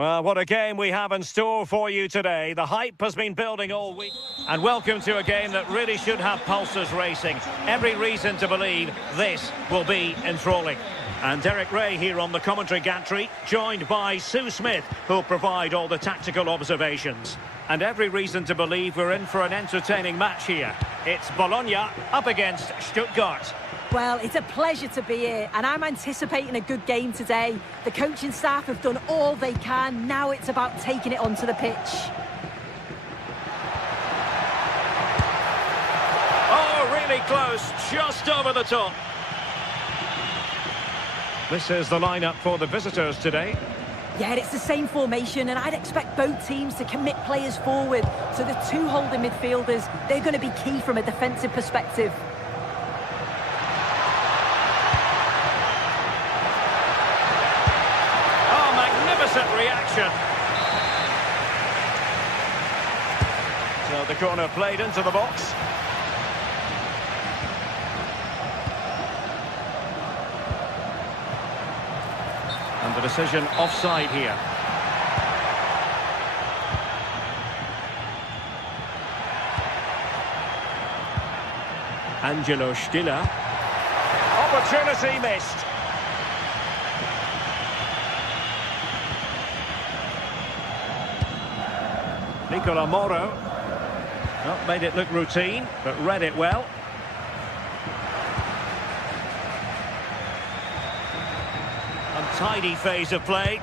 Well, what a game we have in store for you today. The hype has been building all week. And welcome to a game that really should have pulses racing. Every reason to believe this will be enthralling. And Derek Ray here on the commentary gantry, joined by Sue Smith, who'll provide all the tactical observations. And every reason to believe we're in for an entertaining match here. It's Bologna up against Stuttgart. Well, it's a pleasure to be here, and I'm anticipating a good game today. The coaching staff have done all they can. Now it's about taking it onto the pitch. Oh, really close, just over the top. This is the lineup for the visitors today. Yeah, it's the same formation, and I'd expect both teams to commit players forward. So the two holding midfielders, they're going to be key from a defensive perspective. Reaction. So the corner played into the box. And the decision offside here. Angelo Stiller. Opportunity missed. Nicola Moro. Not made it look routine, but read it well. Untidy phase of play.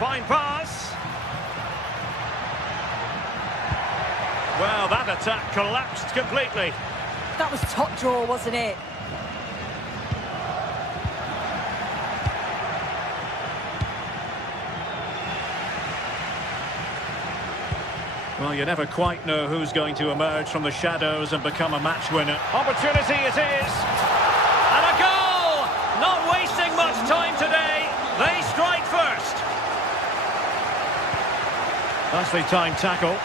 Fine pass. Well, that attack collapsed completely. That was top draw, wasn't it? Well, you never quite know who's going to emerge from the shadows and become a match winner. Opportunity it is! And a goal! Not wasting much time today. They strike first. Nicely timed tackle.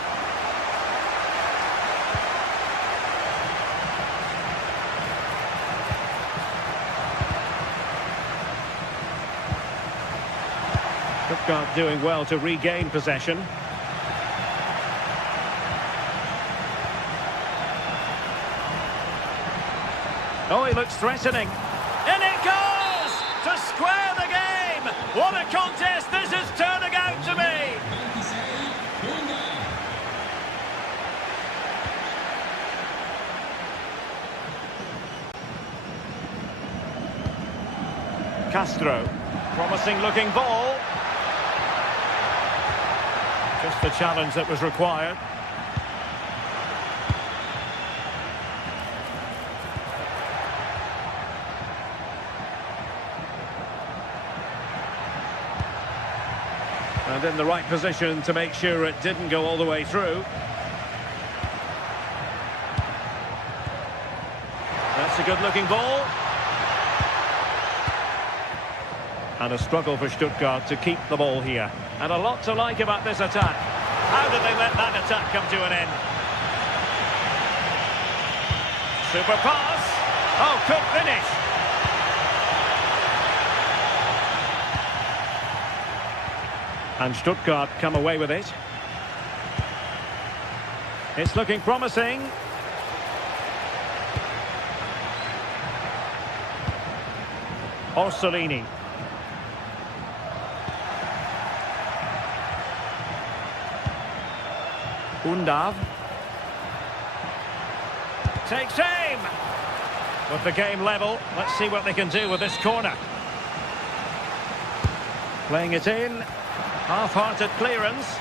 Stuttgart doing well to regain possession. Oh, he looks threatening. In it goes! To square the game! What a contest this is turning out to be! Castro. Promising looking ball. Just the challenge that was required. And in the right position to make sure it didn't go all the way through. That's a good-looking ball. And a struggle for Stuttgart to keep the ball here. And a lot to like about this attack. How did they let that attack come to an end? Super pass. Oh, good finish. And Stuttgart come away with it. It's looking promising. Orsolini. Undav. Takes aim. With the game level, let's see what they can do with this corner. Playing it in. Half-hearted clearance.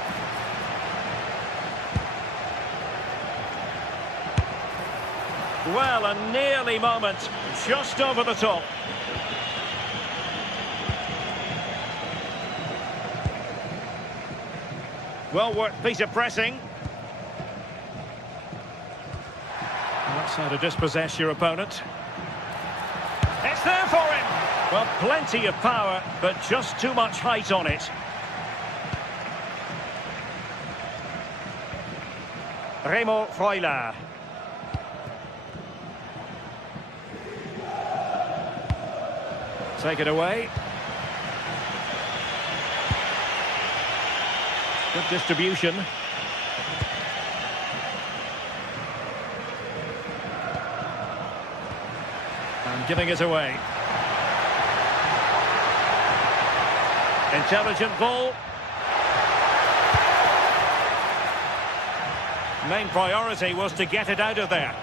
Well, a nearly moment, just over the top. Well-worked piece of pressing. That's how to dispossess your opponent. It's there for him! Well, plenty of power, but just too much height on it. Remo Freuler. Take it away. Good distribution. And giving it away. Intelligent ball. Main priority was to get it out of there.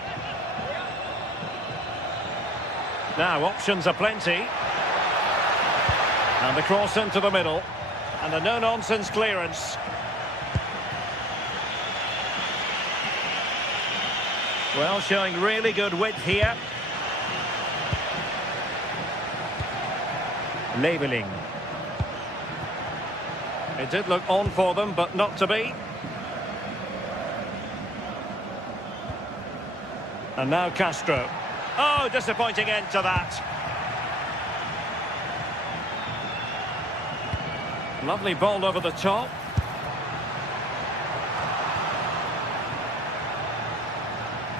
Now options are plenty. And the cross into the middle. And a no-nonsense clearance. Well, showing really good width here. Labelling. It did look on for them, but not to be. And now Castro. Oh, disappointing end to that. Lovely ball over the top.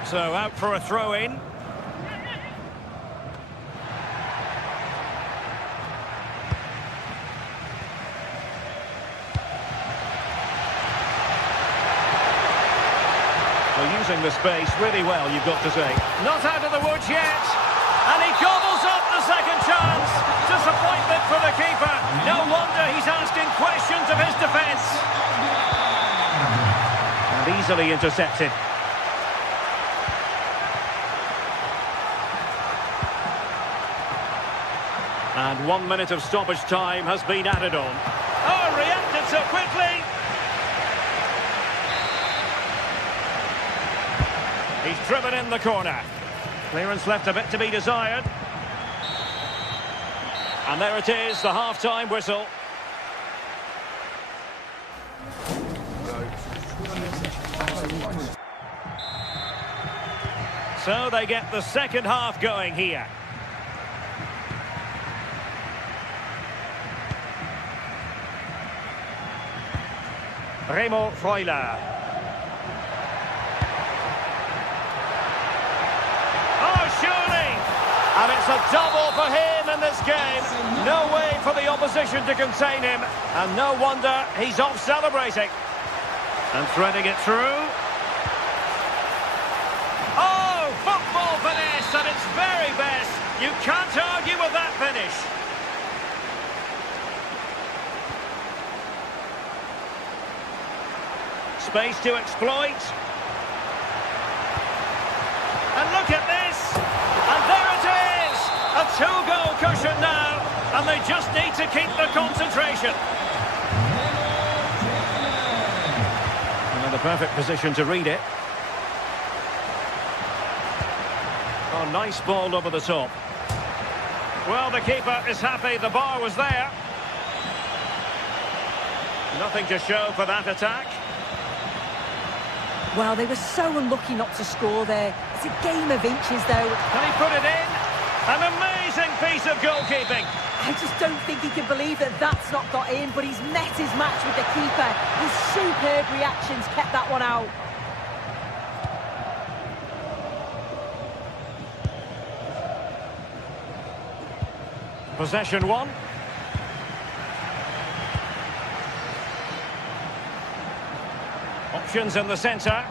So out for a throw-in. Using the space really well, you've got to say. Not out of the woods yet. And he gobbles up the second chance. Disappointment for the keeper. No wonder he's asking questions of his defence. And easily intercepted. And 1 minute of stoppage time has been added on. Oh, reacted so quickly. He's driven in the corner. Clearance left a bit to be desired. And there it is, the half-time whistle. So they get the second half going here. Remo Freuler. And it's a double for him in this game. No way for the opposition to contain him. And no wonder he's off celebrating. And threading it through. Oh, football finesse at its very best. You can't argue with that finish. Space to exploit. And look at this. And there it is! A two-goal cushion now, and they just need to keep the concentration. And the perfect position to read it. Oh, nice ball over the top. Well, the keeper is happy the bar was there. Nothing to show for that attack. Well, they were so unlucky not to score there. It's a game of inches, though. Can he put it in? An amazing piece of goalkeeping. I just don't think he can believe that that's not got in, but he's met his match with the keeper. His superb reactions kept that one out. Possession one. Options in the centre.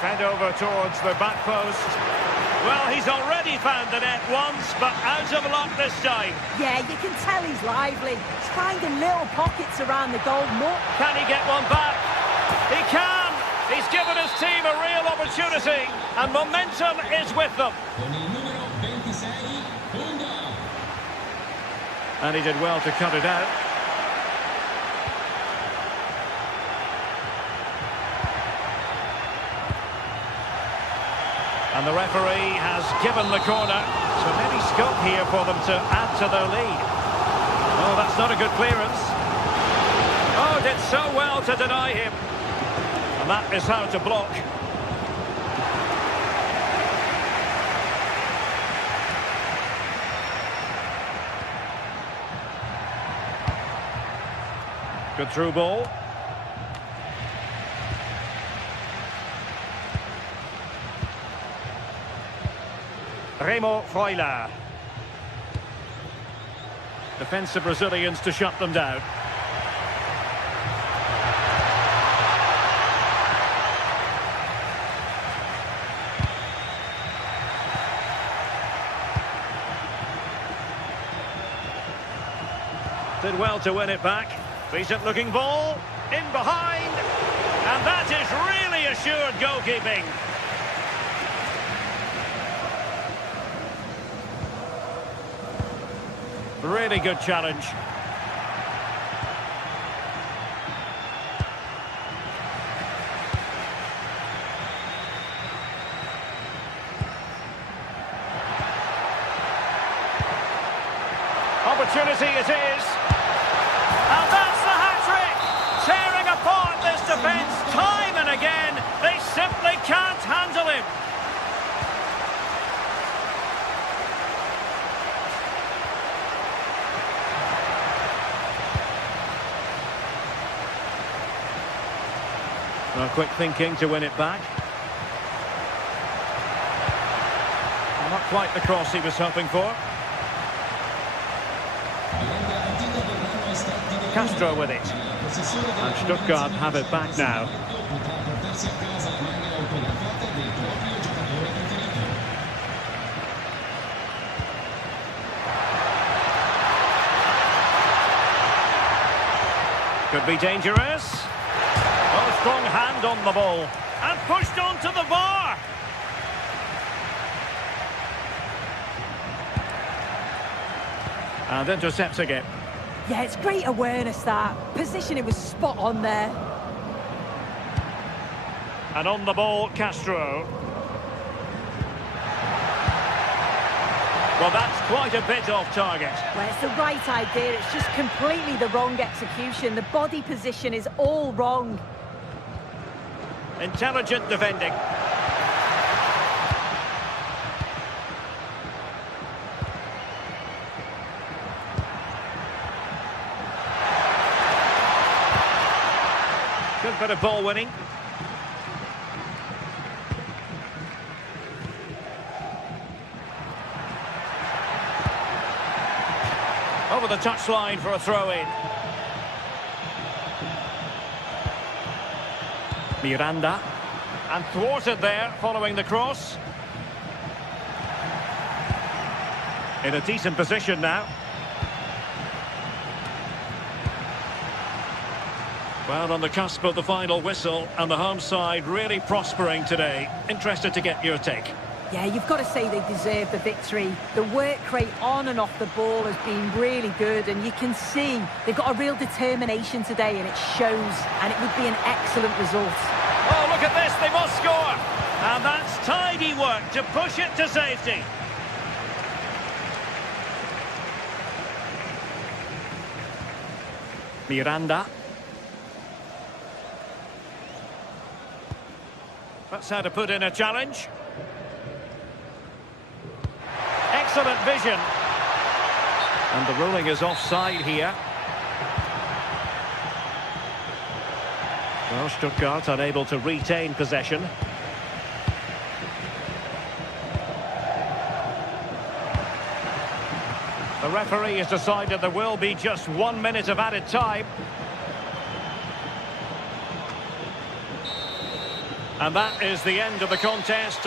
Fed over towards the back post. Well, he's already found the net once, but out of luck this time. Yeah, you can tell he's lively. He's finding little pockets around the goal. Can he get one back? He can! He's given his team a real opportunity, and momentum is with them. And he did well to cut it out. And the referee has given the corner, so maybe scope here for them to add to their lead. Oh, that's not a good clearance. Oh, did so well to deny him. And that is how to block. Good through ball. Remo Freuler. Defensive Brazilians to shut them down. Did well to win it back. Decent looking ball. In behind. And that is really assured goalkeeping. Really good challenge. Opportunity it is. And that's the hat-trick! Tearing apart this defence time and again. They simply can't handle him. Well, quick thinking to win it back. Not quite the cross he was hoping for. Castro with it. And Stuttgart have it back now. Could be dangerous. Oh, strong hand on the ball. And pushed onto the bar. And intercepts again. Yeah, it's great awareness, that. Positioning was spot on there. And on the ball, Castro. Well, that's quite a bit off target. Well, it's the right idea. It's just completely the wrong execution. The body position is all wrong. Intelligent defending. Good bit of ball winning. Over the touchline for a throw-in. Miranda. And thwarted there following the cross. In a decent position now. Well, on the cusp of the final whistle, and the home side really prospering today. Interested to get your take. Yeah, you've got to say they deserve the victory. The work rate on and off the ball has been really good, and you can see they've got a real determination today, and it shows, and it would be an excellent result. Oh, look at this, they must score! And that's tidy work to push it to safety. Miranda. That's how to put in a challenge. Excellent vision. And the ruling is offside here. Well, Stuttgart unable to retain possession. The referee has decided there will be just 1 minute of added time. And that is the end of the contest.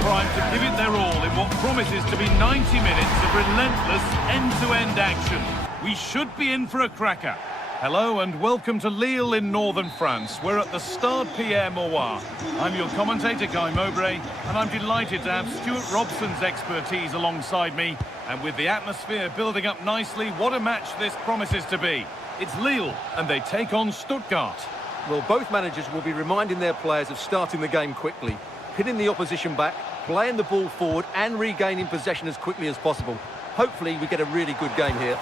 Primed to give it their all in what promises to be 90 minutes of relentless end-to-end action. We should be in for a cracker. Hello and welcome to Lille in northern France. We're at the Stade Pierre-Mauroy. I'm your commentator, Guy Mowbray, and I'm delighted to have Stuart Robson's expertise alongside me. And with the atmosphere building up nicely, what a match this promises to be. It's Lille, and they take on Stuttgart. Well, both managers will be reminding their players of starting the game quickly, pinning the opposition back, playing the ball forward and regaining possession as quickly as possible. Hopefully we get a really good game here.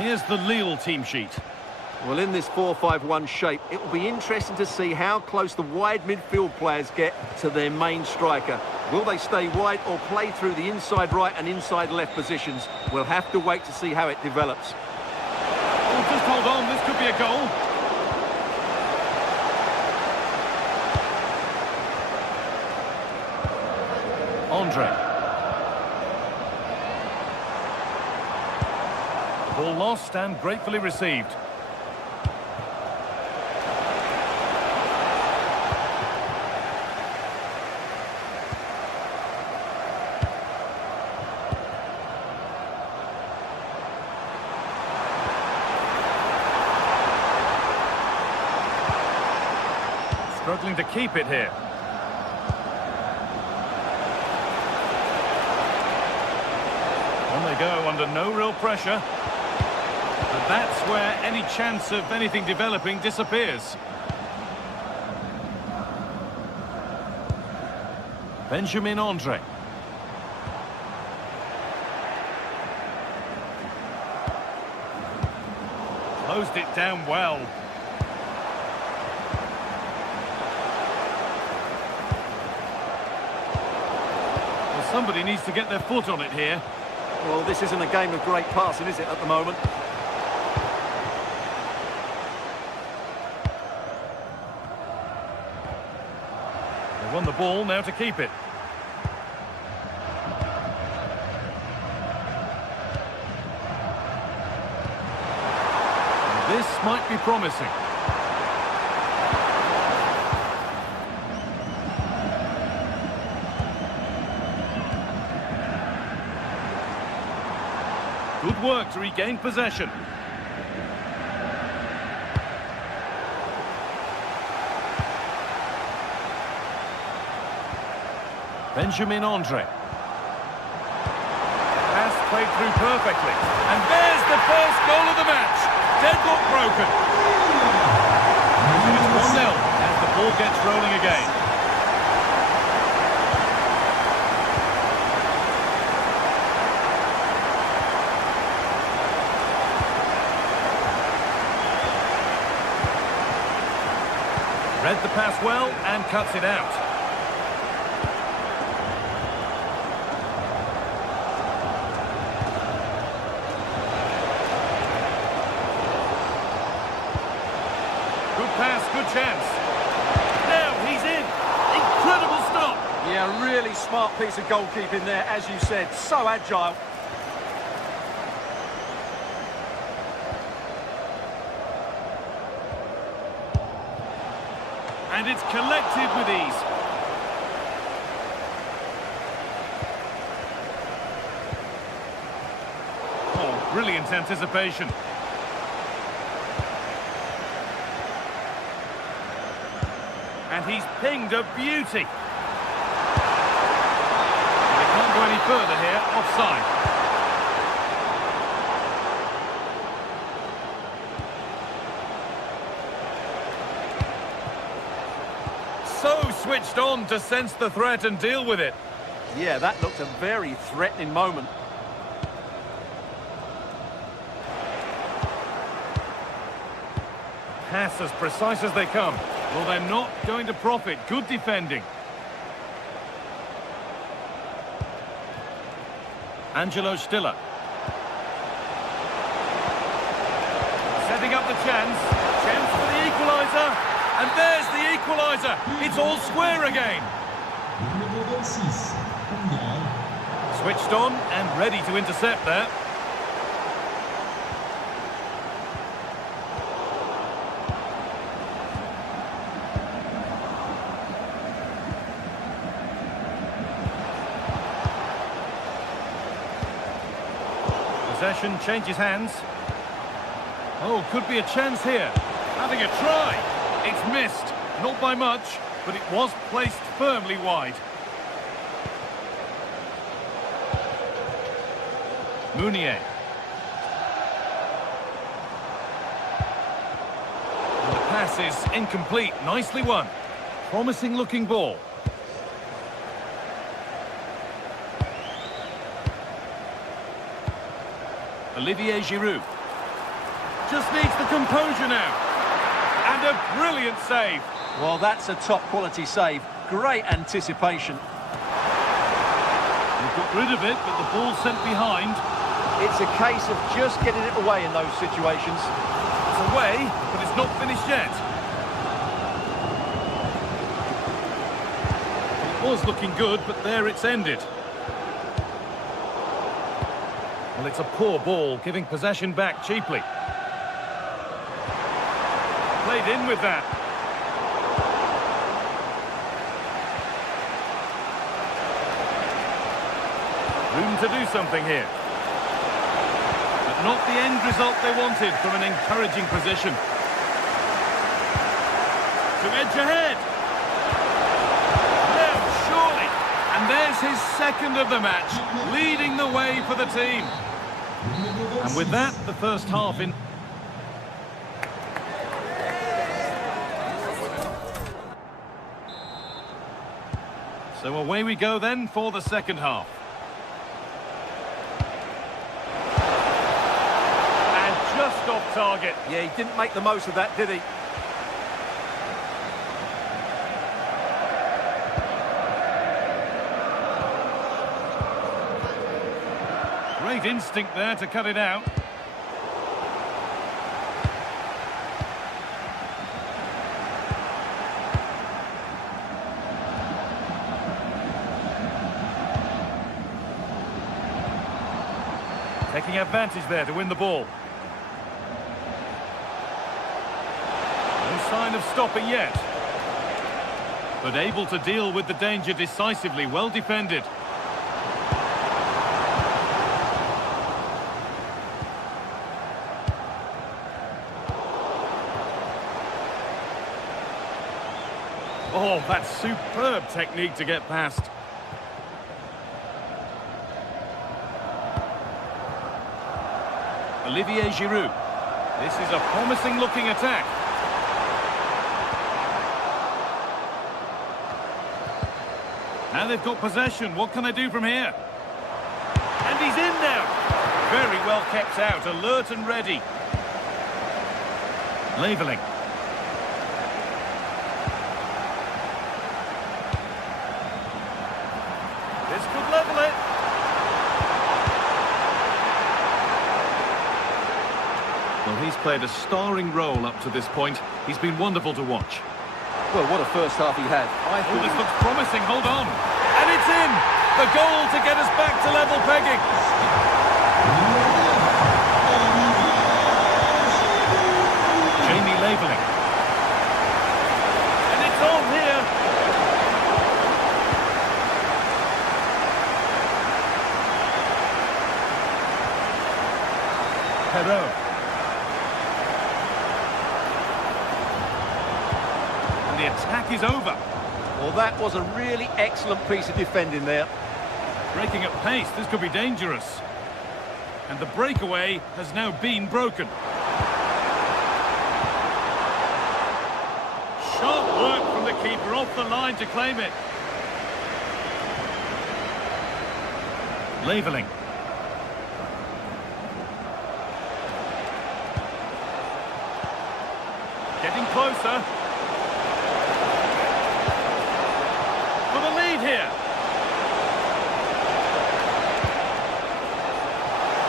Here's the Lille team sheet. Well, in this 4-5-1 shape, it will be interesting to see how close the wide midfield players get to their main striker. Will they stay wide or play through the inside right and inside left positions? We'll have to wait to see how it develops. Oh, just hold on, this could be a goal. Andre. Ball lost and gratefully received. Struggling to keep it here. On they go under no real pressure. But that's where any chance of anything developing disappears. Benjamin Andre. Closed it down well. Well, somebody needs to get their foot on it here. Well, this isn't a game of great passing, is it, at the moment? They won the ball, now to keep it. This might be promising. Good work to regain possession. Benjamin Andre. Pass played through perfectly. And there's the first goal of the match. Deadlock broken. It's 1-0 as the ball gets rolling again. Read the pass well and cuts it out. Good pass, good chance. Now he's in. Incredible stop. Yeah, really smart piece of goalkeeping there, as you said. So agile. And it's collected with ease. Oh, brilliant anticipation. And he's pinged a beauty. They can't go any further here, offside. So switched on to sense the threat and deal with it. Yeah, that looked a very threatening moment. Pass as precise as they come. Well, they're not going to profit. Good defending. Angelo Stiller. Setting up the chance. Chance for the equaliser. And there's the equaliser. It's all square again. Switched on and ready to intercept there. Possession changes hands. Oh, could be a chance here. Having a try. It's missed. Not by much, but it was placed firmly wide. Mounier. And the pass is incomplete. Nicely won. Promising looking ball. Olivier Giroud. Just needs the composure now. And a brilliant save. Well, that's a top-quality save. Great anticipation. He got rid of it, but the ball's sent behind. It's a case of just getting it away in those situations. It's away, but it's not finished yet. It was looking good, but there it's ended. Well, it's a poor ball, giving possession back cheaply. Played in with that. Room to do something here. But not the end result they wanted from an encouraging position. To edge ahead. No, surely. And there's his second of the match, leading the way for the team. And with that, the first half in... So away we go then for the second half. And just off target. Yeah, he didn't make the most of that, did he? Great instinct there to cut it out. Taking advantage there to win the ball. No sign of stopping yet. But able to deal with the danger decisively, well defended. Oh, that's superb technique to get past. Olivier Giroud. This is a promising looking attack. Now they've got possession. What can they do from here? And he's in now. Very well kept out, alert and ready. Leveling. This could level it. Well, he's played a starring role up to this point. He's been wonderful to watch. Well, what a first half he had. Oh, this looks promising. Hold on. And it's in. The goal to get us back to level pegging. Jamie Leveling. And it's on here. Perrault. The attack is over. Well, that was a really excellent piece of defending there. Breaking at pace, this could be dangerous. And the breakaway has now been broken. Sharp work from the keeper off the line to claim it. Leveling. Getting closer. Here.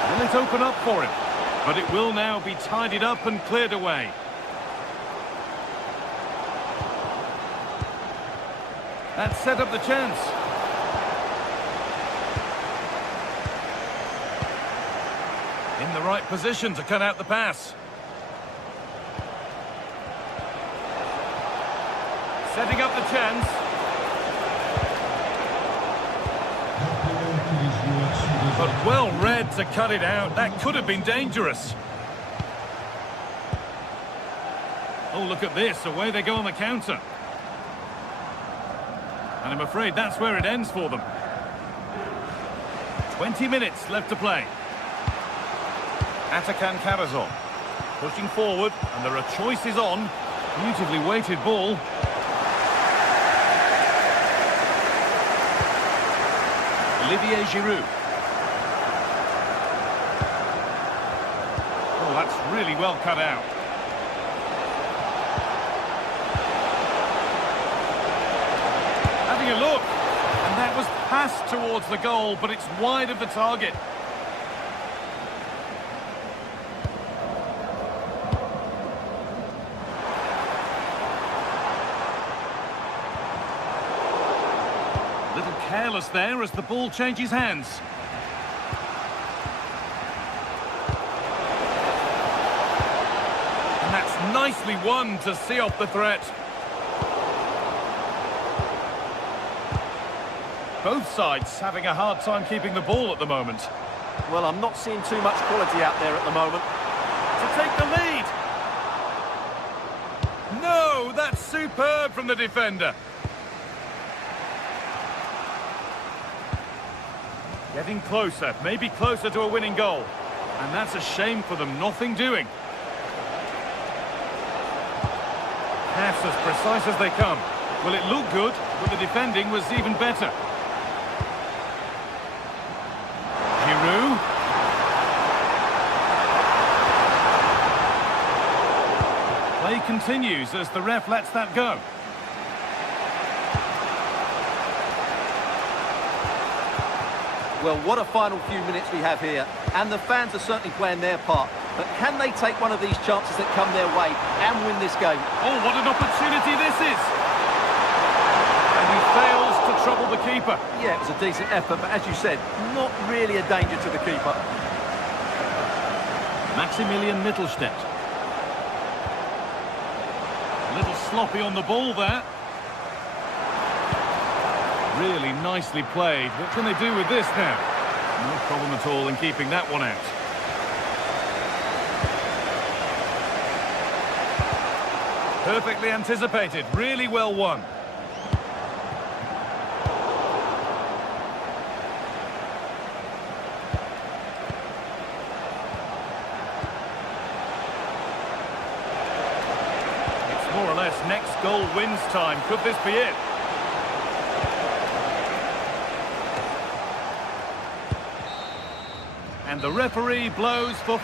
Will it open up for him? But it will now be tidied up and cleared away. That set up the chance. In the right position to cut out the pass. Setting up the chance. But well read to cut it out. That could have been dangerous. Oh, look at this. Away they go on the counter. And I'm afraid that's where it ends for them. 20 minutes left to play. Atakan Karazor pushing forward, and there are choices on. Beautifully weighted ball. Olivier Giroud. Oh, That's really well cut out. Having a look. And that was passed towards the goal, but it's wide of the target. Little careless there as the ball changes hands. And that's nicely won to see off the threat. Both sides having a hard time keeping the ball at the moment. Well, I'm not seeing too much quality out there at the moment. To take the lead. No, that's superb from the defender. Getting closer, maybe closer to a winning goal. And that's a shame for them, nothing doing. Pass as precise as they come. Well, it looked good, but the defending was even better. Giroud. Play continues as the ref lets that go. Well, what a final few minutes we have here. And the fans are certainly playing their part. But can they take one of these chances that come their way and win this game? Oh, what an opportunity this is! And he fails to trouble the keeper. Yeah, it was a decent effort, but as you said, not really a danger to the keeper. Maximilian Mittelstädt. A little sloppy on the ball there. Really nicely played. What can they do with this now? No problem at all in keeping that one out. Perfectly anticipated. Really well won. It's more or less next goal wins time. Could this be it? And the referee blows for...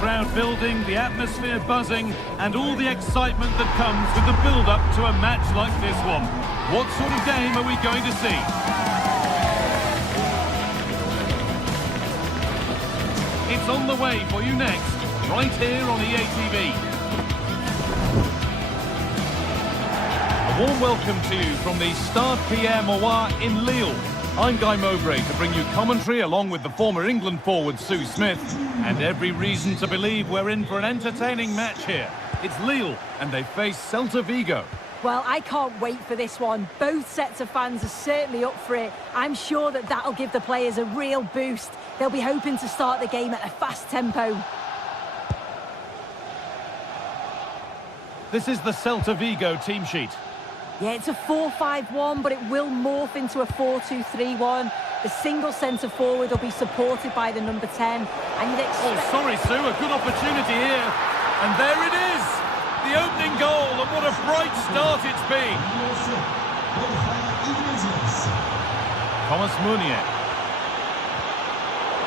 Crowd building, the atmosphere buzzing, and all the excitement that comes with the build-up to a match like this one. What sort of game are we going to see? It's on the way for you next, right here on EA TV. A warm welcome to you from the Stade Pierre-Mauroy in Lille. I'm Guy Mowbray to bring you commentary along with the former England forward Sue Smith, and every reason to believe we're in for an entertaining match here. It's Lille and they face Celta Vigo. Well, I can't wait for this one. Both sets of fans are certainly up for it. I'm sure that that'll give the players a real boost. They'll be hoping to start the game at a fast tempo. This is the Celta Vigo team sheet. Yeah, it's a 4-5-1, but it will morph into a 4-2-3-1. The single centre-forward will be supported by the number 10. And you'd expect... Oh, sorry, Sue, a good opportunity here. And there it is! The opening goal, and what a bright start it's been. Thomas Meunier.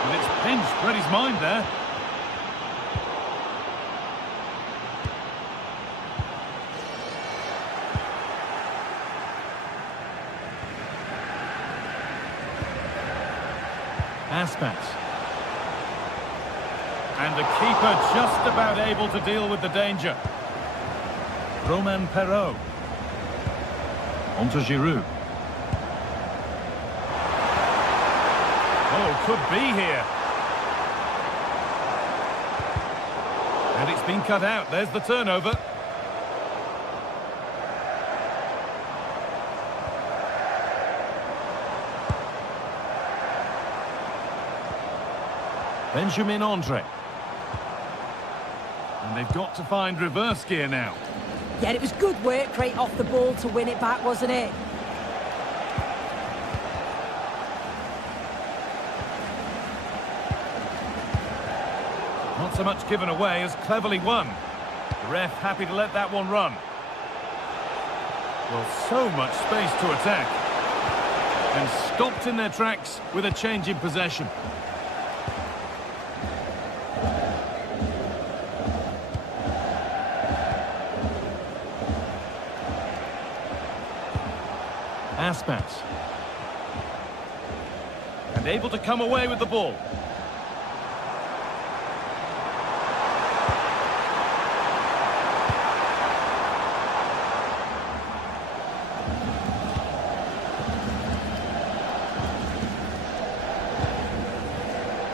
With its pinched, read his mind there. Aspens. And the keeper just about able to deal with the danger. Romain Perrault. On to Giroud. Oh, could be here. And it's been cut out. There's the turnover. Benjamin Andre. And they've got to find reverse gear now. Yeah, it was good work rate off the ball to win it back, wasn't it? Not so much given away as cleverly won. The ref happy to let that one run. Well, so much space to attack. And stopped in their tracks with a change in possession. Aspens. And able to come away with the ball.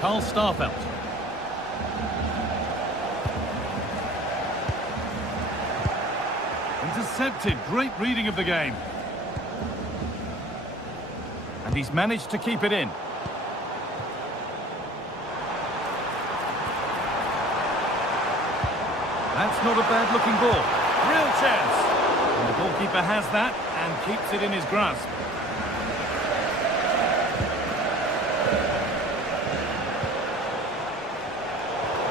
Karl Starfelt. Intercepted. Great reading of the game. And he's managed to keep it in. That's not a bad-looking ball. Real chance. And the goalkeeper has that and keeps it in his grasp.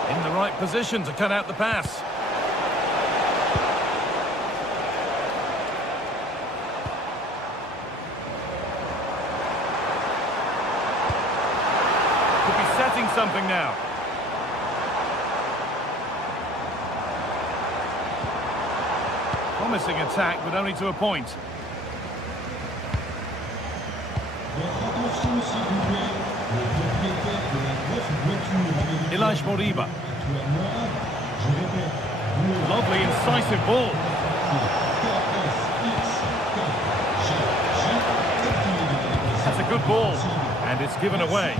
In the right position to cut out the pass. Setting something now. Promising attack, but only to a point. Elijah Moriba. Lovely, incisive ball. That's a good ball, and it's given away.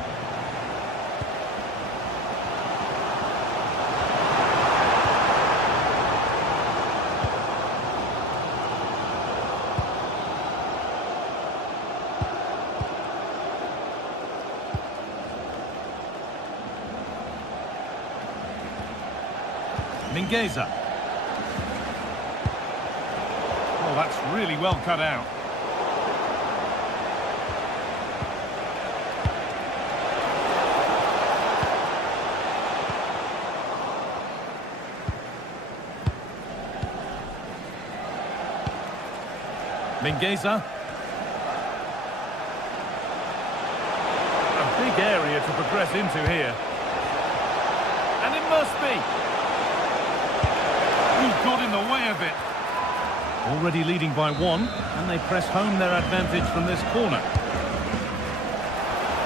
Mingueza. Oh, that's really well cut out. Mingueza. A big area to progress into here. And it must be. Who got in the way of it? Already leading by one, and they press home their advantage from this corner.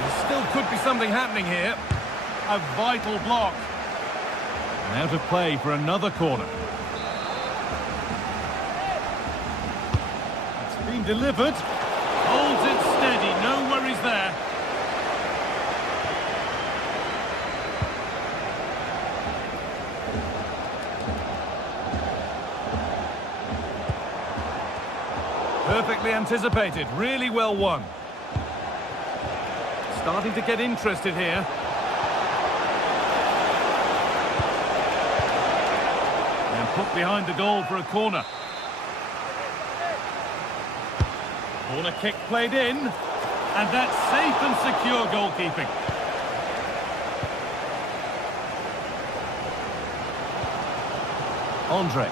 There still could be something happening here. A vital block. And out of play for another corner. It's been delivered. Holds it steady, no worries there. Perfectly anticipated, really well won. Starting to get interested here. And put behind the goal for a corner. Corner kick played in. And that's safe and secure goalkeeping. Andre.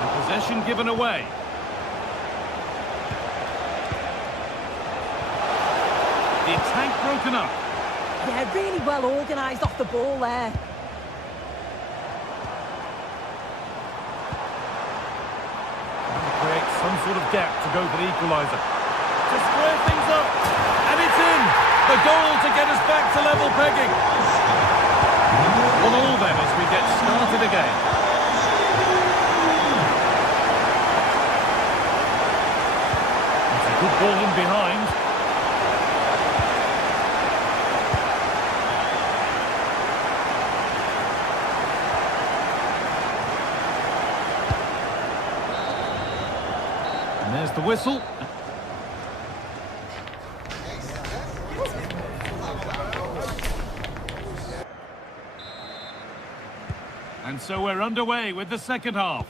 And possession given away. The attack broken up. Yeah, really well organised off the ball there. Create some sort of gap to go for the equaliser. To square things up. And it's in. The goal to get us back to level pegging. 1-1 then as we get started again. It's a good ball in behind. And there's the whistle. And so we're underway with the second half.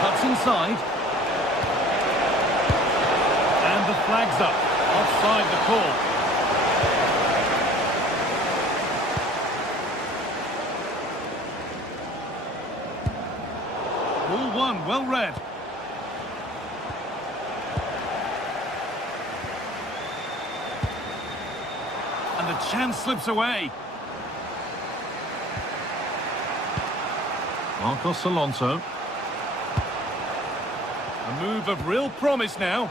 Cuts inside. And the flag's up. Offside the call. Ball one, well read. And the chance slips away. Marcos Alonso. A move of real promise now.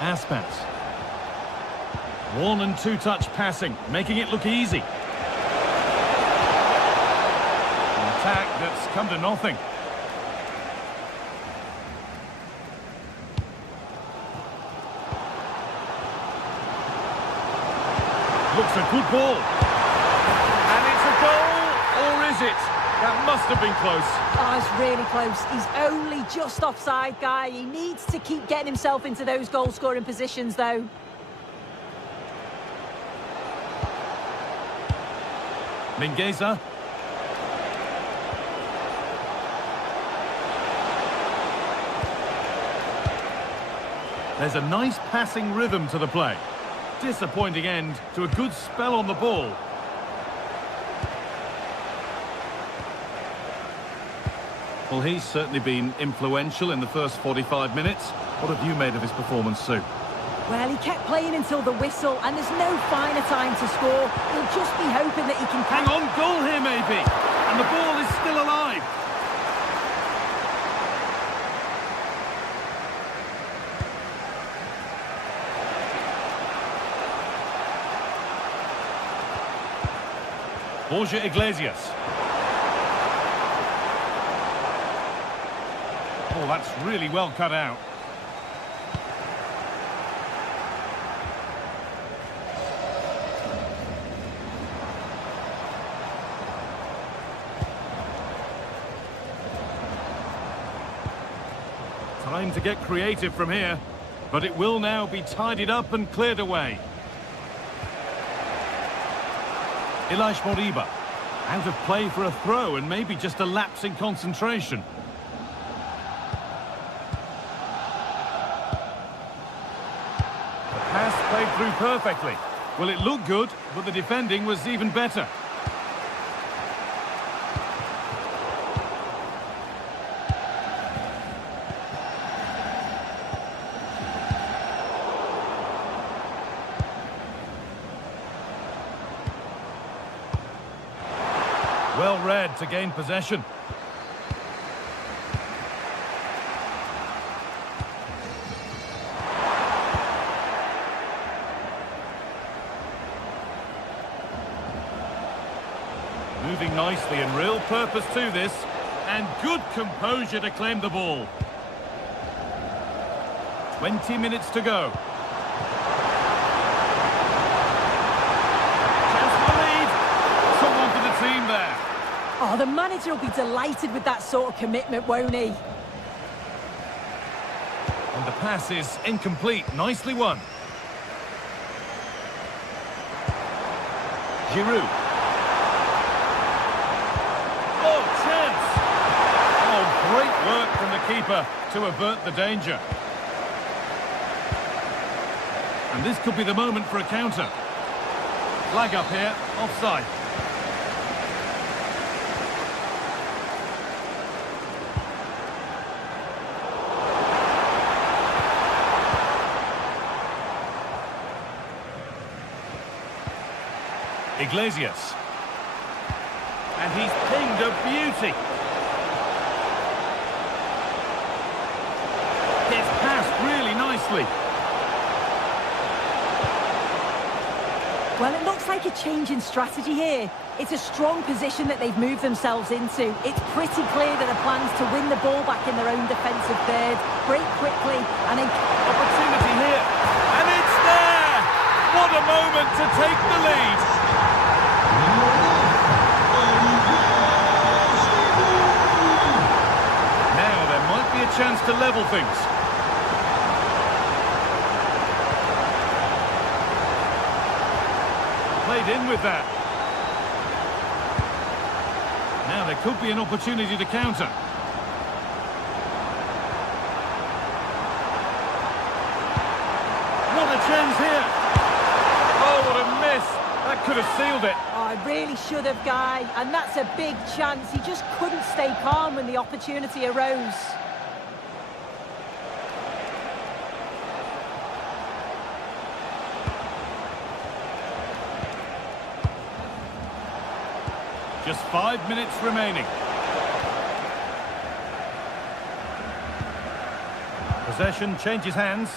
Aspas. One and two touch passing, making it look easy. An attack that's come to nothing. Looks a good ball. And it's a goal, or is it? That must have been close. Oh, it's really close. He's only just offside, guy. He needs to keep getting himself into those goal-scoring positions, though. Mingueza. There's a nice passing rhythm to the play. Disappointing end to a good spell on the ball. Well, he's certainly been influential in the first 45 minutes. What have you made of his performance, Sue? Well, he kept playing until the whistle, and there's no finer time to score. He'll just be hoping that he can... Hang on, goal here maybe. And the ball is still alive. Borja Iglesias. Oh, that's really well cut out. Time to get creative from here, but it will now be tidied up and cleared away. Ilaix Moriba, out of play for a throw and maybe just a lapse in concentration. The pass played through perfectly. Well, it looked good, but the defending was even better. Well read to gain possession. Moving nicely and real purpose to this. And good composure to claim the ball. 20 minutes to go. Chance for the lead. Someone for the team there. Oh, the manager will be delighted with that sort of commitment, won't he? And the pass is incomplete. Nicely won. Giroud. Oh, chance! Oh, great work from the keeper to avert the danger. And this could be the moment for a counter. Flag up here, offside. Iglesias. And he's pinged a beauty. Gets passed really nicely. Well, it looks like a change in strategy here. It's a strong position that they've moved themselves into. It's pretty clear that the plan's to win the ball back in their own defensive third, break quickly, and then... Opportunity here, and it's there! What a moment to take the lead! Now there might be a chance to level things. Played in with that. Now there could be an opportunity to counter. What a chance here! Oh, what a miss! That could have sealed it. Oh, I really should have, Guy. And that's a big chance. He just couldn't stay calm when the opportunity arose. Just 5 minutes remaining. Possession changes hands.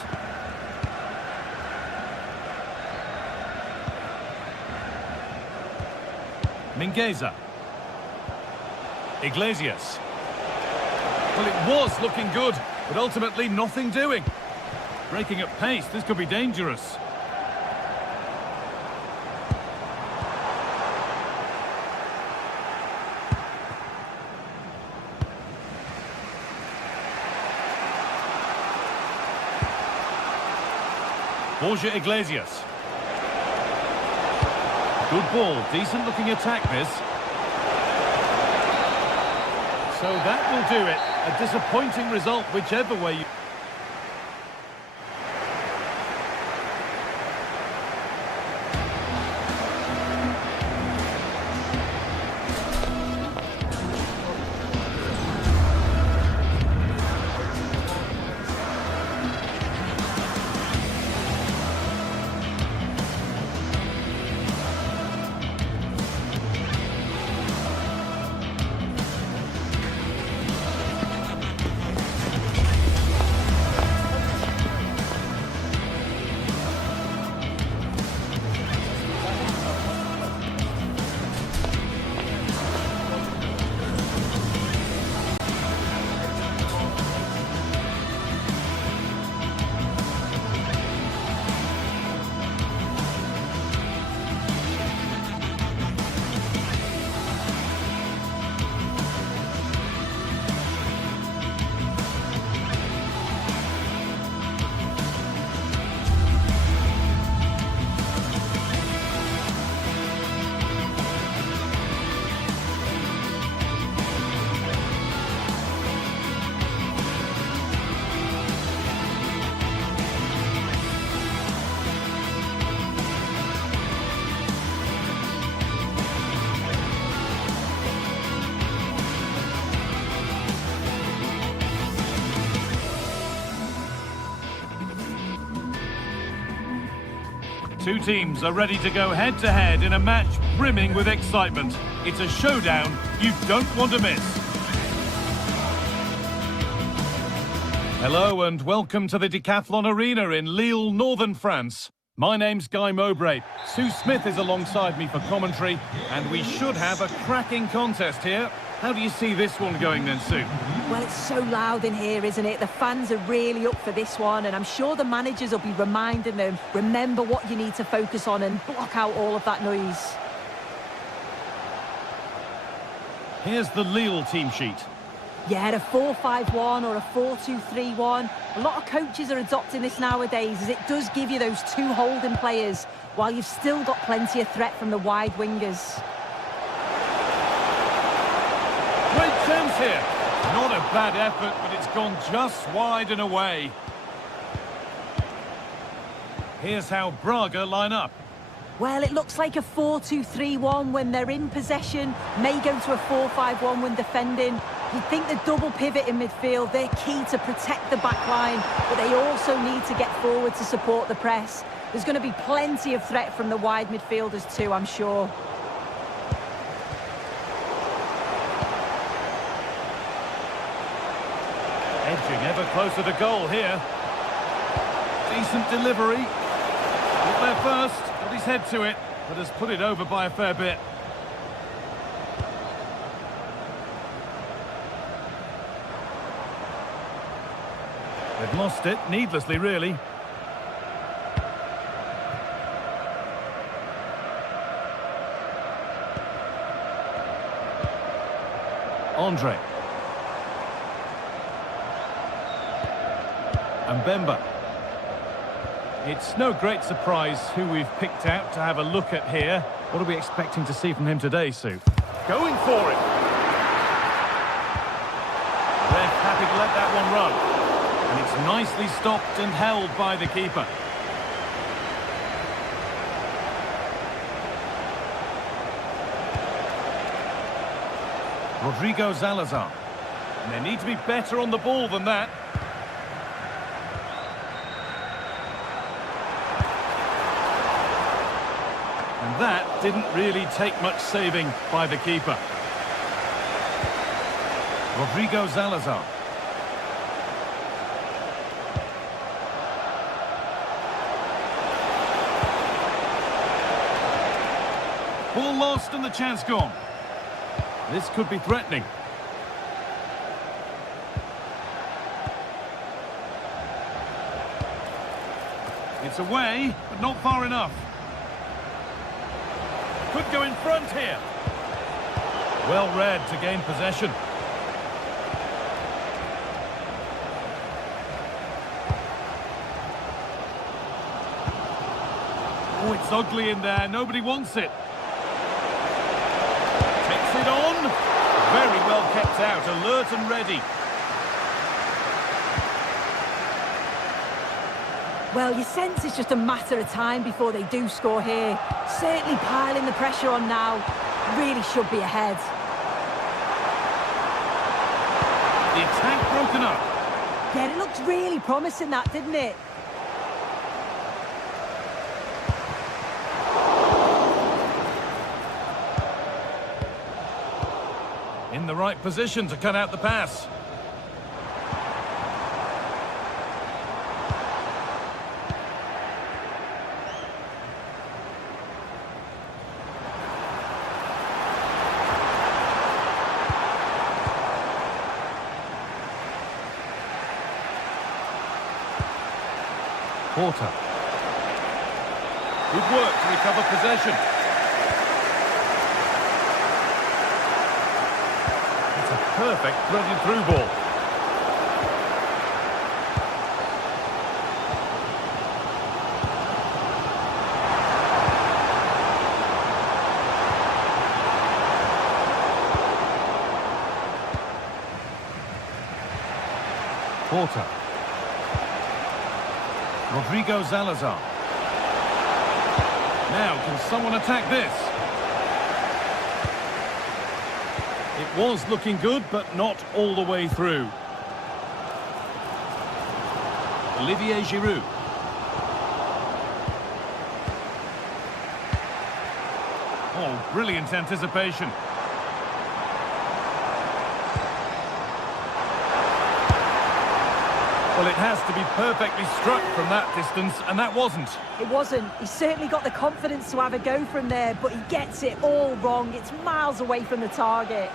Mingueza. Iglesias. Well, it was looking good, but ultimately nothing doing. Breaking at pace, this could be dangerous. Borja Iglesias. Good ball, decent looking attack this. So that will do it. A disappointing result whichever way you... Two teams are ready to go head-to-head in a match brimming with excitement. It's a showdown you don't want to miss. Hello and welcome to the Decathlon Arena in Lille, northern France. My name's Guy Mowbray. Sue Smith is alongside me for commentary, and we should have a cracking contest here. How do you see this one going then, Sue? Well, it's so loud in here, isn't it? The fans are really up for this one, and I'm sure the managers will be reminding them, remember what you need to focus on and block out all of that noise. Here's the Lille team sheet. Yeah, a 4-5-1 or a 4-2-3-1. A lot of coaches are adopting this nowadays, as it does give you those two holding players, while you've still got plenty of threat from the wide wingers. Great chance here. Not a bad effort, but it's gone just wide and away. Here's how Braga line up. Well, it looks like a 4-2-3-1 when they're in possession, may go to a 4-5-1 when defending. You'd think the double pivot in midfield, they're key to protect the back line, but they also need to get forward to support the press. There's going to be plenty of threat from the wide midfielders too, I'm sure. Edging ever closer to goal here. Decent delivery. Got there first, got his head to it, but has put it over by a fair bit. They've lost it, needlessly really. Andre. And Bemba. It's no great surprise who we've picked out to have a look at here. What are we expecting to see from him today, Sue? Going for it. Ref happy to let that one run. And it's nicely stopped and held by the keeper. Rodrigo Salazar. And they need to be better on the ball than that. And that didn't really take much saving by the keeper. Rodrigo Salazar. Ball lost and the chance gone. This could be threatening. It's away, but not far enough. Could go in front here. Well read to gain possession. Oh, it's ugly in there. Nobody wants it. Takes it on. Very well kept out. Alert and ready. Well, you sense it's just a matter of time before they do score here. Certainly piling the pressure on now. Really should be ahead. The attack broken up. Yeah, it looked really promising, that, didn't it? In the right position to cut out the pass. Porter. Good work to recover possession. It's a perfect threaded through ball. Porter. Rodrigo Salazar. Now, can someone attack this? It was looking good, but not all the way through. Olivier Giroud. Oh, brilliant anticipation. Well, it has to be perfectly struck from that distance, and that wasn't. It wasn't. He's certainly got the confidence to have a go from there, but he gets it all wrong. It's miles away from the target.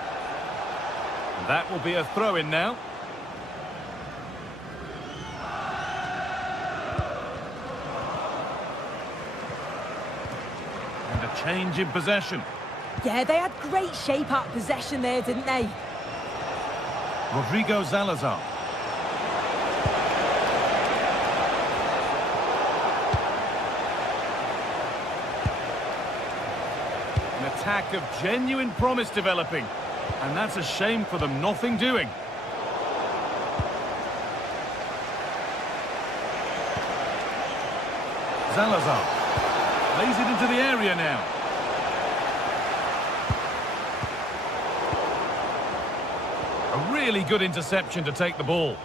And that will be a throw-in now. And a change in possession. Yeah, they had great shape out possession there, didn't they? Rodrigo Salazar. An attack of genuine promise developing. And that's a shame for them, nothing doing. Salazar lays it into the area now. A really good interception to take the ball.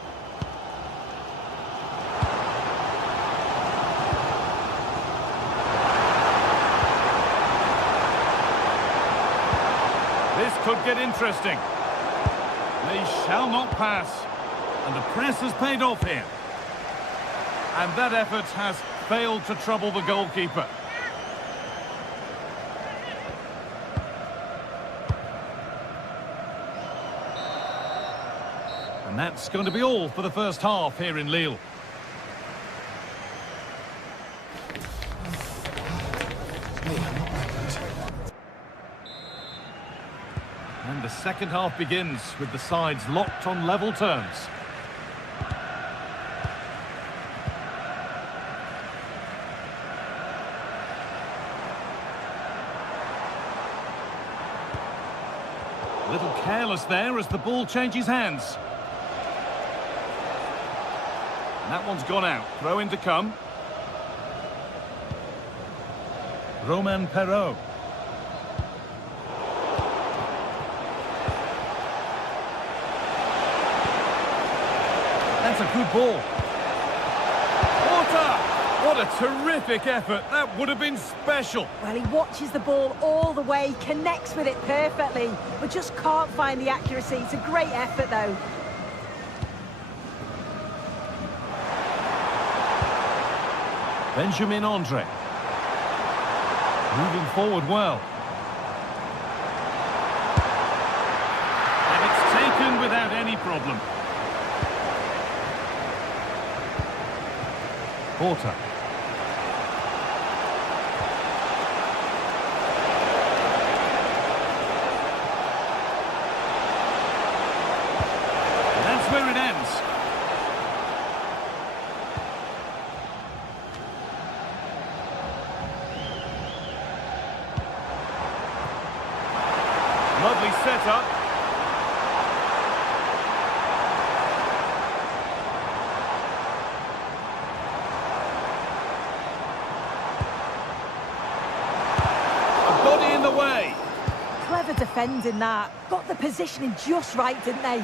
This could get interesting. They shall not pass. And the press has paid off here. And that effort has failed to trouble the goalkeeper. And that's going to be all for the first half here in Lille. And the second half begins with the sides locked on level terms. A little careless there as the ball changes hands. And that one's gone out. Throw in to come. Romain Perrault. That's a good ball. What a terrific effort. That would have been special. Well, he watches the ball all the way, connects with it perfectly, but just can't find the accuracy. It's a great effort, though. Benjamin Andre. Moving forward well. And it's taken without any problem. Porter. And that's where it ends. Lovely setup. A body in the way. Clever defending that. Got the positioning just right, didn't they?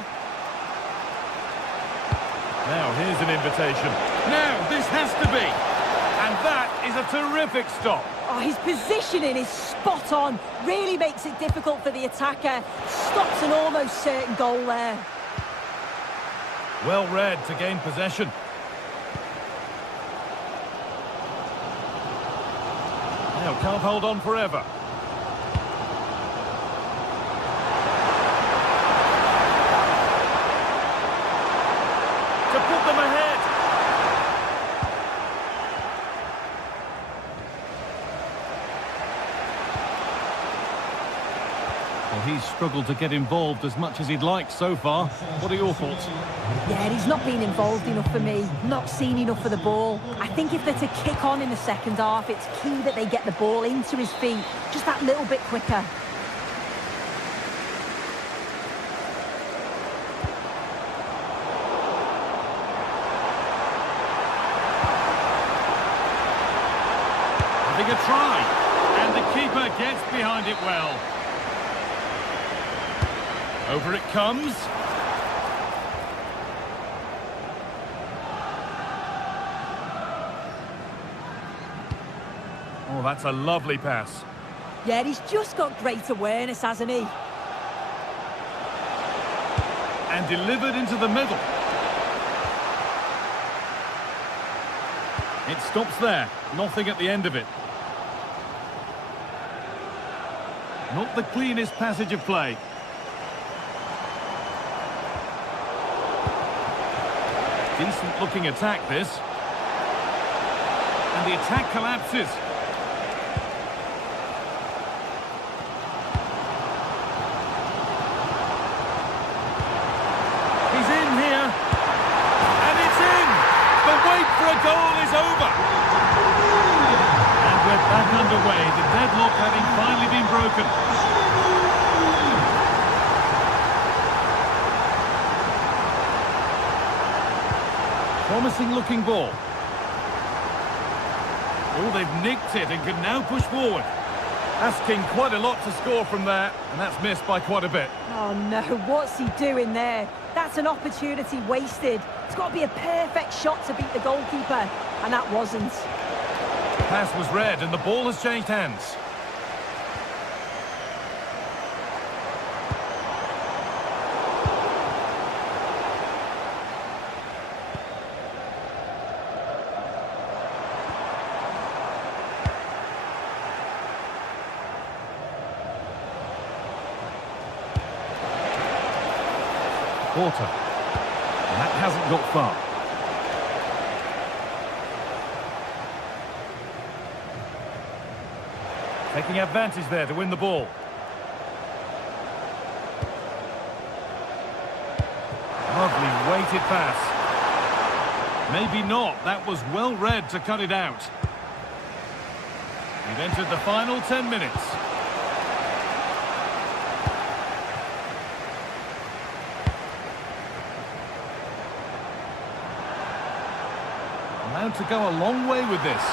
Now here's an invitation. Now this has to be. And that is a terrific stop. Oh, his positioning is spot on. Really makes it difficult for the attacker. Stops an almost certain goal there. Well read to gain possession. Now can't hold on forever. To put them ahead. Well, he's struggled to get involved as much as he'd like so far. What are your thoughts? Yeah, he's not been involved enough for me. Not seen enough for the ball. I think if they're to kick on in the second half, it's key that they get the ball into his feet just that little bit quicker. Having a try. And the keeper gets behind it well. Over it comes. Oh, that's a lovely pass. Yeah, he's just got great awareness, hasn't he? And delivered into the middle. It stops there. Nothing at the end of it. Not the cleanest passage of play. Decent looking attack, this. And the attack collapses. a goal is over. And we're back underway, the deadlock having finally been broken. Promising looking ball. Oh, they've nicked it and can now push forward. Asking quite a lot to score from there, and that's missed by quite a bit. Oh no, what's he doing there? That's an opportunity wasted. It's got to be a perfect shot to beat the goalkeeper, and that wasn't. Pass was read and the ball has changed hands. Porter. And that hasn't got far. Taking advantage there to win the ball. Lovely weighted pass. Maybe not. That was well read to cut it out. We've entered the final 10 minutes. Allowed to go a long way with this.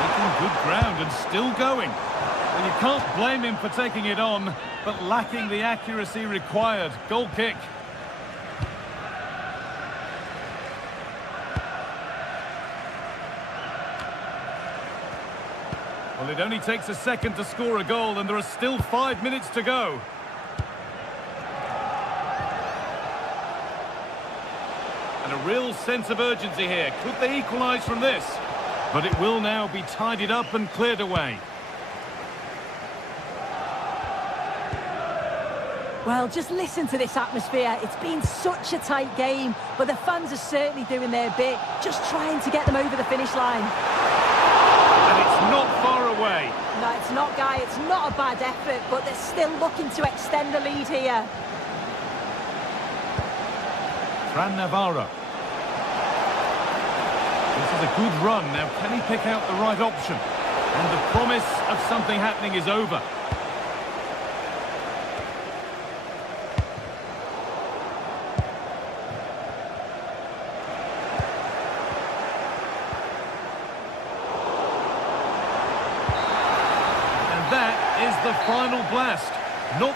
Making good ground and still going. Well, you can't blame him for taking it on, but lacking the accuracy required. Goal kick. Well, it only takes a second to score a goal, and there are still 5 minutes to go. And a real sense of urgency here. Could they equalise from this? But it will now be tidied up and cleared away. Well, just listen to this atmosphere. It's been such a tight game, but the fans are certainly doing their bit, just trying to get them over the finish line. And it's not far away. No, it's not, Guy. It's not a bad effort, but they're still looking to extend the lead here. Fran Navarro. This is a good run. Now, can he pick out the right option? And the promise of something happening is over. And that is the final blast. Not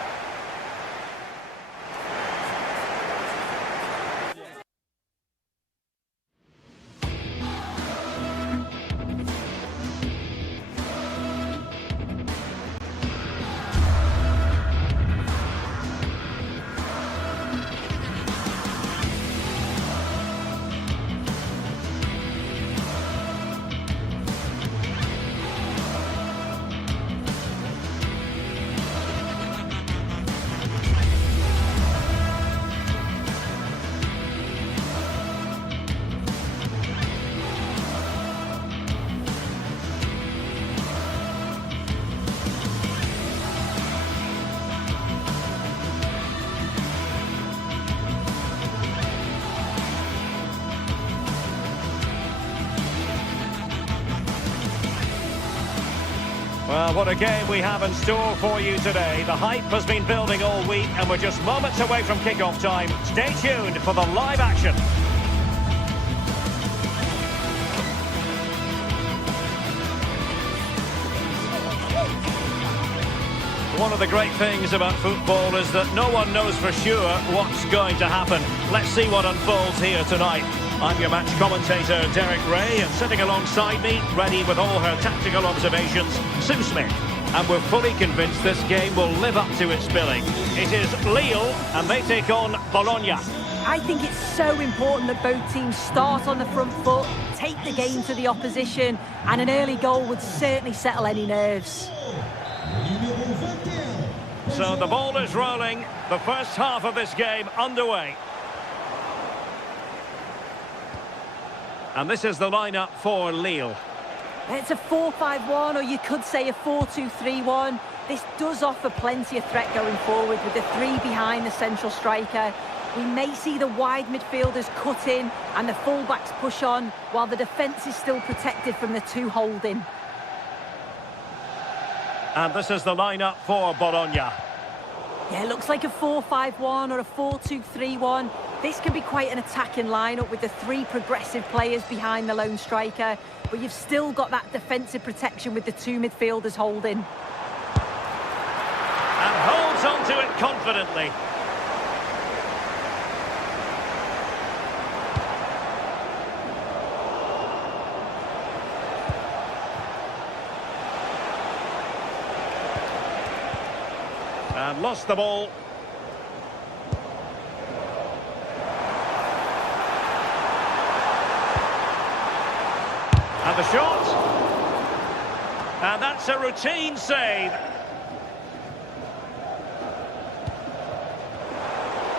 Well, what a game we have in store for you today. The hype has been building all week and we're just moments away from kick-off time. Stay tuned for the live action. One of the great things about football is that no one knows for sure what's going to happen. Let's see what unfolds here tonight. I'm your match commentator, Derek Ray, and sitting alongside me, ready with all her tactical observations, Sue Smith. And we're fully convinced this game will live up to its billing. It is Lille, and they take on Bologna. I think it's so important that both teams start on the front foot, take the game to the opposition, and an early goal would certainly settle any nerves. So the ball is rolling, the first half of this game underway. And this is the lineup for Lille. It's a 4-5-1, or you could say a 4-2-3-1. This does offer plenty of threat going forward with the three behind the central striker. We may see the wide midfielders cut in and the full-backs push on, while the defence is still protected from the two holding. And this is the lineup for Bologna. Yeah, it looks like a 4-5-1 or a 4-2-3-1. This can be quite an attacking lineup with the three progressive players behind the lone striker, but you've still got that defensive protection with the two midfielders holding. And holds on to it confidently. And lost the ball. And the shot. And that's a routine save.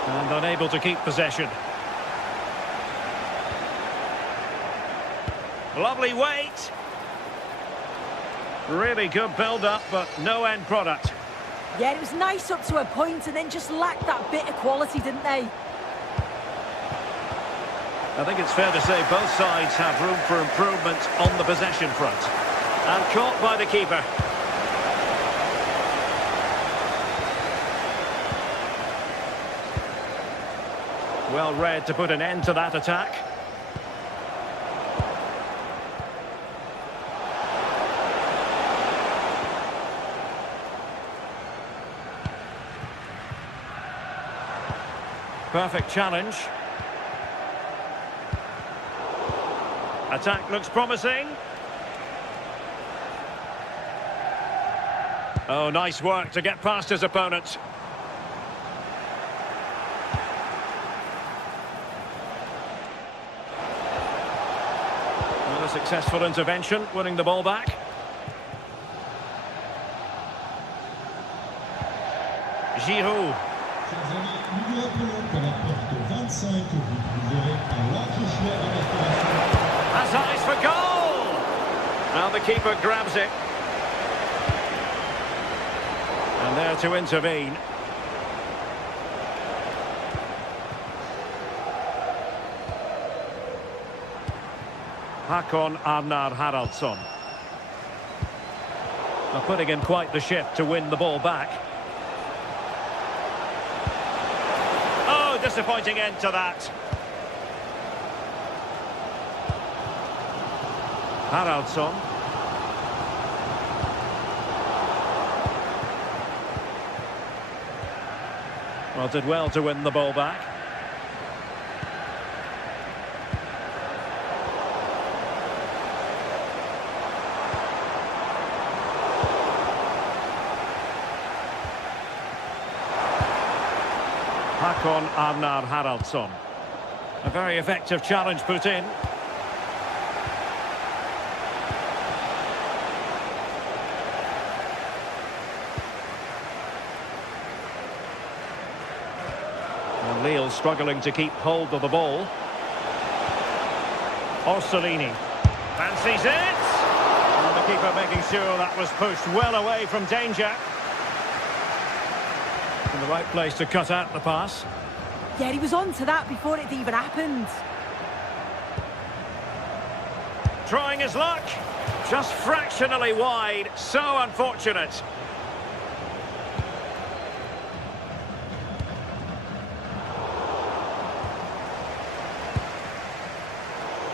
And unable to keep possession. Lovely weight. Really good build-up, but no end product. Yeah, it was nice up to a point and then just lacked that bit of quality, didn't they? I think it's fair to say both sides have room for improvement on the possession front. And caught by the keeper. Well read to put an end to that attack. Perfect challenge. Attack looks promising. Oh, nice work to get past his opponent. Another successful intervention, winning the ball back. Giroud. Has eyes for goal! Now the keeper grabs it. And there to intervene. Håkon Arnar Haraldsson. Now putting in quite the shift to win the ball back. Oh, disappointing end to that. Haraldsson. Well, did well to win the ball back. Håkon Arnar Haraldsson. A very effective challenge put in. And Lille struggling to keep hold of the ball. Orsolini fancies it. And the keeper making sure that was pushed well away from danger. In the right place to cut out the pass. Yeah, he was on to that before it even happened. Trying his luck. Just fractionally wide. So unfortunate.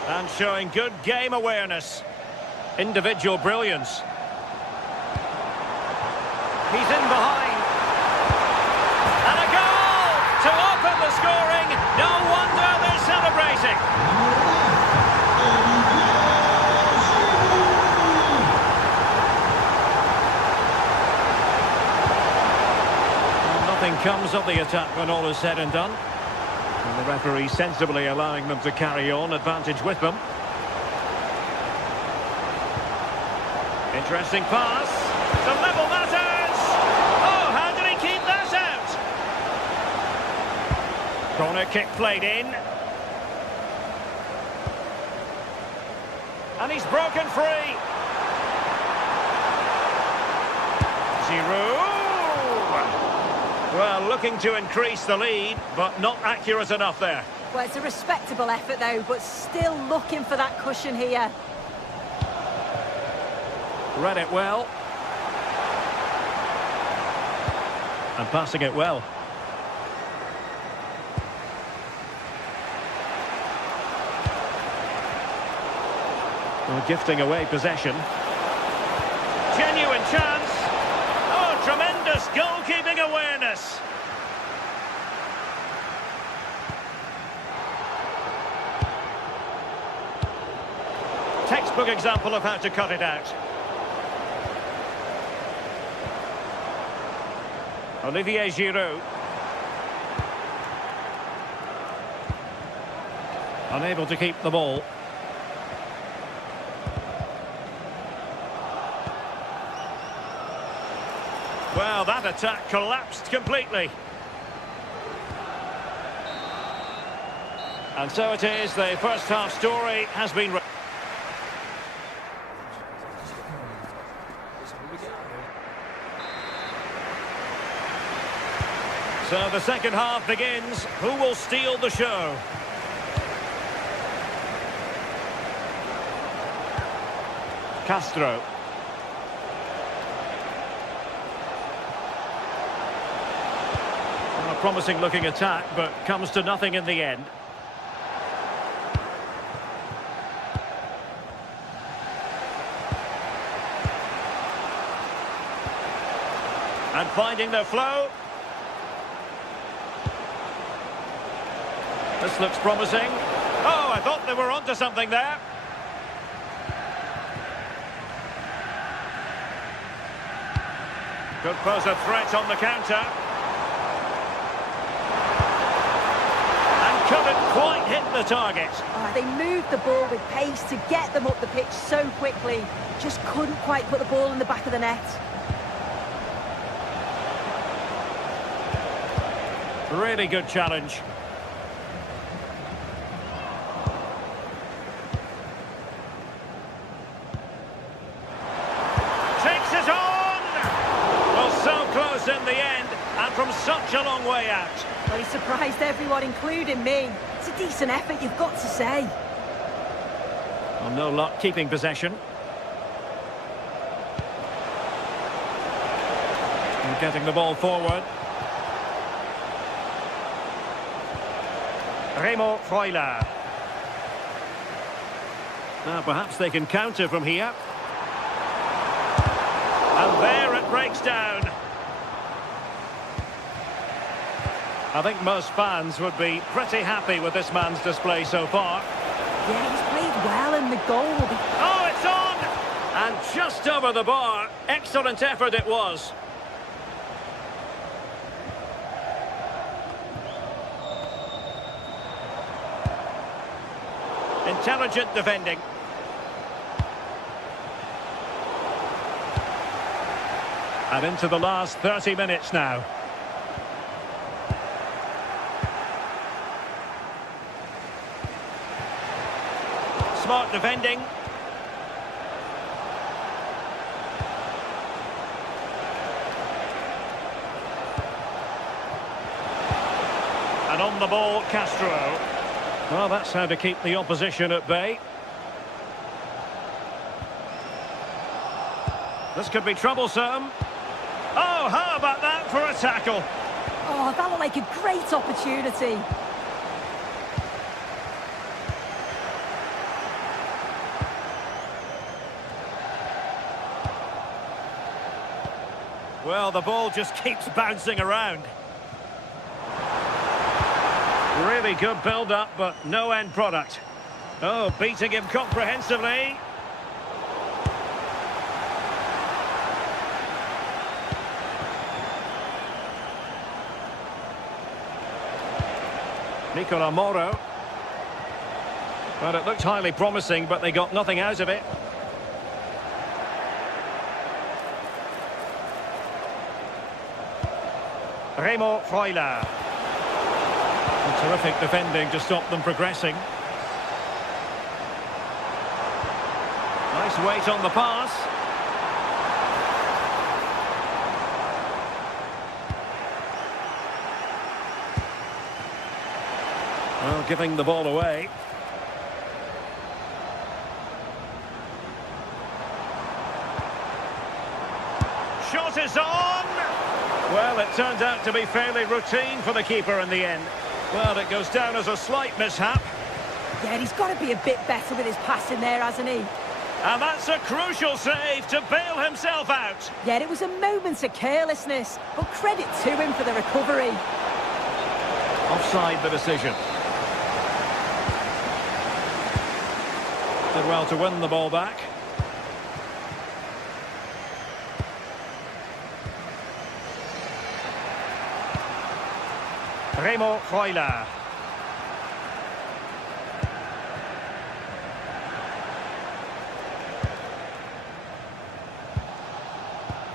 And showing good game awareness. Individual brilliance. He's in behind. And a goal to open the scoring. No wonder they're celebrating. Well, nothing comes of the attack when all is said and done. And the referee sensibly allowing them to carry on, advantage with them. Interesting pass. The level matters. Oh, how did he keep that out? Corner kick played in. And he's broken free. Giroud. Well, looking to increase the lead, but not accurate enough there. Well, it's a respectable effort, though, but still looking for that cushion here. Read it well. And passing it well. Well, gifting away possession. Genuine chance. Oh, tremendous goalkeeping awareness. Textbook example of how to cut it out. Olivier Giroud. Unable to keep the ball. Well, that attack collapsed completely. And so it is, the first half story has been... So the second half begins. Who will steal the show? Castro. A promising looking attack, but comes to nothing in the end. And finding their flow. This looks promising. Oh, I thought they were onto something there. Could pose a threat on the counter. And couldn't quite hit the target. Oh, they moved the ball with pace to get them up the pitch so quickly. Just couldn't quite put the ball in the back of the net. Really good challenge. Takes it on! Well, so close in the end, and from such a long way out. Well, he surprised everyone, including me. It's a decent effort, you've got to say. Well, no luck keeping possession. And getting the ball forward. Remo Freuler. Now perhaps they can counter from here. And there it breaks down. I think most fans would be pretty happy with this man's display so far. Yeah, he's played well and the goal will be... Oh, it's on! And just over the bar. Excellent effort it was. Intelligent defending. And into the last 30 minutes now. Smart defending. And on the ball, Castro. Well, that's how to keep the opposition at bay. This could be troublesome. Oh, how about that for a tackle? Oh, that looked like a great opportunity. Well, the ball just keeps bouncing around. Really good build-up, but no end product. Oh, beating him comprehensively. Nicola Moro. Well, it looked highly promising, but they got nothing out of it. Remo Freuler. Terrific defending to stop them progressing. Nice weight on the pass. giving the ball away. Shot is on! Well, it turned out to be fairly routine for the keeper in the end. Well, it goes down as a slight mishap. Yeah, he's got to be a bit better with his passing there, hasn't he? And that's a crucial save to bail himself out. Yeah, it was a moment of carelessness, but credit to him for the recovery. Offside the decision. Did well to win the ball back. Remo Freuler.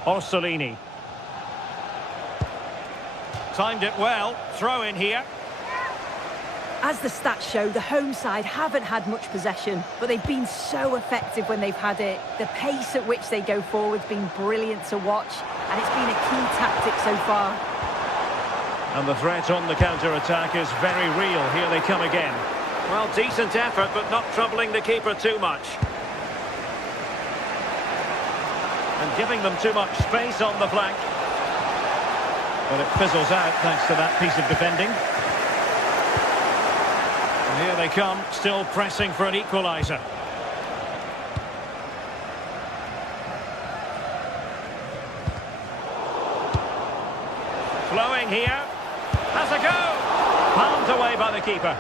Orsolini. Timed it well. Throw in here. As the stats show, the home side haven't had much possession, but they've been so effective when they've had it. The pace at which they go forward's been brilliant to watch, and it's been a key tactic so far. And the threat on the counter-attack is very real. Here they come again. Well, decent effort, but not troubling the keeper too much. And giving them too much space on the flank. But it fizzles out thanks to that piece of defending. And here they come, still pressing for an equaliser. Flowing here. Has a go! Palmed away by the keeper.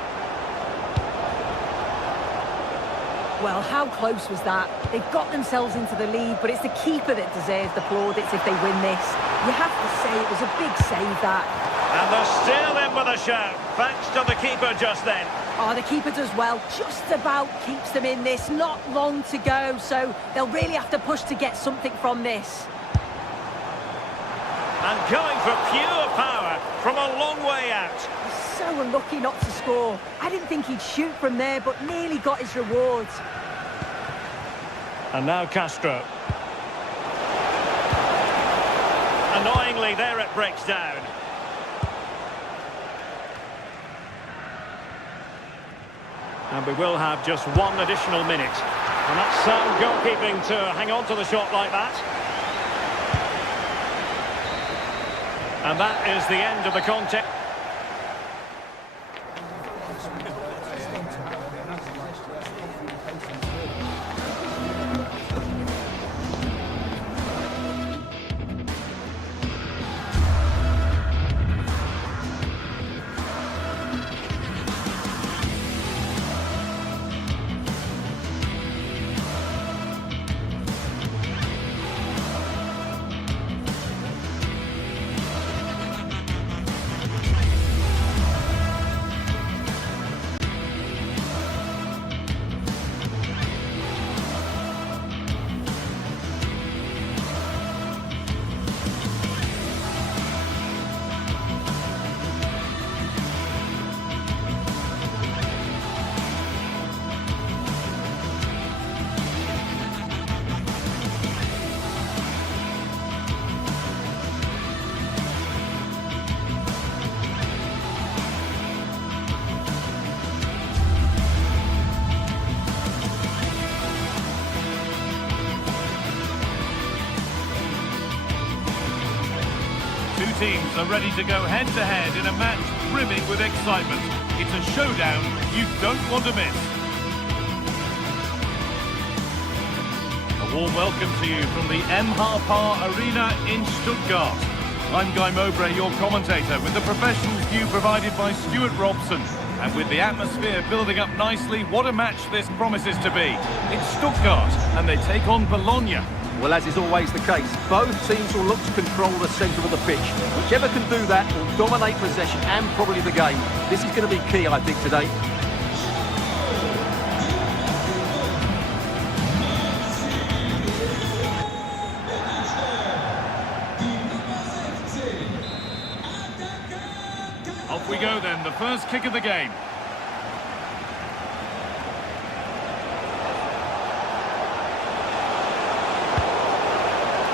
Well, how close was that? They've got themselves into the lead, but it's the keeper that deserves the plaudits if they win this. You have to say it was a big save, that. And they're still in with a shout, thanks to the keeper just then. Oh, the keeper does well. Just about keeps them in this. Not long to go, so they'll really have to push to get something from this. And going for pure power from a long way out. He's so unlucky not to score. I didn't think he'd shoot from there, but nearly got his rewards. And now Castro. Annoyingly, there it breaks down. And we will have just one additional minute. And that's sound goalkeeping to hang on to the shot like that. And that is the end of the contest. Two teams are ready to go head-to-head in a match brimming with excitement. It's a showdown you don't want to miss. A warm welcome to you from the Par Arena in Stuttgart. I'm Guy Mowbray, your commentator, with the professional view provided by Stuart Robson. And with the atmosphere building up nicely, what a match this promises to be. It's Stuttgart, and they take on Bologna. Well, as is always the case, both teams will look to control the centre of the pitch. Whichever can do that will dominate possession and probably the game. This is going to be key, I think, today. Off we go then, the first kick of the game.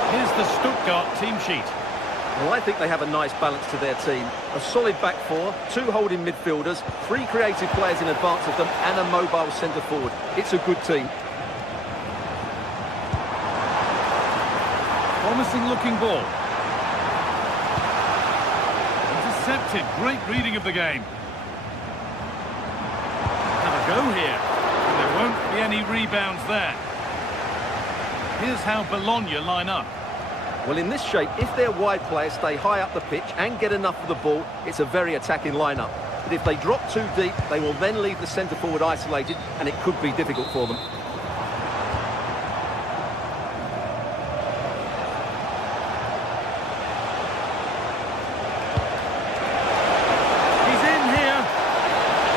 Here's the Stuttgart team sheet. Well, I think they have a nice balance to their team. A solid back four, 2 holding midfielders, 3 creative players in advance of them, and a mobile centre forward. It's a good team. Promising looking ball. Intercepted. Great reading of the game. Have a go here. And there won't be any rebounds there. Here's how Bologna line up. Well, in this shape, if their wide players stay high up the pitch and get enough of the ball, it's a very attacking lineup. But if they drop too deep, they will then leave the centre forward isolated, and it could be difficult for them. He's in here.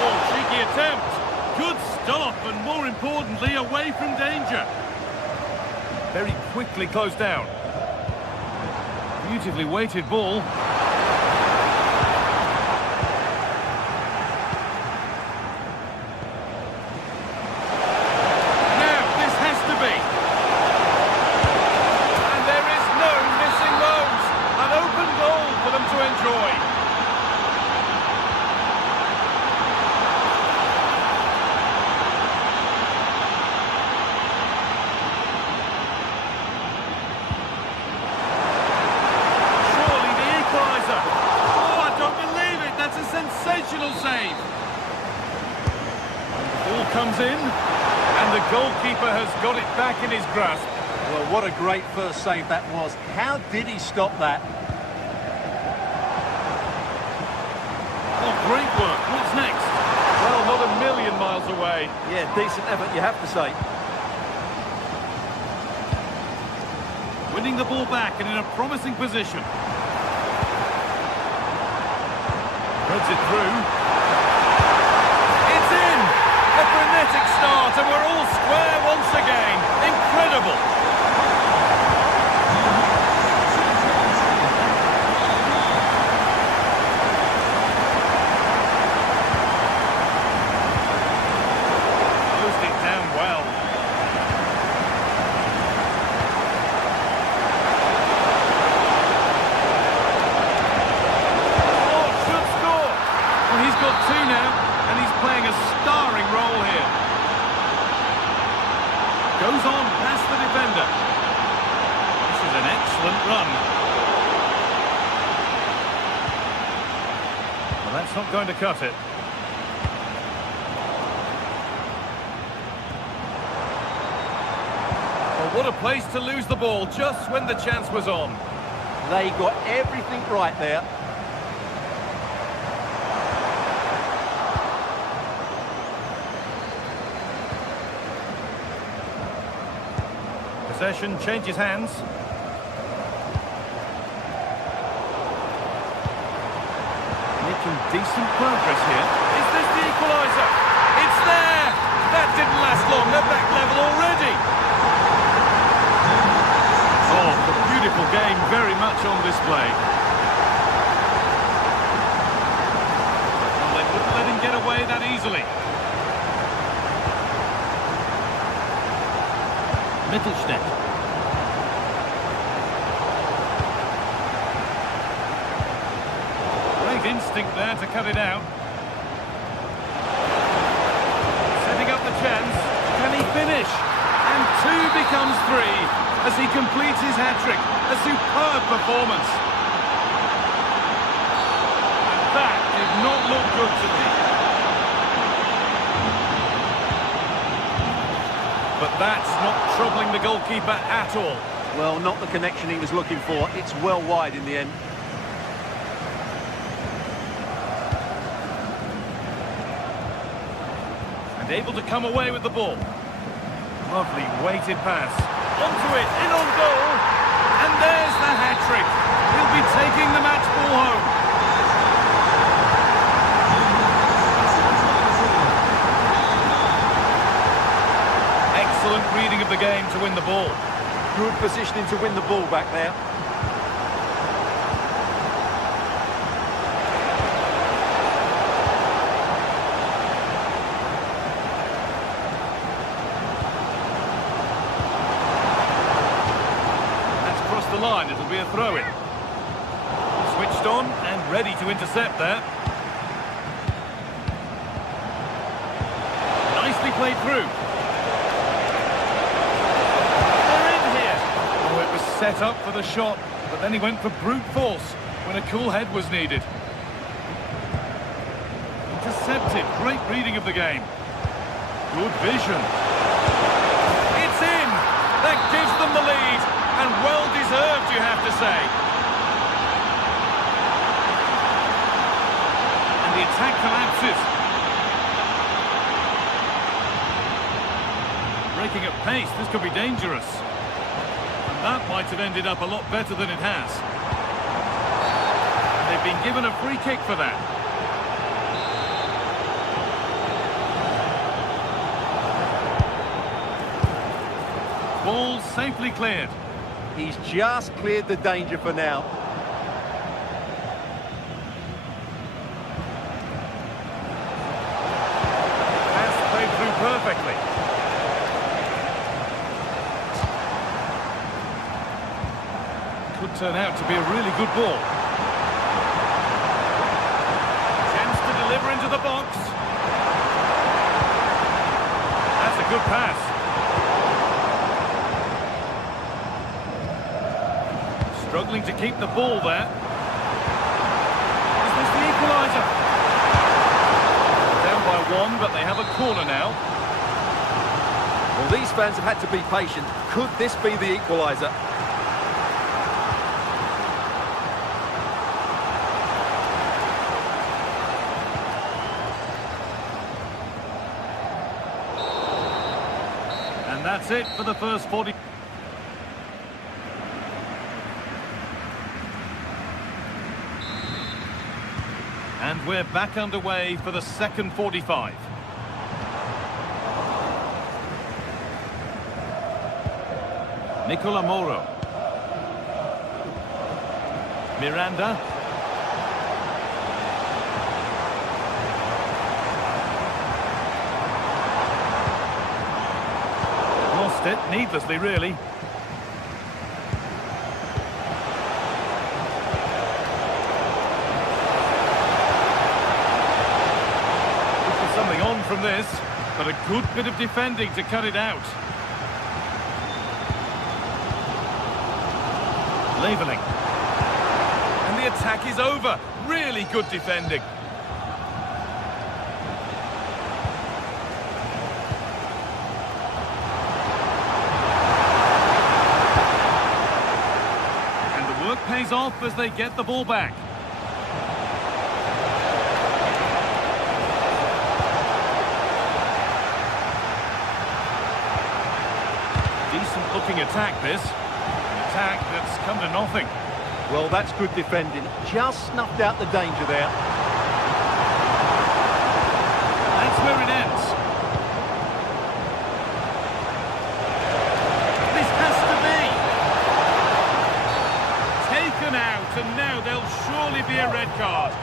Oh, cheeky attempt. Good stop, and more importantly, away from danger. Very quickly closed down. Beautifully weighted ball. Now, this has to be. And there is no missing those. An open goal for them to enjoy. Sensational save. The ball comes in, and the goalkeeper has got it back in his grasp. Well, what a great first save that was. How did he stop that? Oh, great work. What's next? Well, not a million miles away. Yeah, decent effort, you have to say. Winning the ball back and in a promising position. Threads it through. It's in! A frenetic start, and we're all square once again. Incredible! Closed it down well. He's got 2 now, and he's playing a starring role here. Goes on past the defender. This is an excellent run. Well, that's not going to cut it. Well, what a place to lose the ball just when the chance was on. They got everything right there. Possession changes hands. Making decent progress here. Is this the equaliser? It's there! That didn't last long. They're back level already. Oh, a beautiful game, very much on display. Well, they wouldn't let him get away that easily. Mittelstädt. Great instinct there to cut it out. Setting up the chance. Can he finish? And 2 becomes 3 as he completes his hat-trick. A superb performance. That did not look good to me. But that's not troubling the goalkeeper at all. Well, not the connection he was looking for. It's well wide in the end. And able to come away with the ball. Lovely weighted pass. Onto it, in on goal. And there's the hat-trick. He'll be taking the match ball home. Excellent reading of the game to win the ball. Good positioning to win the ball back there. That's crossed the line. It'll be a throw-in. switched on and ready to intercept there. Nicely played through. They're in here. Oh, it was set up for the shot, but then he went for brute force when a cool head was needed. Intercepted. Great reading of the game. Good vision. It's in. That gives them the lead. And well deserved, you have to say. And the attack collapses. Breaking at pace, this could be dangerous. And that might have ended up a lot better than it has. They've been given a free kick for that. Ball safely cleared. He's just cleared the danger for now. Pass played through perfectly. Could turn out to be a really good ball. Chance to deliver into the box. That's a good pass. Struggling to keep the ball there. Is this the equaliser? Down by one, but they have a corner now. Well, these fans have had to be patient. Could this be the equaliser? And that's it for the first 40. And we're back underway for the second 45. Nicola Moro. Miranda. Lost it, needlessly really. Something on from this, but a good bit of defending to cut it out. Labelling. And the attack is over. Really good defending. And the work pays off as they get the ball back. Decent looking attack this. An attack that's come to nothing. Well, that's good defending. Just snuffed out the danger there. That's where it ends. This has to be taken out, and now there'll surely be a red card.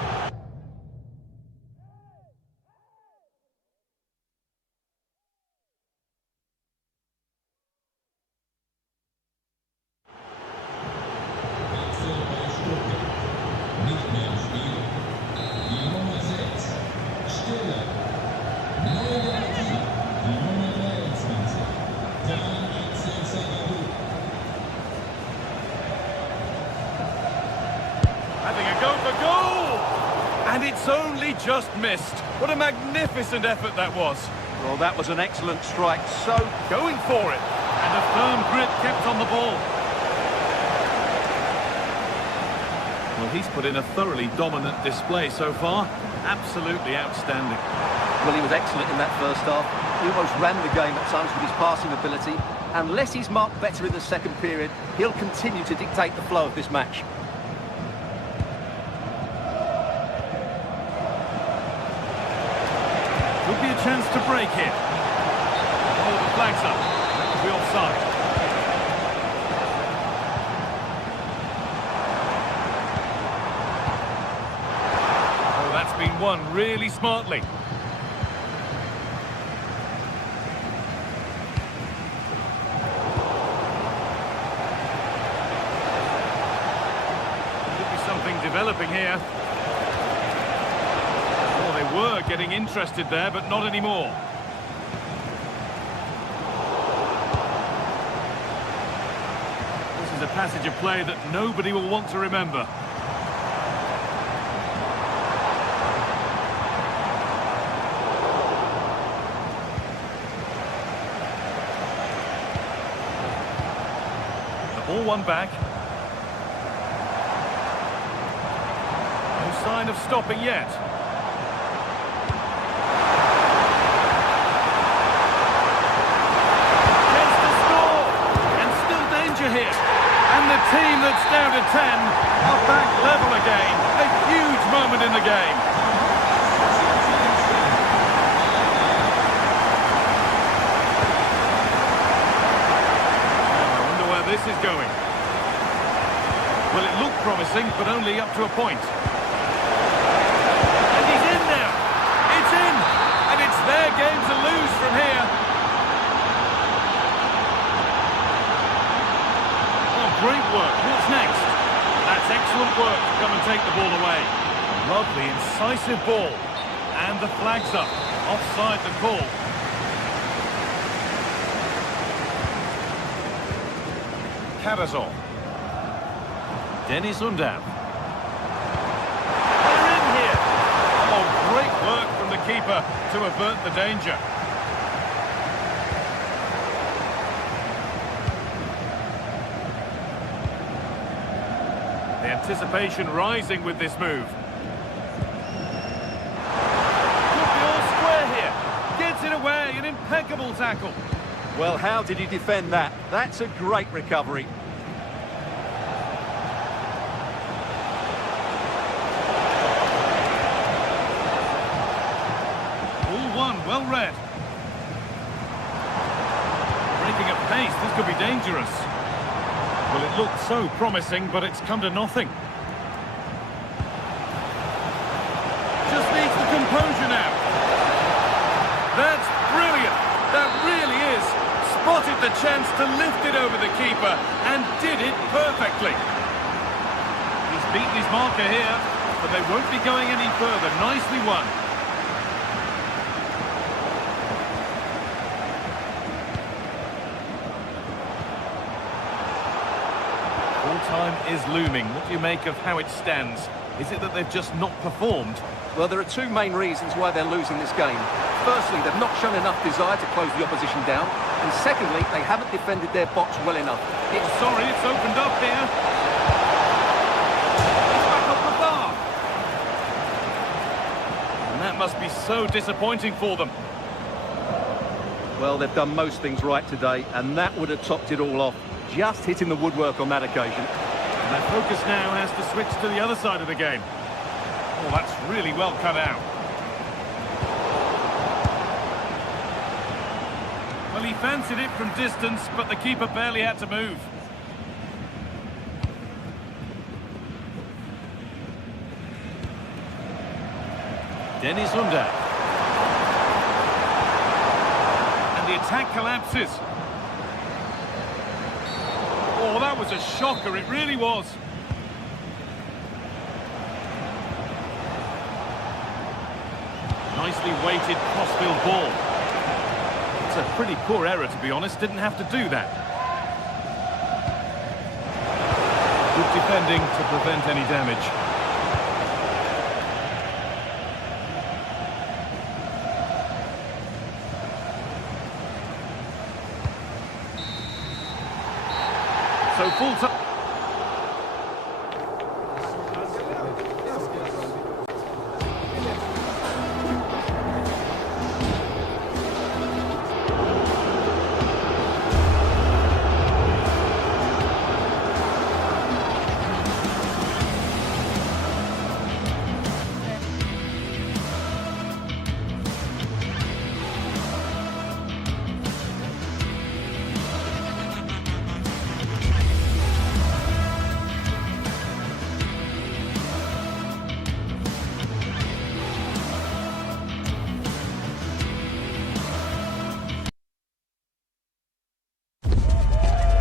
Having a go for goal! And it's only just missed. What a magnificent effort that was. Well, that was an excellent strike. So Going for it. And a firm grip kept on the ball. Well, he's put in a thoroughly dominant display so far. Absolutely outstanding. well, he was excellent in that first half. He almost ran the game at times with his passing ability. Unless he's marked better in the second period, he'll continue to dictate the flow of this match. Could be a chance to break it. Oh, the flag's up. That could be offside. Oh, that's been won really smartly. Could be something developing. developing here. Oh, they were getting interested there, but not anymore. This is a passage of play that nobody will want to remember. Ball one back. No sign of stopping yet. Chance to score! And still danger here. And the team that's down to 10 are back level again. A huge moment in the game. This is going. Well, it looked promising, but only up to a point. And he's in now. It's in. And it's their game to lose from here. Oh, great work. What's next? That's excellent work to come and take the ball away. Lovely, incisive ball. And the flag's up. Offside the call. Karazov. Denis Undav. They're in here. Oh, great work from the keeper to avert the danger. The anticipation rising with this move. Could be all square here. Gets it away, an impeccable tackle. Well, how did he defend that? That's a great recovery. All one, well read. Breaking at pace, this could be dangerous. Well, it looked so promising, but it's come to nothing. Just needs the composure now. That's brilliant. That really is. Spotted the chance to lift it over the keeper and did it perfectly. He's beaten his marker here, but they won't be going any further. Nicely won. Full time is looming. What do you make of how it stands? Is it that they've just not performed? Well, there are two main reasons why they're losing this game. Firstly, they've not shown enough desire to close the opposition down. And secondly, they haven't defended their box well enough. Sorry, it's opened up here. It's back up the bar. And that must be so disappointing for them. Well, they've done most things right today, and that would have topped it all off. Just hitting the woodwork on that occasion. And their focus now has to switch to the other side of the game. Oh, that's really well cut out. Well, he fancied it from distance, but the keeper barely had to move. Denis Undav. And the attack collapses. Oh, that was a shocker, it really was. Nicely weighted crossfield ball. It's a pretty poor error, to be honest. Didn't have to do that. Good defending to prevent any damage. So full time.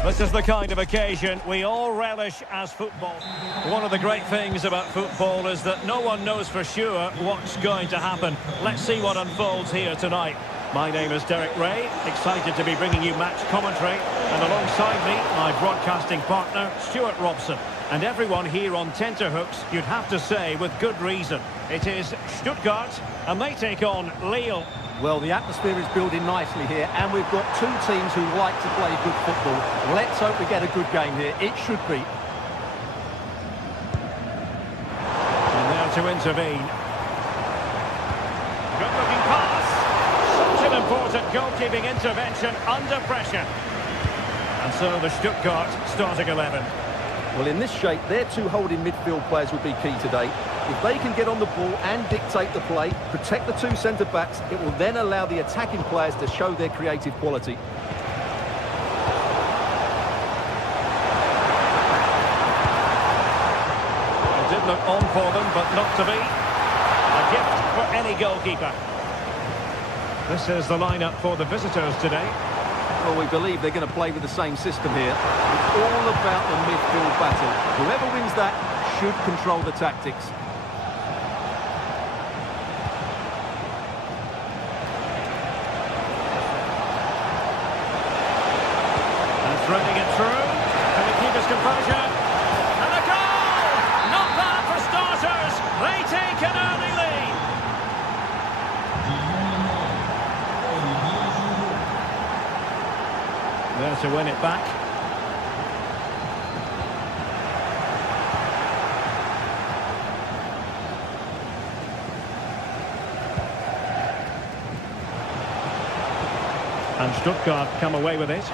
This is the kind of occasion we all relish as football. One of the great things about football is that no one knows for sure what's going to happen. Let's see what unfolds here tonight. My name is Derek Ray, excited to be bringing you match commentary, and alongside me, my broadcasting partner, Stuart Robson. And everyone here on tenterhooks, you'd have to say, with good reason. It is Stuttgart, and they take on Lille. Well, the atmosphere is building nicely here, and we've got two teams who like to play good football. Let's hope we get a good game here. It should be. And now to intervene. Good-looking pass. Such an important goalkeeping intervention under pressure. And so the Stuttgart starting 11. Well, in this shape, their two holding midfield players will be key today. If they can get on the ball and dictate the play, protect the two centre-backs, it will then allow the attacking players to show their creative quality. It did look on for them, but not to be. A gift for any goalkeeper. This is the lineup for the visitors today. Well, we believe they're going to play with the same system here. It's all about the midfield battle. Whoever wins that should control the tactics. Threading it through. Can he keep his composure? And a goal! Not bad for starters. They take an early lead. There to win it back. And Stuttgart come away with it.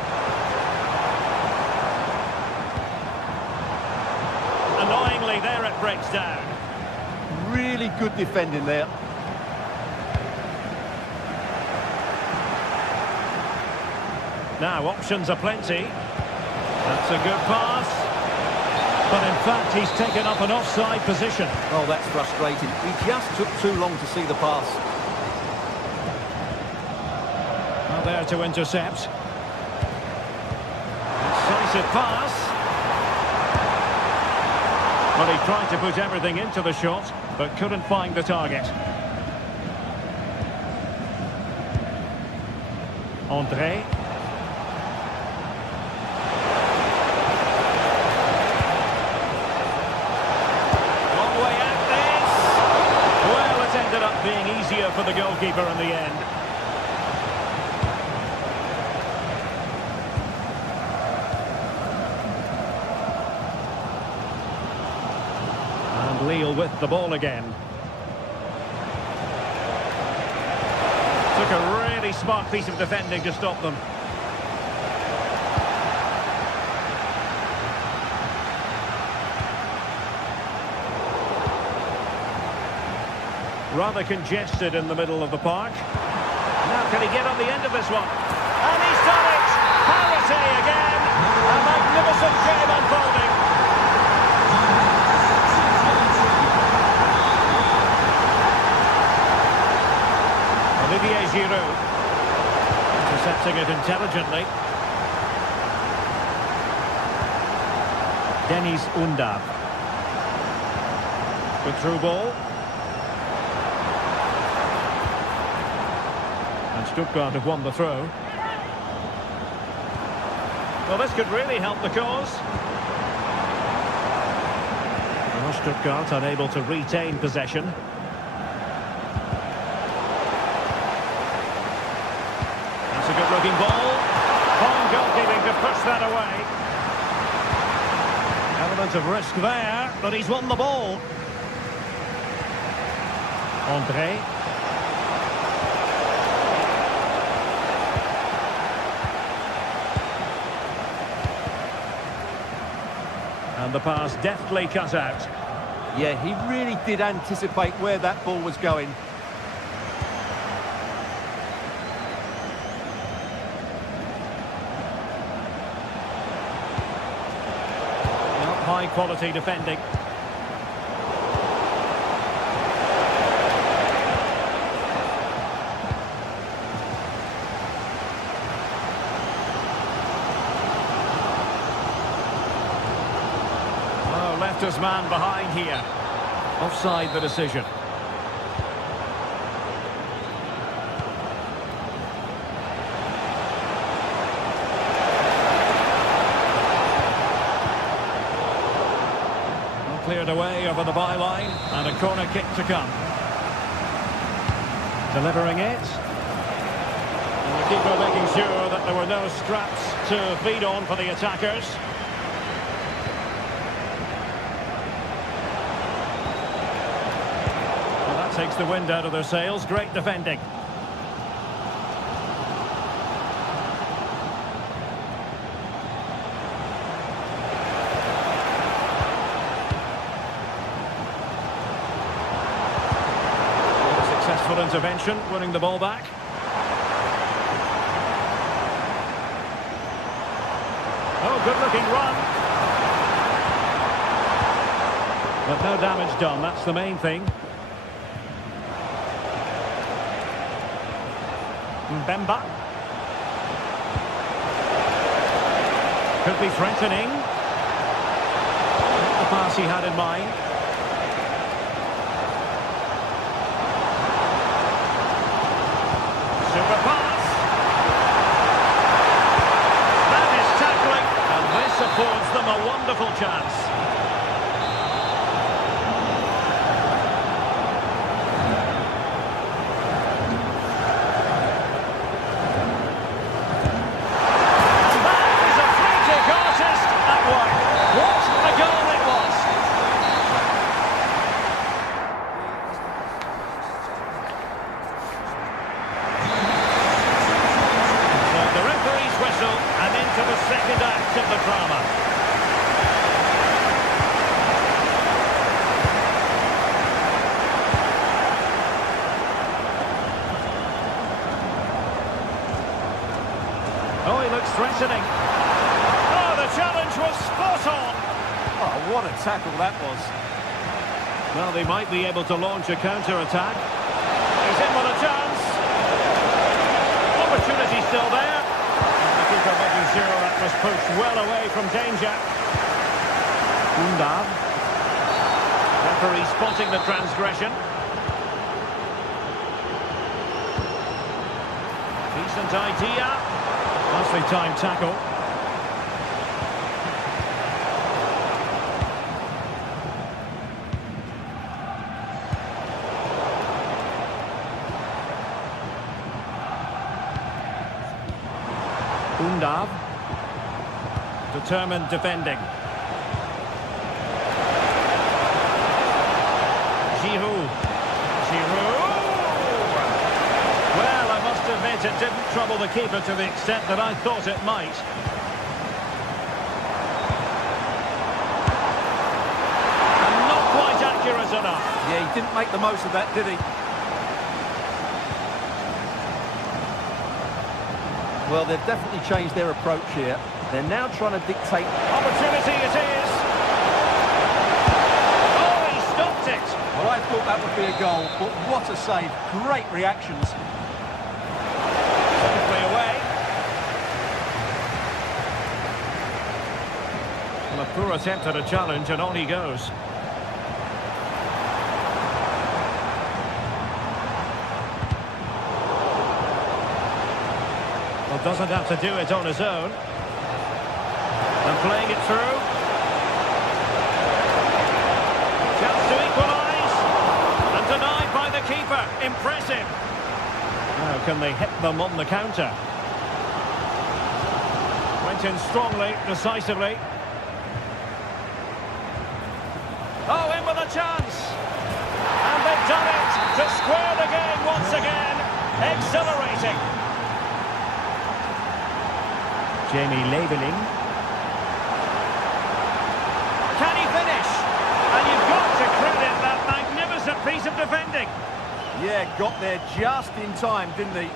Annoyingly, there it breaks down. Really good defending there. Now, options are plenty. That's a good pass. But in fact, he's taken up an offside position. Oh, that's frustrating. He just took too long to see the pass. Well, there to intercept. Decisive pass. Well, he tried to put everything into the shot, but couldn't find the target. André. Long way out this. Well, it ended up being easier for the goalkeeper in the end. Lille with the ball again. Took a really smart piece of defending to stop them. Rather congested in the middle of the park. Now can he get on the end of this one? And he's done it! Parity again! A magnificent game unfolding. Olivier Giroud intercepting it intelligently. Dennis Undav. Good through ball. And Stuttgart have won the throw. Well, this could really help the cause. Well, Stuttgart unable to retain possession. A good-looking ball. Fine goalkeeping to push that away. Element of risk there, but he's won the ball. André. And the pass deftly cut out. Yeah, he really did anticipate where that ball was going. High quality defending. fastest man behind here. Offside the decision. Cleared away over the byline, and a corner kick to come. Delivering it. And the keeper making sure that there were no scraps to feed on for the attackers. Well, that takes the wind out of their sails. Great defending. Successful intervention, winning the ball back. Oh, good-looking run. But no damage done, that's the main thing. Mbemba. Could be threatening. Not the pass he had in mind. Super pass. That is tackling, and this affords them a wonderful chance. And that is a free-kick artist at work. What a goal it was! And into the second act of the drama. Oh, he looks threatening. Oh, the challenge was spot on. Oh, what a tackle that was. Well, they might be able to launch a counter-attack. He's in with a chance. Opportunity still there. Keeper making sure that was pushed well away from danger. Undav. Referee spotting the transgression. Decent idea. Nicely timed tackle. Undav. Determined defending. Giroud. Well, I must admit it didn't trouble the keeper to the extent that I thought it might. And not quite accurate enough. Yeah, he didn't make the most of that, did he? Well, they've definitely changed their approach here. They're now trying to dictate... Opportunity it is! Oh, he stopped it! Well, I thought that would be a goal, but what a save. Great reactions. Safely away. Well, a poor attempt at a challenge, and on he goes. Well, doesn't have to do it on his own. And playing it through. Chance to equalise. And denied by the keeper. Impressive. Now can they hit them on the counter? Went in strongly, decisively. Oh, in with a chance. And they've done it to square the game once again. Exhilarating. Jamie Leveling. Can he finish? And you've got to credit that magnificent piece of defending. Yeah, got there just in time, didn't he?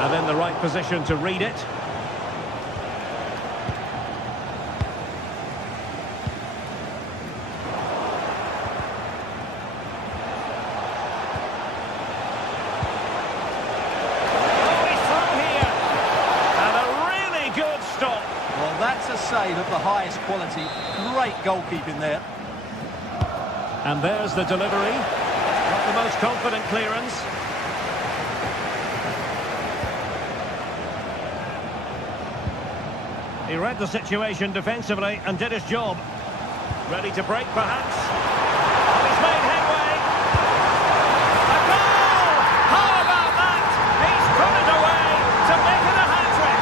And in the right position to read it. save of the highest quality. Great goalkeeping there. And there's the delivery. Not the most confident clearance. He read the situation defensively and did his job. Ready to break, perhaps. And he's made headway. A goal! How about that? He's put it away to make it a hat-trick.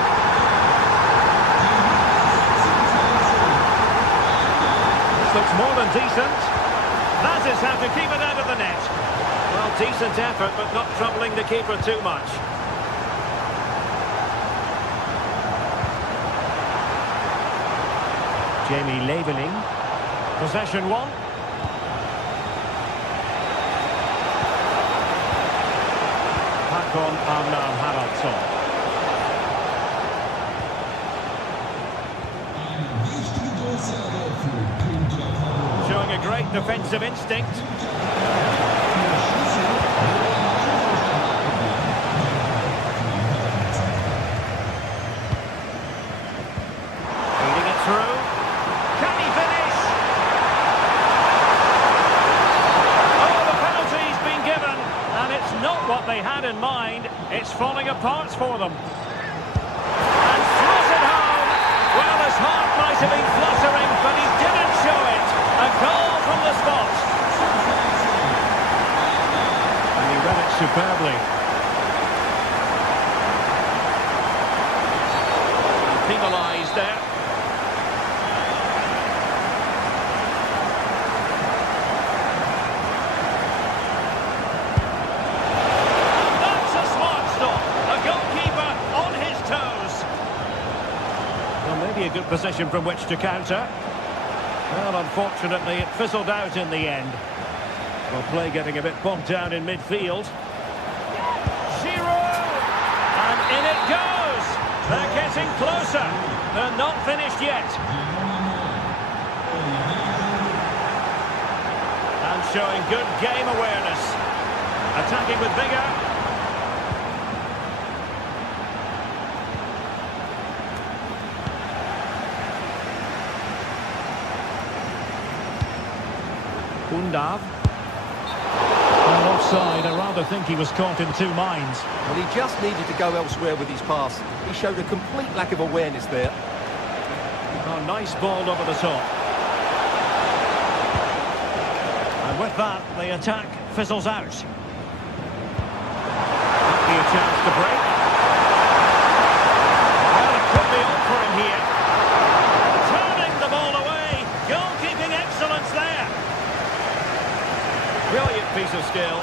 This looks more than decent. That is how to keep it out of the net. Well, decent effort, but not troubling the keeper too much. Jamie Labeling. Possession one. Hakon Arnar Haraldsson. Showing a great defensive instinct. Feeding it through. Can he finish? Oh, the penalty's been given, and it's not what they had in mind. It's falling apart for them. And throws it home. Well, his heart might have been fluttering, but he didn't show it. A goal from the spot. And he read it superbly. Penalised there. That's a smart stop. A goalkeeper on his toes. Well, maybe a good position from which to counter. Well, unfortunately, it fizzled out in the end. Well, play getting a bit bogged down in midfield. Giroud! And in it goes! They're getting closer. They're not finished yet. And showing good game awareness. Attacking with vigour. Undav. And offside, I rather think he was caught in two minds. Well, he just needed to go elsewhere with his pass. He showed a complete lack of awareness there. Oh, nice ball over the top. And with that, the attack fizzles out. Might be a chance to break. Well, it could be on for him here. Turning the ball away. Goalkeeping excellence there. Brilliant piece of skill.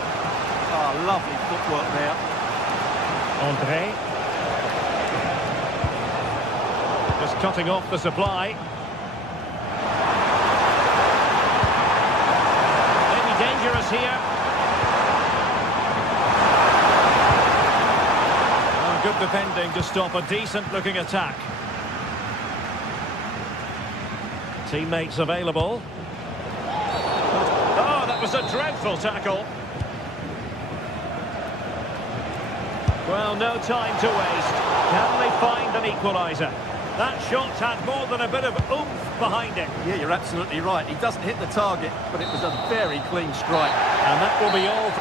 Oh, lovely footwork there. André. Just cutting off the supply. Maybe dangerous here. Oh, good defending to stop a decent-looking attack. Teammates available. Oh, that was a dreadful tackle. Well, no time to waste. Can they find an equaliser? That shot had more than a bit of oomph behind it. Yeah, you're absolutely right. He doesn't hit the target, but it was a very clean strike. And that will be all.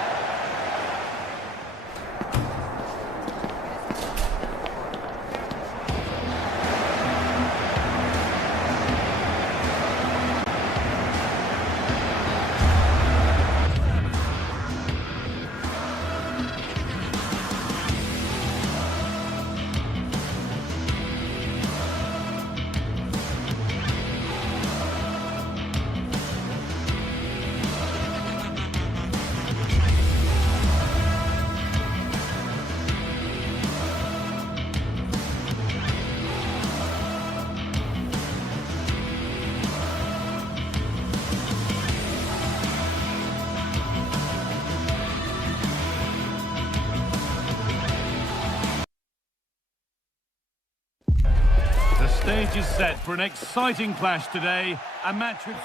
The stage is set for an exciting clash today. A match with...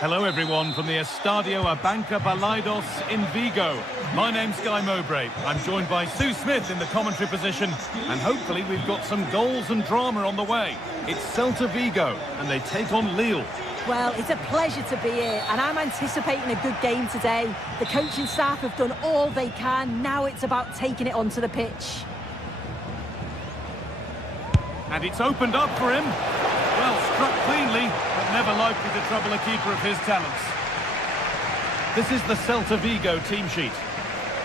Hello everyone from the Estadio Abanca Balaidos in Vigo. My name's Guy Mowbray. I'm joined by Sue Smith in the commentary position, and hopefully we've got some goals and drama on the way. It's Celta Vigo and they take on Lille. Well, it's a pleasure to be here, and I'm anticipating a good game today. The coaching staff have done all they can. Now it's about taking it onto the pitch. And it's opened up for him. Well, struck cleanly, but never likely to trouble a keeper of his talents. This is the Celta Vigo team sheet.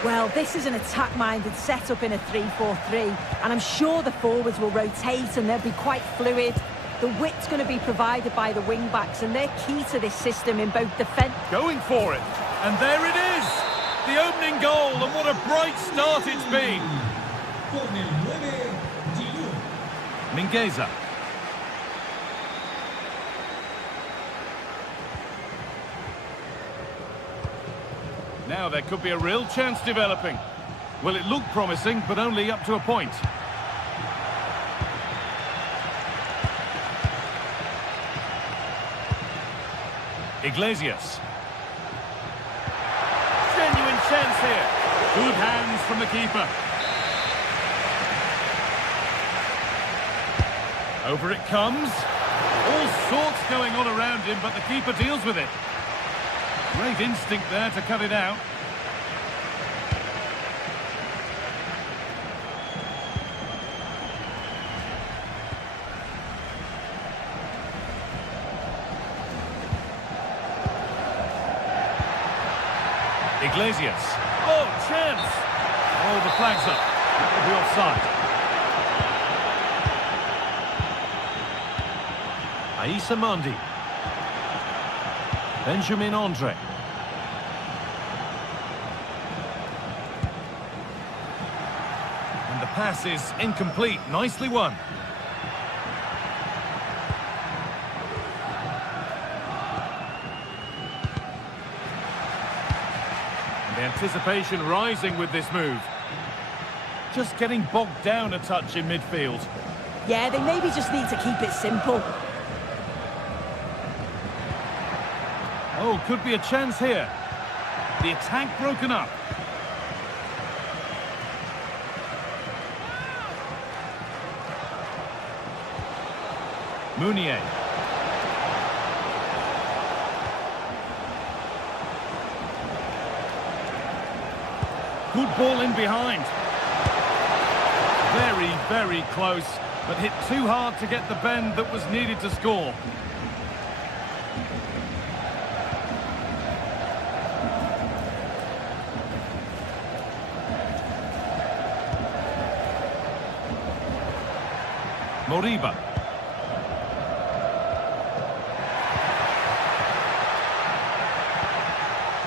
Well, this is an attack-minded setup in a 3-4-3, and I'm sure the forwards will rotate and they'll be quite fluid. The width's going to be provided by the wing-backs, and they're key to this system in both defence... Going for it, and there it is! The opening goal, and what a bright start it's been! Mingueza. Now there could be a real chance developing. Well, it looked promising, but only up to a point. Iglesias. Genuine chance here. Good hands from the keeper. Over it comes. All sorts going on around him, but the keeper deals with it. Great instinct there to cut it out. Iglesias. Oh, chance! Oh, the flag's up. That will be offside. Aissa Mandi. Benjamin Andre. And the pass is incomplete. Nicely won. The anticipation rising with this move. Just getting bogged down a touch in midfield. Yeah, they maybe just need to keep it simple. Oh, could be a chance here. The attack broken up. Mounier. Good ball in behind. Very, very close, but hit too hard to get the bend that was needed to score. Moriba.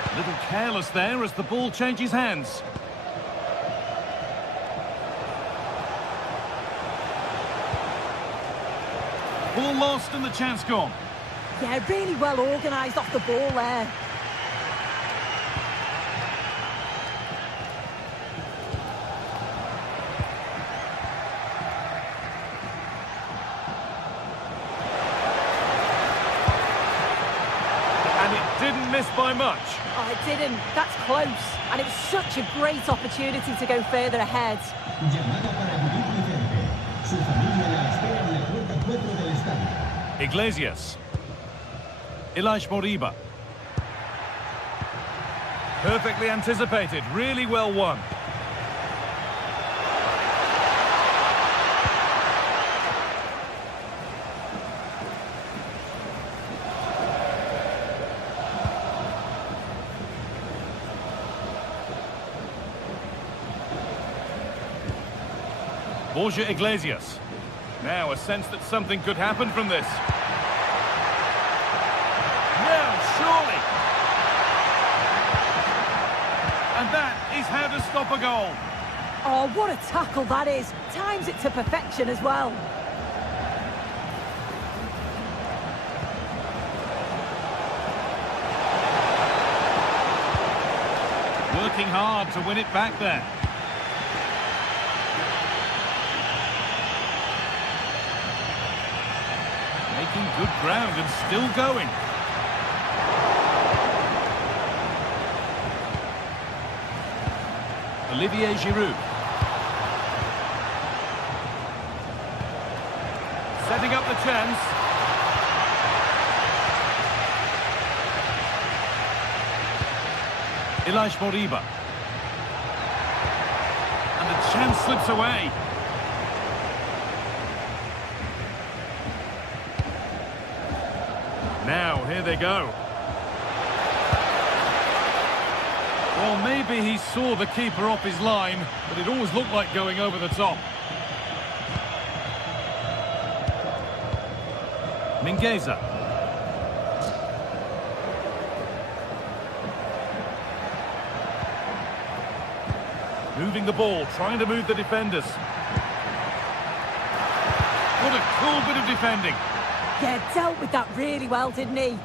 A little careless there as the ball changes hands. Ball lost and the chance gone. Yeah, really well organised off the ball there. Didn't miss by much. Oh, it didn't. That's close. And it was such a great opportunity to go further ahead. Iglesias. Ilaix Moriba. Perfectly anticipated. Really well won. Borja Iglesias. Now a sense that something could happen from this. Now, surely. And that is how to stop a goal. Oh, what a tackle that is. Times it to perfection as well. Working hard to win it back there. Making good ground and still going. Olivier Giroud. Setting up the chance. Ilaix Moriba. And the chance slips away. Now, here they go. Well, maybe he saw the keeper off his line, but it always looked like going over the top. Mingueza. Moving the ball, trying to move the defenders. What a cool bit of defending. Yeah, dealt with that really well, didn't he?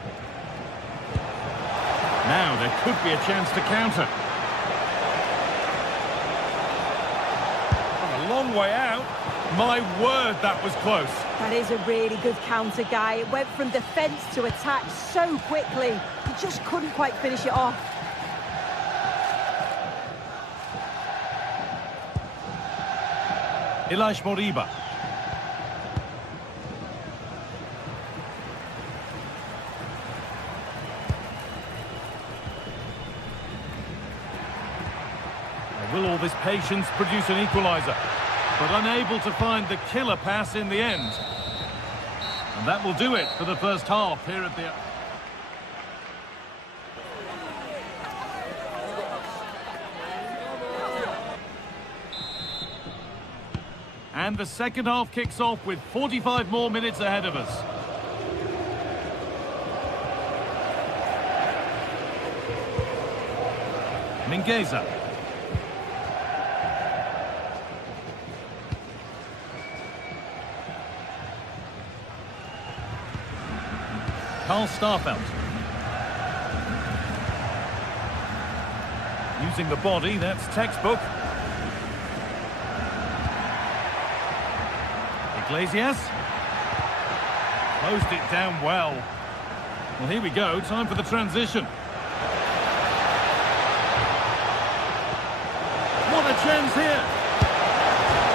Now there could be a chance to counter. Oh, a long way out. My word, that was close. That is a really good counter, Guy. It went from defence to attack so quickly. He just couldn't quite finish it off. Ilaix Moriba. Will all this patience produce an equaliser? But unable to find the killer pass in the end. And that will do it for the first half here at the... And the second half kicks off with 45 more minutes ahead of us. Mingueza. Carl Starfelt. Using the body, that's textbook. Iglesias. Closed it down well. Well, here we go, time for the transition. What a chance here!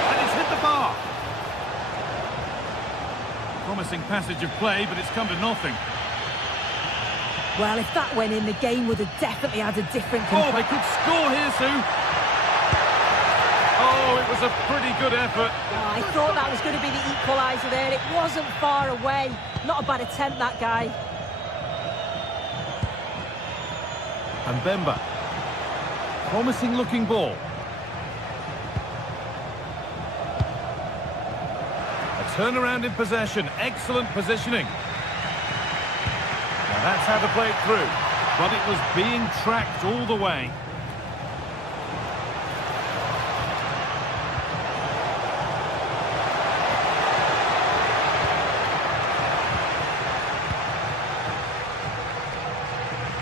And it's hit the bar. Promising passage of play, but it's come to nothing. Well, if that went in, the game would have definitely had a different... Oh, they could score here, Sue. Oh, it was a pretty good effort. Oh, I thought that was going to be the equaliser there. It wasn't far away. Not a bad attempt, that guy. And Bemba. Promising looking ball. A turnaround in possession. Excellent positioning. Now that's how to play it through. But it was being tracked all the way.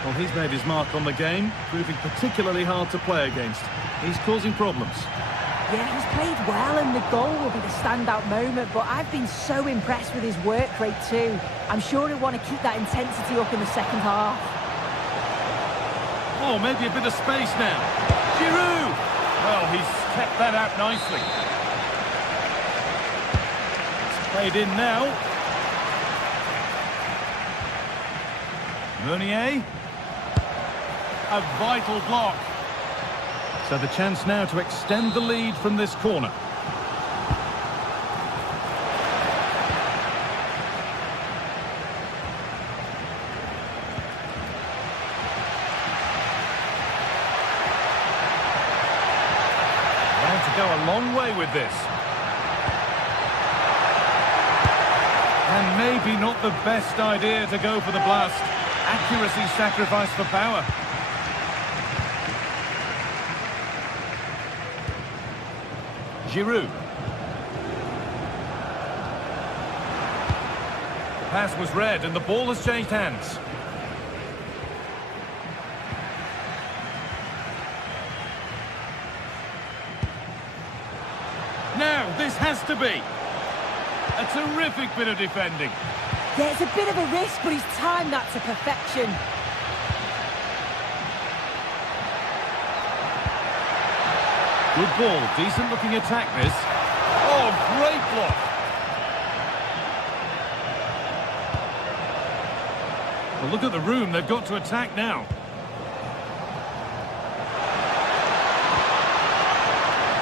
Well, he's made his mark on the game, proving particularly hard to play against. He's causing problems. Yeah, he's played well, and the goal will be the standout moment, but I've been so impressed with his work rate too. I'm sure he'll want to keep that intensity up in the second half. Oh, maybe a bit of space now. Giroud! Well, he's kept that out nicely. It's played in now. Meunier. A vital block. So the chance now to extend the lead from this corner. Going to go a long way with this. And maybe not the best idea to go for the blast. Accuracy sacrificed for power. Giroud. The pass was read and the ball has changed hands. Now, this has to be a terrific bit of defending. Yeah, it's a bit of a risk, but he's timed that to perfection. Good ball, decent looking attack this. Oh, great block. Well, look at the room they've got to attack now.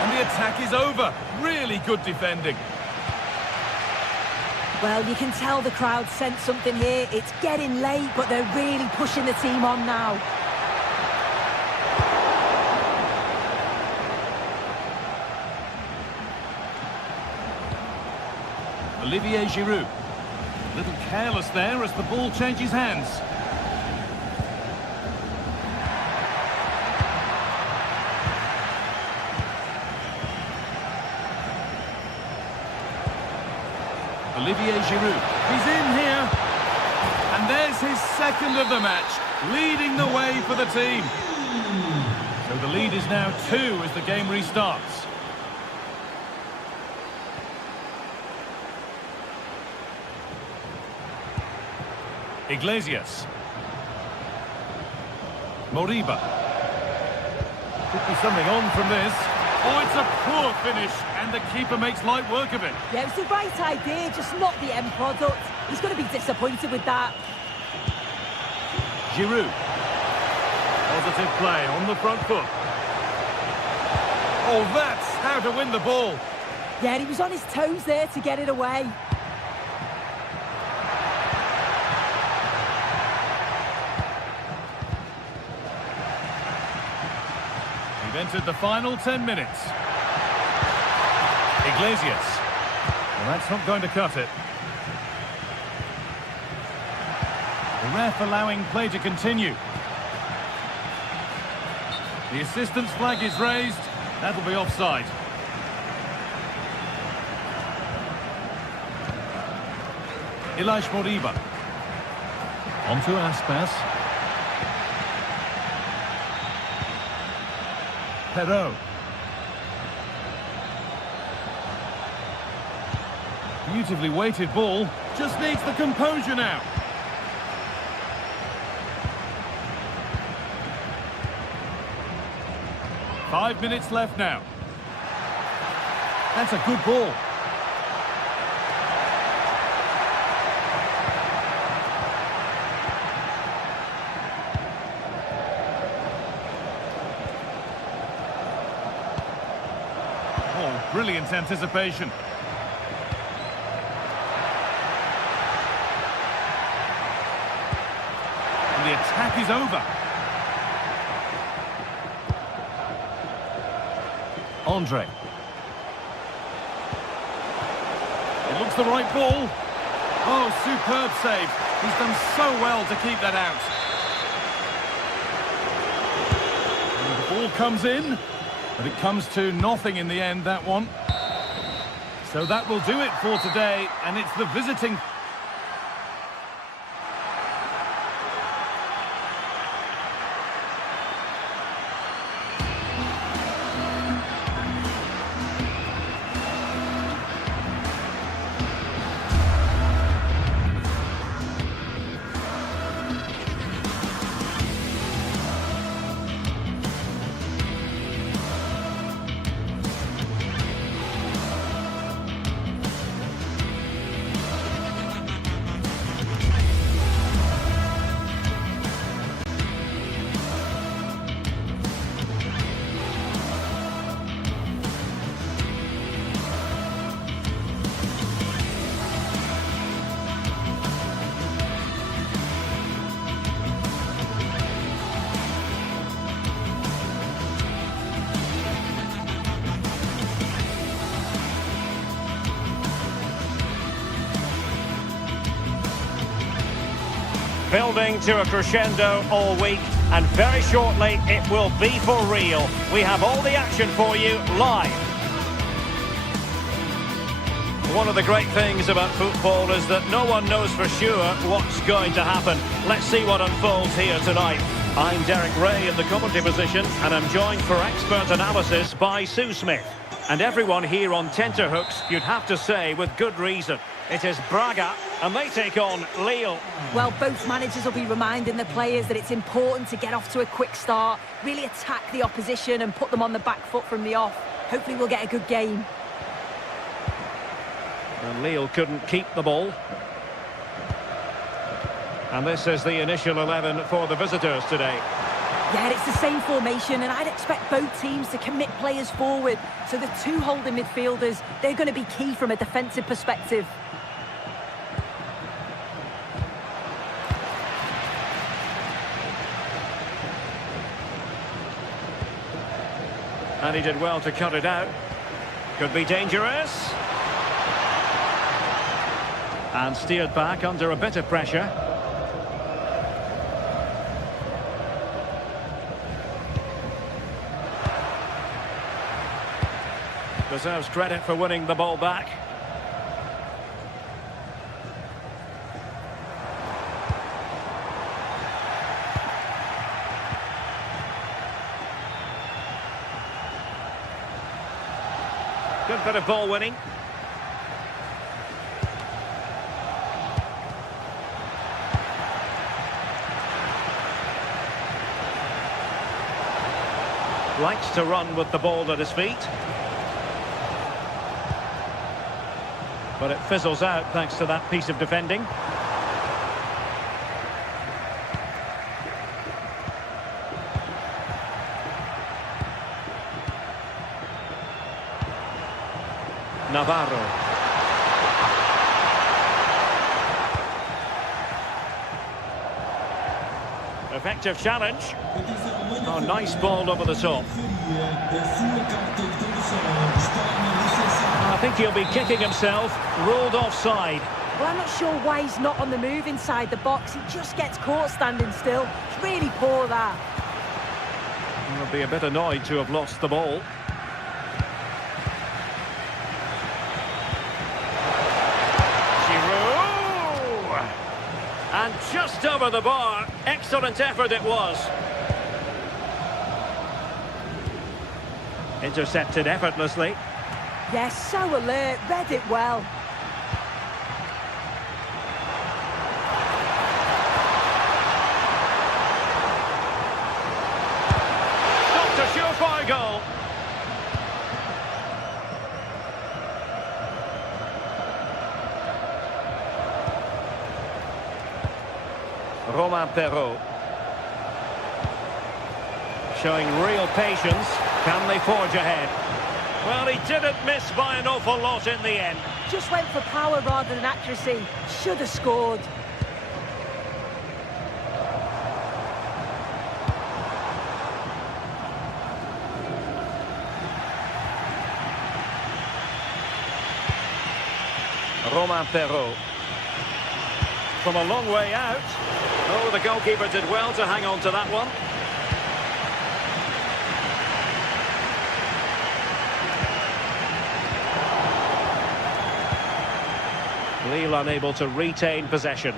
And the attack is over. Really good defending. Well, you can tell the crowd sensed something here. It's getting late, but they're really pushing the team on now. Olivier Giroud. A little careless there as the ball changes hands. Olivier Giroud. He's in here. And there's his second of the match, leading the way for the team. So the lead is now 2 as the game restarts. Iglesias. Moriba. Could be something on from this. Oh, it's a poor finish, and the keeper makes light work of it. Yeah, it's the right idea, just not the end product. He's going to be disappointed with that. Giroud. Positive play on the front foot. Oh, that's how to win the ball. Yeah, he was on his toes there to get it away. We've entered the final 10 minutes. Iglesias. Well, that's not going to cut it. The ref allowing play to continue. The assistant's flag is raised. That'll be offside. Ilaix Moriba. On to Aspas. Perrault. Beautifully weighted ball. Just needs the composure now. Five minutes left now. That's a good ball. Oh, brilliant anticipation. And the attack is over. Andre. It looks the right ball. Oh, superb save. He's done so well to keep that out. And the ball comes in, but it comes to nothing in the end, that one. So that will do it for today, and it's the visiting... Building to a crescendo all week, and very shortly it will be for real. We have all the action for you live. One of the great things about football is that no one knows for sure what's going to happen. Let's see what unfolds here tonight. I'm Derek Ray in the commentary position, and I'm joined for expert analysis by Sue Smith. And everyone here on tenterhooks, you'd have to say, with good reason. It is Braga, and they take on Lille. Well, both managers will be reminding the players that it's important to get off to a quick start, really attack the opposition and put them on the back foot from the off. Hopefully we'll get a good game. And Lille couldn't keep the ball. And this is the initial 11 for the visitors today. Yeah, it's the same formation, and I'd expect both teams to commit players forward. So the two holding midfielders, they're going to be key from a defensive perspective. And he did well to cut it out. Could be dangerous. And steered back under a bit of pressure. Deserves credit for winning the ball back. Good bit of ball winning. Likes to run with the ball at his feet. But it fizzles out thanks to that piece of defending. Navarro. Effective challenge. Oh, nice ball over the top. I think he'll be kicking himself. Ruled offside. Well, I'm not sure why he's not on the move inside the box. He just gets caught standing still. It's really poor, that. He'll be a bit annoyed to have lost the ball. Giroud! And just over the bar. Excellent effort it was. Intercepted effortlessly. Yes, so alert, read it well. Dr. Surefire goal. Romain Perrault. Showing real patience. Can they forge ahead? Well, he didn't miss by an awful lot in the end. Just went for power rather than accuracy. Should have scored. Romain Perrault. From a long way out. Oh, the goalkeeper did well to hang on to that one. Lille unable to retain possession.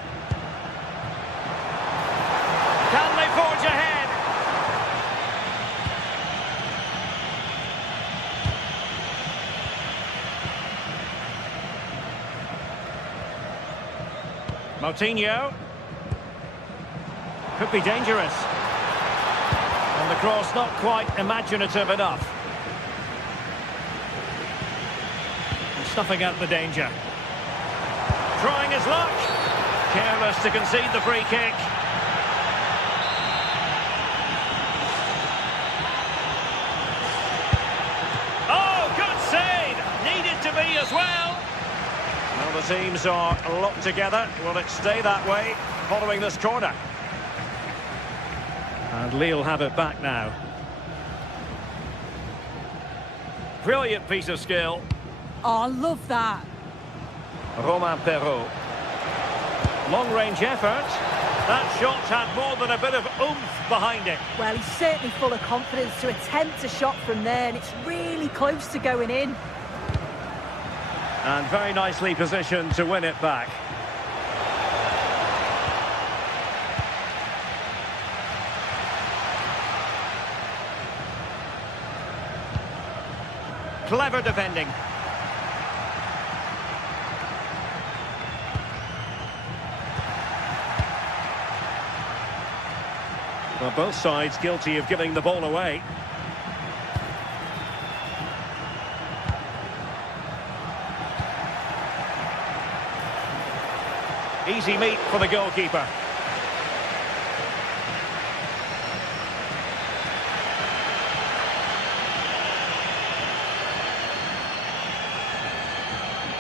Can they forge ahead? Moutinho. Could be dangerous. And the cross not quite imaginative enough. And snuffing out the danger. Trying his luck. Careless to concede the free kick. Oh, good save. Needed to be as well. Well, the teams are locked together. Will it stay that way following this corner? And Lille have it back now. Brilliant piece of skill. Oh, I love that. Romain Perrault. Long-range effort. That shot had more than a bit of oomph behind it. Well, he's certainly full of confidence to attempt a shot from there, and it's really close to going in. And very nicely positioned to win it back. Clever defending. Well, both sides guilty of giving the ball away. Easy meat for the goalkeeper.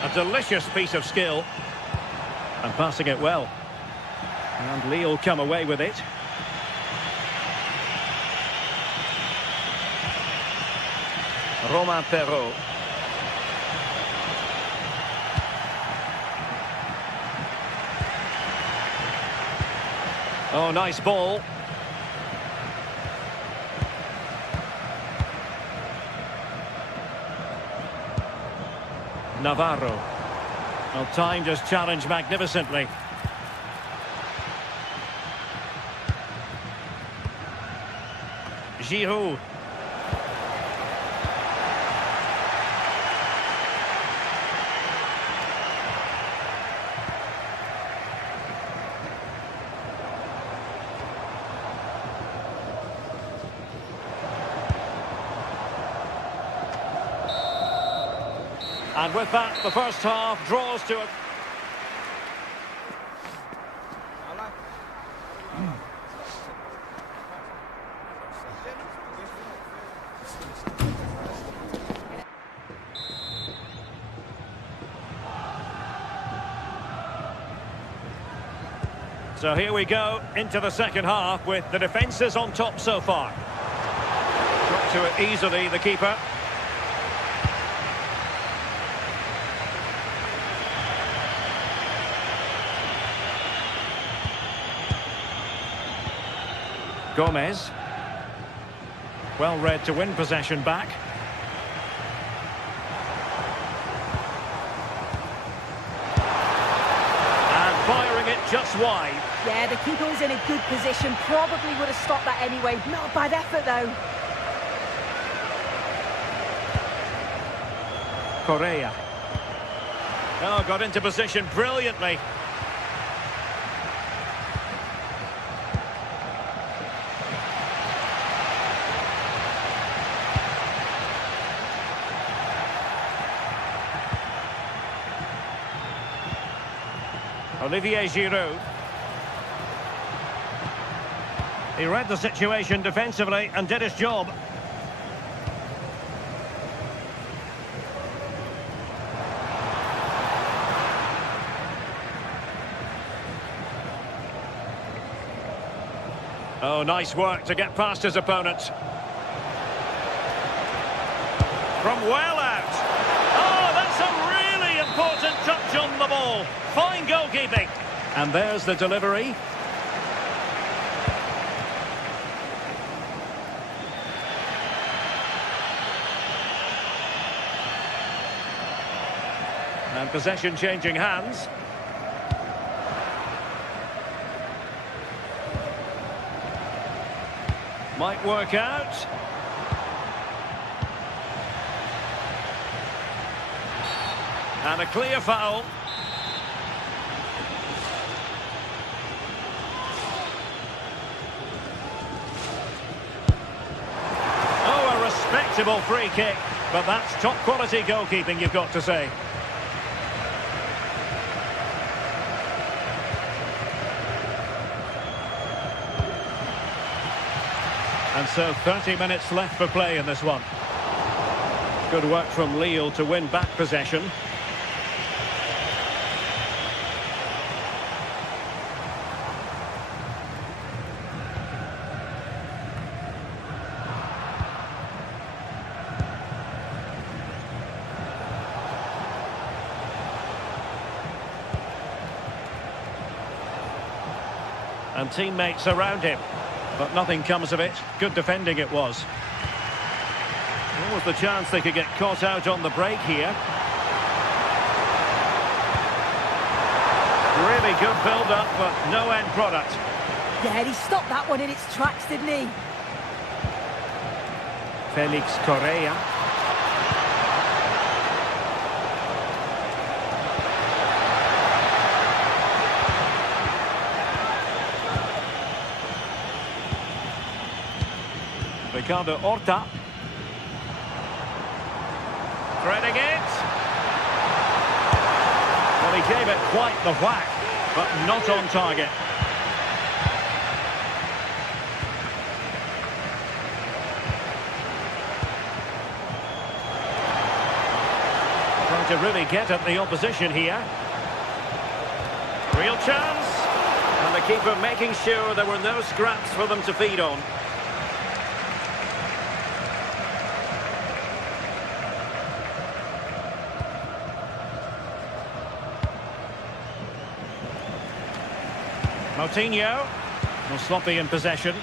A delicious piece of skill. And passing it well. And Lille come away with it. Romain Perrault. Oh, nice ball. Navarro. Well, timed his challenge magnificently. Giroud. And with that, the first half draws to a... So here we go into the second half with the defences on top so far. Got to it easily, the keeper. Gomez. Well read to win possession back. And firing it just wide. Yeah, the keeper was in a good position. Probably would have stopped that anyway. Not a bad effort, though. Correa. Oh, got into position brilliantly. Olivier Giroud. He read the situation defensively and did his job. Oh, nice work to get past his opponent. From well out. Oh, that's a really important touch on the ball. Fine goalkeeping. And there's the delivery. And possession changing hands. Might work out. And a clear foul. Oh, a respectable free kick. But that's top quality goalkeeping, you've got to say. And so 30 minutes left for play in this one. Good work from Lille to win back possession. And teammates around him. But nothing comes of it. Good defending it was. What was the chance they could get caught out on the break here? Really good build-up, but no end product. Yeah, he stopped that one in its tracks, didn't he? Felix Correa. Ricardo Horta. Threading it. Well, he gave it quite the whack, but not on target. Trying to really get at the opposition here. Real chance. And the keeper making sure there were no scraps for them to feed on. Moutinho, well, sloppy in possession. He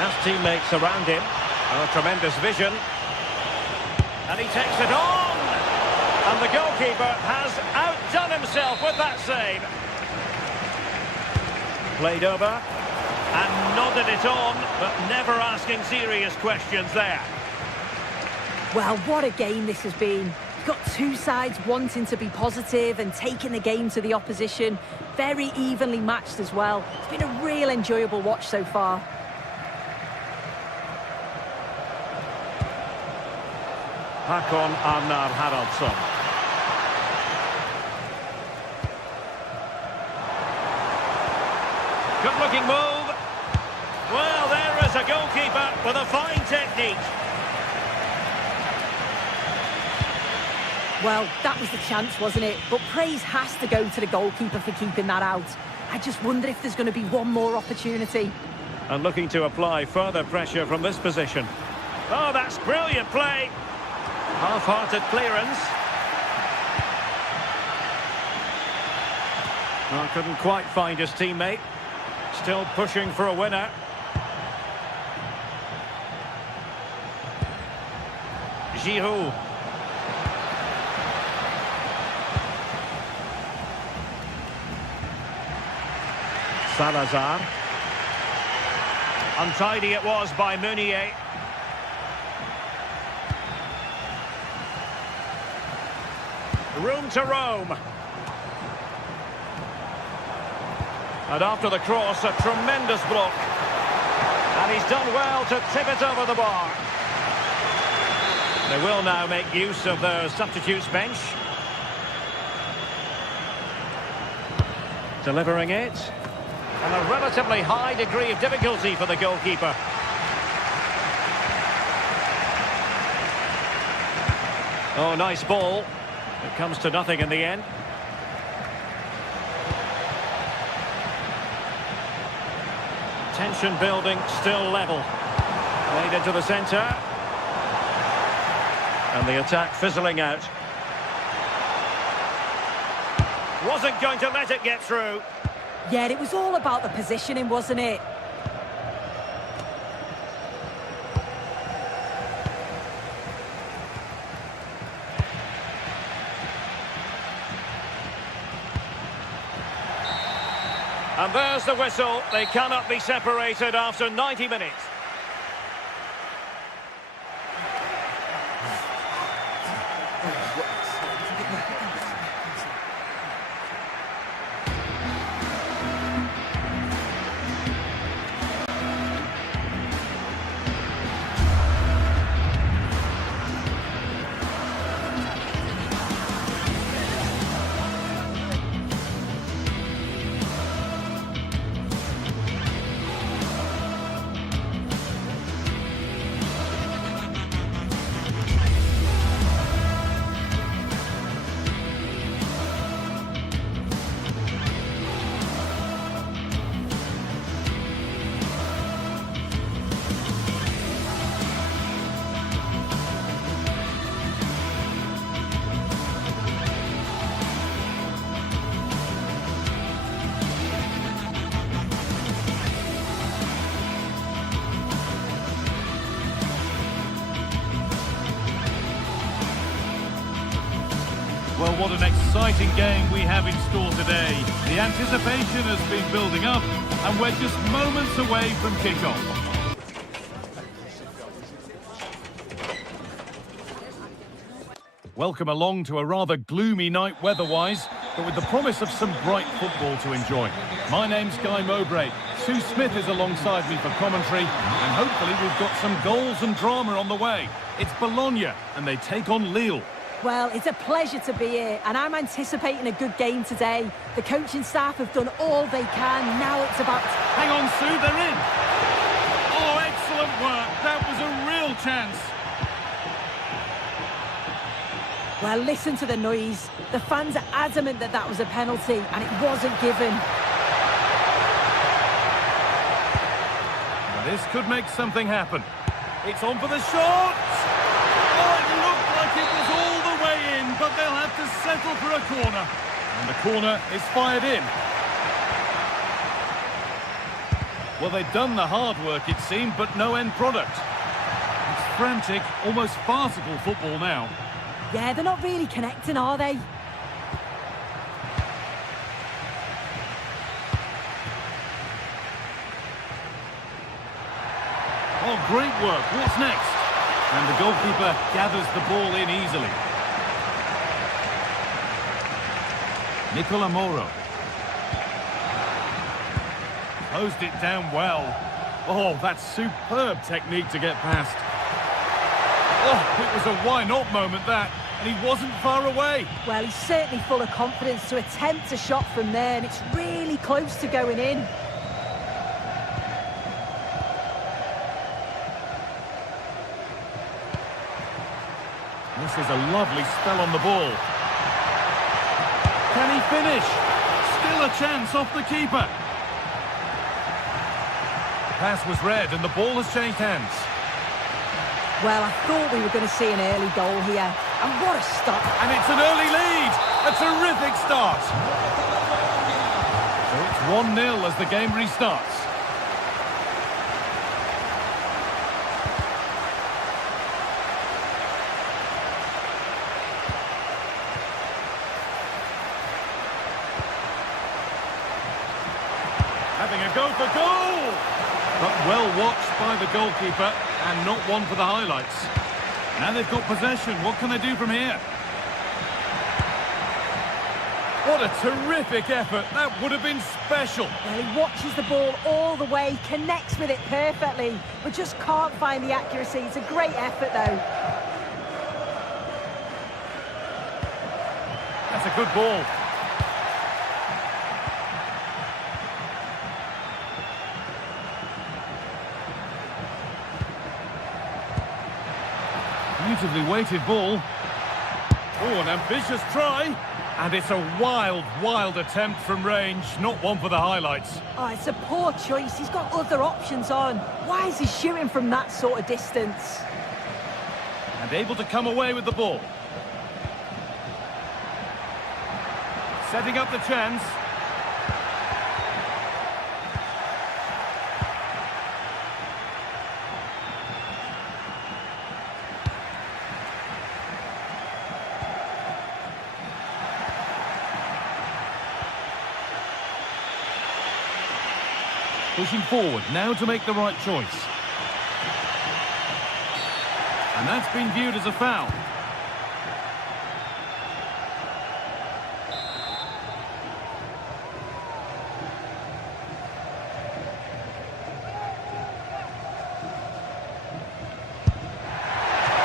has teammates around him. Oh, tremendous vision. And he takes it on! And the goalkeeper has outdone himself with that save. Played over and nodded it on, but never asking serious questions there. Well, what a game this has been. You've got two sides wanting to be positive and taking the game to the opposition. Very evenly matched as well. It's been a real enjoyable watch so far. Håkon Arnar Haraldsson. Good-looking move. Well, there is a goalkeeper with a fine technique. Well, that was the chance, wasn't it? But praise has to go to the goalkeeper for keeping that out. I just wonder if there's going to be one more opportunity. And looking to apply further pressure from this position. Oh, that's brilliant play. Half-hearted clearance. Well, couldn't quite find his teammate. Still pushing for a winner. Giroud. Salazar. Untidy it was by Meunier. Room to roam. And after the cross, a tremendous block. And he's done well to tip it over the bar. They will now make use of their substitutes bench. Delivering it. And a relatively high degree of difficulty for the goalkeeper. Oh, nice ball. It comes to nothing in the end. Tension building, still level. Played into the centre. And the attack fizzling out. Wasn't going to let it get through. Yeah, it was all about the positioning, wasn't it? And there's the whistle. They cannot be separated after 90 minutes. Well, what an exciting game we have in store today. The anticipation has been building up, and we're just moments away from kickoff. Welcome along to a rather gloomy night weather-wise, but with the promise of some bright football to enjoy. My name's Guy Mowbray. Sue Smith is alongside me for commentary, and hopefully we've got some goals and drama on the way. It's Bologna, and they take on Lille. Well, it's a pleasure to be here, and I'm anticipating a good game today. The coaching staff have done all they can. Now it's about... Hang on, Sue, they're in. Oh, excellent work. That was a real chance. Well, listen to the noise. The fans are adamant that that was a penalty, and it wasn't given. This could make something happen. It's on for the shot! Oh, it looked like it was all the way in, but they'll have to settle for a corner. And the corner is fired in. Well, they've done the hard work, it seemed, but no end product. It's frantic, almost farcical football now. Yeah, they're not really connecting, are they? Oh, great work. What's next? And the goalkeeper gathers the ball in easily. Nicola Moro. Closed it down well. Oh, that's superb technique to get past. Oh, it was a why not moment, that. And he wasn't far away. Well, he's certainly full of confidence to attempt a shot from there, and it's really close to going in. This is a lovely spell on the ball. Can he finish? Still a chance off the keeper. Pass was read and the ball has changed hands. Well, I thought we were going to see an early goal here. And what a stop. And it's an early lead. A terrific start. So it's 1-0 as the game restarts. Having a go for goal! But well watched by the goalkeeper and not one for the highlights. Now they've got possession. What can they do from here? What a terrific effort. That would have been special. Well, he watches the ball all the way, connects with it perfectly, but just can't find the accuracy. It's a great effort, though. That's a good ball. Beautifully weighted ball. Oh, an ambitious try. And it's a wild, wild attempt from range. Not one for the highlights. Oh, it's a poor choice. He's got other options on. Why is he shooting from that sort of distance? And able to come away with the ball. Setting up the chance. Pushing forward, now to make the right choice. And that's been viewed as a foul.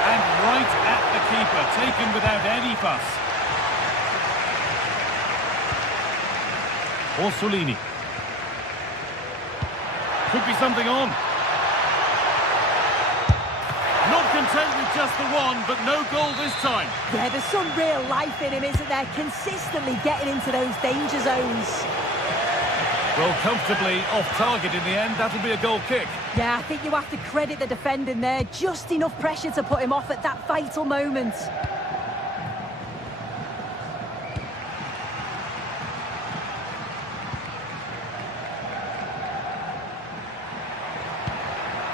And right at the keeper, taken without any fuss. Orsolini. Could be something on. Not content with just the one, but no goal this time. Yeah, there's some real life in him, isn't there? Consistently getting into those danger zones. Well, comfortably off target in the end. That'll be a goal kick. Yeah, I think you have to credit the defending there. Just enough pressure to put him off at that vital moment.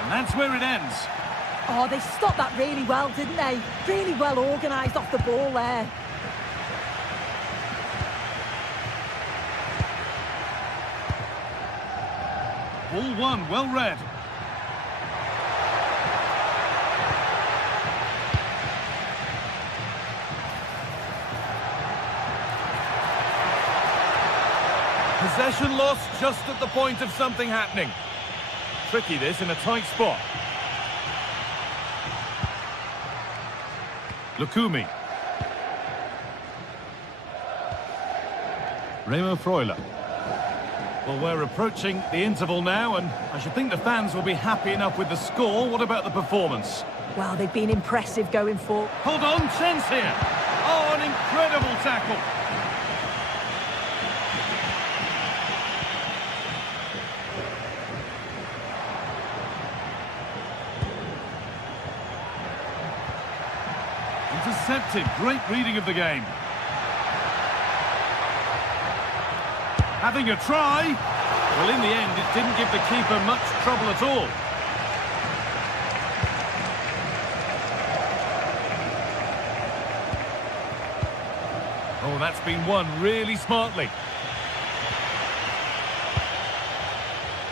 And that's where it ends. Oh, they stopped that really well, didn't they? Really well organised off the ball there. Ball one, well read. Possession lost just at the point of something happening. Tricky this in a tight spot. Lukumi. Remo Freuler. Well, we're approaching the interval now, and I should think the fans will be happy enough with the score. What about the performance? Well, they've been impressive going forward. Hold on, chance here. Oh, an incredible tackle. Intercepted. Great reading of the game. Having a try. Well, in the end, it didn't give the keeper much trouble at all. Oh, that's been won really smartly.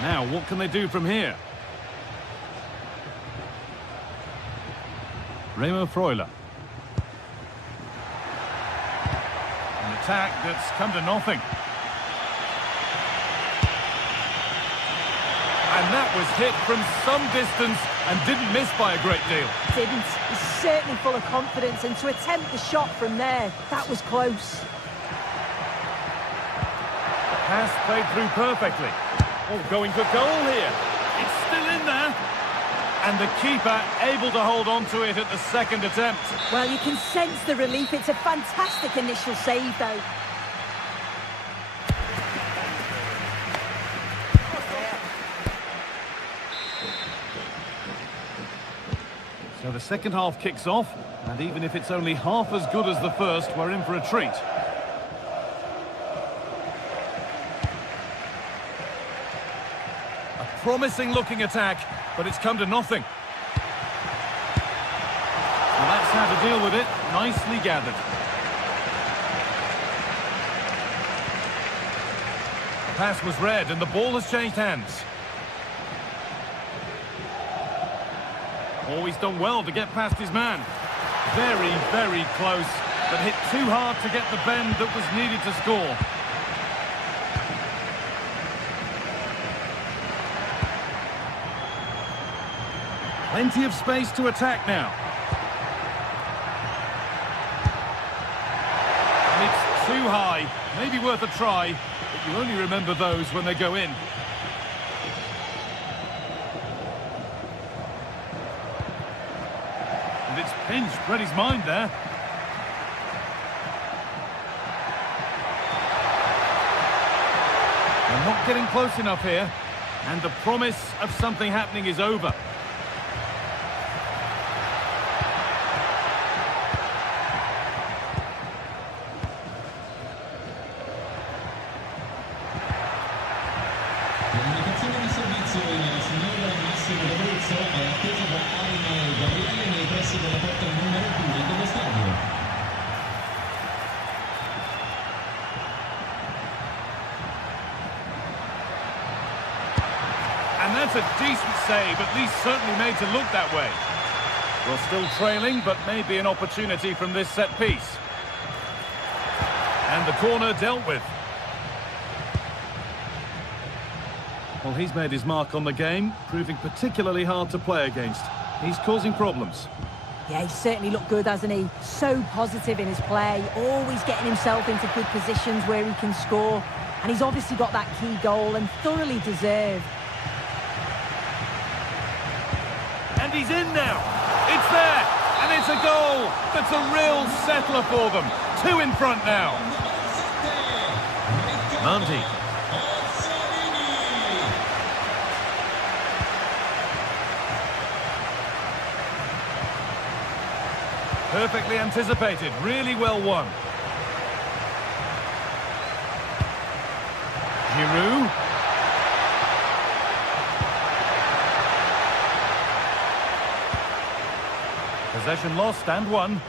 Now, what can they do from here? Remo Freuler. An attack that's come to nothing. And that was hit from some distance and didn't miss by a great deal. Didn't. He's certainly full of confidence, and to attempt the shot from there, that was close. Pass played through perfectly. Oh, going for goal here. It's still in there. And the keeper able to hold on to it at the second attempt. Well, you can sense the relief. It's a fantastic initial save, though. So the second half kicks off, and even if it's only half as good as the first, we're in for a treat. A promising looking attack, but it's come to nothing. Well, that's how to deal with it. Nicely gathered. The pass was read, and the ball has changed hands. Always done well to get past his man. Very, very close, but hit too hard to get the bend that was needed to score. Plenty of space to attack now. And it's too high. Maybe worth a try, but you only remember those when they go in. It's pinched, read his mind there. They're not getting close enough here, and the promise of something happening is over. And that's a decent save, at least certainly made to look that way. Well, still trailing, but maybe an opportunity from this set piece. And the corner dealt with. Well, he's made his mark on the game, proving particularly hard to play against. He's causing problems. Yeah, he's certainly looked good, hasn't he? So positive in his play, always getting himself into good positions where he can score. And he's obviously got that key goal and thoroughly deserved. And he's in now. It's there. And it's a goal. That's a real settler for them. 2 in front now. Monty. Perfectly anticipated. Really well won. Giroud. Possession lost and won.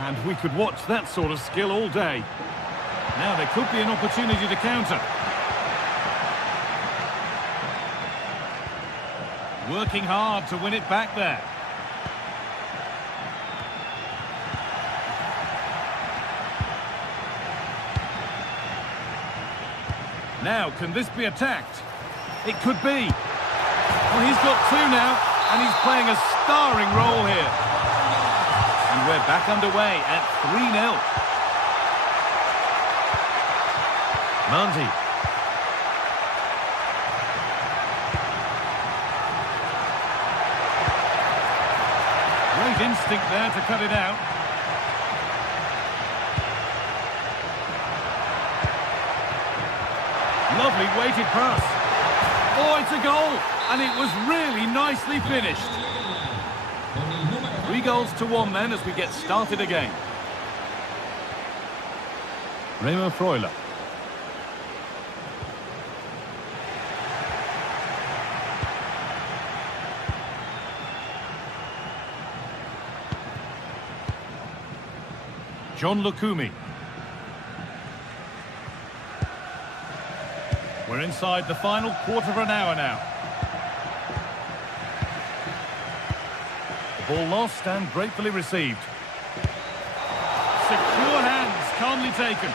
And we could watch that sort of skill all day. Now there could be an opportunity to counter. Working hard to win it back there. Now, can this be attacked? It could be. Well, he's got two now, and he's playing a starring role here. And we're back underway at 3-0. Manzi. Great instinct there to cut it out. Lovely weighted pass. Oh, it's a goal, and it was really nicely finished. 3-1 then as we get started again. Remo Freuler. John Lukumi. We're inside the final quarter of an hour now. The ball lost and gratefully received. Secure hands, calmly taken.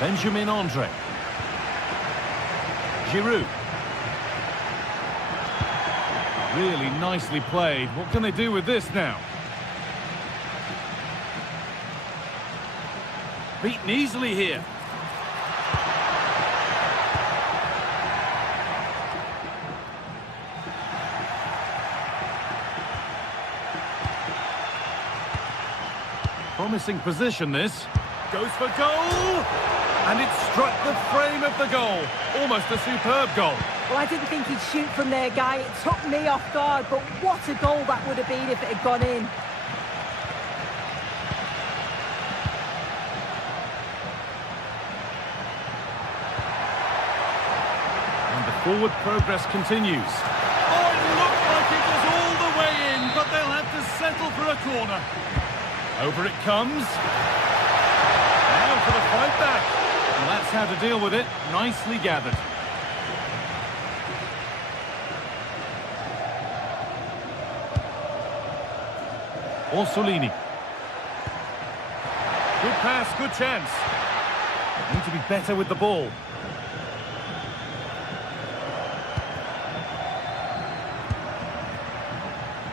Benjamin Andre. Giroud. Really nicely played. What can they do with this now? Beaten easily here. Promising position this. Goes for goal! And it struck the frame of the goal. Almost a superb goal. Well, I didn't think he'd shoot from there, Guy. It took me off guard, but what a goal that would have been if it had gone in. And the forward progress continues. Oh, it looked like it was all the way in, but they'll have to settle for a corner. Over it comes. Now for the fight back. And that's how to deal with it. Nicely gathered. Orsolini. Good pass, good chance. Need to be better with the ball.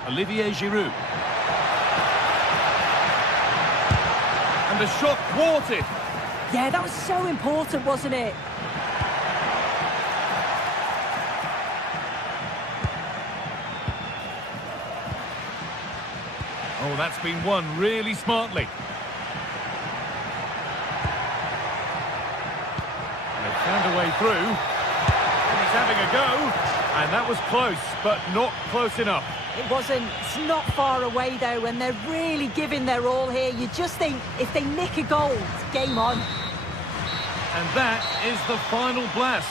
Olivier Giroud. And the shot thwarted. Yeah, that was so important, wasn't it? Oh, that's been won really smartly. They've found a way through. He's having a go. And that was close, but not close enough. It wasn't. It's not far away, though, and they're really giving their all here. You just think, if they nick a goal, it's game on. And that is the final blast.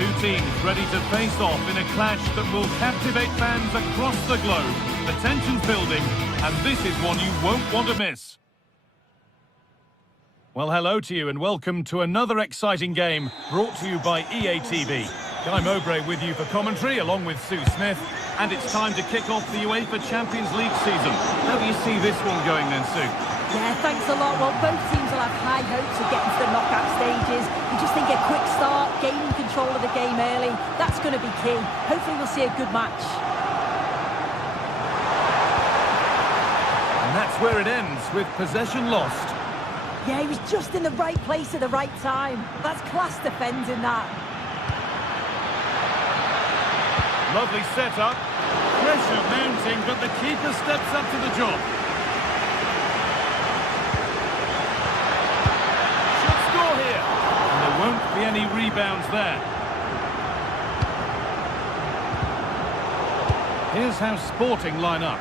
Two teams ready to face off in a clash that will captivate fans across the globe. The tension's building, and this is one you won't want to miss. Well, hello to you and welcome to another exciting game brought to you by EA TV. Guy Mowbray with you for commentary, along with Sue Smith. And it's time to kick off the UEFA Champions League season. How do you see this one going then, Sue? Yeah, thanks a lot. Well, both teams will have high hopes of getting to the knockout stages. You just think a quick start, gaining control of the game early, that's going to be key. Hopefully we'll see a good match. And that's where it ends, with possession lost. Yeah, he was just in the right place at the right time. That's class defending, that. Lovely setup. Pressure mounting, but the keeper steps up to the job. Should score here. And there won't be any rebounds there. Here's how Sporting line up.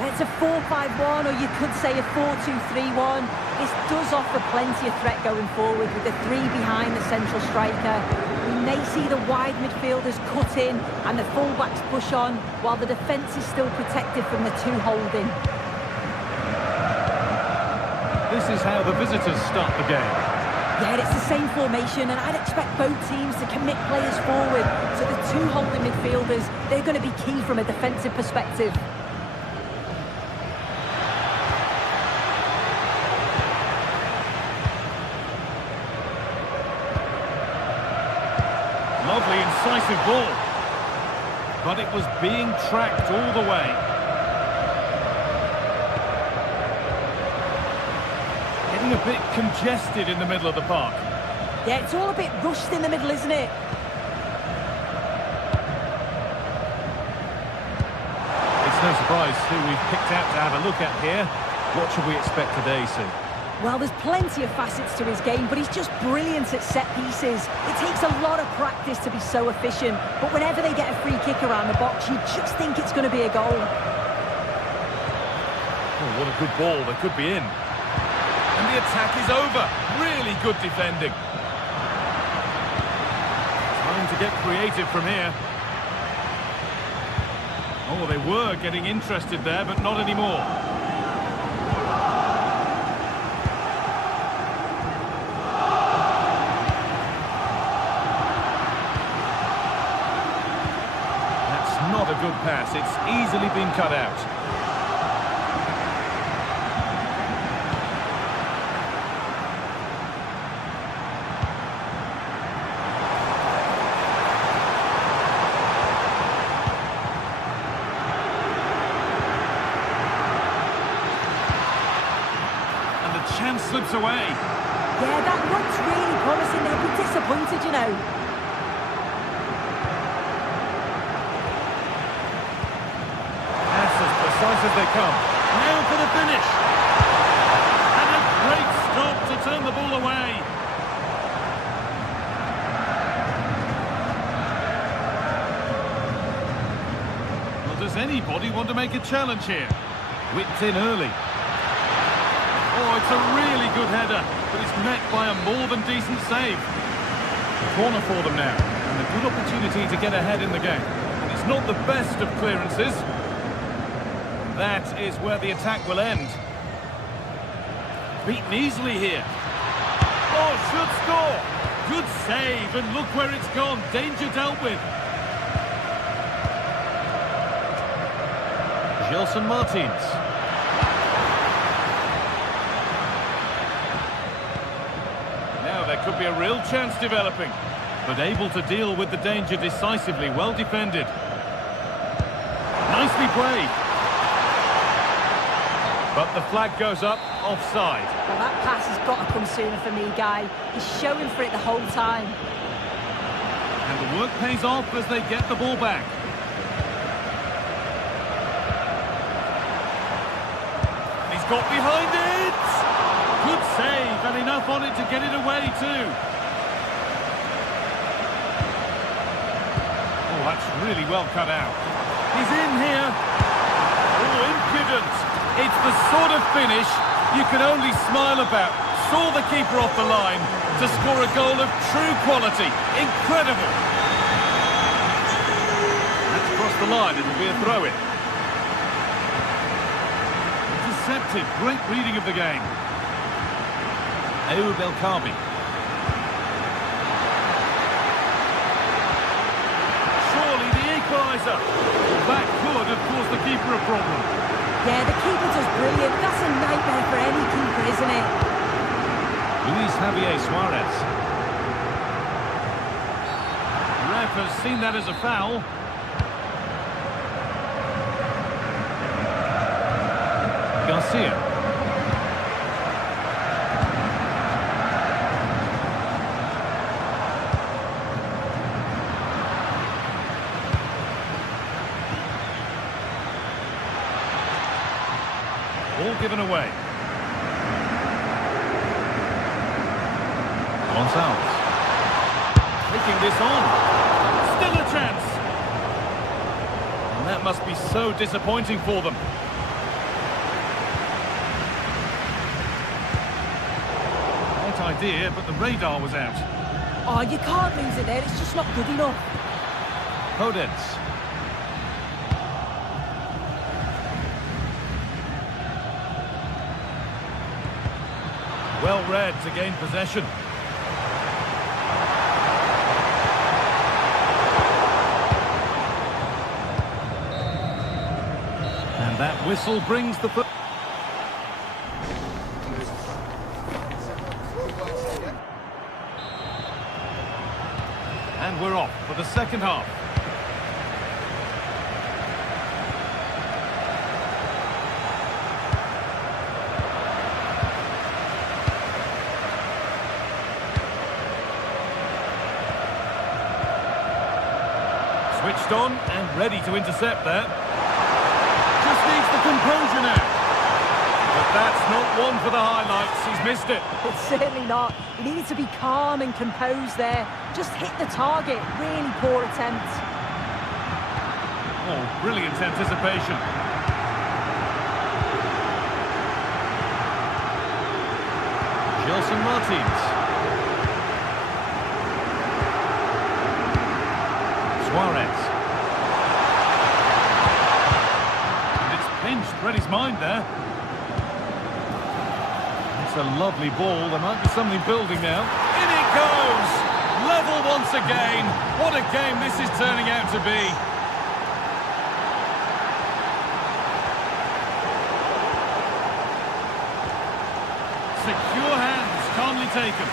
It's a 4-5-1, or you could say a 4-2-3-1. This does offer plenty of threat going forward with the three behind the central striker. We may see the wide midfielders cut in and the full-backs push on, while the defence is still protected from the two holding. This is how the visitors start the game. Yeah, it's the same formation, and I'd expect both teams to commit players forward. So the two holding midfielders, they're going to be key from a defensive perspective. Lovely incisive ball. But it was being tracked all the way. Getting a bit congested in the middle of the park. Yeah, it's all a bit rushed in the middle, isn't it? It's no surprise who we've picked out to have a look at here. What should we expect today, Sue? Well, there's plenty of facets to his game, but he's just brilliant at set pieces. It takes a lot of practice to be so efficient, but whenever they get a free kick around the box, you just think it's going to be a goal. Oh, what a good ball, they could be in. And the attack is over. Really good defending. Time to get creative from here. Oh, they were getting interested there, but not anymore. Not a good pass, it's easily been cut out. And the chance slips away. Yeah, that looks really promising. They'll be disappointed, you know. Precise as they come. Now for the finish. And a great stop to turn the ball away. Well, does anybody want to make a challenge here? Whipped in early. Oh, it's a really good header, but it's met by a more than decent save. Corner for them now, and a good opportunity to get ahead in the game. And it's not the best of clearances. That is where the attack will end. Beaten easily here. Oh, should score. Good save, and look where it's gone. Danger dealt with. Gelson Martins. Now there could be a real chance developing, but able to deal with the danger decisively. Well defended. Nicely played. But the flag goes up, offside. Well, that pass has got to come sooner for me, Guy. He's showing for it the whole time. And the work pays off as they get the ball back. He's got behind it! Good save, and enough on it to get it away too. Oh, that's really well cut out. He's in here. Oh, impudent. It's the sort of finish you can only smile about. Saw the keeper off the line to score a goal of true quality. Incredible. That's crossed the line. It'll be a throw-in. Intercepted. Great reading of the game. Ayoub El Kaabi. equaliser. Well, that could have caused the keeper a problem. Yeah, the keeper does brilliant. That's a nightmare for any keeper, isn't it? Luis Javier Suarez. Ref has seen that as a foul. Garcia. All given away. Gonzalez. Taking this on. Still a chance. And that must be so disappointing for them. Right idea, but the radar was out. Oh, you can't lose it there. It's just not good enough. Podence. Well read to gain possession. And that whistle brings the... And we're off for the second half. Switched on and ready to intercept there. Just needs the composure now. But that's not one for the highlights. He's missed it. It's certainly not. He needed to be calm and composed there. Just hit the target. Really poor attempt. Oh, brilliant anticipation. Gelson Martins. Suarez. And it's pinched, read his mind there. It's a lovely ball. There might be something building now. In it goes! Level once again. What a game this is turning out to be. Secure hands, calmly taken.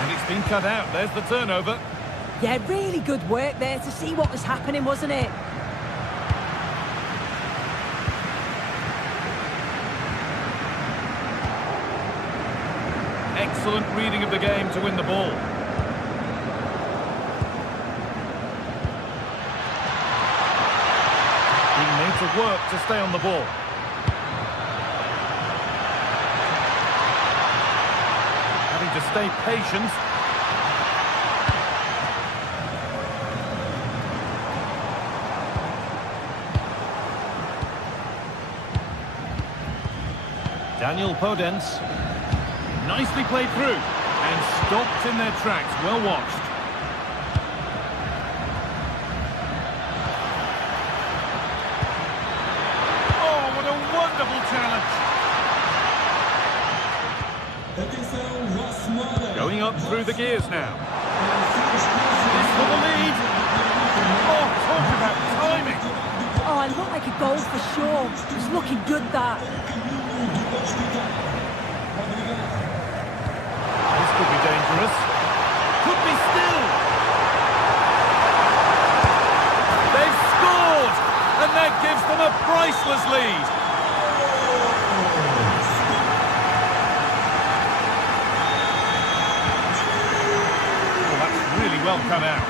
And it's been cut out. There's the turnover. Yeah, really good work there to see what was happening, wasn't it? Excellent reading of the game to win the ball. Being made to work to stay on the ball. Having to stay patient. Daniel Podence. Nicely played through and stopped in their tracks. Well watched. Oh, what a wonderful challenge. Going up through the gears now. This for the lead. Oh, talk about timing. Oh, it looked like a goal for sure. It was looking good, that. This could be dangerous. Could be still. They've scored, and that gives them a priceless lead. Well, that's really well come out.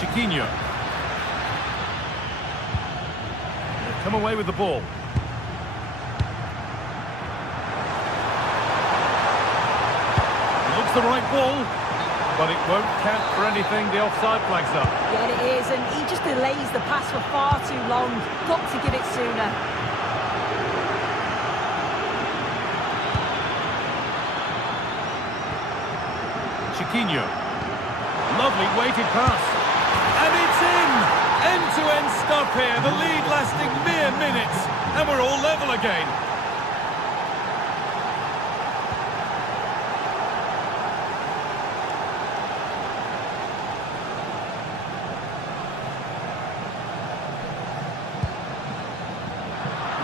Chiquinho. Come away with the ball. Looks the right ball, but it won't count for anything. The offside flag's up. Yeah, it is, and he just delays the pass for far too long. Got to give it sooner. Chiquinho. Lovely weighted pass. And it's in! End-to-end stuff here. The lead lasting mere minutes. And we're all level again.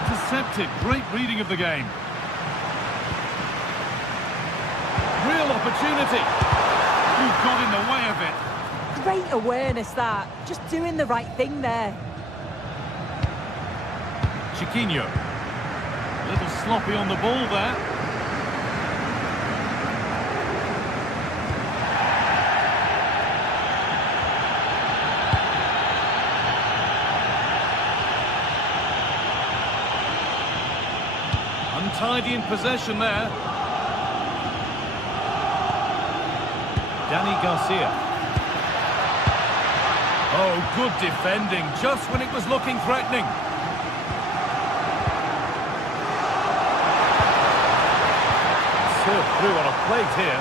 Intercepted. Great reading of the game. Real opportunity. You've got in the way of it. Great awareness, that. Just doing the right thing there. Chiquinho. A little sloppy on the ball there. Untidy in possession there. Danny Garcia. Oh, good defending, just when it was looking threatening. Served through on a plate here.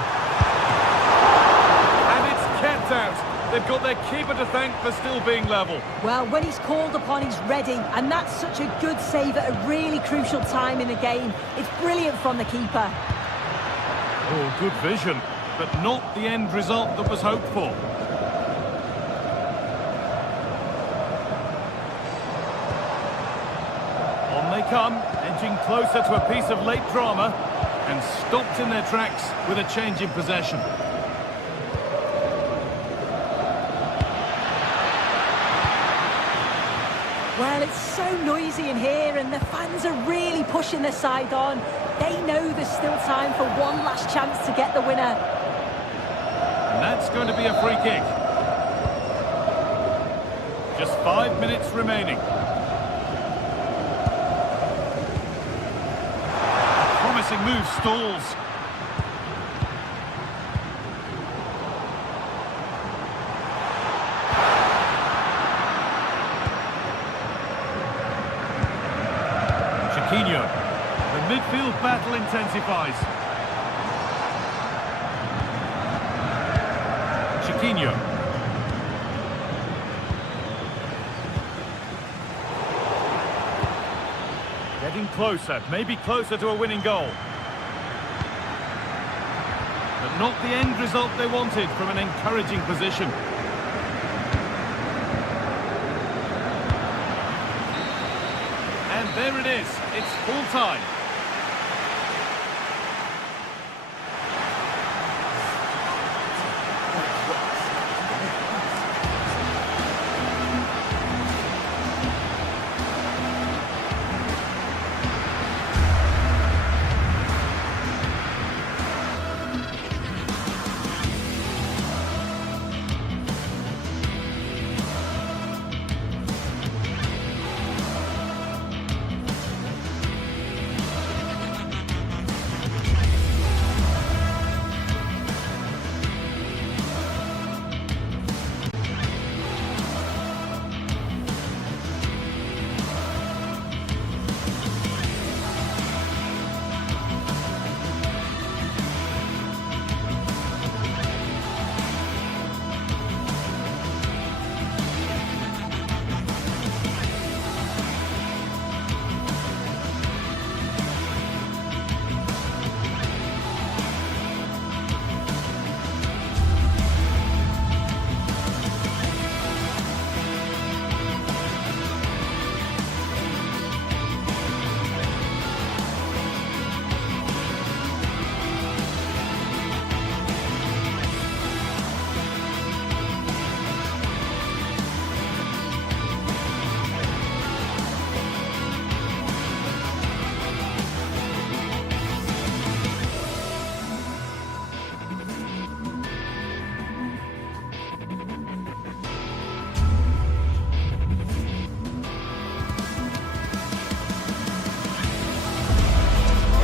And it's kept out. They've got their keeper to thank for still being level. Well, when he's called upon, he's ready. And that's such a good save at a really crucial time in the game. It's brilliant from the keeper. Oh, good vision, but not the end result that was hoped for. On they come, edging closer to a piece of late drama, and stopped in their tracks with a change in possession. Well, it's so noisy in here, and the fans are really pushing their side on. They know there's still time for one last chance to get the winner. And that's going to be a free kick. Just 5 minutes remaining. Promising move stalls. Chiquinho. The midfield battle intensifies. Chiquinho. Getting closer, maybe closer to a winning goal. But not the end result they wanted from an encouraging position. And there it is, it's full time.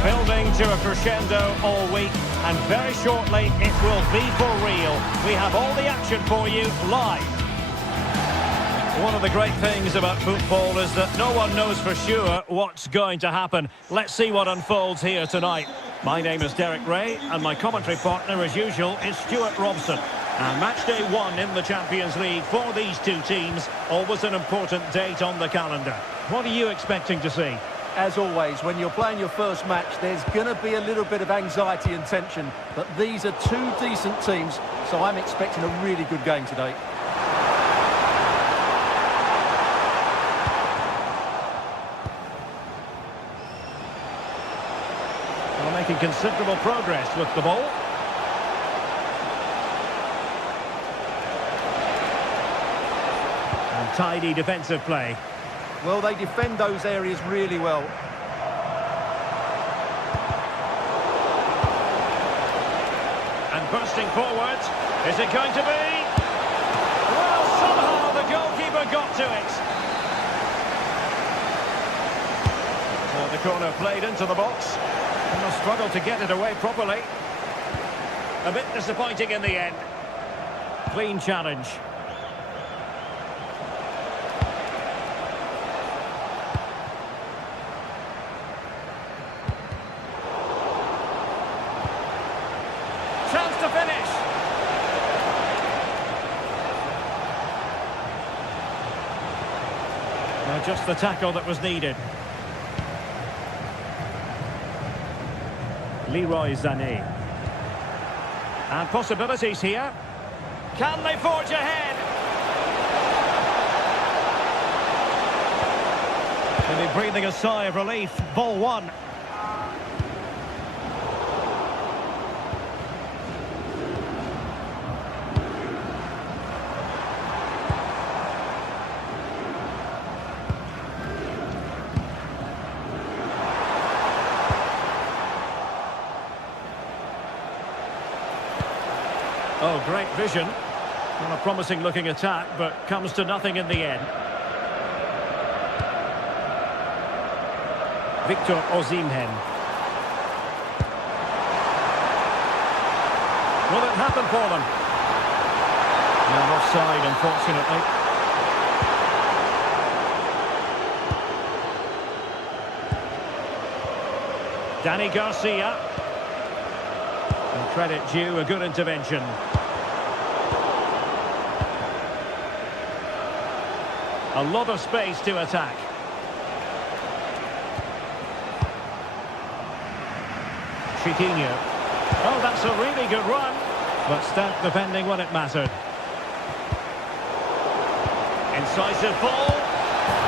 Building to a crescendo all week, and very shortly it will be for real. We have all the action for you live. One of the great things about football is that no one knows for sure what's going to happen. Let's see what unfolds here tonight. My name is Derek Ray, and my commentary partner, as usual, is Stuart Robson. And match day 1 in the Champions League for these two teams, always an important date on the calendar. What are you expecting to see? As always, when you're playing your first match, there's going to be a little bit of anxiety and tension. But these are two decent teams, so I'm expecting a really good game today. Well, making considerable progress with the ball. And tidy defensive play. Well, they defend those areas really well. And bursting forward. Is it going to be? Well, somehow the goalkeeper got to it. So the corner played into the box. And they'll struggle to get it away properly. A bit disappointing in the end. Clean challenge. Chance to finish. Now just the tackle that was needed. Leroy Sané. And possibilities here. Can they forge ahead? Maybe breathing a sigh of relief. Ball one. Oh, great vision. Well, a promising looking attack, but comes to nothing in the end. Victor Osimhen. Will it happen for them? No, offside, unfortunately. Danny Garcia. And credit due, a good intervention. A lot of space to attack. Chiquinho. Oh, that's a really good run. But stout defending when it mattered. Incisive ball.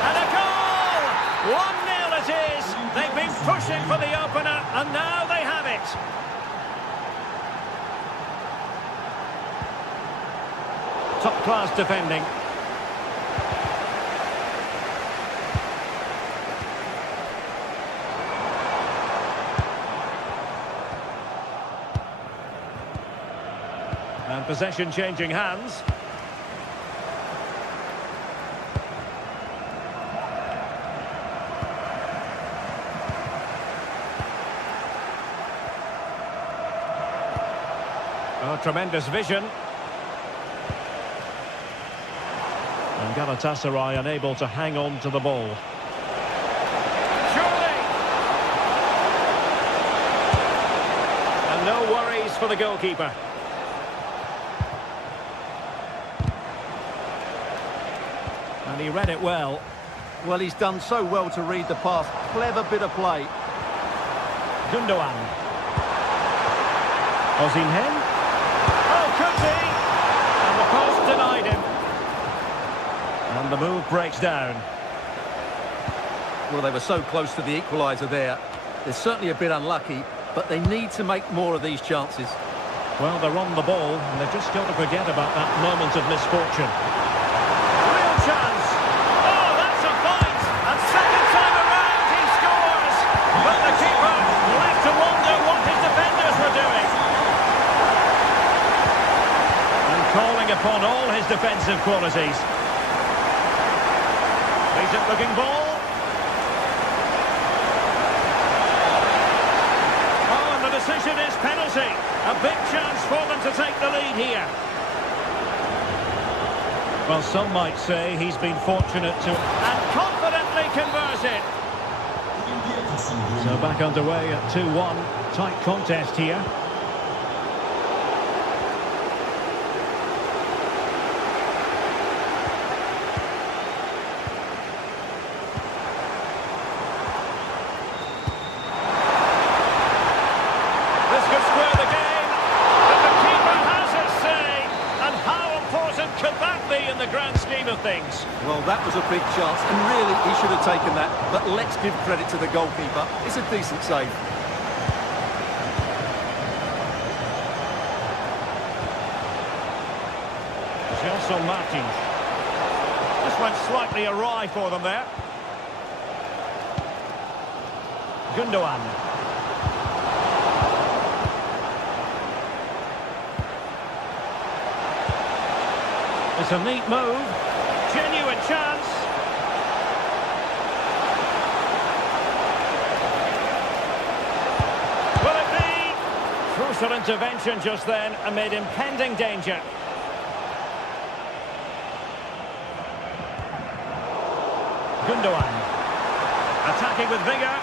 And a goal! 1-0 it is. They've been pushing for the opener, and now they have it. Top-class defending. And possession changing hands. Oh, tremendous vision. And Galatasaray unable to hang on to the ball. Surely! And no worries for the goalkeeper. And he read it well. Well, he's done so well to read the pass. Clever bit of play. Gundogan. Osimhen. Oh, could be! And the post denied him. And the move breaks down. Well, they were so close to the equaliser there. They're certainly a bit unlucky, but they need to make more of these chances. Well, they're on the ball, and they've just got to forget about that moment of misfortune. Real chance! Oh, that's a fight! And second time around, he scores! But the keeper left to wonder what his defenders were doing. And calling upon all his defensive qualities. Decent looking ball. Oh, and the decision is penalty. A big chance for them to take the lead here. Well, some might say he's been fortunate to... And confidently converted. So back underway at 2-1. Tight contest here. This could square the game, but the keeper has his say. And how important could that be in the grand scheme of things? Well, that was a big chance, and really he should have taken that. But let's give credit to the goalkeeper. It's a decent save. Gelson Martins. This went slightly awry for them there. Gundogan. It's a neat move. Genuine chance. Will it be? Crucial intervention just then amid impending danger. Gundogan. Attacking with vigour.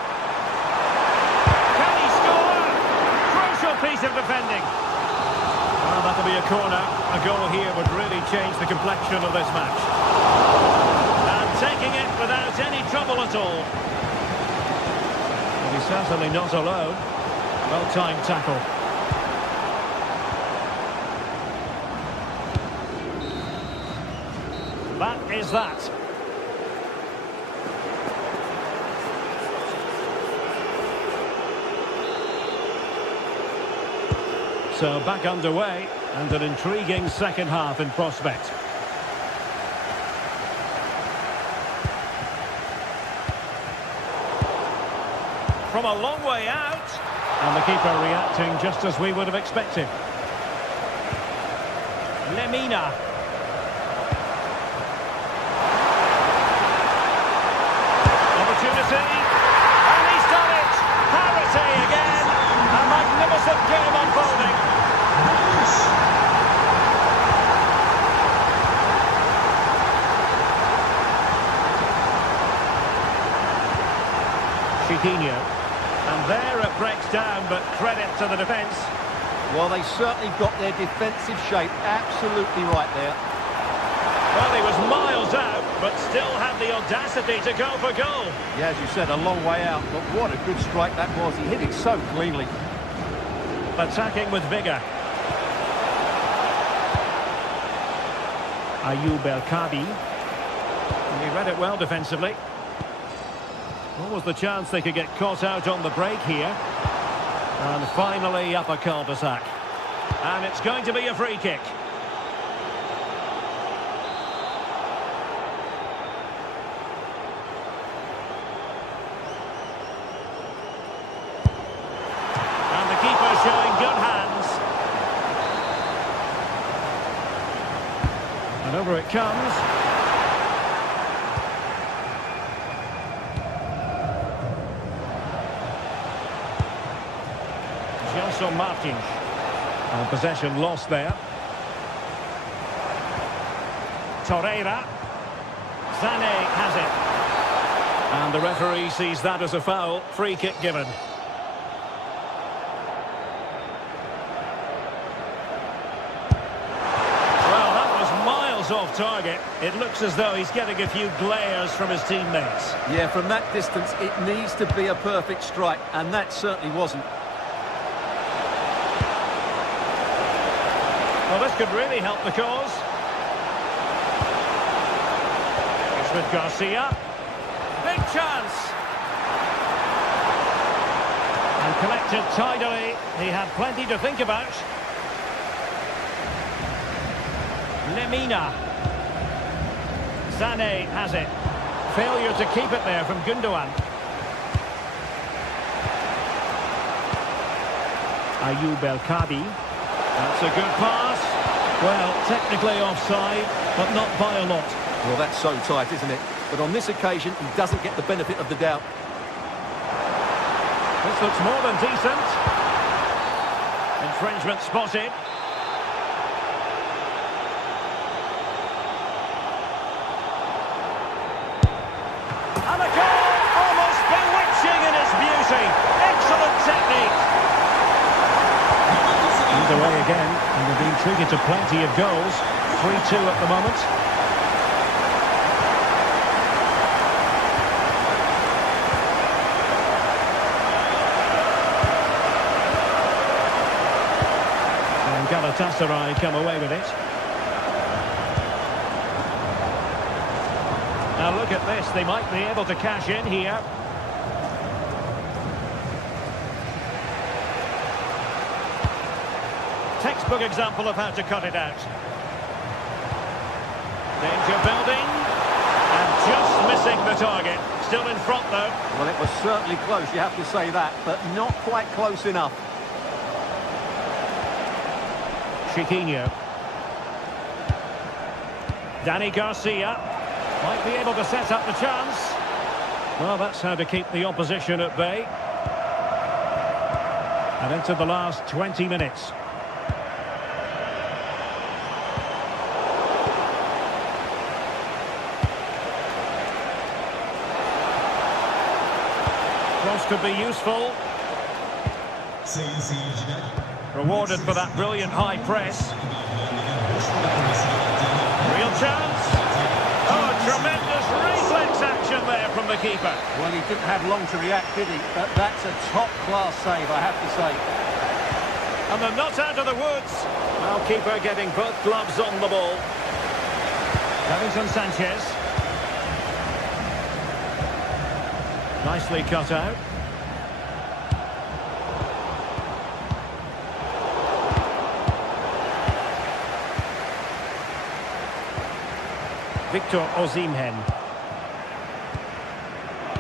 Can he score? Crucial piece of defending. Well, that'll be a corner. A goal here would really change the complexion of this match. And taking it without any trouble at all. Well, he's certainly not alone. Well-timed tackle. That is that. So back underway, and an intriguing second half in prospect. From a long way out, and the keeper reacting just as we would have expected. Lemina. Opportunity, and he's done it! Parity again! A magnificent game unfolding. Chiquinho. And there it breaks down, but credit to the defence. Well, they certainly got their defensive shape absolutely right there. Well, he was miles out, but still had the audacity to go for goal. Yeah, as you said, a long way out, but what a good strike that was. He hit it so cleanly. Attacking with vigour. Ayoub El-Kabi. He read it well defensively. What was the chance they could get caught out on the break here? And finally up a cul-de-sac. And it's going to be a free kick. And the keeper showing good hands. And over it comes. Gelson Martins. And possession lost there. Torreira. Sané has it. And the referee sees that as a foul. Free kick given. Well, that was miles off target. It looks as though he's getting a few glares from his teammates. Yeah, from that distance, it needs to be a perfect strike, and that certainly wasn't. Well, this could really help the cause. It's with Garcia. Big chance. And collected tidily. He had plenty to think about. Lemina. Sané has it. Failure to keep it there from Gundogan. Ayoub El-Kabi. That's a good pass. Well, technically offside, but not by a lot. Well, that's so tight, isn't it? But on this occasion, he doesn't get the benefit of the doubt. This looks more than decent. Infringement spotted. And a goal! Almost bewitching in its beauty. again, and they're being treated to plenty of goals. 3-2 at the moment. And Galatasaray come away with it. Now look at this, they might be able to cash in here. Textbook example of how to cut it out. Danger building, and just missing the target. Still in front though. Well, it was certainly close, you have to say that, but not quite close enough. Chiquinho. Danny Garcia might be able to set up the chance. Well, that's how to keep the opposition at bay. And into the last 20 minutes. Cross could be useful. Rewarded for that brilliant high press. Real chance. Oh, tremendous reflex action there from the keeper. Well, he didn't have long to react, did he? But that's a top-class save, I have to say. And they're not out of the woods. Well, keeper getting both gloves on the ball. Davinson Sanchez. Nicely cut out. Victor Osimhen.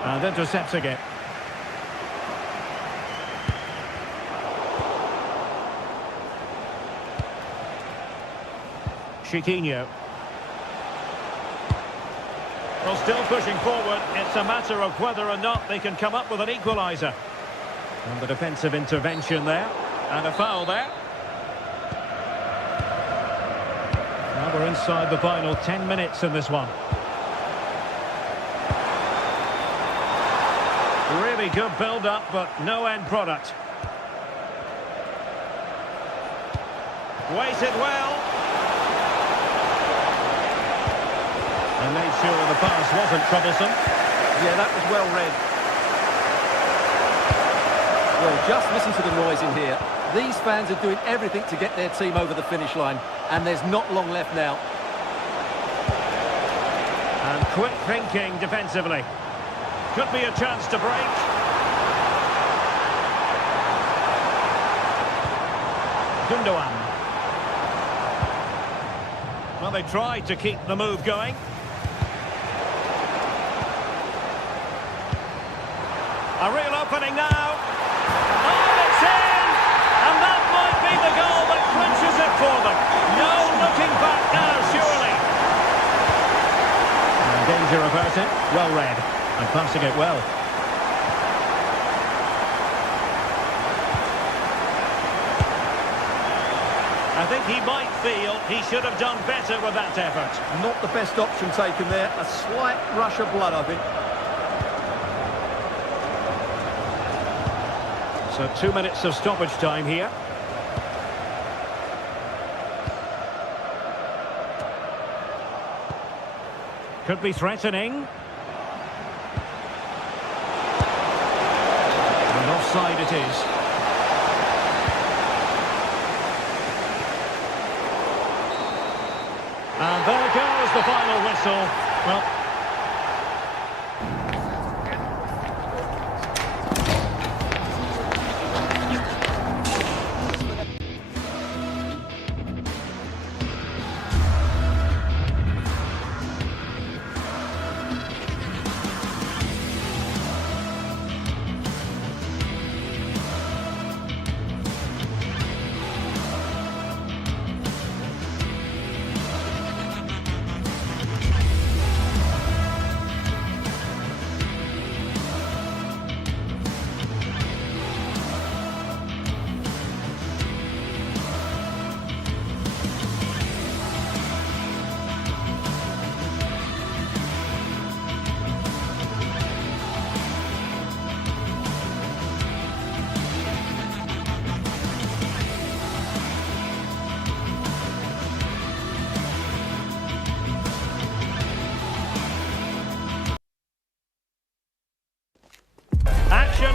And intercepts again. Chiquinho. Well, still pushing forward. It's a matter of whether or not they can come up with an equaliser. And the defensive intervention there. And a foul there. Now we're inside the final 10 minutes in this one. Really good build-up, but no end product. Waited well. And made sure the pass wasn't troublesome. Yeah, that was well read. Well, just listen to the noise in here. These fans are doing everything to get their team over the finish line, and there's not long left now. And quick thinking defensively. Could be a chance to break. Gundogan. Well, they tried to keep the move going. A real opening now. Oh, it's in! And that might be the goal that clinches it for them. No looking back now, surely. And danger averted. Well read. And passing it well. I think he might feel he should have done better with that effort. Not the best option taken there. A slight rush of blood, I think. So 2 minutes of stoppage time here. Could be threatening. And offside it is. And there goes the final whistle. Well,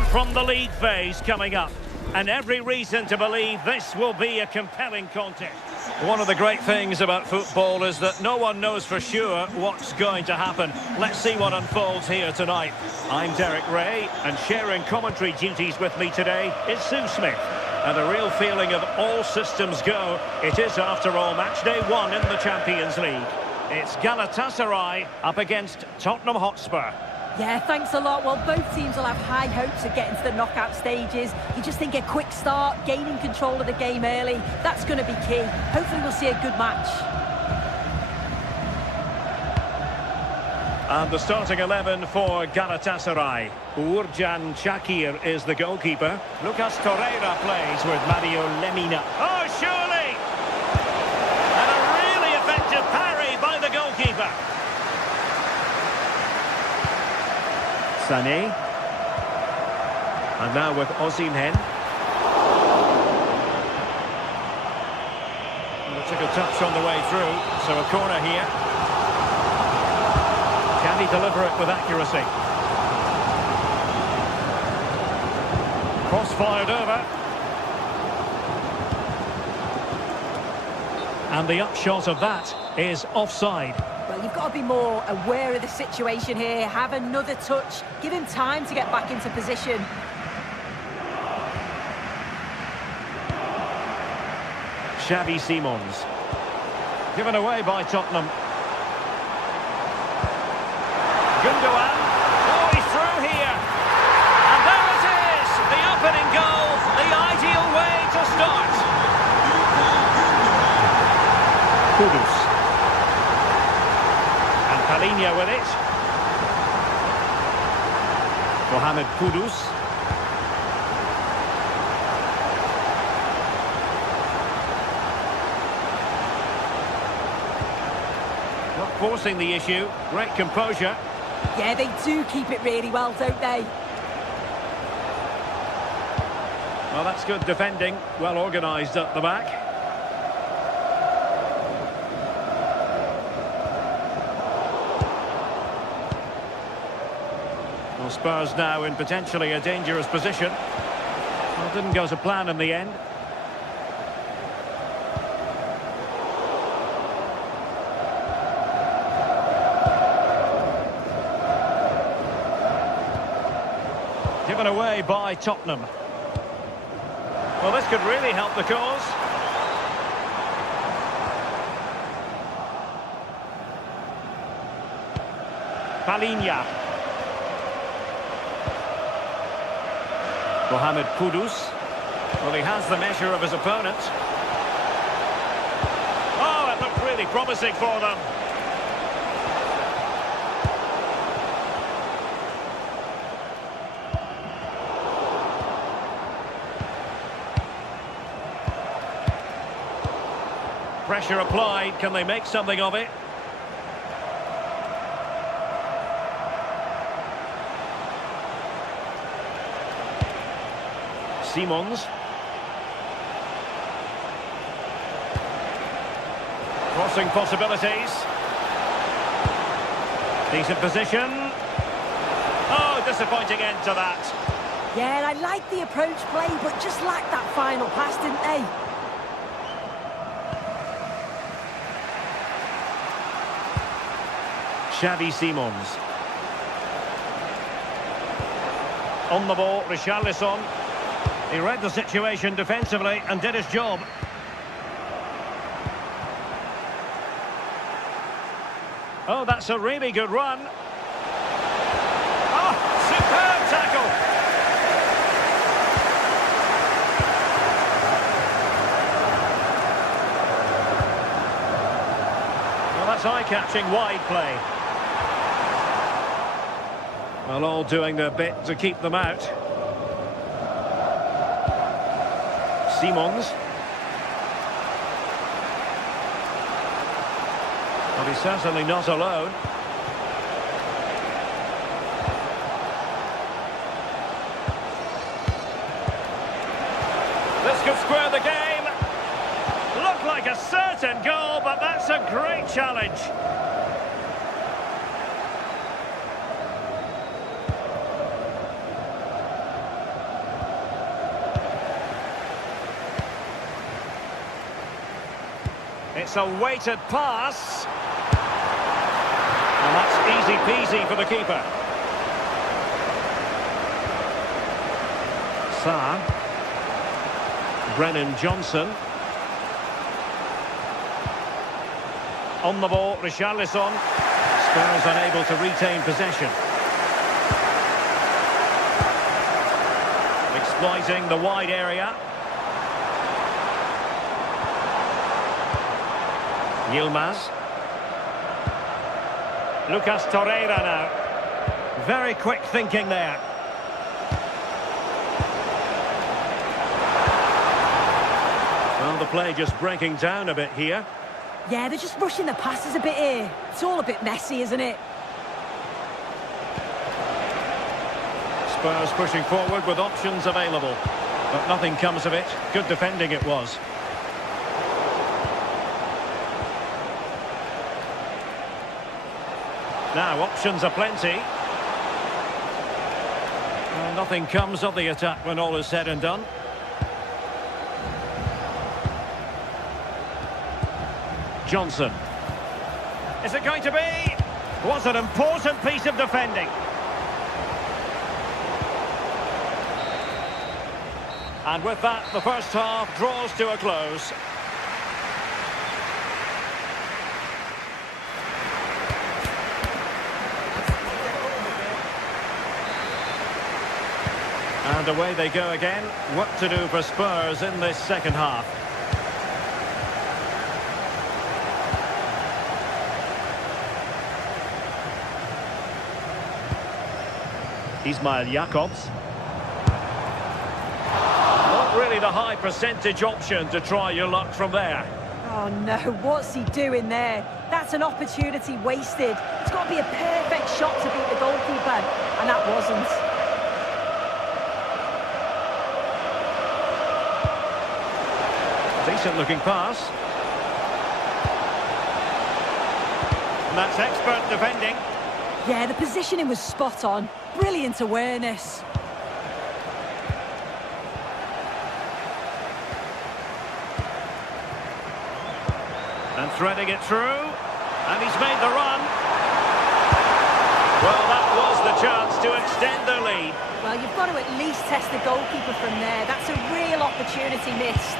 from the league phase coming up. And every reason to believe this will be a compelling contest. One of the great things about football is that no one knows for sure what's going to happen. Let's see what unfolds here tonight. I'm Derek Ray, and sharing commentary duties with me today is Sue Smith. And a real feeling of all systems go. It is, after all, match day 1 in the Champions League. It's Galatasaray up against Tottenham Hotspur. Yeah, thanks a lot. Well, both teams will have high hopes of getting to the knockout stages. You just think a quick start, gaining control of the game early, that's going to be key. Hopefully we'll see a good match. And the starting 11 for Galatasaray. Uğurcan Çakır is the goalkeeper. Lucas Torreira plays with Mario Lemina. Oh, surely! And a really effective parry by the goalkeeper. Sané. And now with Osimhen. Took a touch on the way through, so a corner here. Can he deliver it with accuracy? Cross fired over. And the upshot of that is offside. Well, you've got to be more aware of the situation here. Have another touch. Give him time to get back into position. Xavi Simons. Given away by Tottenham. Gundogan. Oh, he's through here. And there it is. The opening goal. The ideal way to start. Kudus. And Palhinha with it. Mohamed Kudus. Not forcing the issue. Great composure. Yeah, they do keep it really well, don't they? Well, that's good defending. Well organised at the back. Well, Spurs now in potentially a dangerous position. Well, didn't go to plan in the end. Given away by Tottenham. Well, this could really help the cause. Palhinha. Mohamed Kudus. Well, he has the measure of his opponent. Oh, it looked really promising for them. Pressure applied. Can they make something of it? Simons. Crossing possibilities. Decent position. Oh, disappointing end to that. Yeah, I like the approach play, but just lacked that final pass, didn't they? Xavi Simons. On the ball, Richarlison. He read the situation defensively and did his job. Oh, that's a really good run. Oh, superb tackle. Well, that's eye-catching wide play. Well, all doing their bit to keep them out. Simons. Well, he's certainly not alone. This could square the game. Looked like a certain goal, but that's a great challenge. It's a weighted pass. And that's easy peasy for the keeper. Sarr. Brennan Johnson. On the ball, Richarlison. Spurs unable to retain possession. Exploiting the wide area. Yilmaz. Lucas Torreira now. Very quick thinking there. Well, the play just breaking down a bit here. Yeah, they're just rushing the passes a bit here. It's all a bit messy, isn't it? Spurs pushing forward with options available. But nothing comes of it. Good defending it was. Now, options are plenty. Well, nothing comes of the attack when all is said and done. Johnson. Is it going to be? Was an important piece of defending. And with that, the first half draws to a close. And away they go again. What to do for Spurs in this second half? Ismail Jakobs. Not really the high percentage option to try your luck from there. Oh no, what's he doing there? That's an opportunity wasted. It's got to be a perfect shot to beat the goalkeeper, and that wasn't. Decent looking pass. And that's expert defending. Yeah, the positioning was spot on. Brilliant awareness. And threading it through. And he's made the run. Well, that was the chance to extend their lead. Well, you've got to at least test the goalkeeper from there. That's a real opportunity missed.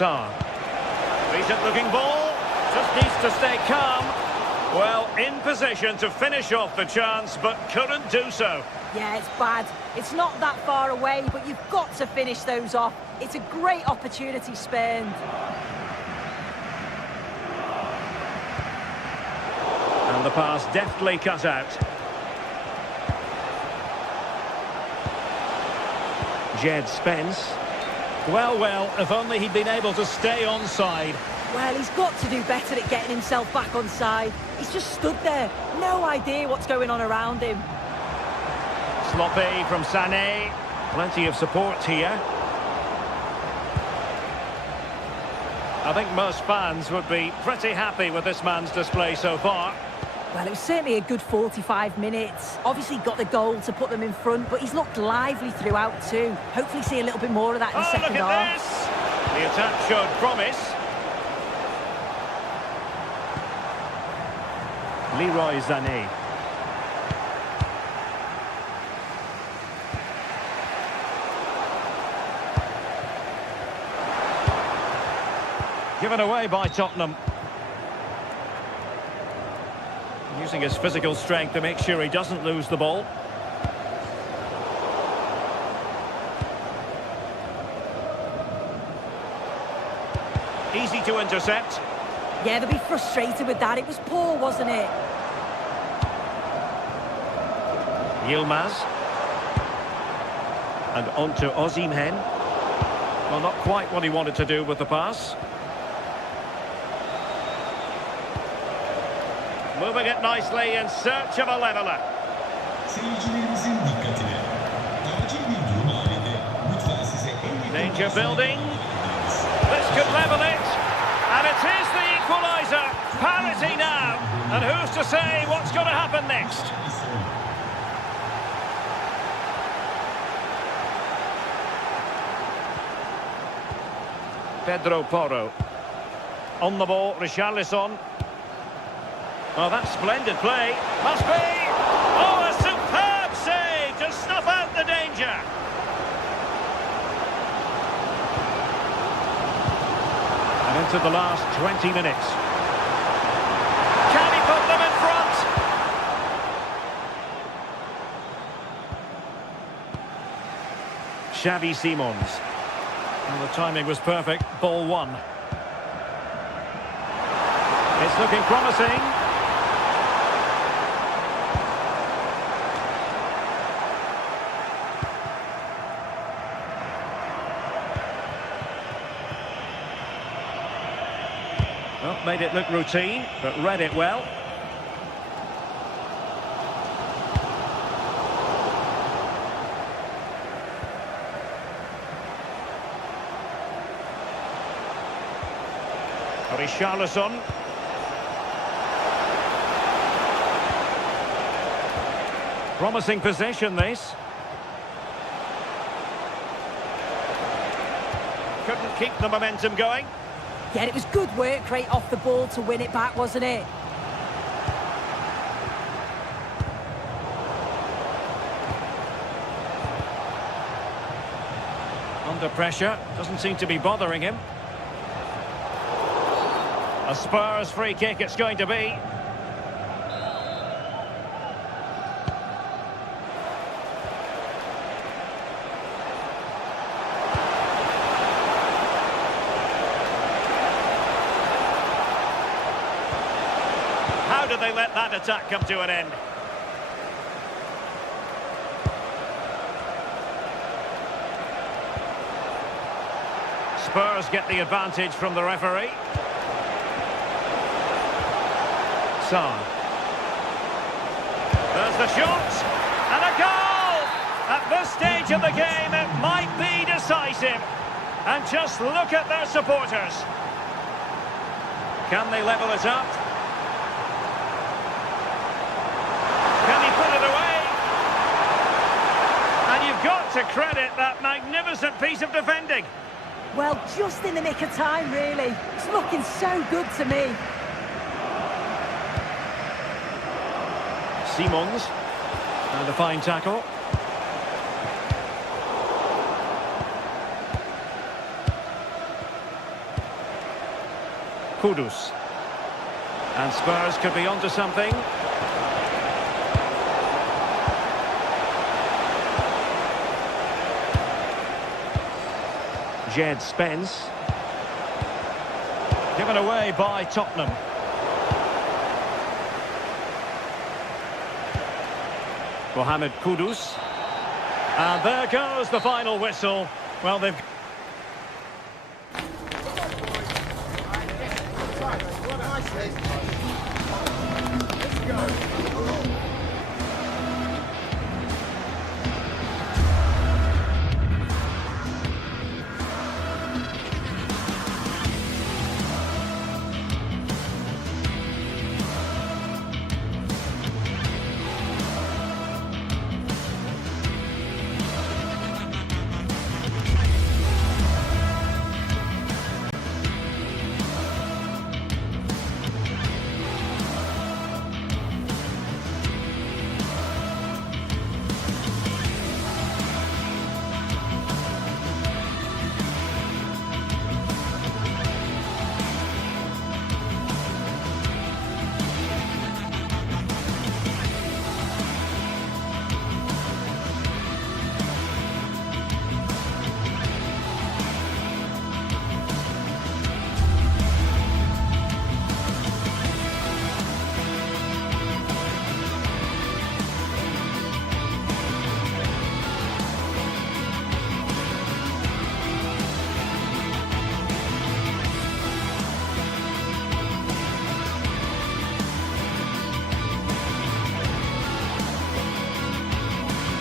Sarr. Decent looking ball. Just needs to stay calm. Well, in position to finish off the chance, but couldn't do so. Yeah, it's bad. It's not that far away, but you've got to finish those off. It's a great opportunity spurned. And the pass deftly cut out. Jed Spence. Well, if only he'd been able to stay onside. Well, he's got to do better at getting himself back onside. He's just stood there. No idea what's going on around him. Sloppy from Sané. Plenty of support here. I think most fans would be pretty happy with this man's display so far. Well, it was certainly a good 45 minutes. Obviously got the goal to put them in front, but he's looked lively throughout too. Hopefully see a little bit more of that in the second half. Look at this! The attack showed promise. Leroy Sané. Given away by Tottenham. Using his physical strength to make sure he doesn't lose the ball. Easy to intercept. Yeah, they'll be frustrated with that. It was poor, wasn't it? Yilmaz. And on to Osimhen. Well, not quite what he wanted to do with the pass. Moving it nicely in search of a leveller. Danger building. This could level it. And it is the equaliser. Parity now. And who's to say what's going to happen next? Pedro Porro. On the ball, Richarlison. Oh, that's splendid play. Must be! Oh, a superb save to snuff out the danger. And into the last 20 minutes. Can he put them in front? Xavi Simons. And the timing was perfect. Ball one. It's looking promising. Well, made it look routine, but read it well. Richarlison. Promising possession, this. Couldn't keep the momentum going. Yeah, it was good work rate off the ball to win it back, wasn't it? Under pressure, doesn't seem to be bothering him. A Spurs free kick it's going to be. How did they let that attack come to an end? Spurs get the advantage from the referee. Son. There's the shot, and a goal! At this stage of the game, it might be decisive. And just look at their supporters. Can they level it up? Can he put it away? And you've got to credit that magnificent piece of defending. Well, just in the nick of time, really. It's looking so good to me. Simons, and a fine tackle. Kudus. And Spurs could be onto something. Jed Spence. Given away by Tottenham. Mohamed Kudus. And there goes the final whistle. Well, they've...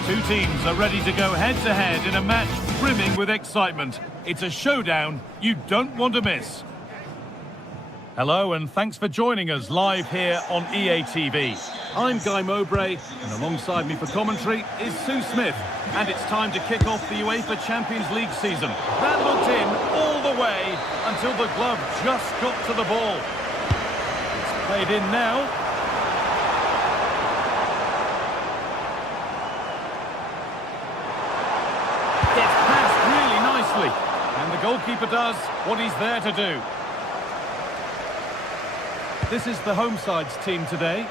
Two teams are ready to go head-to-head in a match brimming with excitement. It's a showdown you don't want to miss. Hello and thanks for joining us live here on EA TV. I'm Guy Mowbray and alongside me for commentary is Sue Smith. And it's time to kick off the UEFA Champions League season. That looked in all the away until the glove just got to the ball. It's played in now. Gets passed really nicely. And the goalkeeper does what he's there to do. This is the home side's team today.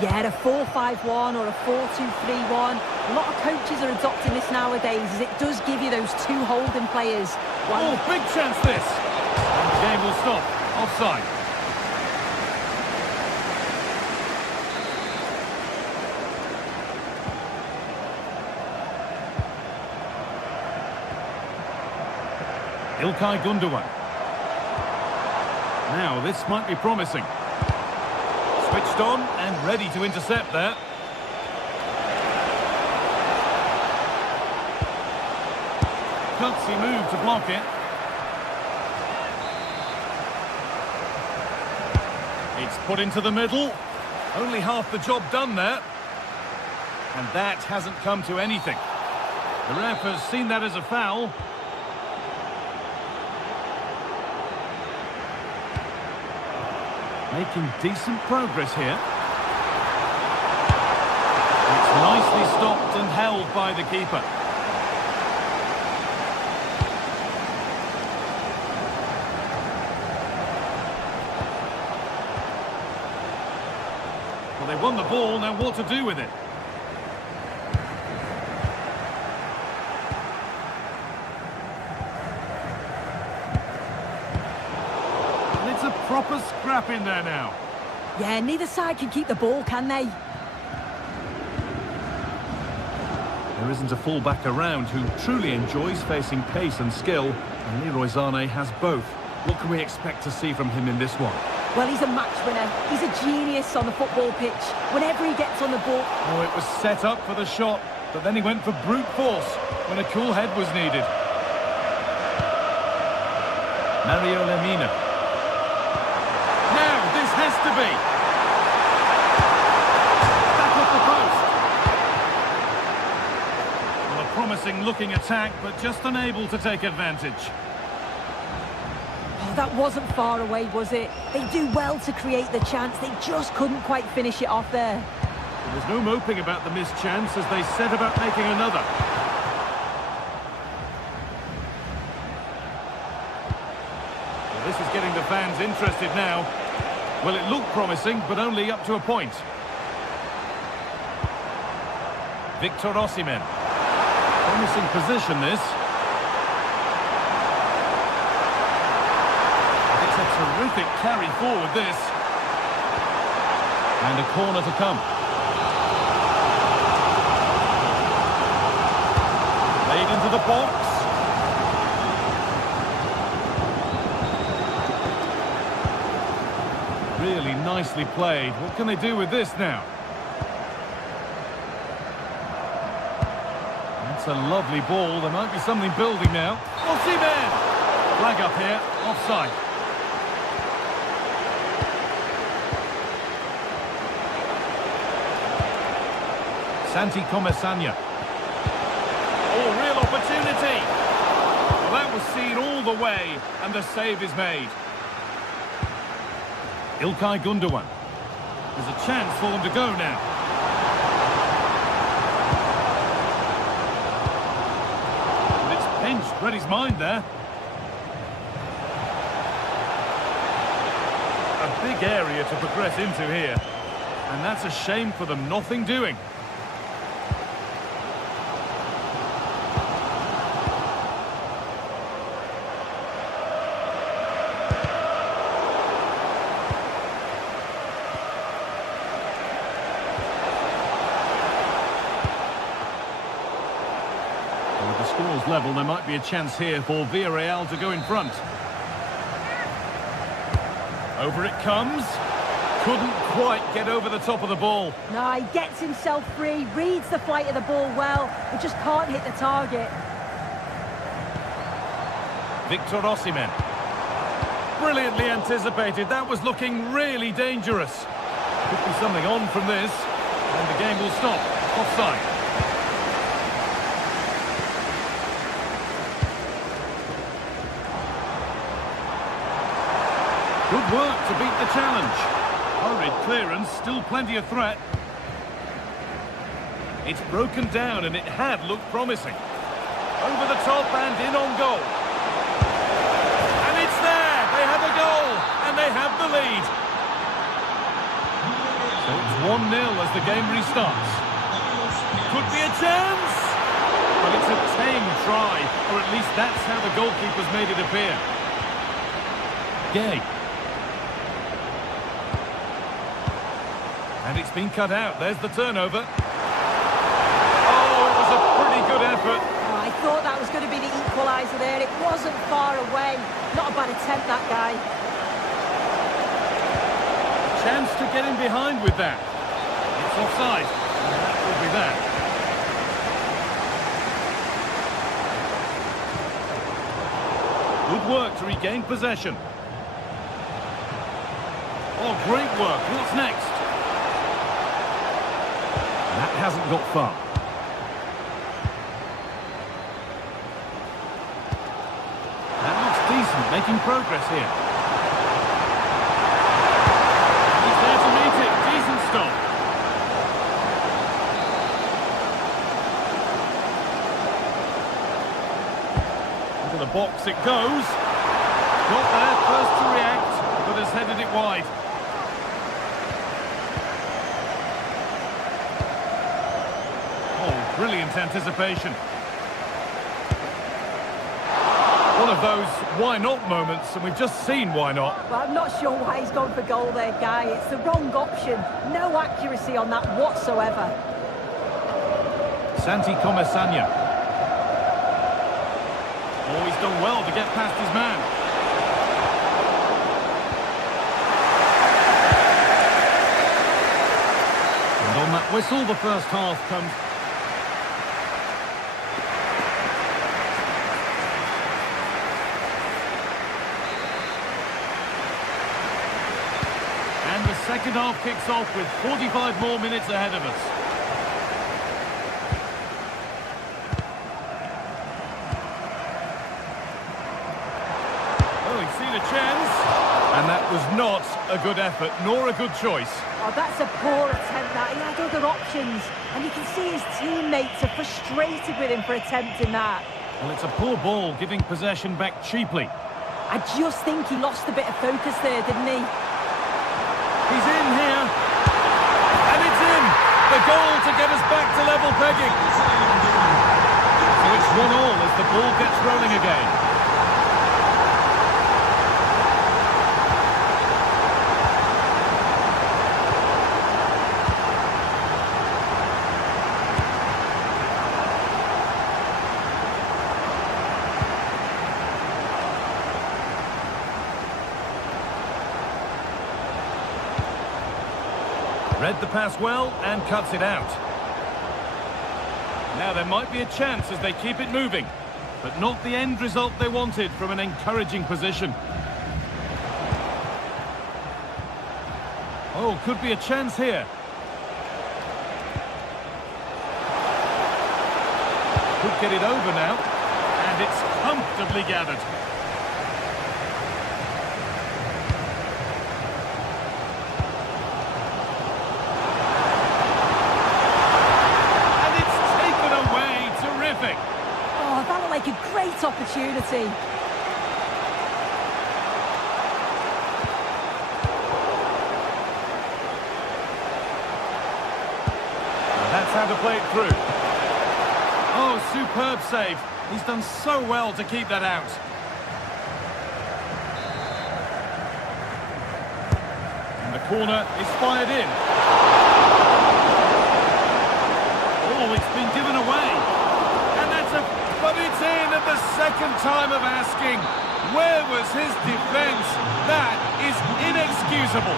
Yeah, a 4-5-1 or a 4-2-3-1. A lot of coaches are adopting this nowadays, as it does give you those two holding players. Oh, big chance this! And the game will stop. Offside. İlkay Gündoğan. Now, this might be promising. Switched on and ready to intercept there. Gutsy move to block it. It's put into the middle. Only half the job done there. And that hasn't come to anything. The ref has seen that as a foul. Making decent progress here. It's nicely stopped and held by the keeper. Well, they won the ball, now what to do with it? Proper scrap in there now. Yeah, neither side can keep the ball, can they? There isn't a full-back around who truly enjoys facing pace and skill, and Leroy Sané has both. What can we expect to see from him in this one? Well, he's a match winner. He's a genius on the football pitch. Whenever he gets on the ball... Oh, it was set up for the shot, but then he went for brute force when a cool head was needed. Mario Lemina. Has to be. Back off the post. Well, a promising looking attack, but just unable to take advantage. Oh, that wasn't far away, was it? They do well to create the chance. They just couldn't quite finish it off there. There was no moping about the missed chance as they set about making another. Well, this is getting the fans interested now. Well, it looked promising, but only up to a point. Victor Osimhen. Promising position, this. It's a terrific carry forward, this. And a corner to come. Played into the box. Really nicely played. What can they do with this now? That's a lovely ball. There might be something building now. Osimhen! Flag up here. Offside. Santi Comesanya. Oh, real opportunity. Well, that was seen all the way, and the save is made. İlkay Gündoğan. There's a chance for them to go now. But it's pinched, read his mind there. A big area to progress into here. And that's a shame for them, nothing doing. The score's level, there might be a chance here for Villarreal to go in front. Over it comes. Couldn't quite get over the top of the ball. No, he gets himself free, reads the flight of the ball well, but just can't hit the target. Victor Osimhen. Brilliantly anticipated. That was looking really dangerous. Could be something on from this, and the game will stop. Offside. work to beat the challenge. Hurried clearance, still plenty of threat. It's broken down and it had looked promising. Over the top and in on goal. And it's there! They have a goal and they have the lead. So it's 1-0 as the game restarts. Could be a chance! But it's a tame try, or at least that's how the goalkeeper's made it appear. Gay. And it's been cut out. There's the turnover. Oh, it was a pretty good effort. Oh, I thought that was going to be the equaliser there. It wasn't far away. Not a bad attempt, that guy. Chance to get in behind with that. It's offside. And that will be that. Good work to regain possession. Oh, great work. What's next? That hasn't got far. That looks decent, making progress here. He's there to meet it. Decent stop. Into the box it goes. Got there first to react, but has headed it wide. Oh, brilliant anticipation. One of those why not moments, and we've just seen why not. Well, I'm not sure why he's gone for goal there, Guy. It's the wrong option. No accuracy on that whatsoever. Santi Comesanya. Oh, he's done well to get past his man. And on that whistle, the first half comes. And the second half kicks off with 45 more minutes ahead of us. Oh, he's seen a chance. And that was not a good effort, nor a good choice. Oh, that's a poor attempt, that. He had other options. And you can see his teammates are frustrated with him for attempting that. Well, it's a poor ball, giving possession back cheaply. I just think he lost a bit of focus there, didn't he? He's in here. And it's in. The goal to get us back to level pegging. So it's 1-1 as the ball gets rolling again. Read the pass well and cuts it out. Now there might be a chance as they keep it moving, but not the end result they wanted from an encouraging position. Oh, could be a chance here. Could get it over now, and it's comfortably gathered. Oh, that looked like a great opportunity. And that's how to play it through. Oh, superb save. He's done so well to keep that out. And the corner is fired in. Oh, it's been given away. But it's in at the second time of asking. Where was his defence? That is inexcusable.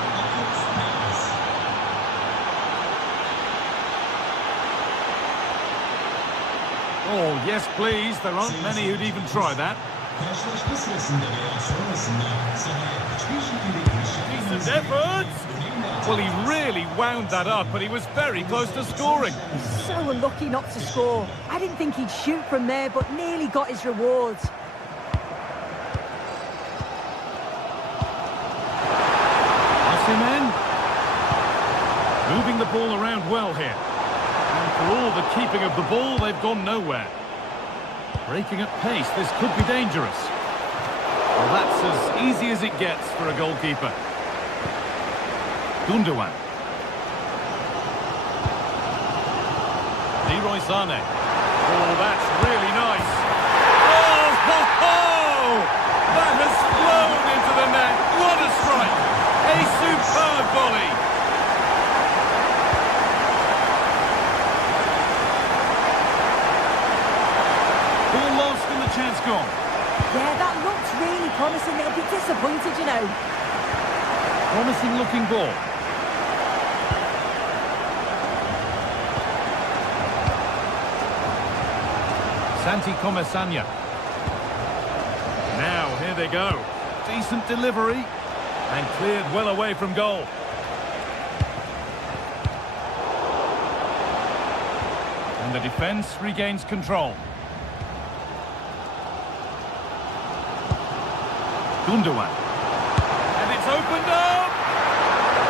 Oh, yes, please. There aren't many who'd even try that. Decent effort. Well, he really wound that up, but he was very close to scoring. So unlucky not to score. I didn't think he'd shoot from there, but nearly got his rewards. Osimhen. Moving the ball around well here. And for all the keeping of the ball, they've gone nowhere. Breaking at pace, this could be dangerous. Well, that's as easy as it gets for a goalkeeper. Gundogan. Leroy Sané. Oh, that's really nice. Oh, ho, ho! That has flown into the net. What a strike! A superb volley. Ball lost and the chance gone. Yeah, that looks really promising. They'll be disappointed, you know. Promising looking ball. Santi Comesanya. Now, here they go. Decent delivery. And cleared well away from goal. And the defence regains control. Gundogan. And it's opened up!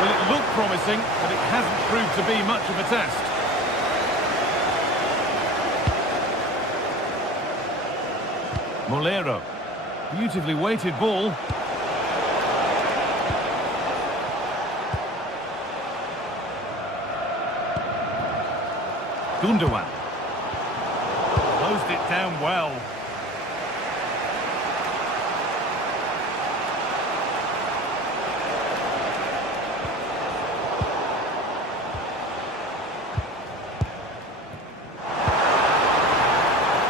Well, it looked promising, but it hasn't proved to be much of a test. Molero. Beautifully weighted ball. Gundogan. Closed it down well.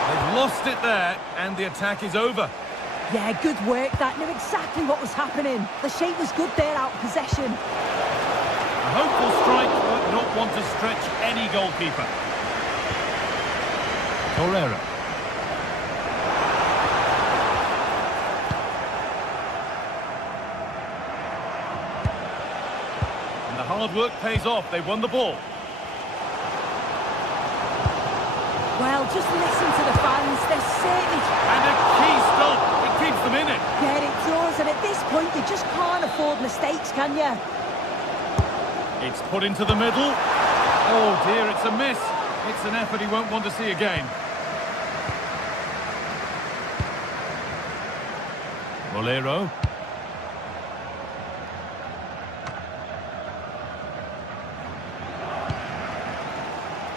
They've lost it there, and the attack is over. Yeah, good work. That knew exactly what was happening. The shape was good there, out of possession. A hopeful strike, but not one to stretch any goalkeeper. Torreira. And the hard work pays off. They won the ball. Well, just listen to the fans. They're certainly... And a key stop. It keeps them in it. Yeah, it does. And at this point, you just can't afford mistakes, can you? It's put into the middle. Oh dear, it's a miss. It's an effort he won't want to see again. Molero.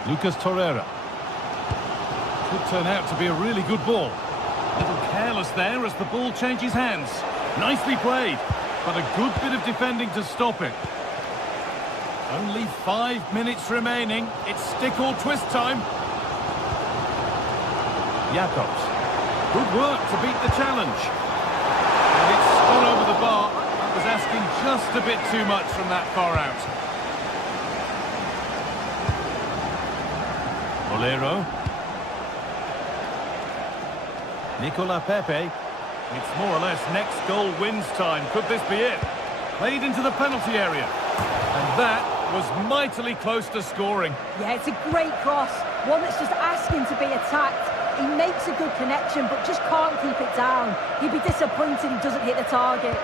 Lucas Torreira. Could turn out to be a really good ball. A little careless there as the ball changes hands. Nicely played, but a good bit of defending to stop it. Only 5 minutes remaining. It's stick or twist time. Jakobs. Good work to beat the challenge. And it's gone over the bar. That was asking just a bit too much from that far out. Molero. Nicola Pepe. It's more or less next goal wins time. Could this be it? Played into the penalty area. And that was mightily close to scoring. Yeah, it's a great cross. One that's just asking to be attacked. He makes a good connection, but just can't keep it down. He'd be disappointed he doesn't hit the target.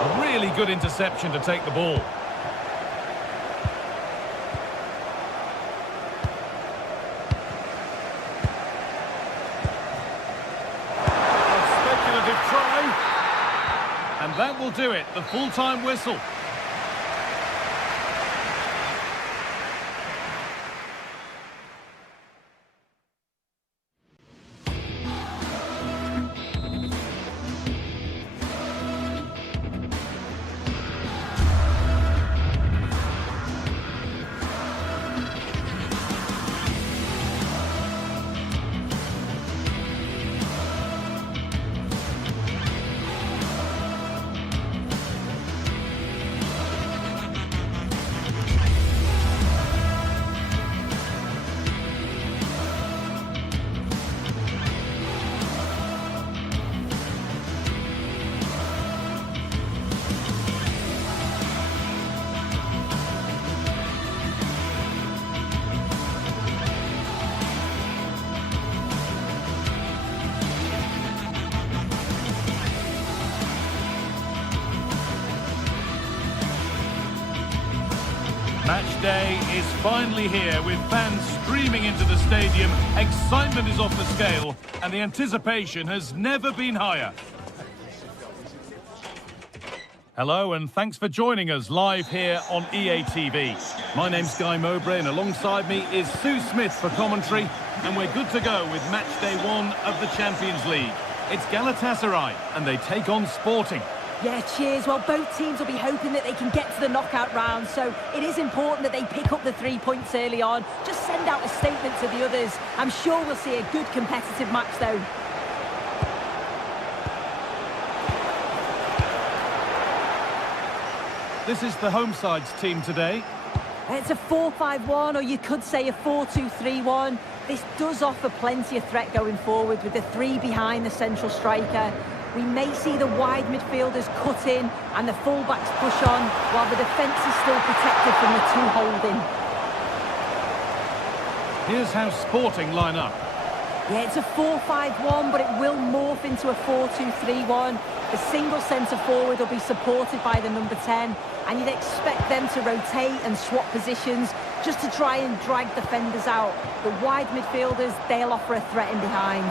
A really good interception to take the ball. A speculative try. And that will do it. The full-time whistle. Match day is finally here with fans streaming into the stadium. Excitement is off the scale and the anticipation has never been higher. Hello and thanks for joining us live here on EA TV. My name's Guy Mowbray and alongside me is Sue Smith for commentary, and we're good to go with match day 1 of the Champions League. It's Galatasaray and they take on Sporting. Yeah, cheers. Well, both teams will be hoping that they can get to the knockout round, so it is important that they pick up the 3 points early on. Just send out a statement to the others. I'm sure we'll see a good competitive match, though. This is the home side's team today. It's a 4-5-1, or you could say a 4-2-3-1. This does offer plenty of threat going forward with the 3 behind the central striker. We may see the wide midfielders cut in and the fullbacks push on, while the defence is still protected from the 2 holding. Here's how Sporting line up. Yeah, it's a 4-5-1, but it will morph into a 4-2-3-1. The single centre-forward will be supported by the number 10, and you'd expect them to rotate and swap positions just to try and drag defenders out. The wide midfielders, they'll offer a threat in behind.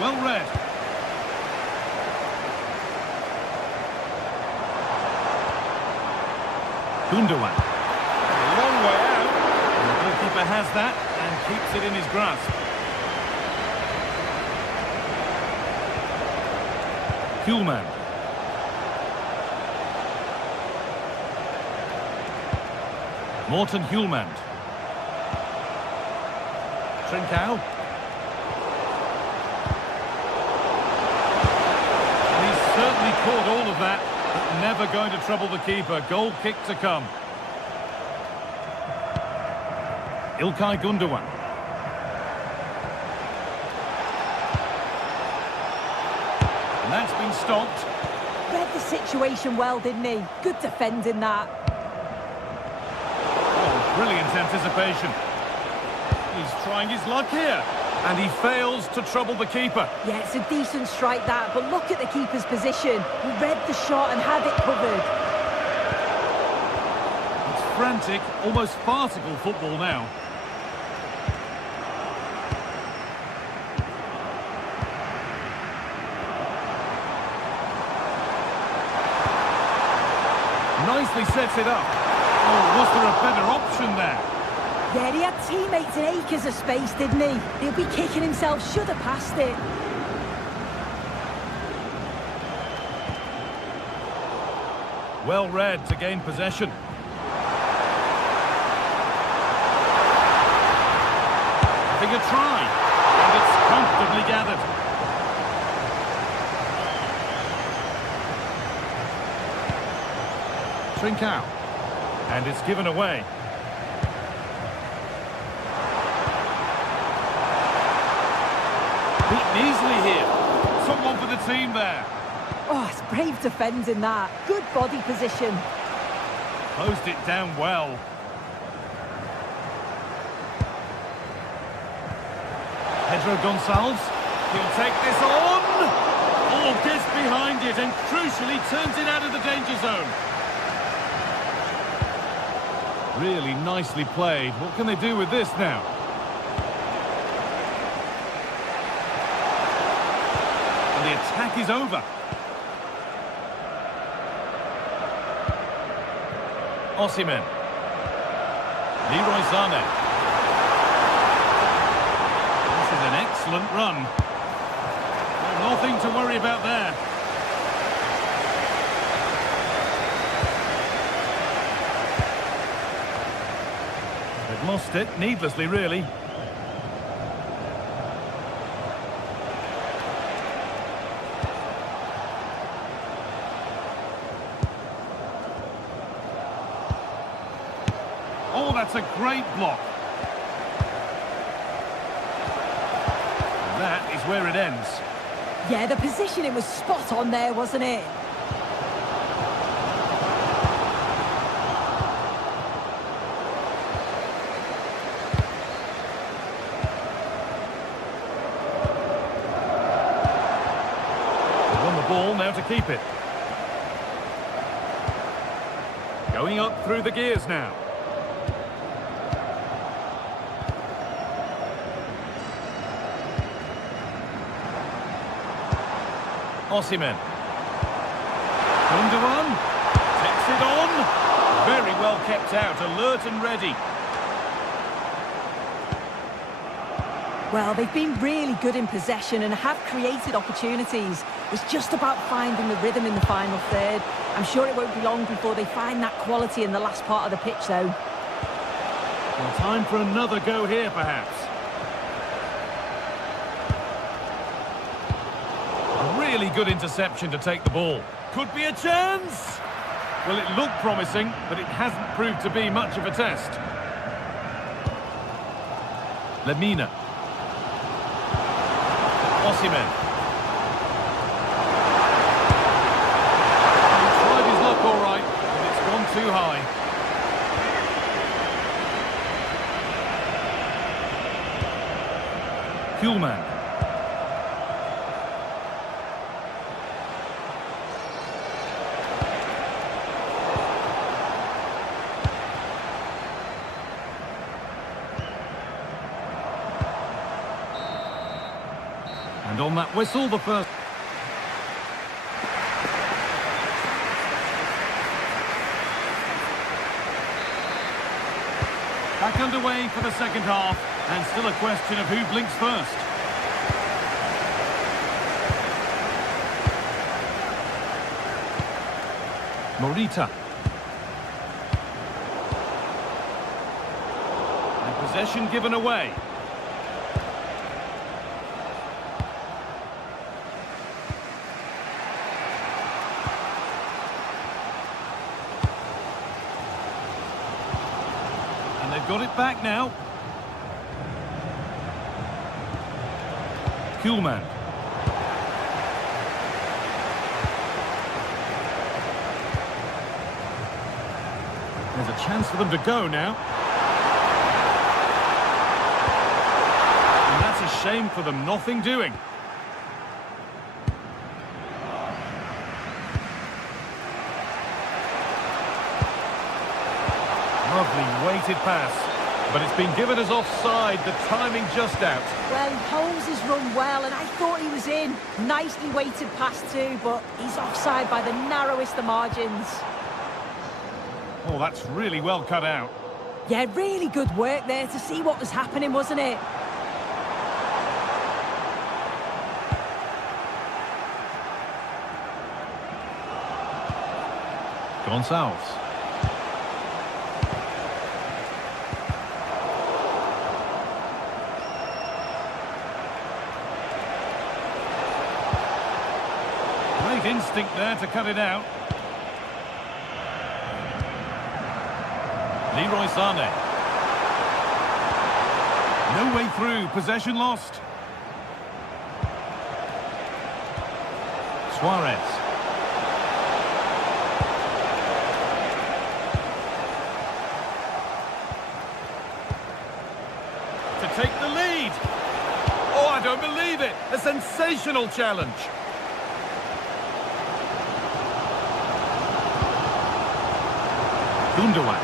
Well read. Gundogan. A long way out. And the goalkeeper has that and keeps it in his grasp. Kuhlmann. Morten Hjulmand. Trincao. Certainly caught all of that, but never going to trouble the keeper. Goal kick to come. İlkay Gundogan. And that's been stopped. Read the situation well, didn't he? Good defending that. Oh, brilliant anticipation. He's trying his luck here. And he fails to trouble the keeper. Yeah, it's a decent strike that, but look at the keeper's position. He read the shot and had it covered. It's frantic, almost farcical football now. Nicely sets it up. Oh, was there a better option there? Yeah, he had teammates in acres of space, didn't he? He'll be kicking himself, should have passed it. Well read to gain possession. Having a try, and it's comfortably gathered. Trincao, and it's given away. Beaten easily here. Someone for the team there. Oh, it's brave defending that. Good body position. Closed it down well. Pedro Gonçalves. He'll take this on. Oh, gets behind it and crucially turns it out of the danger zone. Really nicely played. What can they do with this now? And the attack is over. Osimhen. Leroy Sané. This is an excellent run. Well, nothing to worry about there. They've lost it, needlessly really. Oh, that's a great block. And that is where it ends. Yeah, the positioning was spot on there, wasn't it? keep it. Going up through the gears now. Osimhen. Gundogan takes it on. Very well kept out, alert and ready. Well, they've been really good in possession and have created opportunities. It's just about finding the rhythm in the final third. I'm sure it won't be long before they find that quality in the last part of the pitch, though. Well, time for another go here, perhaps. A really good interception to take the ball. Could be a chance! Well, it looked promising, but it hasn't proved to be much of a test. Lemina. Osimhen. He tried his luck all right, but it's gone too high. Kuhlman. And on that whistle, the first... Back underway for the second half, and still a question of who blinks first. Morita. And possession given away. They've got it back now. Kuhlman. There's a chance for them to go now. And that's a shame for them, nothing doing. Lovely weighted pass, but it's been given as offside, the timing just out. Well, he holds his run well, and I thought he was in. Nicely weighted pass too, but he's offside by the narrowest of margins. Oh, that's really well cut out. Yeah, really good work there to see what was happening, wasn't it? Gonçalves. Great instinct there to cut it out. Leroy Sané. No way through, possession lost. Suarez. To take the lead. Oh, I don't believe it. A sensational challenge. Gundogan.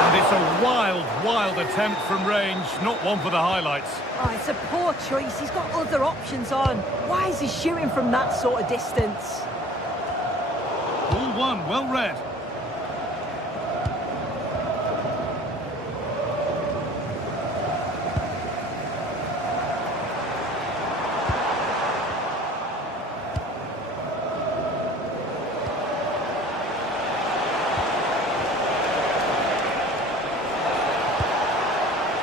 And it's a wild, wild attempt from range, not one for the highlights. Oh, it's a poor choice. He's got other options on. Why is he shooting from that sort of distance? Ball one, well read.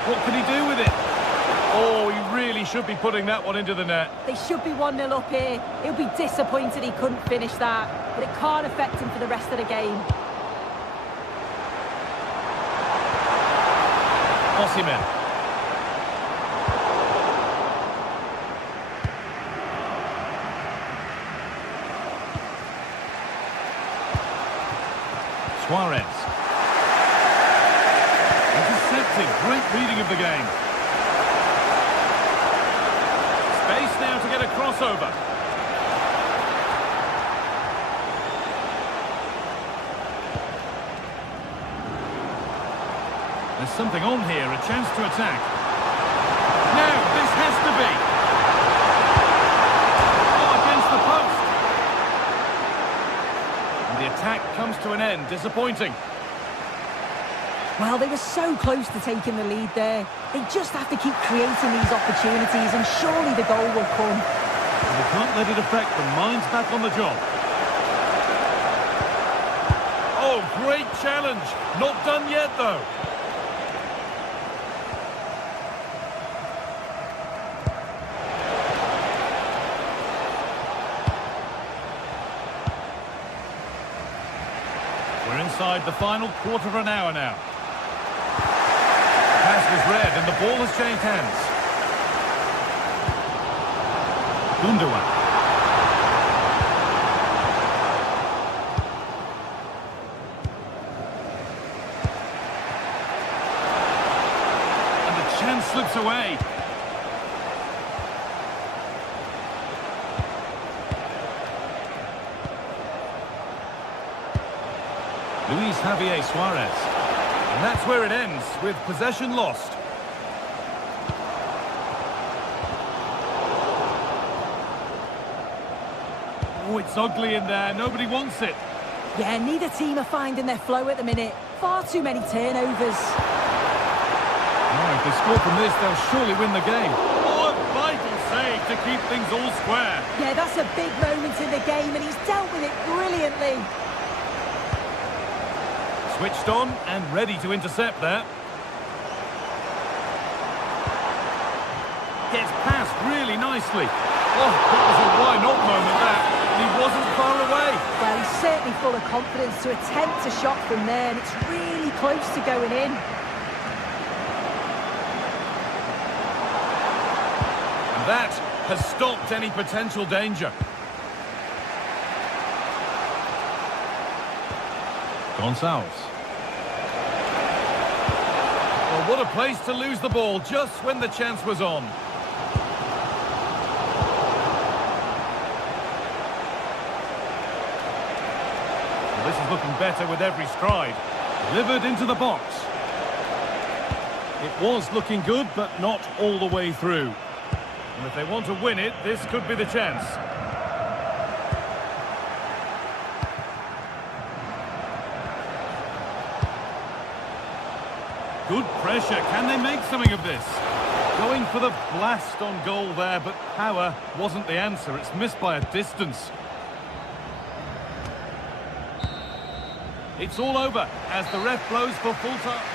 What can he do with it? Oh, he really should be putting that one into the net. They should be 1-0 up here. He'll be disappointed he couldn't finish that, but it can't affect him for the rest of the game. Osimhen. Suarez. Intercepted. Great reading of the game. Space now to get a crossover. There's something on here, a chance to attack. Now, this has to be. Oh, against the post. And the attack comes to an end, disappointing. Well, they were so close to taking the lead there. They just have to keep creating these opportunities and surely the goal will come. And they can't let it affect them. Mind's back on the job. Oh, great challenge. Not done yet, though. We're inside the final quarter of an hour now. The pass was read and the ball has changed hands. Gundogan. And the chance slips away. Luis Javier Suarez. And that's where it ends, with possession lost. Oh, it's ugly in there. Nobody wants it. Yeah, neither team are finding their flow at the minute. Far too many turnovers. Oh, if they score from this, they'll surely win the game. Oh, a vital save to keep things all square. Yeah, that's a big moment in the game, and he's dealt with it brilliantly. Switched on and ready to intercept there. Gets past really nicely. Oh, that was a why not moment, that. And he wasn't far away. Well, he's certainly full of confidence to attempt a shot from there, and it's really close to going in. And that has stopped any potential danger. Gonçalves. Well, what a place to lose the ball just when the chance was on. Well, this is looking better with every stride. Delivered into the box. It was looking good, but not all the way through. And if they want to win it, this could be the chance. Good pressure. Can they make something of this? Going for the blast on goal there, but power wasn't the answer. It's missed by a distance. It's all over as the ref blows for full time.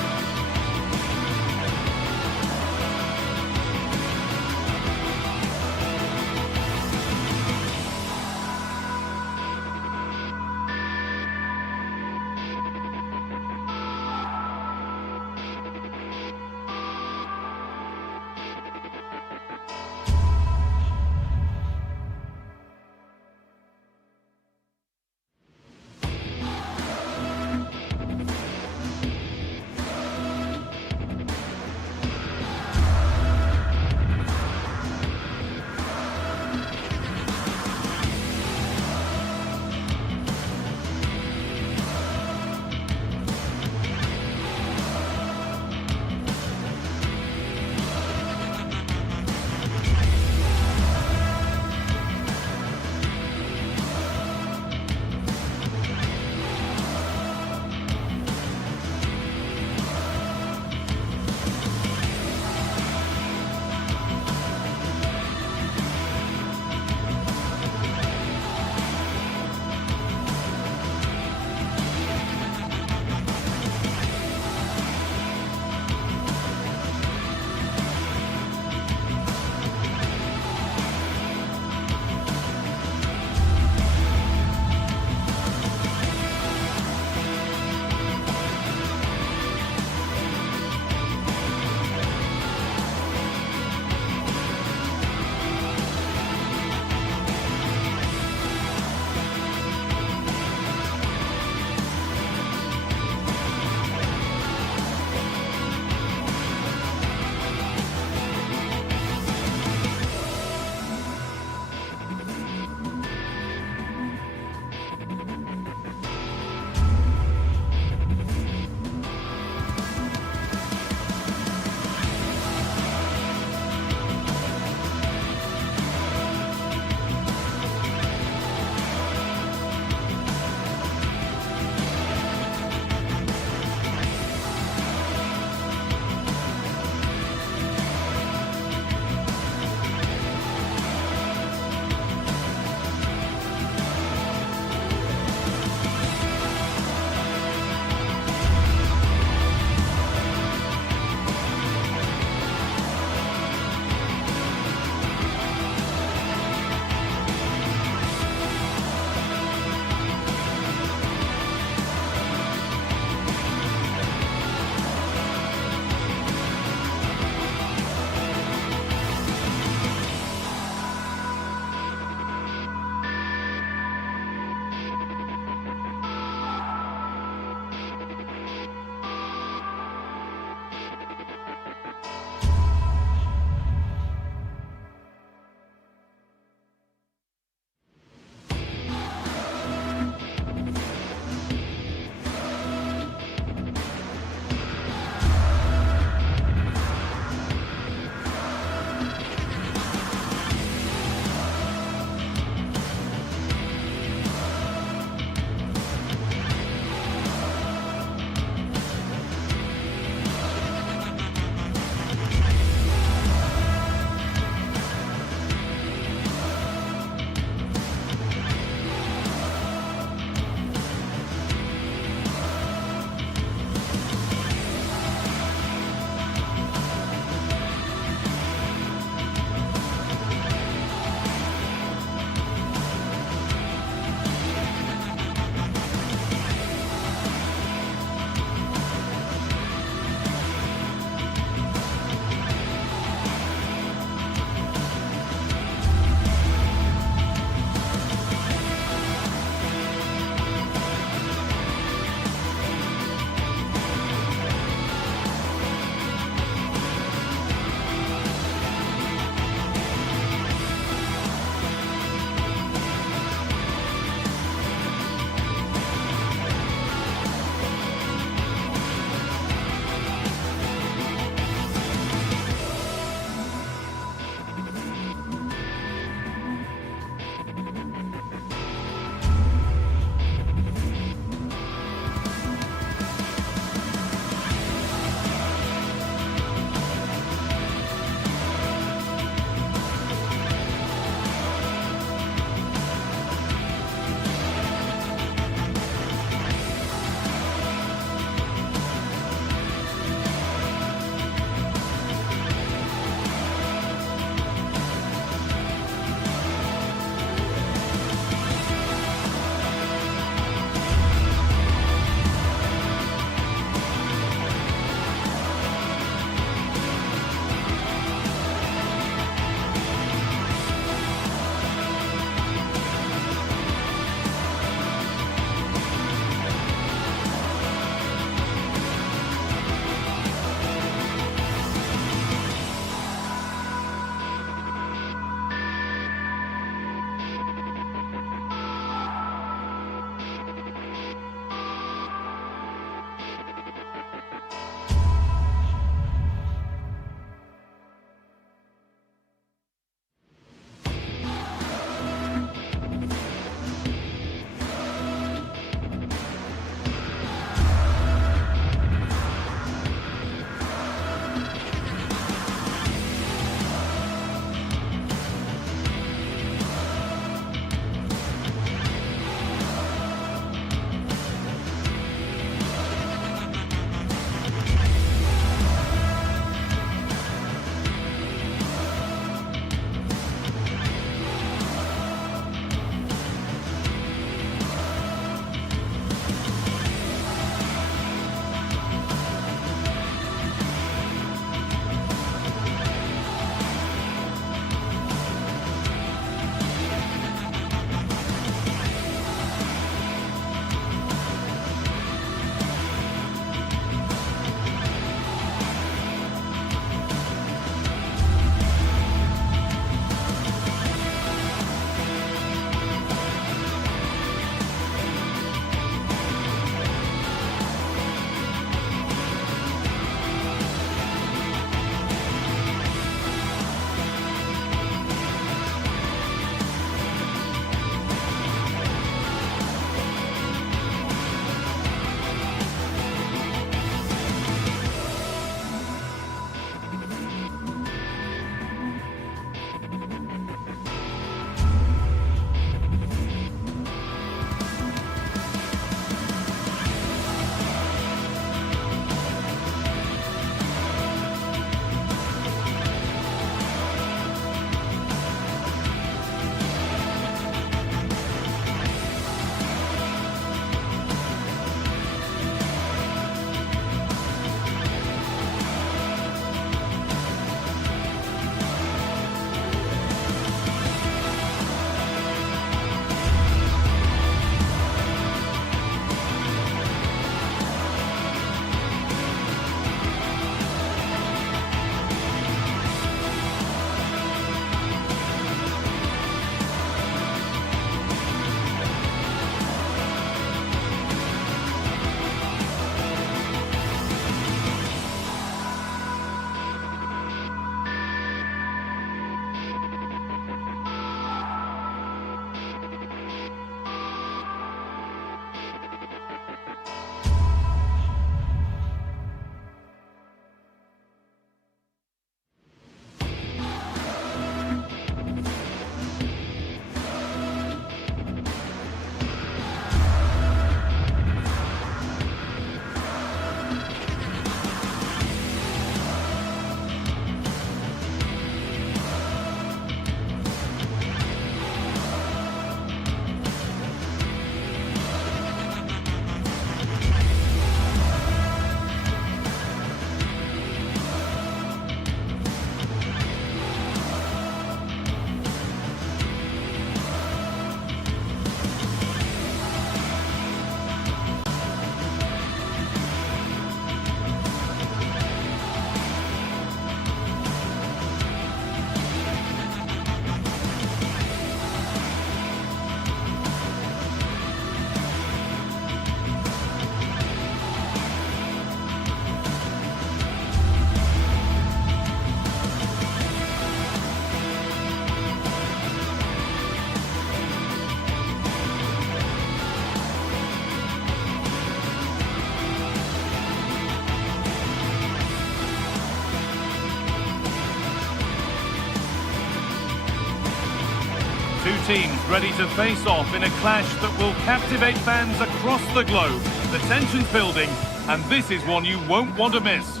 teams ready to face off in a clash that will captivate fans across the globe. The tension's building, and this is one you won't want to miss.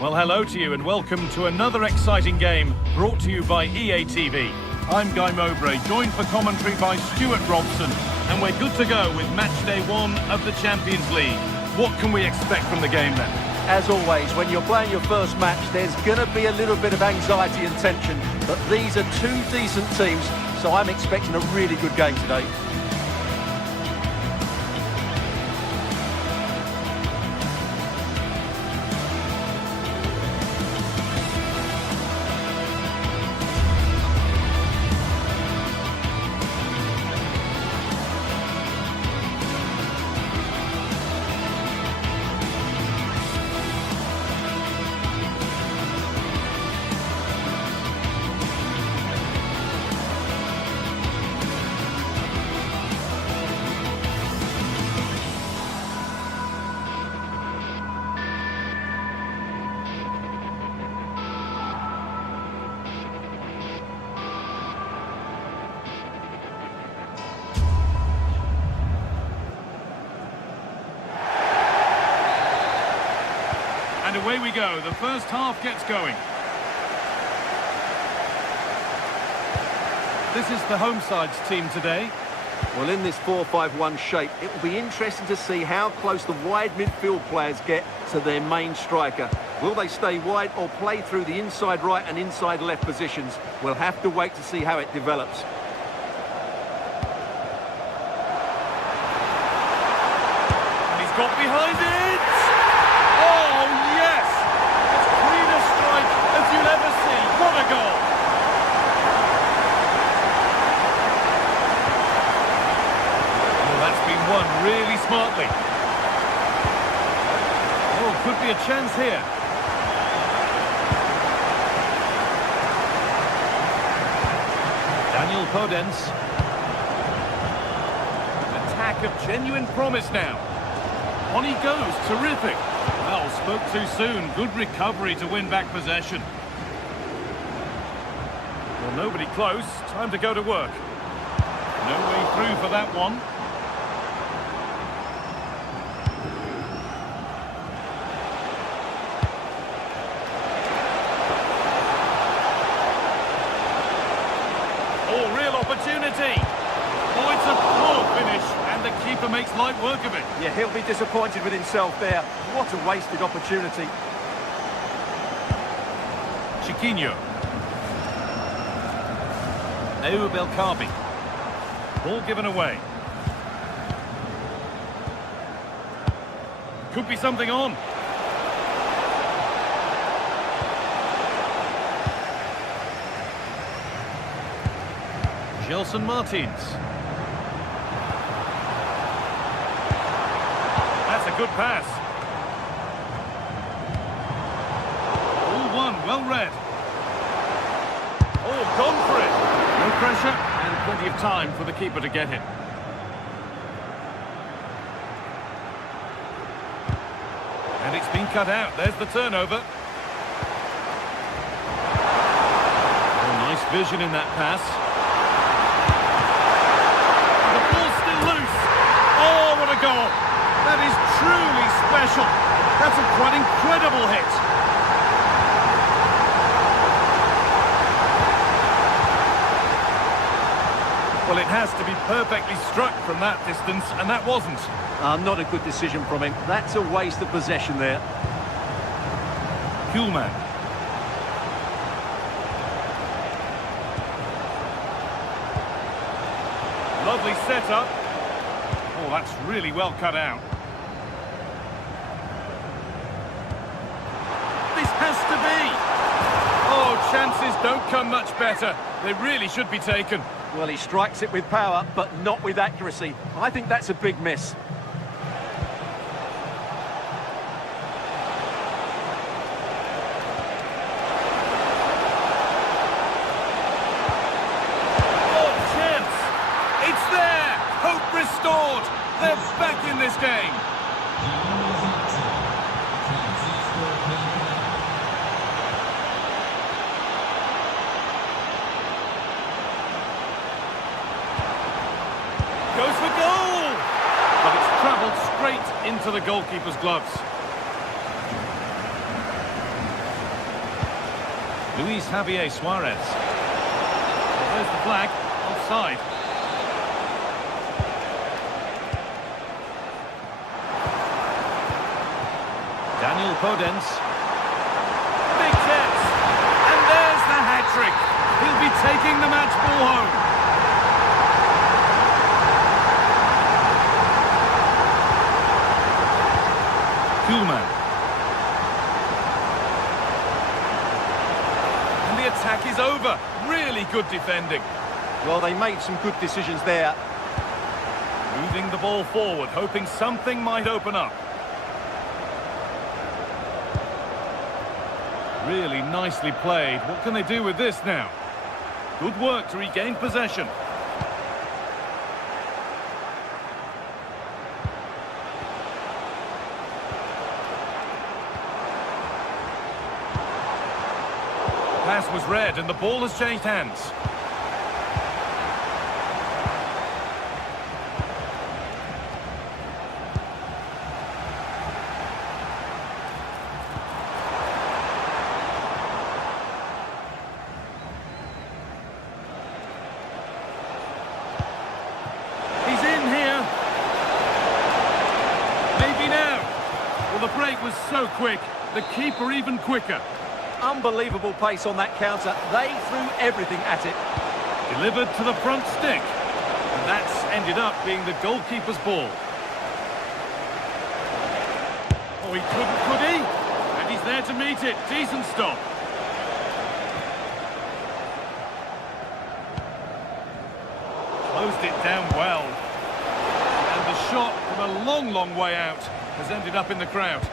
Well, hello to you and welcome to another exciting game brought to you by EA TV. I'm Guy Mowbray, joined for commentary by Stuart Robson, and we're good to go with match day 1 of the Champions League. What can we expect from the game then? As always, when you're playing your first match, there's going to be a little bit of anxiety and tension, but these are two decent teams, so I'm expecting a really good game today. And away we go, the first half gets going. This is the home side's team today. Well, in this 4-5-1 shape, it will be interesting to see how close the wide midfield players get to their main striker. Will they stay wide or play through the inside right and inside left positions? We'll have to wait to see how it develops. He's got behind it! Oh, yes! As clean a strike as you'll ever see. What a goal! Oh, that's been won really smartly. Oh, could be a chance here. Daniel Podence. Attack of genuine promise now. On he goes, terrific. Well, spoke too soon. Good recovery to win back possession. Well, nobody close. Time to go to work. No way through for that one. Oh, real opportunity. Oh, it's a poor finish, and the keeper makes light work of it. Yeah, he'll be disappointed with himself there. What a wasted opportunity. Chiquinho. Ayoub Belkabi. Ball given away. Could be something on. Gelson Martins. That's a good pass. All one, well read. Oh, gone for it. No pressure and plenty of time for the keeper to get it. And it's been cut out. There's the turnover. Oh, nice vision in that pass. The ball's still loose. Oh, what a goal. That is truly special. That's a quite incredible hit. Well, it has to be perfectly struck from that distance, and that wasn't. Not a good decision from him. That's a waste of possession there. Kuhlman. Lovely setup. Oh, that's really well cut out. This has to be. Oh, chances don't come much better. They really should be taken. Well, he strikes it with power, but not with accuracy. I think that's a big miss. Oh, chance! It's there! Hope restored! They're back in this game! travelled straight into the goalkeeper's gloves. Luis Javier Suarez. Well, there's the flag. Offside. Daniel Podence. Big chance. And there's the hat-trick. He'll be taking the match ball home. Koolman. And the attack is over. Really good defending. Well, they made some good decisions there. Moving the ball forward, hoping something might open up. Really nicely played. What can they do with this now? Good work to regain possession. Pass was read and the ball has changed hands. He's in here. Maybe now. Well, the break was so quick. The keeper even quicker. Unbelievable pace on that counter. They threw everything at it. Delivered to the front stick. And that's ended up being the goalkeeper's ball. Oh, he couldn't, could he? And he's there to meet it. Decent stop. Closed it down well. And the shot from a long, long way out has ended up in the crowd.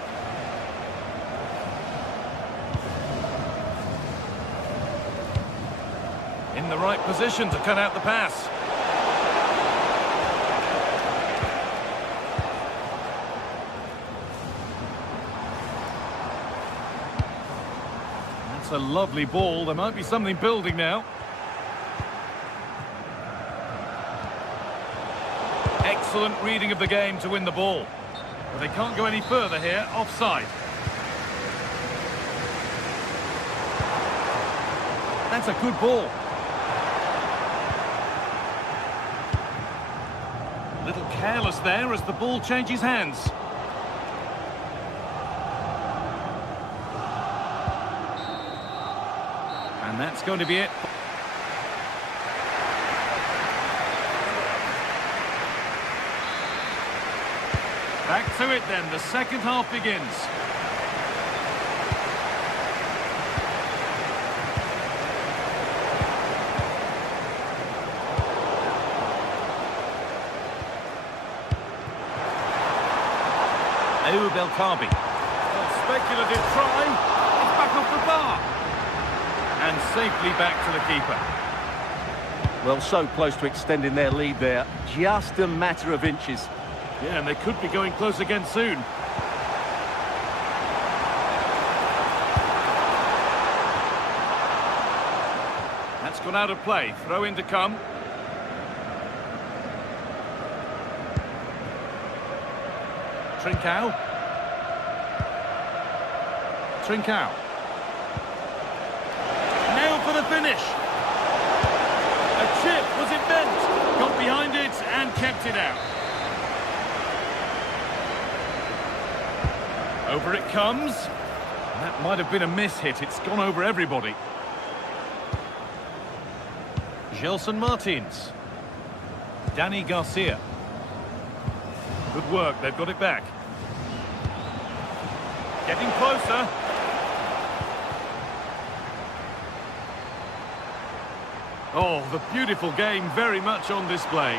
In the right position to cut out the pass. That's a lovely ball. There might be something building now. Excellent reading of the game to win the ball. But they can't go any further here. Offside. That's a good ball. A little careless there as the ball changes hands. And that's going to be it. Back to it then, the second half begins. Belkabi. Speculative try. It's back off the bar. And safely back to the keeper. Well, so close to extending their lead there. Just a matter of inches. Yeah, and they could be going close again soon. That's gone out of play. Throw in to come. Trincao. Trincao. Now for the finish. A chip, was it bent? Got behind it and kept it out. Over it comes. That might have been a miss-hit. It's gone over everybody. Gelson Martins. Danny Garcia. Good work, they've got it back. Getting closer. Oh, the beautiful game very much on display.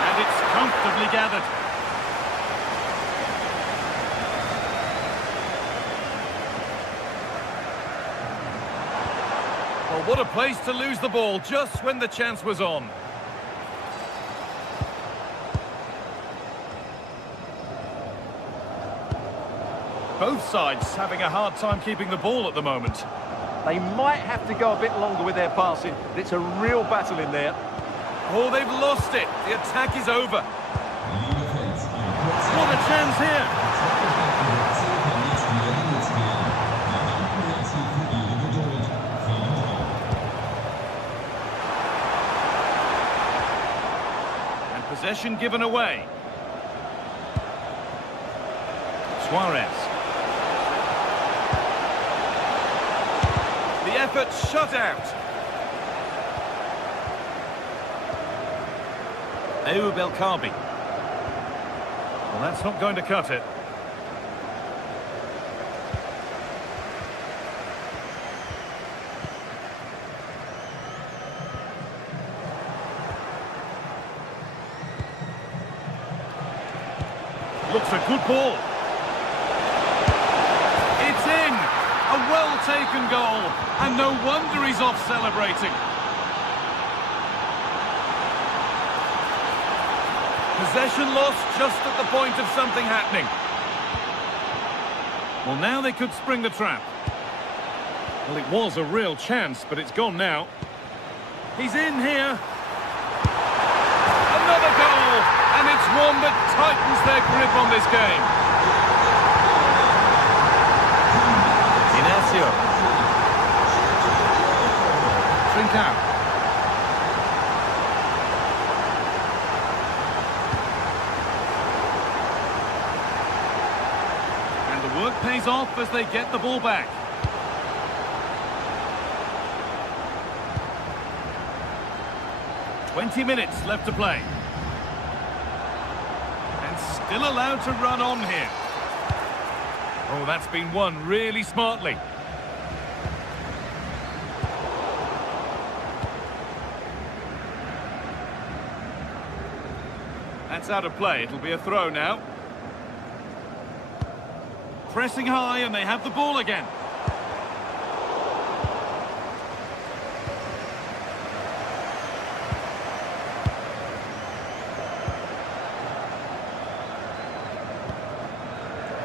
And it's comfortably gathered. Well, what a place to lose the ball just when the chance was on. Both sides having a hard time keeping the ball at the moment. They might have to go a bit longer with their passing, but it's a real battle in there. Oh, they've lost it. The attack is over. What a chance here. And possession given away. Suarez. The effort shut out. Belkabi. Well, that's not going to cut it. Looks a good ball. It's in! A well-taken goal, and no wonder he's off celebrating. Possession lost just at the point of something happening. Well, now they could spring the trap. Well, it was a real chance, but it's gone now. He's in here. Another goal, and it's one that tightens their grip on this game. Inacio. Trincao. Work pays off as they get the ball back. "20 minutes left to play. And still allowed to run on here. Oh, that's been won really smartly. That's out of play. It'll be a throw now. Pressing high, and they have the ball again.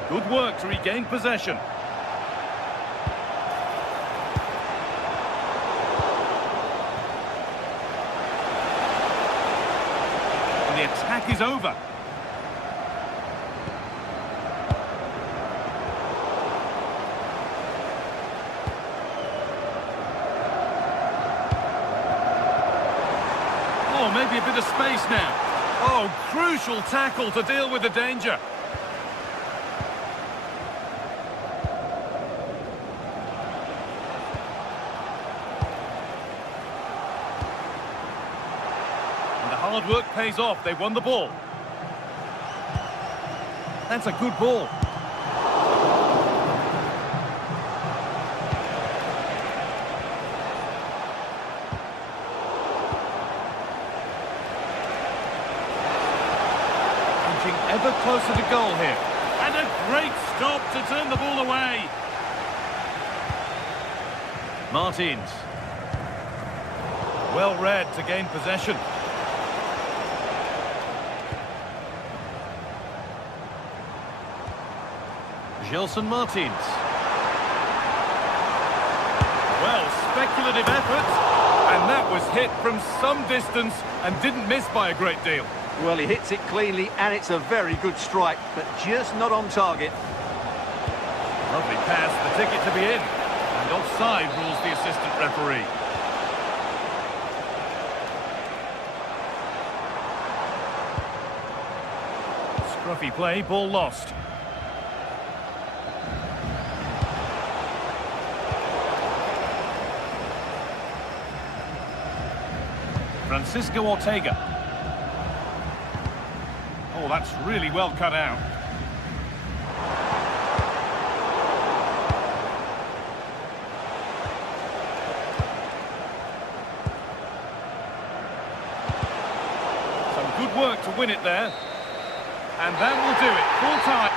Good work to regain possession. And the attack is over. Oh, maybe a bit of space now. Oh, crucial tackle to deal with the danger. And the hard work pays off. They won the ball. That's a good ball. Ever closer to goal here. And a great stop to turn the ball away. Martins. Well read to gain possession. Gelson Martins. Well, speculative effort. And that was hit from some distance and didn't miss by a great deal. Well, he hits it cleanly, and it's a very good strike, but just not on target. Lovely pass, the ticket to be in. And offside rules the assistant referee. Scruffy play, ball lost. Francisco Ortega. Oh, that's really well cut out. Some good work to win it there. And that will do it. Full time.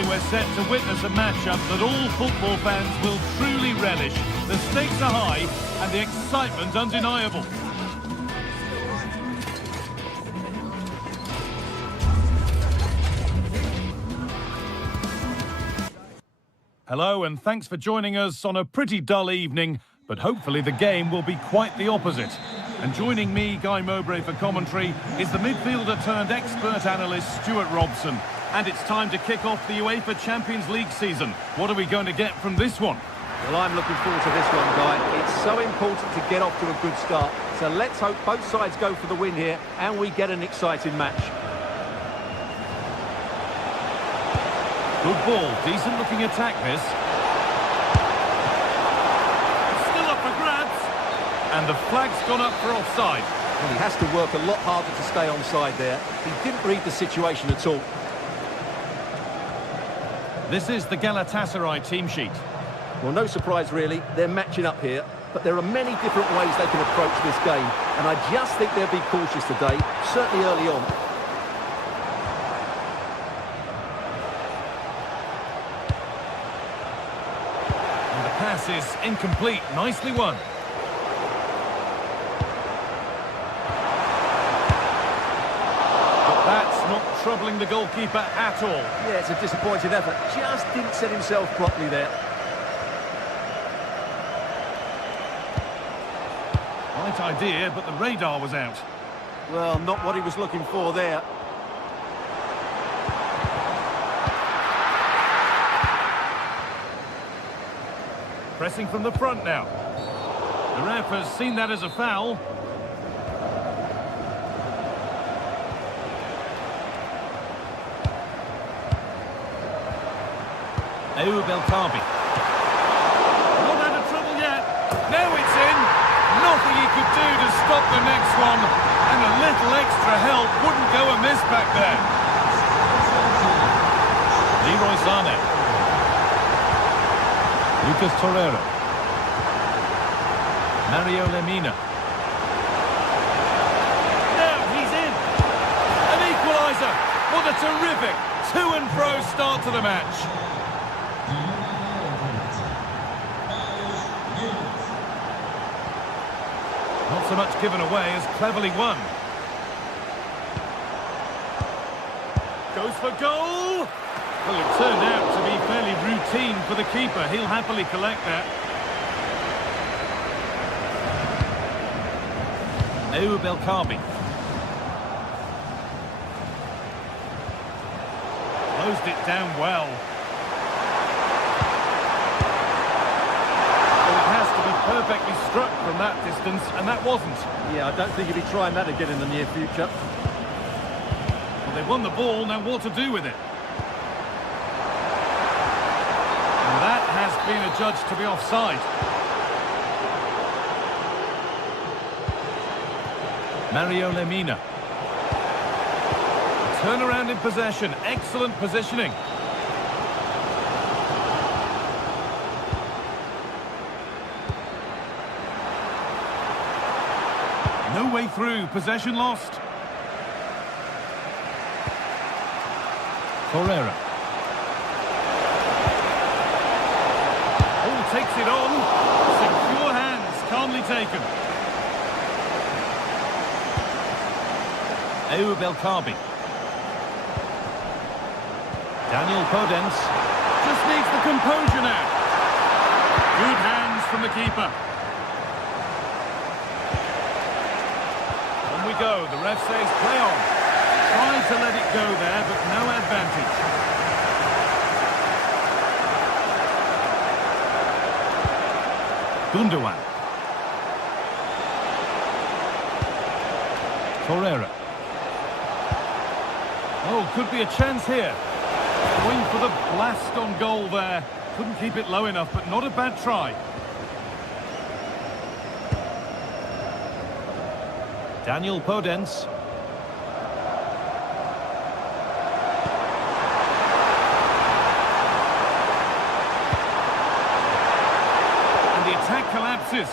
Today we're set to witness a matchup that all football fans will truly relish. The stakes are high and the excitement undeniable. Hello and thanks for joining us on a pretty dull evening, but hopefully the game will be quite the opposite. And joining me, Guy Mowbray, for commentary is the midfielder turned expert analyst Stuart Robson. And it's time to kick off the UEFA Champions League season. What are we going to get from this one? Well, I'm looking forward to this one, Guy. It's so important to get off to a good start. So let's hope both sides go for the win here and we get an exciting match. Good ball, decent looking attack this. Still up for grabs. And the flag's gone up for offside. Well, he has to work a lot harder to stay onside there. He didn't read the situation at all. This is the Galatasaray team sheet. Well, no surprise really, they're matching up here, but there are many different ways they can approach this game, and I just think they'll be cautious today, certainly early on. And the pass is incomplete, nicely won. But that's not troubling the goalkeeper at all. Yeah, it's a disappointing effort, just didn't set himself properly there. Right idea, but the radar was out. Well, not what he was looking for there. Pressing from the front now. The ref has seen that as a foul. Belkabi. Not out of trouble yet. Now it's in. Nothing he could do to stop the next one. And a little extra help wouldn't go amiss back there. Leroy Sané. Lucas Torreira. Mario Lemina. Now he's in. An equaliser. What a terrific to-and-fro start to the match. Not so much given away as cleverly won. Goes for goal! Well, it turned out to be fairly routine for the keeper. He'll happily collect that. Belkabi. Closed it down well. Perfectly struck from that distance, and that wasn't. Yeah, I don't think he'll be trying that again in the near future. Well, they've won the ball, now what to do with it? And that has been adjudged to be offside. Mario Lemina. Turnaround in possession, excellent positioning. No way through, possession lost. Torreira. Oh, takes it on. Secure hands, calmly taken. Belkabi. Daniel Podence. Just needs the composure now. Good hands from the keeper. We go. The ref says play on. Tried to let it go there, but no advantage. Gundogan. Torreira. Oh, could be a chance here. Going for the blast on goal there. Couldn't keep it low enough, but not a bad try. Daniel Podence. And the attack collapses.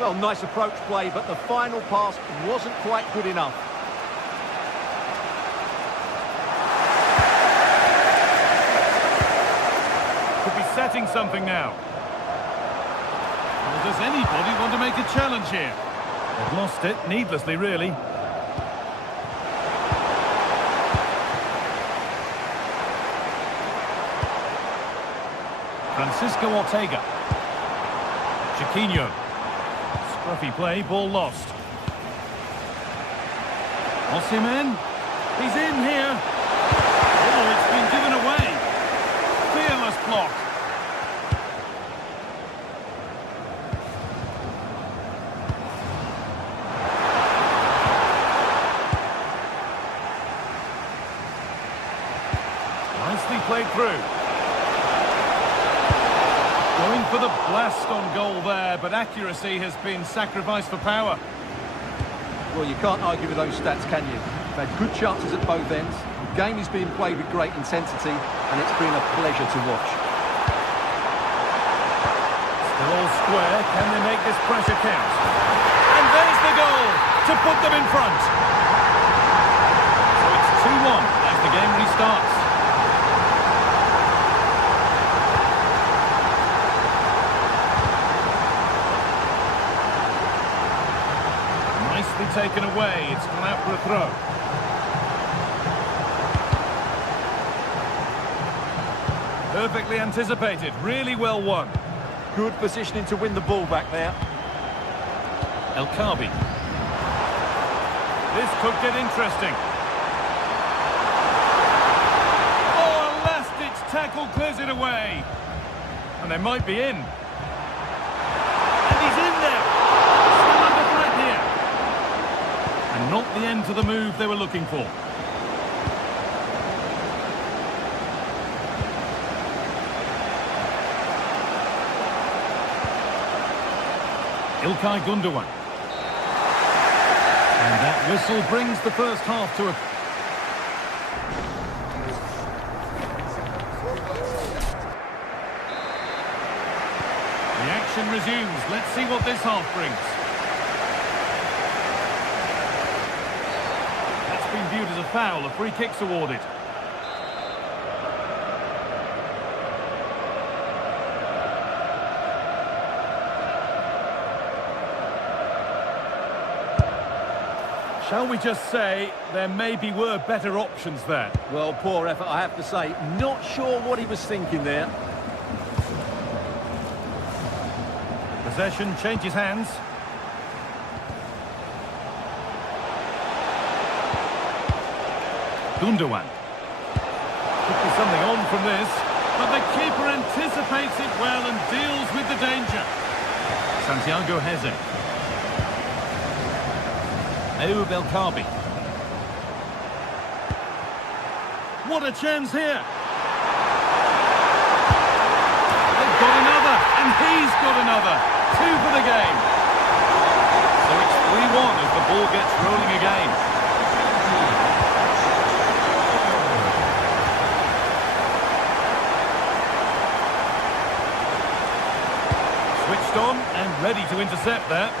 Well, nice approach play, but the final pass wasn't quite good enough. creating something now. Well, does anybody want to make a challenge here? They've lost it, needlessly, really. Francisco Ortega. Chiquinho. Scruffy play, ball lost. Osimhen. He's in here. Oh, it's been given away. Fearless block. Nicely played through. Going for the blast on goal there, but accuracy has been sacrificed for power. Well, you can't argue with those stats, can you? They've had good chances at both ends. The game is being played with great intensity, and it's been a pleasure to watch. Still all square. Can they make this pressure count? And there's the goal to put them in front. So it's 2-1 as the game restarts. Taken away, it's come out for a throw. Perfectly anticipated, really well won. Good positioning to win the ball back there. El Khabi. This could get interesting. Oh, a last-ditch tackle clears it away. And they might be in. And he's in there. Still under threat here. And not the end to the move they were looking for. İlkay Gündoğan. And that whistle brings the first half to a... The action resumes. Let's see what this half brings. That's been viewed as a foul. A free kick's awarded. Shall we just say there maybe were better options there? Well, poor effort, I have to say. Not sure what he was thinking there. Possession changes hands. Gündoğan. Could be something on from this, but the keeper anticipates it well and deals with the danger. Santiago Heze. Ayub El Khabi. What a chance here! They've got another, and he's got another. 2 for the game. So it's 3-1 as the ball gets rolling again. Switched on and ready to intercept there.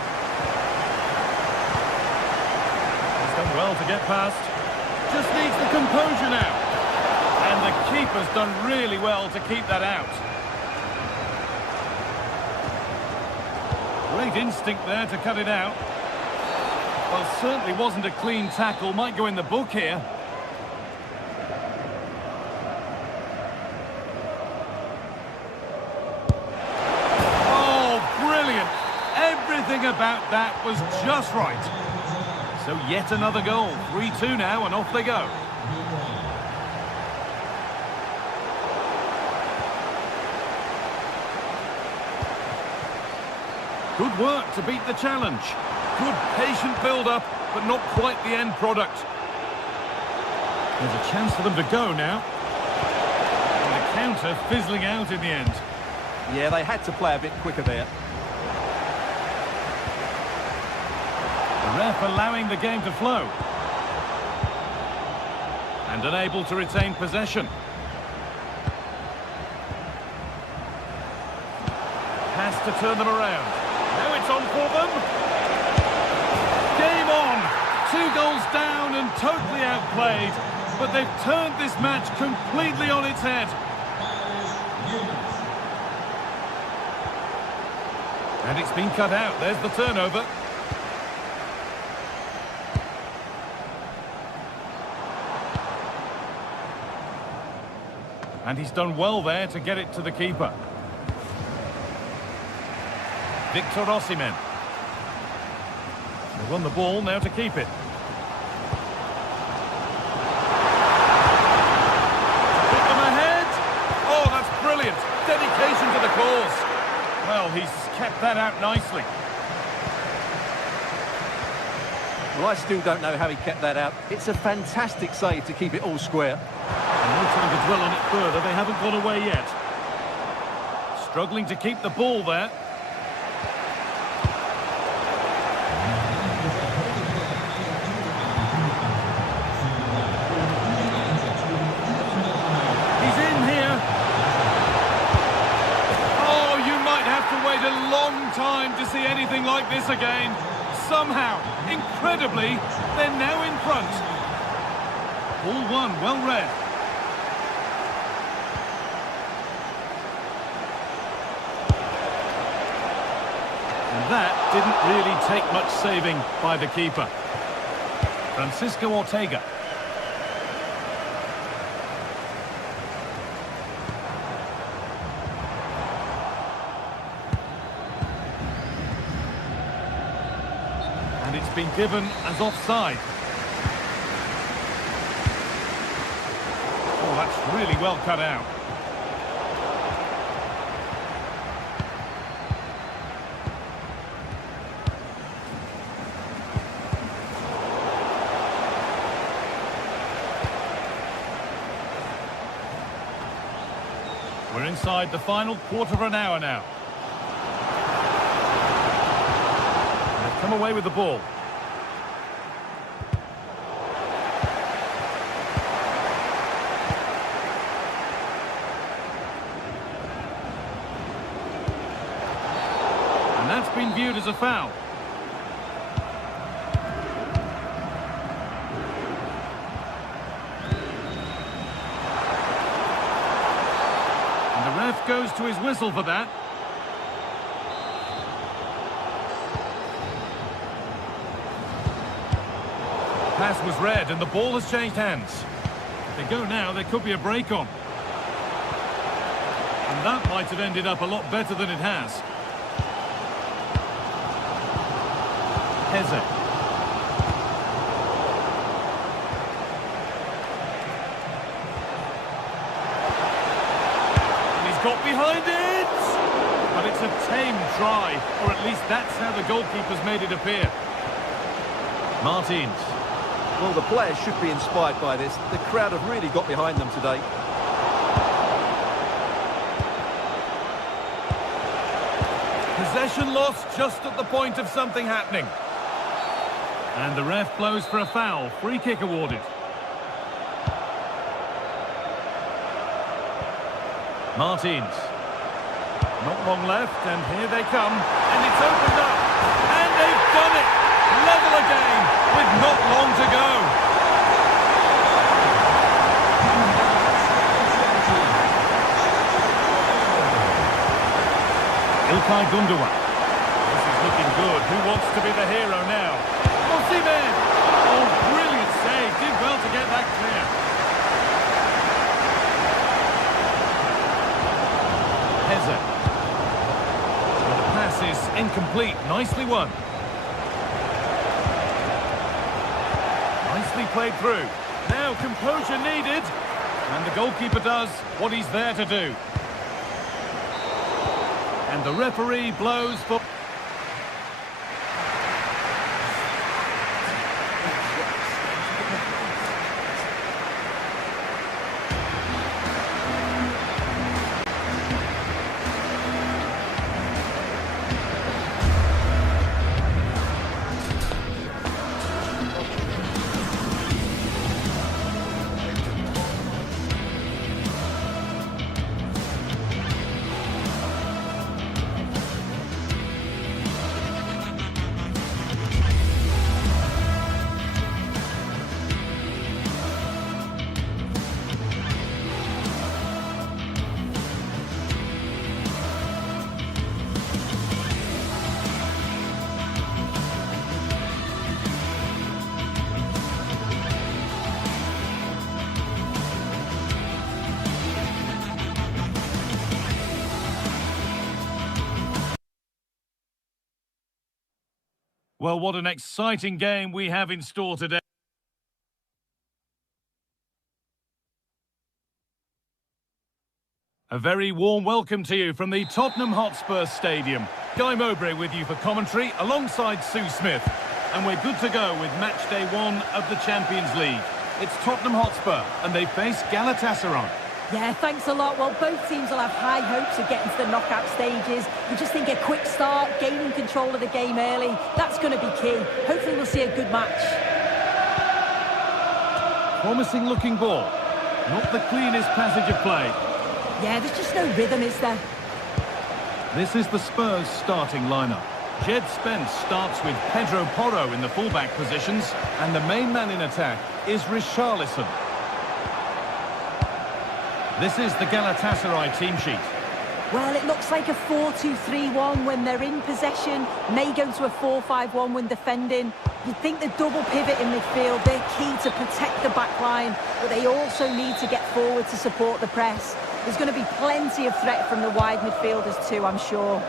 Done well to get past. Just needs the composure now. And the keeper's done really well to keep that out. Great instinct there to cut it out. Well, certainly wasn't a clean tackle. Might go in the book here. Oh, brilliant. Everything about that was just right. So yet another goal. 3-2 now, and off they go. Good work to beat the challenge. Good patient build-up, but not quite the end product. There's a chance for them to go now. And the counter fizzling out in the end. Yeah, they had to play a bit quicker there. The ref allowing the game to flow. And unable to retain possession. Has to turn them around. Now it's on for them. Game on. 2 goals down and totally outplayed. But they've turned this match completely on its head. And it's been cut out. There's the turnover. And he's done well there to get it to the keeper. Victor Osimhen. They won the ball, now to keep it. Put them ahead. Oh, that's brilliant. Dedication to the cause. Well, he's kept that out nicely. Well, I still don't know how he kept that out. It's a fantastic save to keep it all square. And no time to dwell on it further. They haven't got away yet. Struggling to keep the ball there. He's in here. Oh, you might have to wait a long time to see anything like this again. Somehow, incredibly, they're now in front. Ball one, well read. And that didn't really take much saving by the keeper. Francisco Ortega. And it's been given as offside. Oh, that's really well cut out. We're inside the final quarter of an hour now. They've come away with the ball. And that's been viewed as a foul. Ref goes to his whistle for that. Pass was read and the ball has changed hands. If they go now, there could be a break on. And that might have ended up a lot better than it has. Heze. Got behind it! But it's a tame try, or at least that's how the goalkeeper's made it appear. Martins. Well, the players should be inspired by this. The crowd have really got behind them today. Possession lost just at the point of something happening. And the ref blows for a foul. Free kick awarded. Martins. Not long left, and here they come. And it's opened up. And they've done it! Level again, with not long to go. İlkay Gündoğan. This is looking good. Who wants to be the hero now? Osimhen! Oh, brilliant save. Did well to get that clear. Heze. Well, the pass is incomplete. Nicely won. Nicely played through. Now composure needed. And the goalkeeper does what he's there to do. And the referee blows for... Well, what an exciting game we have in store today. A very warm welcome to you from the Tottenham Hotspur Stadium. Guy Mowbray with you for commentary alongside Sue Smith. And we're good to go with match day 1 of the Champions League. It's Tottenham Hotspur and they face Galatasaray. Yeah, thanks a lot. Well, both teams will have high hopes of getting to the knockout stages. We just think a quick start, gaining control of the game early, that's going to be key. Hopefully we'll see a good match. Promising looking ball. Not the cleanest passage of play. Yeah, there's just no rhythm, is there? This is the Spurs starting lineup. Jed Spence starts with Pedro Porro in the fullback positions, and the main man in attack is Richarlison. This is the Galatasaray team sheet. Well, it looks like a 4-2-3-1 when they're in possession, may go to a 4-5-1 when defending. You'd think the double pivot in midfield, they're key to protect the back line, but they also need to get forward to support the press. There's going to be plenty of threat from the wide midfielders too, I'm sure.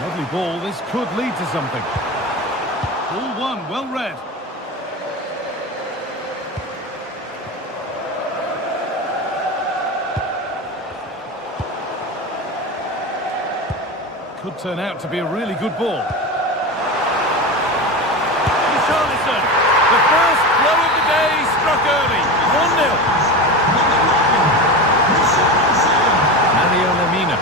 Lovely ball, this could lead to something. Ball one, well read. Could turn out to be a really good ball. Richarlison, the first blow of the day struck early, 1-0. Mario Lemina.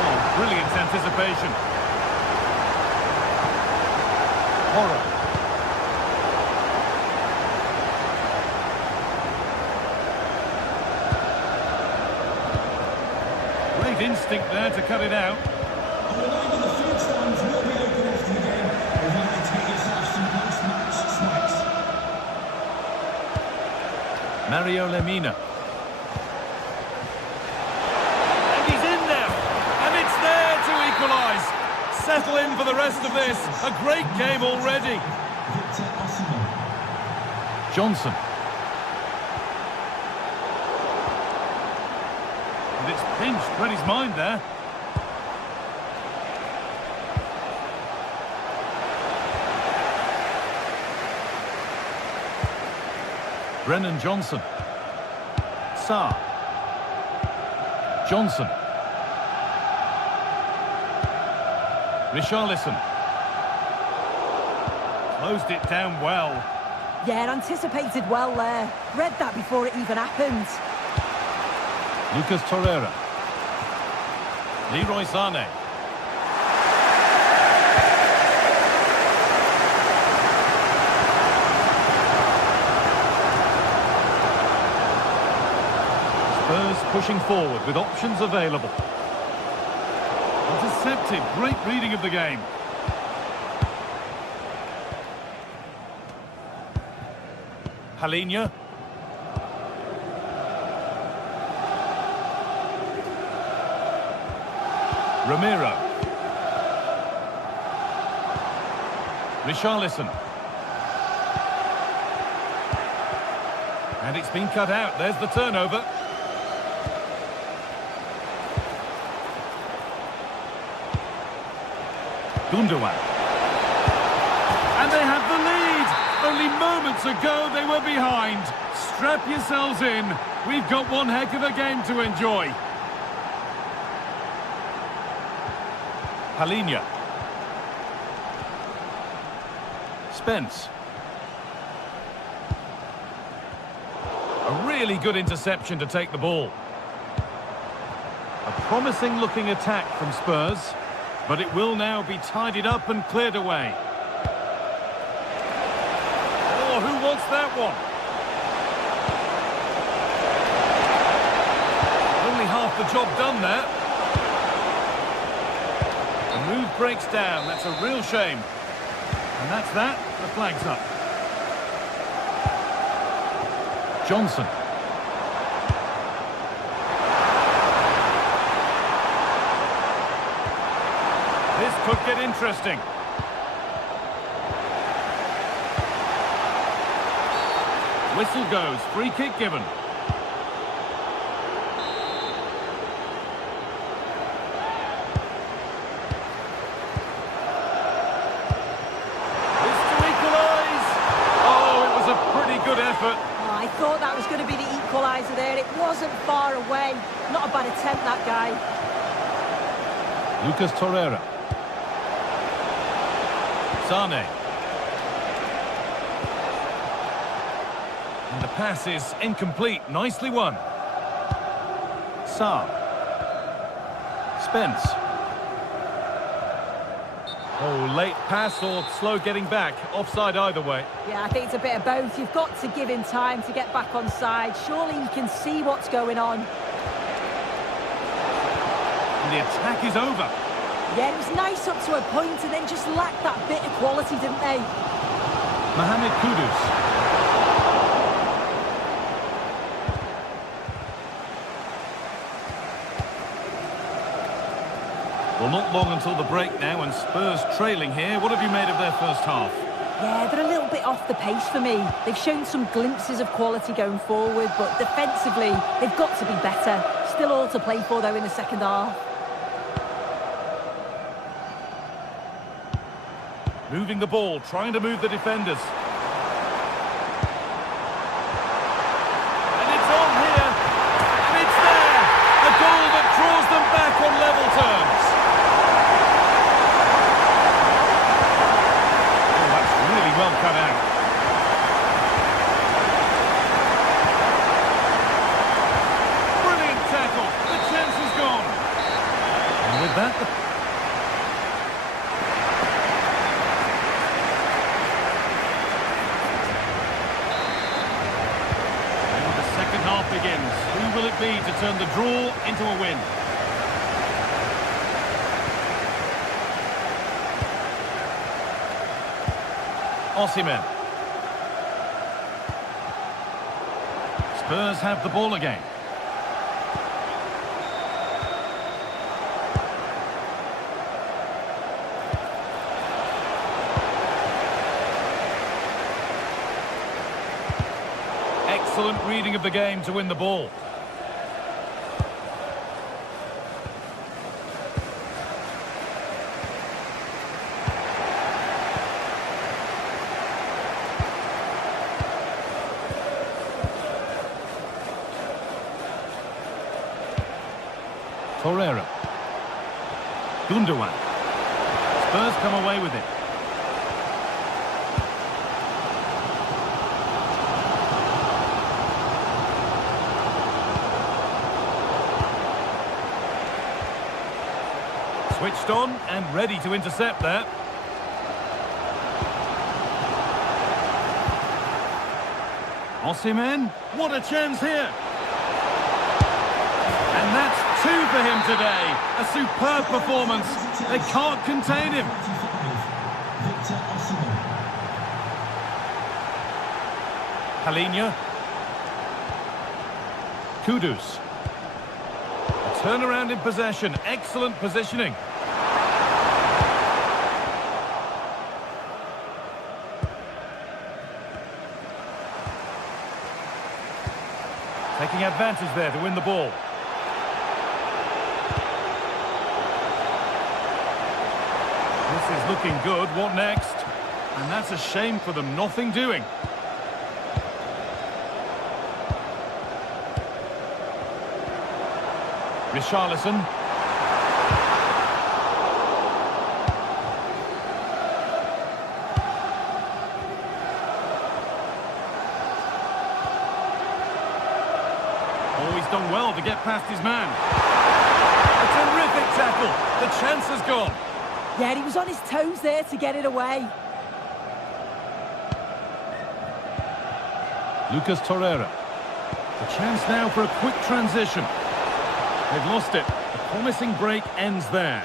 Oh, brilliant anticipation. Porro. Great instinct there to cut it out. Mario Lemina. And he's in there. And it's there to equalise. Settle in for the rest of this. A great game already. Johnson. And it's pinched, read his mind there. Brennan Johnson. Sarr. Johnson. Richarlison. Closed it down well. Yeah, anticipated well there. Read that before it even happened. Lucas Torreira. Leroy Sané. Spurs pushing forward with options available. Intercepted, great reading of the game. Halinha. Romero. Richarlison. And it's been cut out. There's the turnover. Gundogan. And they have the lead. Only moments ago they were behind. Strap yourselves in. We've got one heck of a game to enjoy. Halinha. Spence. A really good interception to take the ball. A promising looking attack from Spurs, but it will now be tidied up and cleared away. Oh, who wants that one? Only half the job done there. The move breaks down, that's a real shame. And that's that, the flag's up. Johnson. This could get interesting. Whistle goes, free kick given. This to equalise. Oh, it was a pretty good effort. Oh, I thought that was going to be the equaliser there. It wasn't far away. Not a bad attempt, that guy. Lucas Torreira. Sane. And the pass is incomplete. Nicely won. Saar. Spence. Oh, late pass or slow getting back. Offside either way. Yeah, I think it's a bit of both. You've got to give him time to get back on side. Surely he can see what's going on. And the attack is over. Yeah, it was nice up to a point and then just lacked that bit of quality, didn't they? Mohamed Kudus. Well, not long until the break now, and Spurs trailing here. What have you made of their first half? Yeah, they're a little bit off the pace for me. They've shown some glimpses of quality going forward, but defensively, they've got to be better. Still all to play for, though, in the second half. Moving the ball, trying to move the defenders. And it's on here, and it's there! A goal that draws them back on level terms. Oh, that's really well cut out. Brilliant tackle, the chance is gone. And with that, begins. Who will it be to turn the draw into a win? Osimhen. Spurs have the ball again. Excellent reading of the game to win the ball. Torreira. Gundogan. Spurs come away with it. Switched on and ready to intercept there. Osimhen, what a chance here. And that's two for him today. A superb performance. They can't contain him. Halinha. Kudus. A turnaround in possession. Excellent positioning. Taking advantage there to win the ball. This is looking good. What next? And that's a shame for them. Nothing doing. Richarlison. Oh, he's done well to get past his man. A terrific tackle. The chance has gone. Yeah, he was on his toes there to get it away. Lucas Torreira. A chance now for a quick transition. They've lost it. The promising break ends there.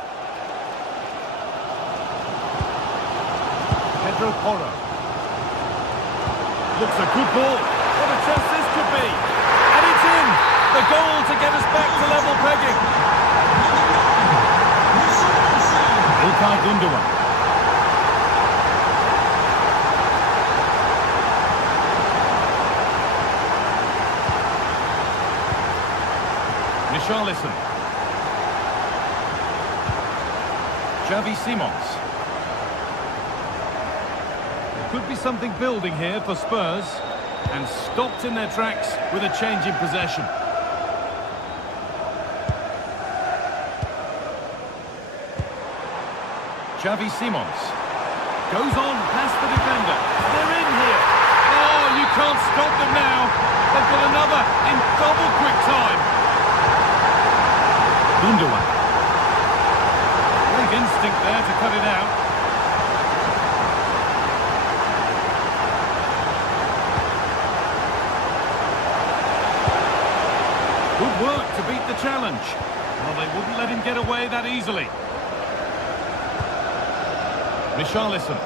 Pedro Porro. Looks a good ball. What a chance this could be. And it's in. The goal to get us back to level pegging. İlkay Gundogan. Richarlison. Xavi Simons. There could be something building here for Spurs, and stopped in their tracks with a change in possession. Xavi Simons goes on past the defender. They're in here. Oh, you can't stop them now. They've got another in double quick time. Gundogan. Great instinct there to cut it out. Good work to beat the challenge. Well, they wouldn't let him get away that easily. Richarlison.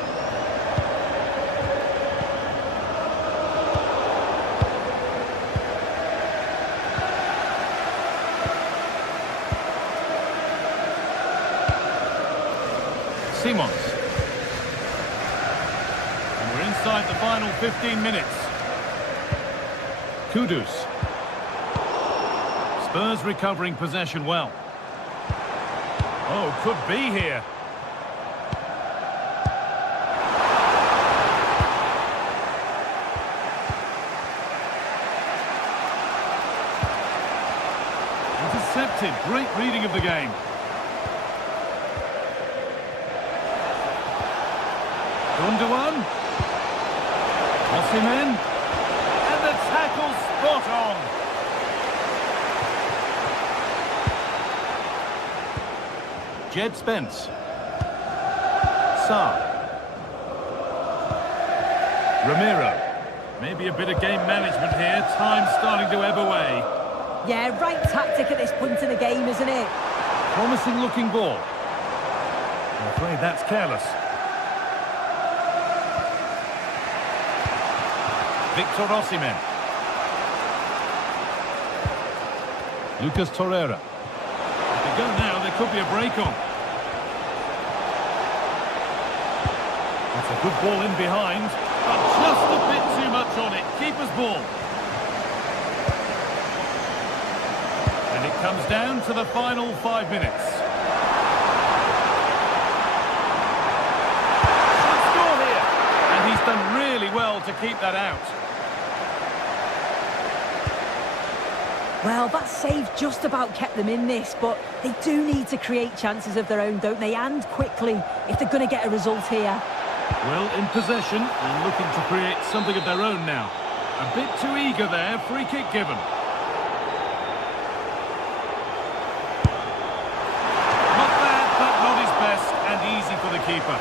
Simons. And we're inside the final 15 minutes. Kudus. Spurs recovering possession well. Oh, could be here. Intercepted. Great reading of the game. Gundogan. Osimhen. And the tackle spot on. Jed Spence. Sarr. Ramiro. Maybe a bit of game management here. Time starting to ebb away. Yeah, right tactic at this point in the game, isn't it? Promising looking ball. I'm afraid that's careless. Victor Osimhen. Lucas Torreira. If they go now, there could be a break on. That's a good ball in behind, but just a bit too much on it. Keeper's ball. And it comes down to the final 5 minutes. Should score here. And he's done really well to keep that out. Well, that save just about kept them in this, but they do need to create chances of their own, don't they? And quickly, if they're going to get a result here. Well, in possession and looking to create something of their own now. A bit too eager there, free kick given. Not bad, but not his best, and easy for the keeper.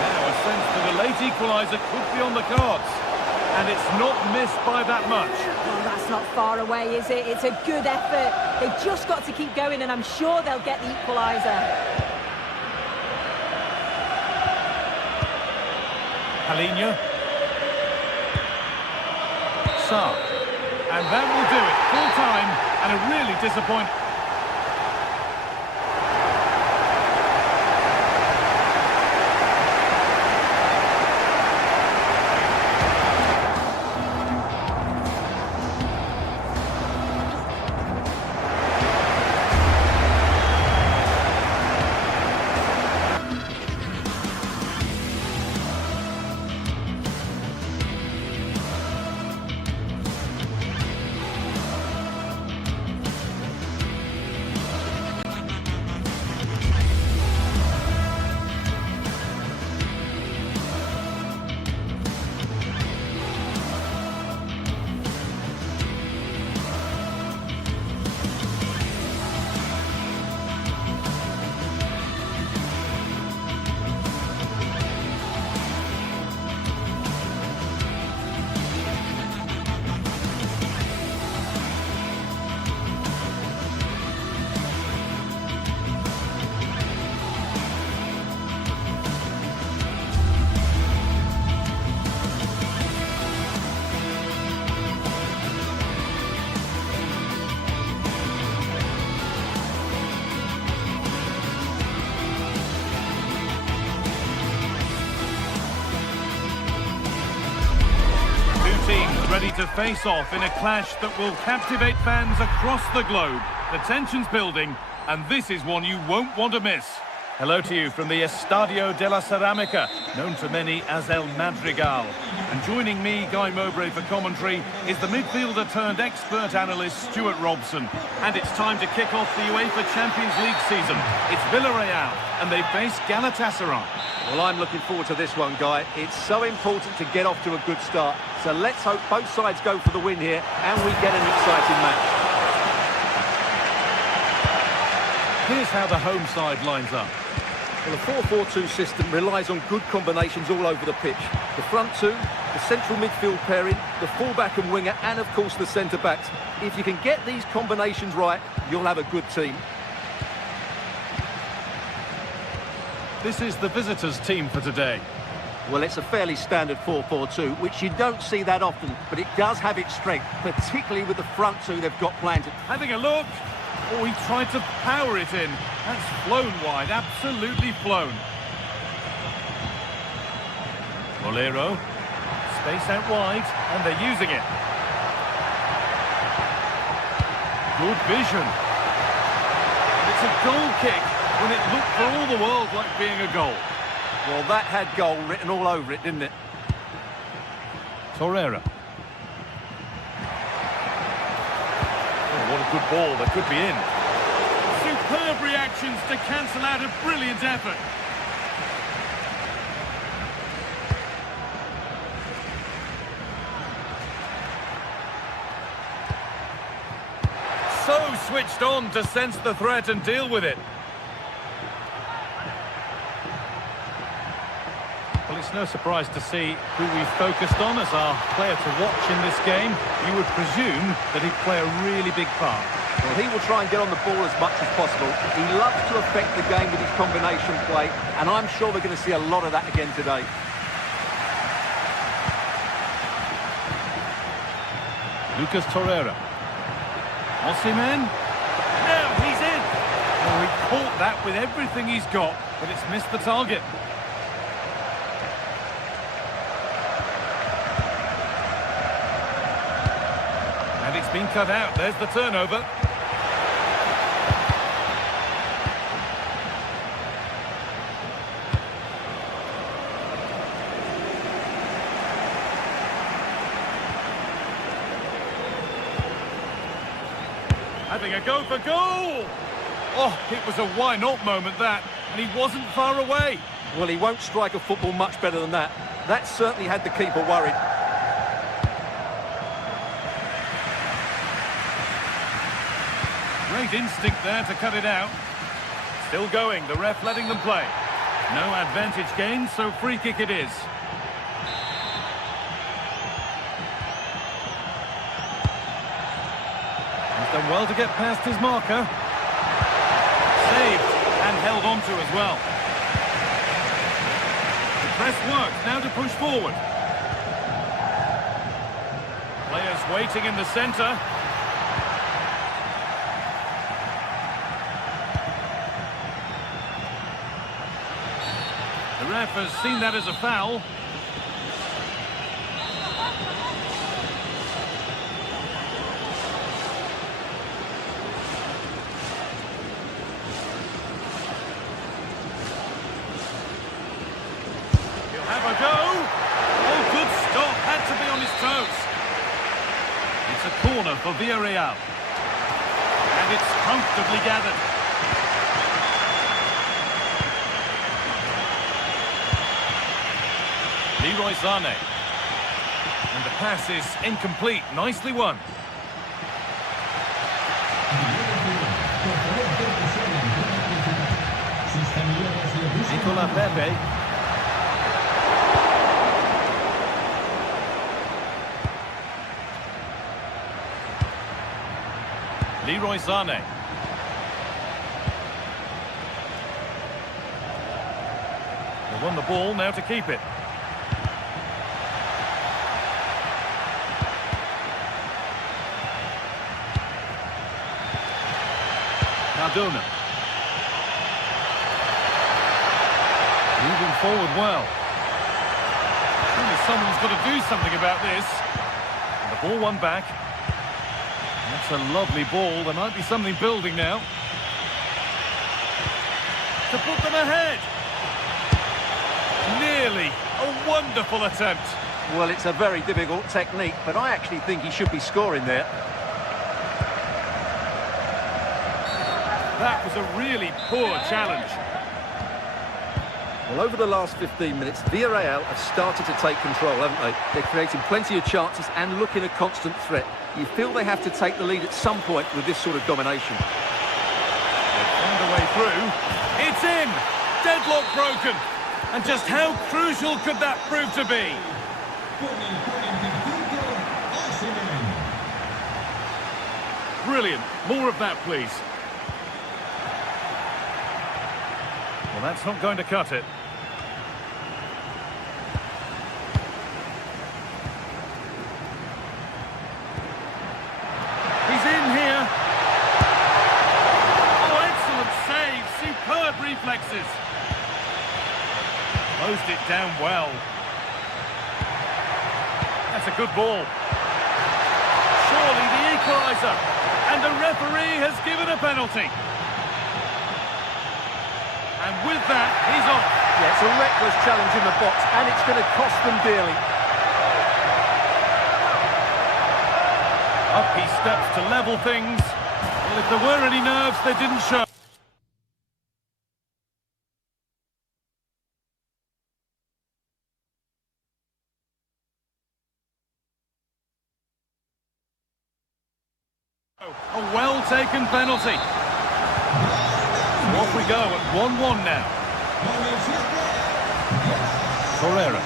Now a sense that a late equaliser could be on the cards. And it's not missed by that much. Well, that's not far away, is it? It's a good effort. They've just got to keep going, and I'm sure they'll get the equaliser. Palinha. Sarr. And that will do it. Full time, and a really disappointing. to face off in a clash that will captivate fans across the globe. The tension's building, and this is one you won't want to miss. Hello to you from the Estadio de la Ceramica, known to many as El Madrigal. And joining me, Guy Mowbray, for commentary is the midfielder-turned-expert analyst Stuart Robson. And it's time to kick off the UEFA Champions League season. It's Villarreal, and they face Galatasaray. Well, I'm looking forward to this one, Guy. It's so important to get off to a good start. So let's hope both sides go for the win here, and we get an exciting match. Here's how the home side lines up. Well, the 4-4-2 system relies on good combinations all over the pitch. The front two, the central midfield pairing, the fullback and winger, and of course the centre-backs. If you can get these combinations right, you'll have a good team. This is the visitors' team for today. Well, it's a fairly standard 4-4-2, which you don't see that often, but it does have its strength, particularly with the front two they've got planted. Having a look. Oh, he tried to power it in. That's flown wide, absolutely flown. Bolero. Space out wide, and they're using it. Good vision. It's a goal kick when it looked for all the world like being a goal. Well, that had goal written all over it, didn't it? Torreira. Oh, what a good ball. That could be in. Superb reactions to cancel out a brilliant effort. So switched on to sense the threat and deal with it. Well, it's no surprise to see who we've focused on as our player to watch in this game. You would presume that he'd play a really big part. Well, he will try and get on the ball as much as possible. He loves to affect the game with his combination play, and I'm sure we're going to see a lot of that again today. Lucas Torreira. Osimhen. Now he's in. Oh, he caught that with everything he's got, but it's missed the target. And it's been cut out. There's the turnover. Having a go for goal! Oh, it was a why-not moment, that, and he wasn't far away. Well, he won't strike a football much better than that. That certainly had the keeper worried. Great instinct there to cut it out. Still going, the ref letting them play. No advantage gained, so free kick it is. Done well to get past his marker. Saved and held on to as well. The press works, now to push forward. Players waiting in the centre. The ref has seen that as a foul. Have a go. Oh, good stop. Had to be on his toes. It's a corner for Villarreal. And it's comfortably gathered. Leroy Sané. And the pass is incomplete. Nicely won. Nicolas Pepe. Leroy Sané. They won the ball, now to keep it. Cardona. Moving forward well. Surely someone's got to do something about this. The ball won back. That's a lovely ball. There might be something building now. To put them ahead. Nearly. A wonderful attempt. Well, it's a very difficult technique, but I actually think he should be scoring there. That was a really poor challenge. Well, over the last 15 minutes, Villarreal have started to take control, haven't they? They're creating plenty of chances and looking a constant threat. You feel they have to take the lead at some point with this sort of domination. They find a way through. It's in! Deadlock broken! And just how crucial could that prove to be? Brilliant. More of that, please. Well, that's not going to cut it. He's in here. Oh, excellent save. Superb reflexes. Closed it down well. That's a good ball. Surely the equaliser. And the referee has given a penalty. And with that, he's off. Yeah, it's a reckless challenge in the box, and it's going to cost them dearly. Up he steps to level things. Well, if there were any nerves, they didn't show. A well-taken penalty. So off we go at 1-1 now. Torreira.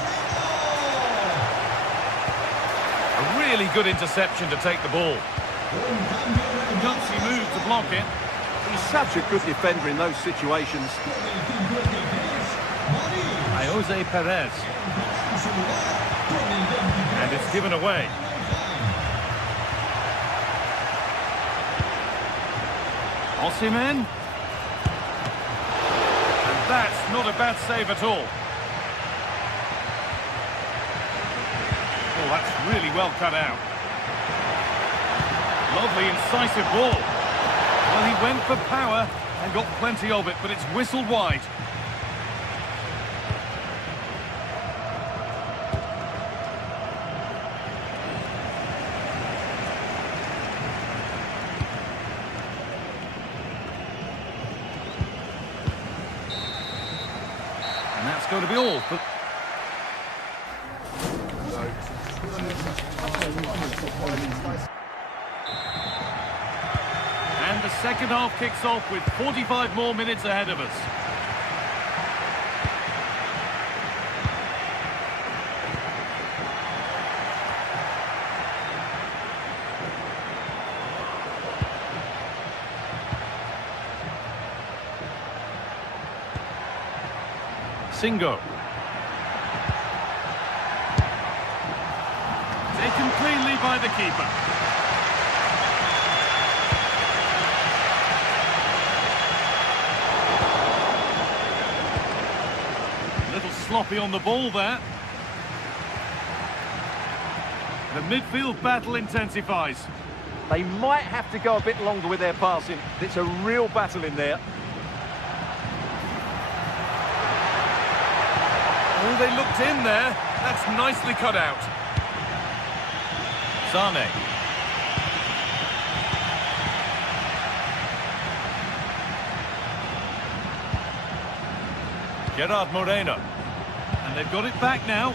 A really good interception to take the ball. Gutsy move to block it. He's such a good defender in those situations. Jose Perez. And it's given away. Osimhen. And that's not a bad save at all. Oh, that's really well cut out. Lovely, incisive ball. Well, he went for power and got plenty of it, but it's whistled wide. And that's going to be all for... And the second half kicks off with 45 more minutes ahead of us. Singo. Taken cleanly by the keeper. A little sloppy on the ball there. The midfield battle intensifies. They might have to go a bit longer with their passing. It's a real battle in there. Oh, they looked in there. That's nicely cut out. Sane. Gerard Moreno. And they've got it back now.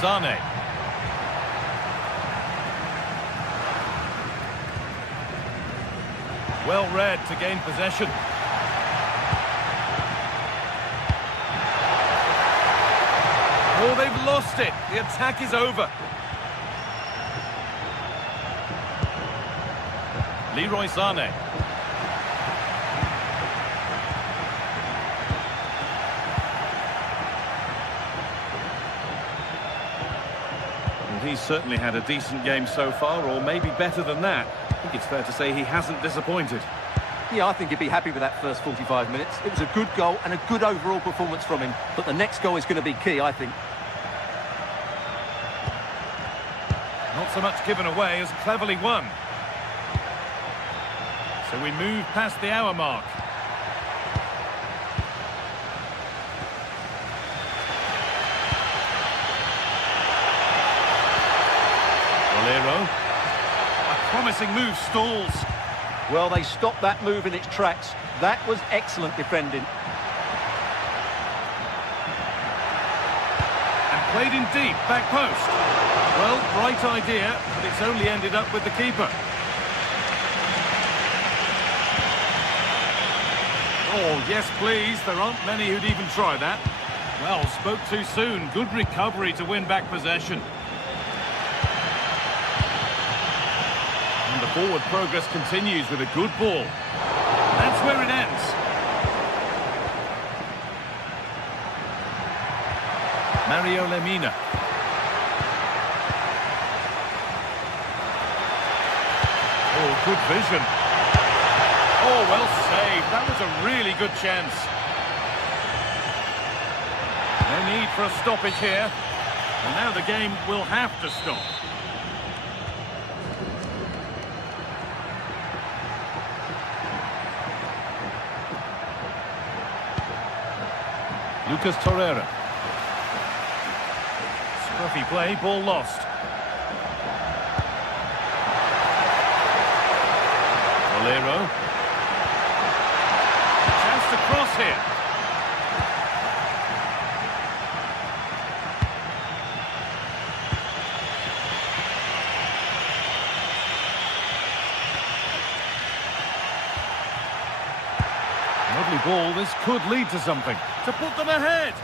Sane. Well read to gain possession. Oh, they've lost it. The attack is over. Leroy Sane. Well, he's certainly had a decent game so far, or maybe better than that. I think it's fair to say he hasn't disappointed. Yeah, I think he'd be happy with that first 45 minutes. It was a good goal and a good overall performance from him. But the next goal is going to be key, I think. Not so much given away as cleverly won. So we move past the hour mark. Valero. A promising move stalls. Well, they stopped that move in its tracks. That was excellent defending. And played in deep, back post. Well, right idea, but it's only ended up with the keeper. Oh, yes, please. There aren't many who'd even try that. Well, spoke too soon. Good recovery to win back possession. And the forward progress continues with a good ball. That's where it ends. Mario Lemina. Oh, good vision. Oh, well saved. That was a really good chance. No need for a stoppage here. And now the game will have to stop. Lucas Torreira. Scruffy play, ball lost. Valero. Chance to cross here. Lovely ball, this could lead to something. To put them ahead.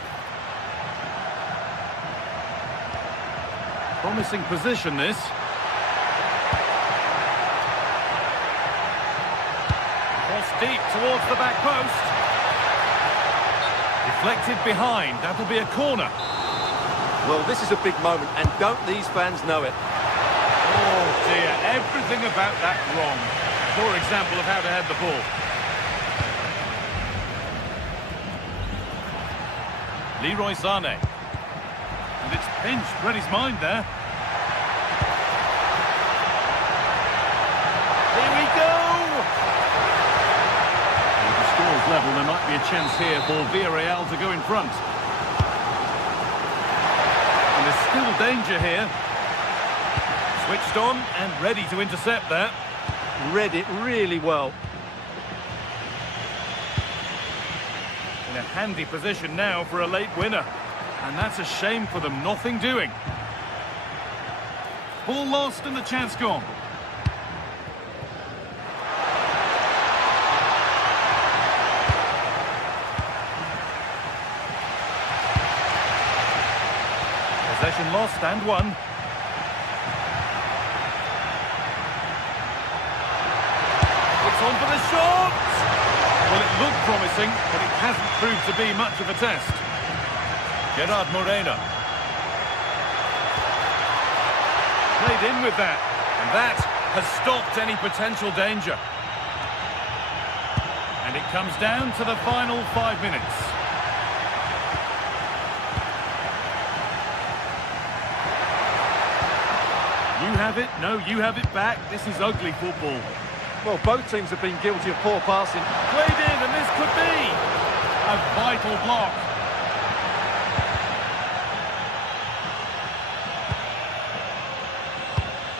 Promising position, this. Cross deep towards the back post. Deflected behind, that'll be a corner. Well, this is a big moment, and don't these fans know it? Oh dear, everything about that wrong. Poor example of how to head the ball. Leroy Sané. And it's pinched, read his mind there. Here we go! With the score's level, there might be a chance here for Villarreal to go in front. And there's still danger here. Switched on and ready to intercept there. Read it really well. In a handy position now for a late winner. And that's a shame for them, nothing doing. Ball lost and the chance gone. Possession lost and won. It's on for the shot! Well, it looked promising, but it hasn't proved to be much of a test. Gerard Moreno. Played in with that, and that has stopped any potential danger. And it comes down to the final 5 minutes. You have it, no, you have it back. This is ugly football. Well, both teams have been guilty of poor passing. Played in, and this could be a vital block.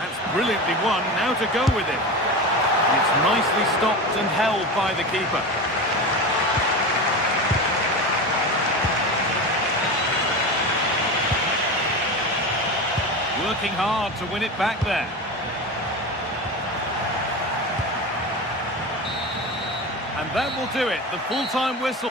That's brilliantly won, now to go with it. And it's nicely stopped and held by the keeper. Working hard to win it back there. And that will do it, the full-time whistle.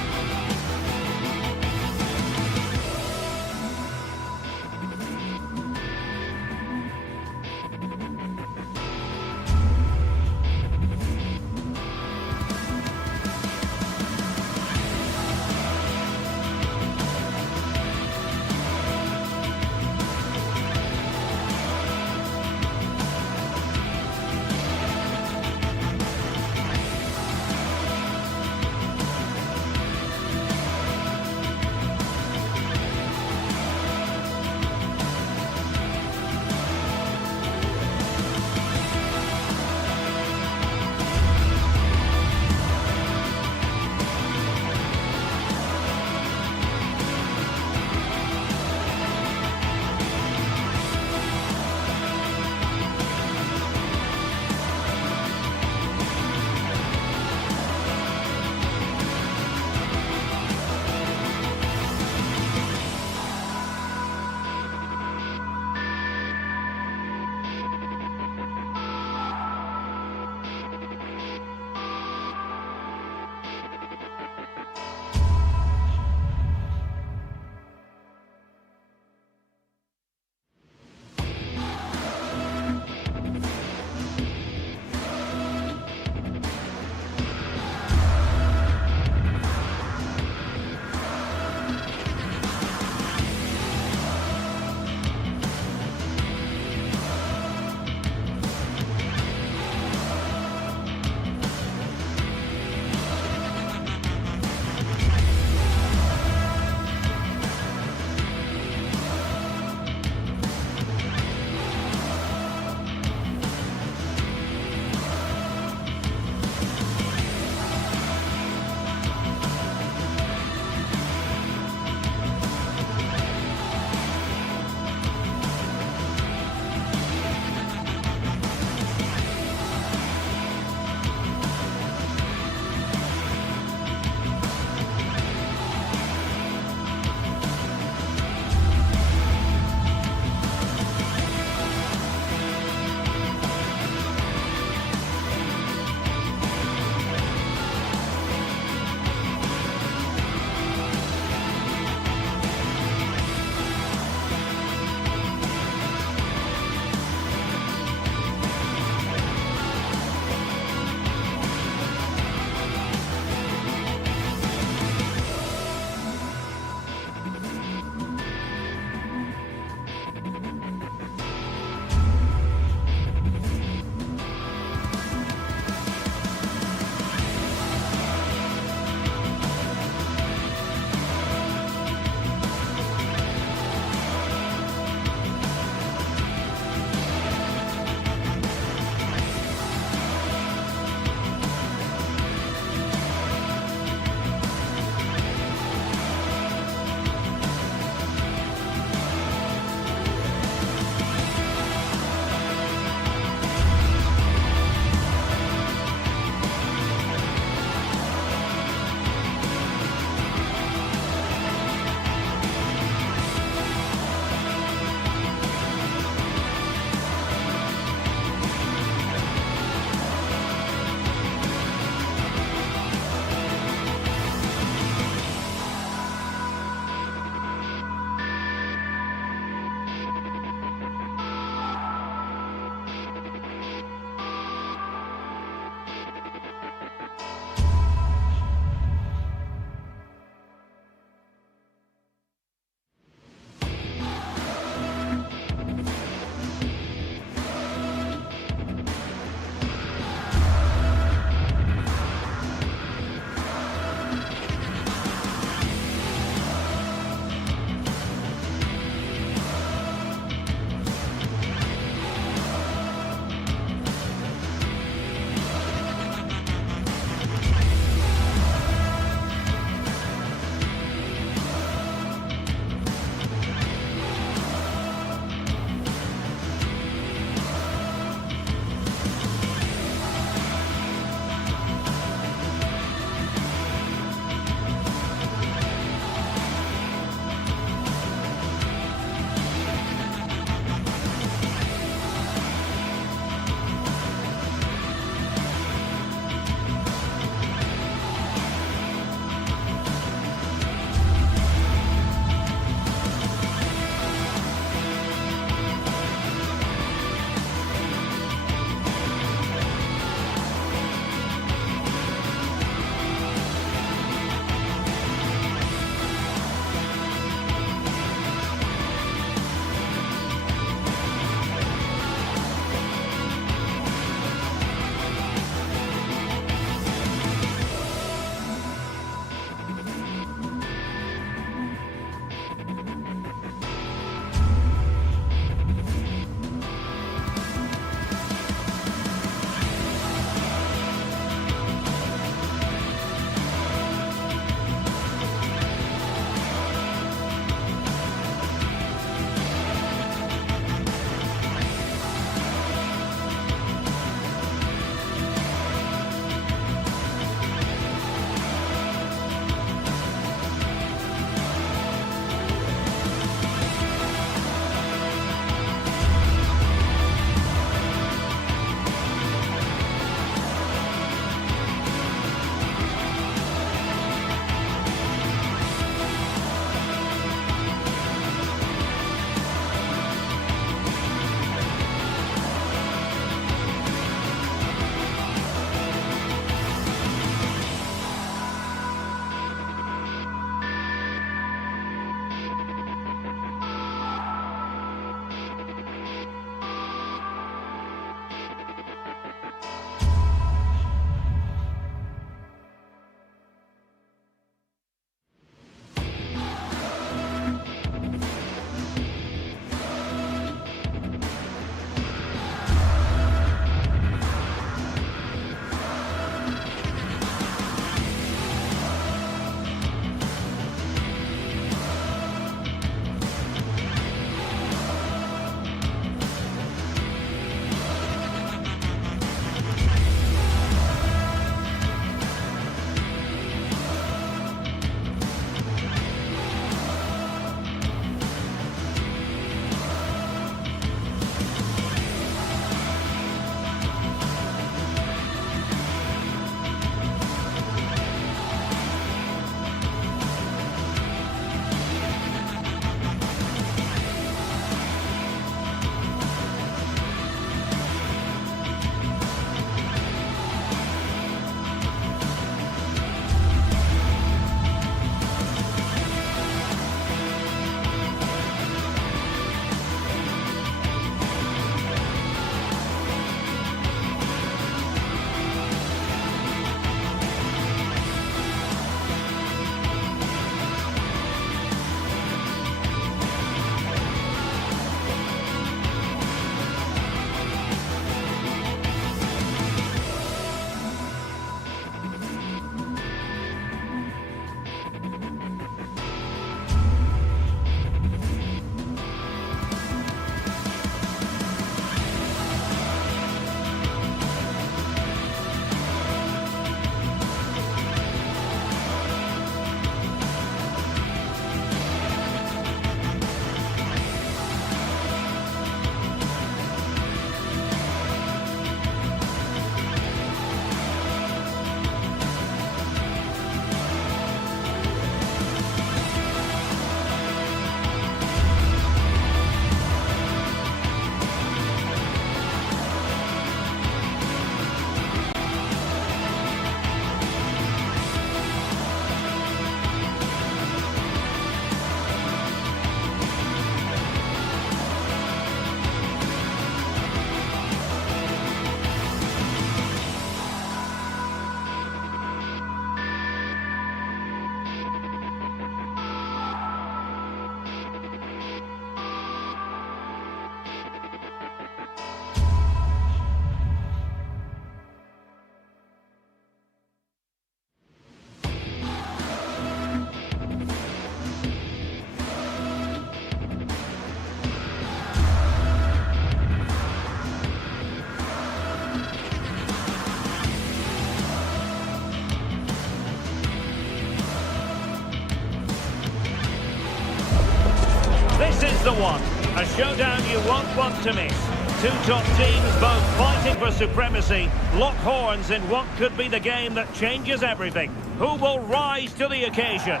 one. A showdown you won't want to miss. Two top teams both fighting for supremacy, lock horns in what could be the game that changes everything. Who will rise to the occasion?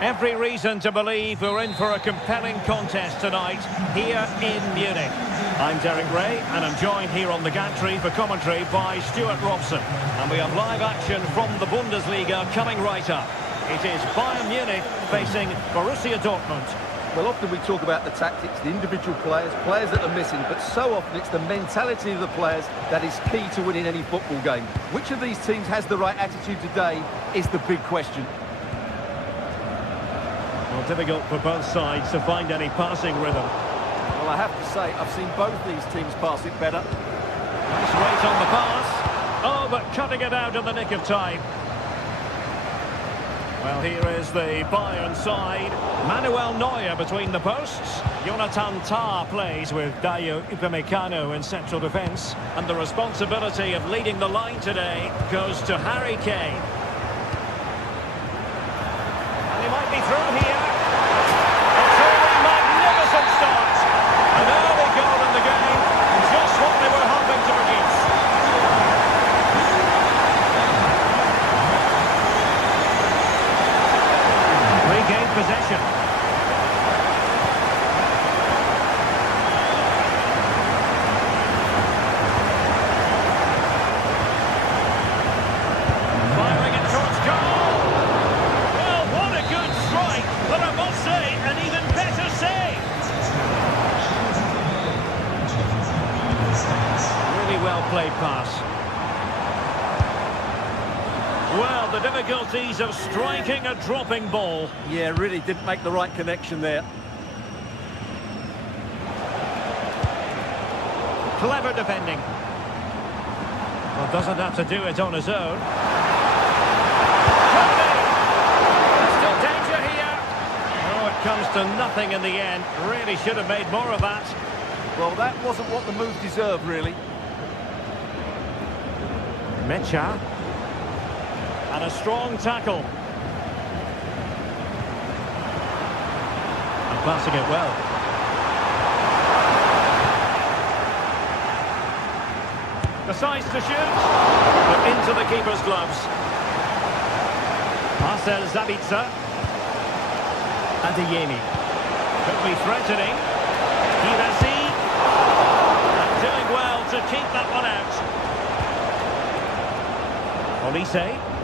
Every reason to believe we're in for a compelling contest tonight here in Munich. I'm Derek Ray and I'm joined here on the gantry for commentary by Stuart Robson. And we have live action from the Bundesliga coming right up. It is Bayern Munich facing Borussia Dortmund. Well, often we talk about the tactics, the individual players that are missing, but so often it's the mentality of the players that is key to winning any football game. Which of these teams has the right attitude today is the big question. Well, difficult for both sides to find any passing rhythm. Well, I have to say, I've seen both these teams pass it better. Nice weight on the pass. Oh, but cutting it out in the nick of time. Well, here is the Bayern side. Manuel Neuer between the posts. Jonathan Tah plays with Dayo Upamecano in central defence. And the responsibility of leading the line today goes to Harry Kane. And he might be through here. A truly magnificent start. An early goal in the game. Just what they were hoping to produce. Regained possession. Firing it towards goal. Well, what a good strike, but I must say, an even better save. Really well played pass. Well, the difficulties of striking a dropping ball. Yeah, really didn't make the right connection there. Clever defending. Well, doesn't have to do it on his own. Could be. Still danger here. Oh, it comes to nothing in the end. Really should have made more of that. Well, that wasn't what the move deserved, really. Mecha. And a strong tackle. And passing it well. Decides to shoot. But into the keeper's gloves. Marcel Sabitzer. Adeyemi. Could be threatening. Kirasi. And doing well to keep that one out. Olise.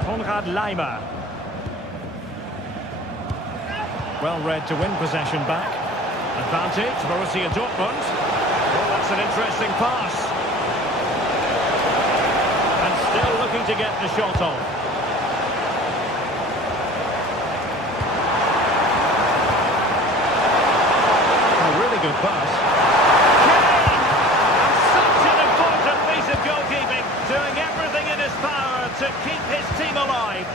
Konrad Laimer. Well read to win possession back. Advantage, Borussia Dortmund. Oh, that's an interesting pass. And still looking to get the shot off. A really good pass. Kane! And such an important piece of goalkeeping, doing everything in his power to keep his team alive.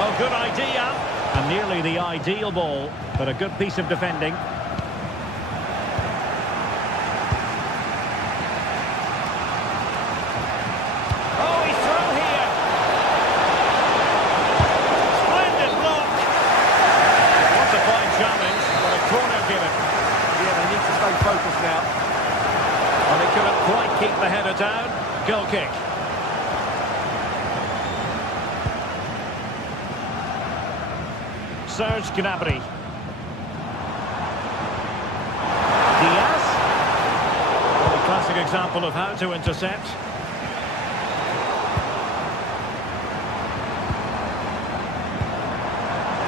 Oh, good idea. And nearly the ideal ball, but a good piece of defending. Oh, he's through here. Splendid block. What a fine challenge, but a corner given. Yeah, they need to stay focused now. Well, they couldn't quite keep the header down. Goal kick. Serge Gnabry. Diaz. A classic example of how to intercept.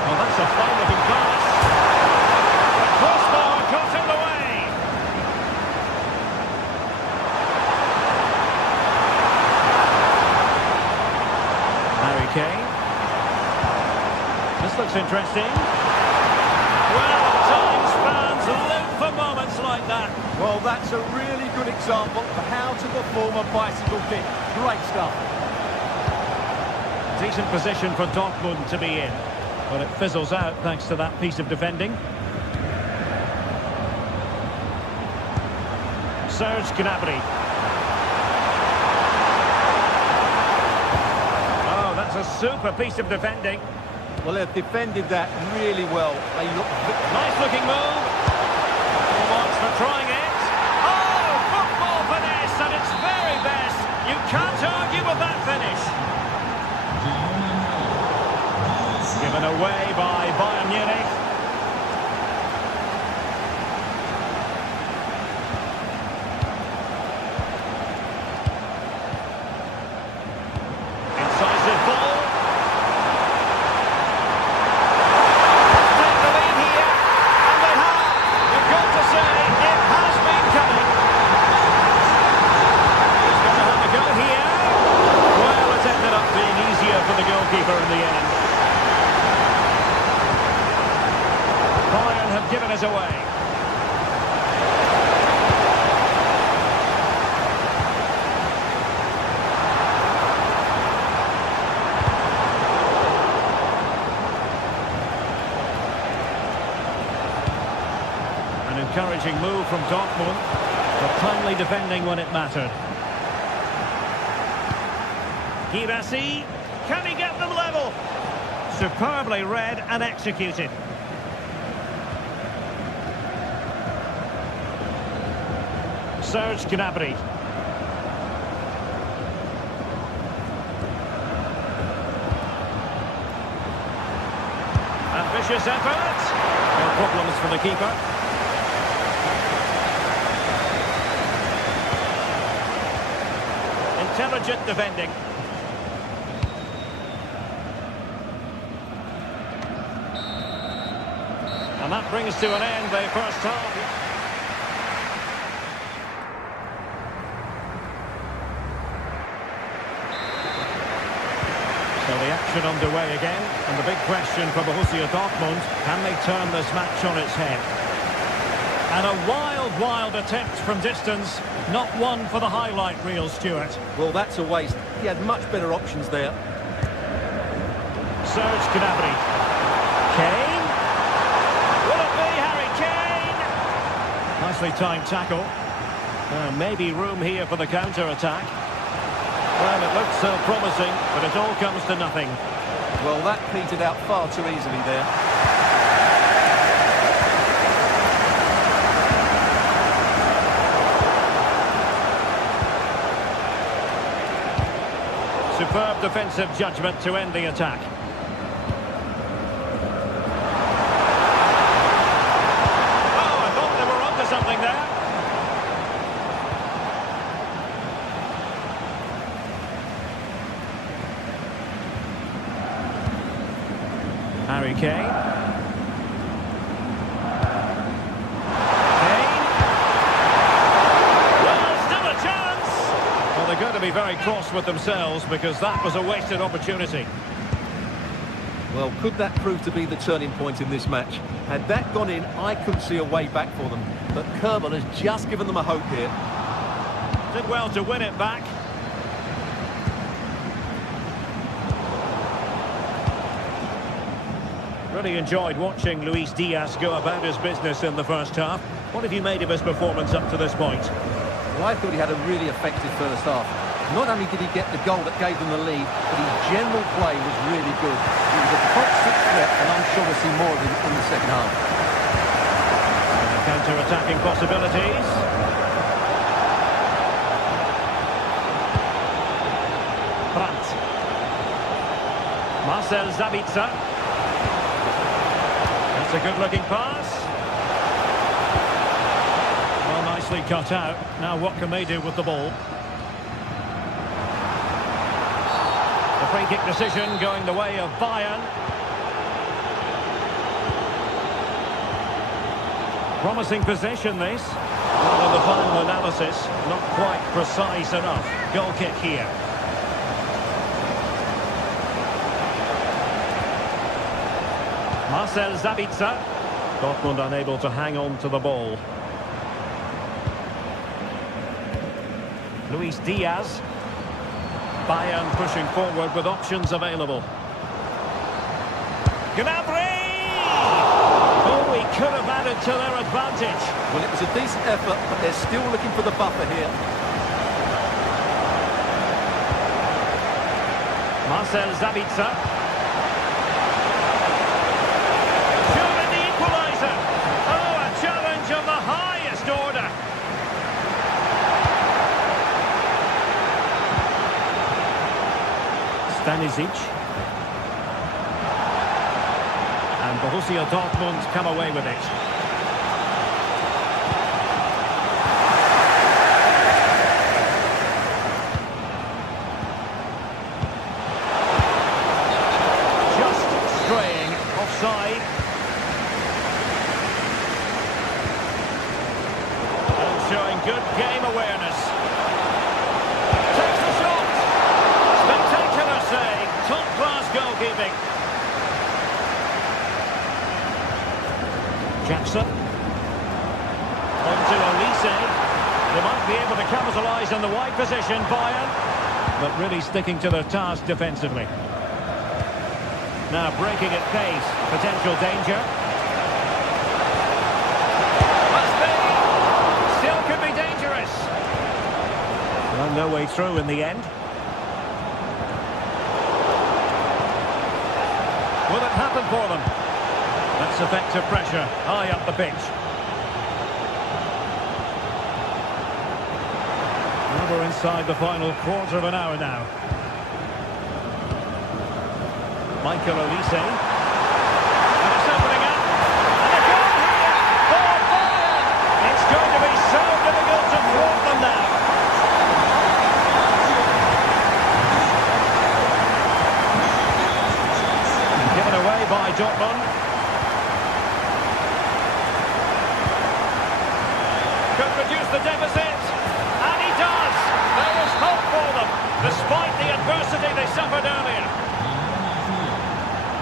Well, that's a fine-looking pass. Crossbar caught in the way. Harry Kane. This looks interesting. Well, at times fans live for moments like that. Well, that's a really good example of how to perform a bicycle kick. Great stuff. Decent position for Dortmund to be in. But it fizzles out thanks to that piece of defending. Serge Gnabry. Oh, that's a super piece of defending. Well, they've defended that really well. They look... Nice looking move. He wants for trying it. Oh, football finesse at its very best. You can't argue with that finish. Given away by Bayern Munich. Incisive ball. Take the lead here, and they have. You've got to say, it has been coming. He's going to have a go here. Well, it's ended up being easier for the goalkeeper in the end. Bayern have given us away. An encouraging move from Dortmund, but timely defending when it mattered. Girassi, can he get them level? Superbly read and executed. Serge Gnabry. Ambitious effort. No problems for the keeper. Intelligent defending. And that brings to an end the first half. So the action underway again, and the big question for Borussia Dortmund, can they turn this match on its head? And a wild attempt from distance, not one for the highlight reel, Stuart. Well, that's a waste. He had much better options there. Serge Gnabry. Kane? Will it be Harry Kane? Nicely timed tackle. Maybe room here for the counter-attack. Well, it looked so promising, but it all comes to nothing. Well, that petered out far too easily there. Superb defensive judgment to end the attack. Oh, I thought they were onto something there. Harry Kane. Kane. Well, still a chance. Well, they're going to be very cross with themselves because that was a wasted opportunity. Well, could that prove to be the turning point in this match? Had that gone in, I couldn't see a way back for them. But Kerbal has just given them a hope here. Did well to win it back. Really enjoyed watching Luis Diaz go about his business in the first half. What have you made of his performance up to this point? Well, I thought he had a really effective first half. Not only did he get the goal that gave them the lead, but his general play was really good. He was a top six threat, and I'm sure we'll see more of him in the second half. Counter-attacking possibilities. Brandt. Marcel Sabitzer. That's a good-looking pass. Well, nicely cut out. Now what can they do with the ball? The free-kick decision going the way of Bayern. Promising possession, this. Well, in the final analysis, not quite precise enough. Goal kick here. Marcel Sabitzer. Dortmund unable to hang on to the ball. Luis Diaz. Bayern pushing forward with options available. Gnabry! Oh, he could have added to their advantage. Well, it was a decent effort, but they're still looking for the buffer here. Marcel Sabitzer. order. Stanisic. And Borussia Dortmund come away with it. Just straying offside. And showing good game awareness. Takes the shot. Spectacular save. Top-class goalkeeping. Jackson. On to Olise. They might be able to capitalise on the wide position, Bayern. But really sticking to their task defensively. Now breaking at pace. Potential danger. Must be. Still could be dangerous. Well, no way through in the end. Will it happen for them? That's effective pressure, high up the pitch. Well, we're inside the final quarter of an hour now. Michael Olise. And it's opening up. And a goal here for Bayern. It's going to be so difficult to thwart them now. Given away by Dortmund. Could reduce the deficit, and he does. There is hope for them, despite the adversity they suffered earlier.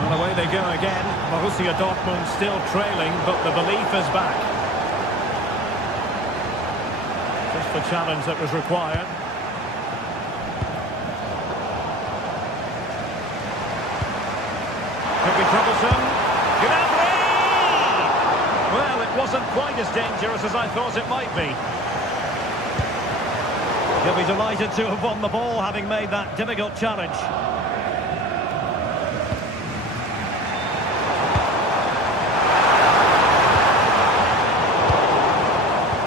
Well, away they go again. Borussia Dortmund still trailing, but the belief is back. Just the challenge that was required. Could be troublesome. Gnabry! Well, it wasn't quite as dangerous as I thought it might be. He'll be delighted to have won the ball, having made that difficult challenge.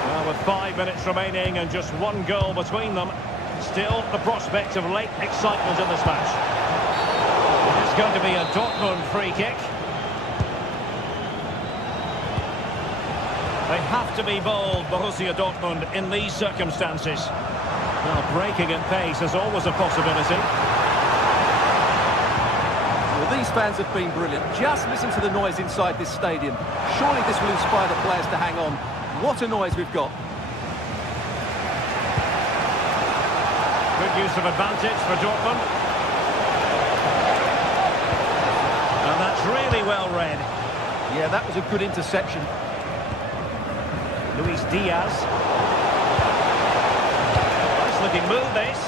Well, with 5 minutes remaining and just one goal between them, still the prospect of late excitement in this match. It's going to be a Dortmund free kick. They have to be bold, Borussia Dortmund, in these circumstances. Well, breaking at pace is always a possibility. Well, these fans have been brilliant. Just listen to the noise inside this stadium. Surely this will inspire the players to hang on. What a noise we've got. Good use of advantage for Dortmund. And that's really well read. Yeah, that was a good interception. Luis Diaz. Nice looking move, this.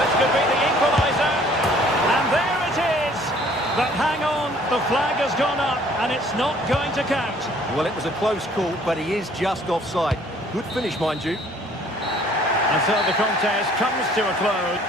This could be the equaliser. And there it is. But hang on, the flag has gone up and it's not going to count. Well, it was a close call, but he is just offside. Good finish, mind you. And so the contest comes to a close.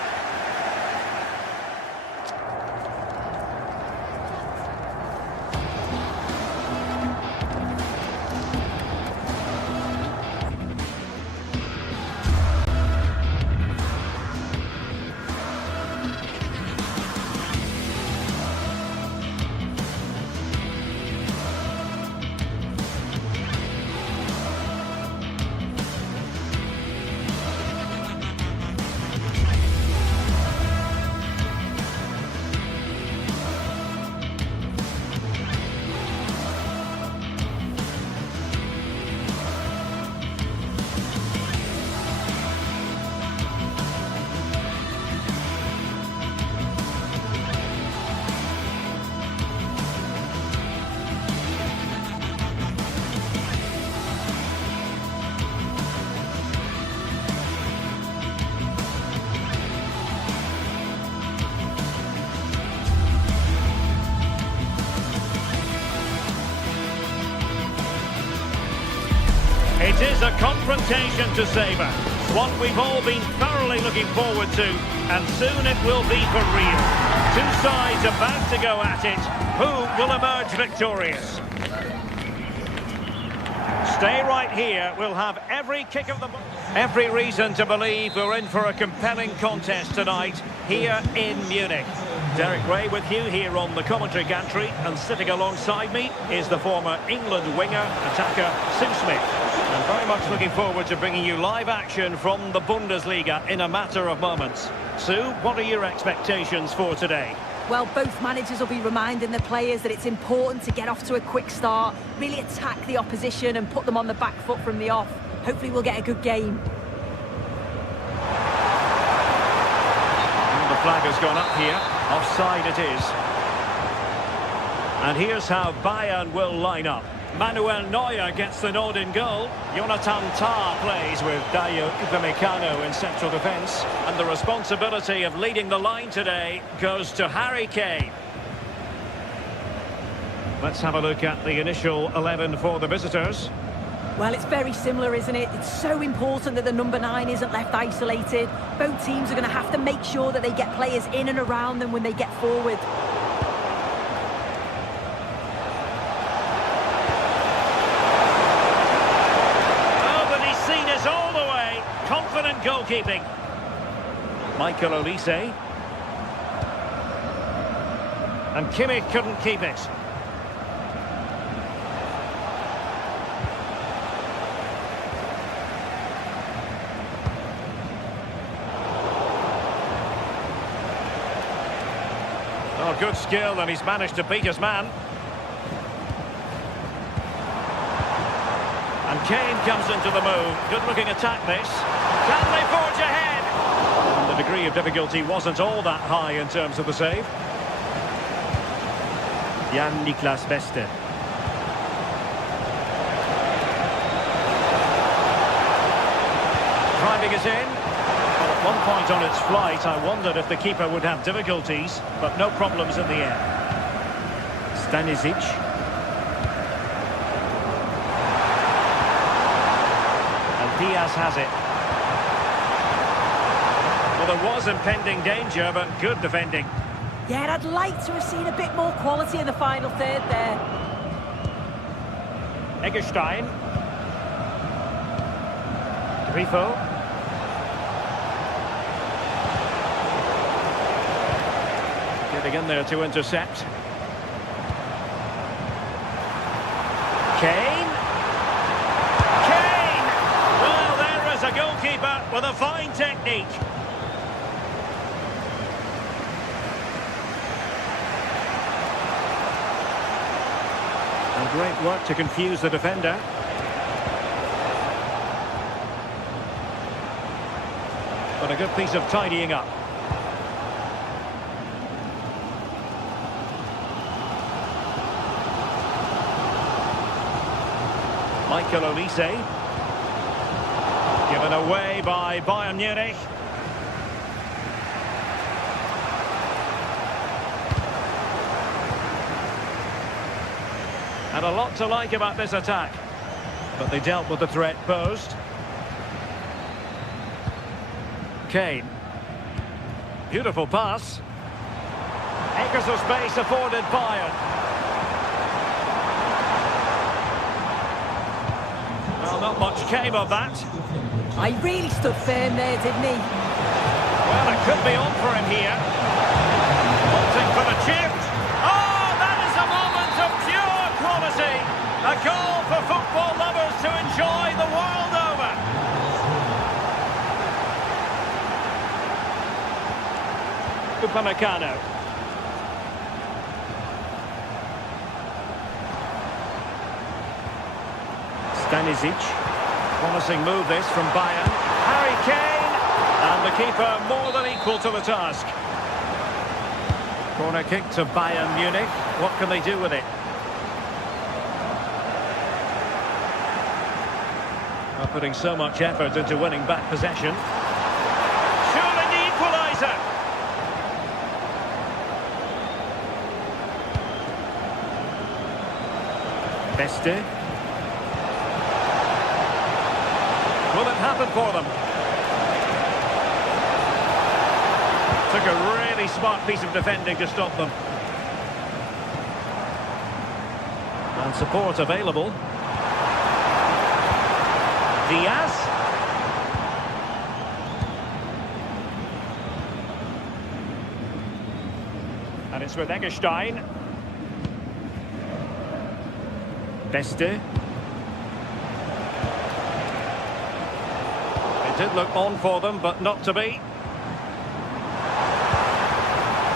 It is a confrontation to savour, one we've all been thoroughly looking forward to, and soon it will be for real. Two sides about to go at it. Who will emerge victorious? Stay right here. We'll have every kick of the ball. Every reason to believe we're in for a compelling contest tonight here in Munich. Derek Ray with you here on the commentary gantry, and sitting alongside me is the former England winger, attacker, Sue Smith. And very much looking forward to bringing you live action from the Bundesliga in a matter of moments. Sue, what are your expectations for today? Well, both managers will be reminding the players that it's important to get off to a quick start, really attack the opposition and put them on the back foot from the off. Hopefully we'll get a good game. And the flag has gone up here. Offside it is. And here's how Bayern will line up. Manuel Neuer gets the nod in goal. Jonathan Tah plays with Dayo Upamecano in central defence. And the responsibility of leading the line today goes to Harry Kane. Let's have a look at the initial 11 for the visitors. Well, it's very similar, isn't it? It's so important that the number 9 isn't left isolated. Both teams are going to have to make sure that they get players in and around them when they get forward. Confident goalkeeping. Michael Olise. And Kimmich couldn't keep it. Oh, good skill, and he's managed to beat his man. And Kane comes into the move. Good-looking attack, this. Can they forge ahead? And the degree of difficulty wasn't all that high in terms of the save. Jan-Niklas Beste. Driving it in. Well, at one point on its flight, I wondered if the keeper would have difficulties, but no problems in the air. Stanisic. Diaz has it. Well, there was impending danger, but good defending. Yeah, and I'd like to have seen a bit more quality in the final third there. Eggestein. Grifo. Getting in there to intercept. Kane. A goalkeeper with a fine technique. And great work to confuse the defender. But a good piece of tidying up. Michael Olise. Given away by Bayern Munich. And a lot to like about this attack. But they dealt with the threat posed. Kane. Beautiful pass. Acres of space afforded Bayern. Well, not much came of that. He really stood firm there, didn't he? Well, it could be on for him here. Opting for the chip. Oh, that is a moment of pure quality. A goal for football lovers to enjoy the world over. Upamecano. Stanisic. Promising move this from Bayern. Harry Kane. And the keeper more than equal to the task. Corner kick to Bayern Munich. What can they do with it? They're putting so much effort into winning back possession. Surely the equaliser. Beste. Will it happen for them? Took a really smart piece of defending to stop them. And support available. Diaz. And it's with Eggestein. Beste. It did look on for them, but not to be.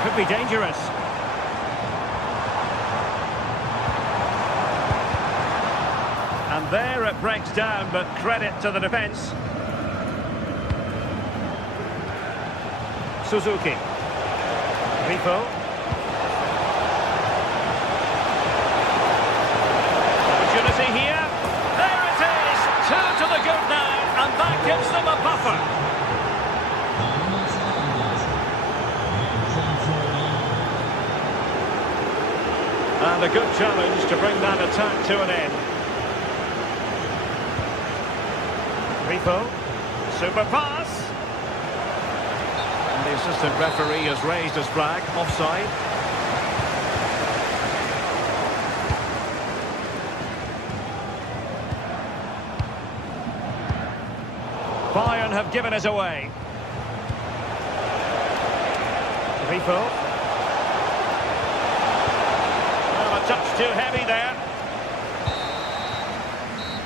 Could be dangerous. And there it breaks down, but credit to the defence. Suzuki. Rico. Opportunity here. There it is. 2 to the good now, and that gives them a buffer. And a good challenge to bring that attack to an end. Rico. Super pass. And the assistant referee has raised his flag. Offside. Bayern have given it away. Rico. Well, a touch too heavy there.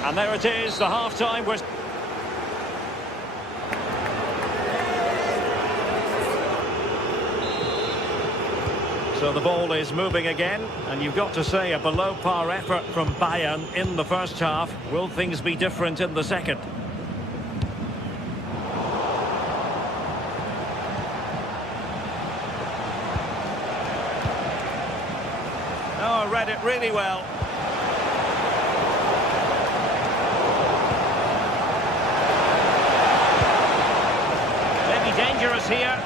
And there it is, the half-time. So the ball is moving again, and you've got to say a below-par effort from Bayern in the first half. Will things be different in the second? Oh, read it really well. Maybe dangerous here.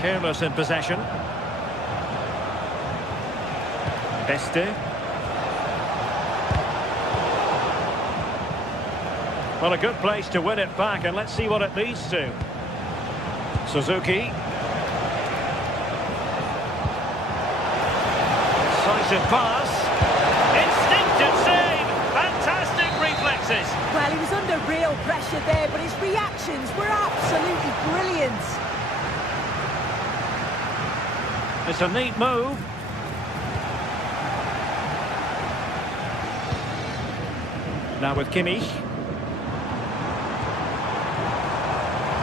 Careless in possession. Beste. Well, a good place to win it back, and let's see what it leads to. Suzuki. Decisive pass. Instinctive save. Fantastic reflexes. Well, he was under real pressure there, but his reactions were absolutely brilliant. It's a neat move. Now with Kimmich.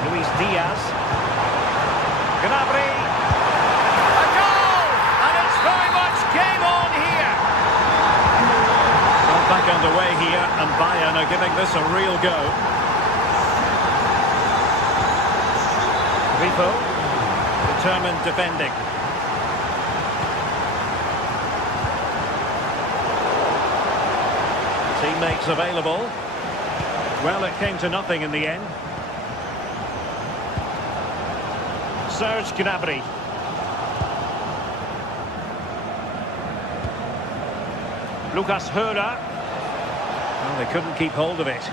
Luis Diaz. Gnabry. A goal! And it's very much game on here. Well, back underway here, and Bayern are giving this a real go. Rico. Determined defending. Teammates available. Well, it came to nothing in the end. Serge Gnabry. Lucas Höler. Well, they couldn't keep hold of it.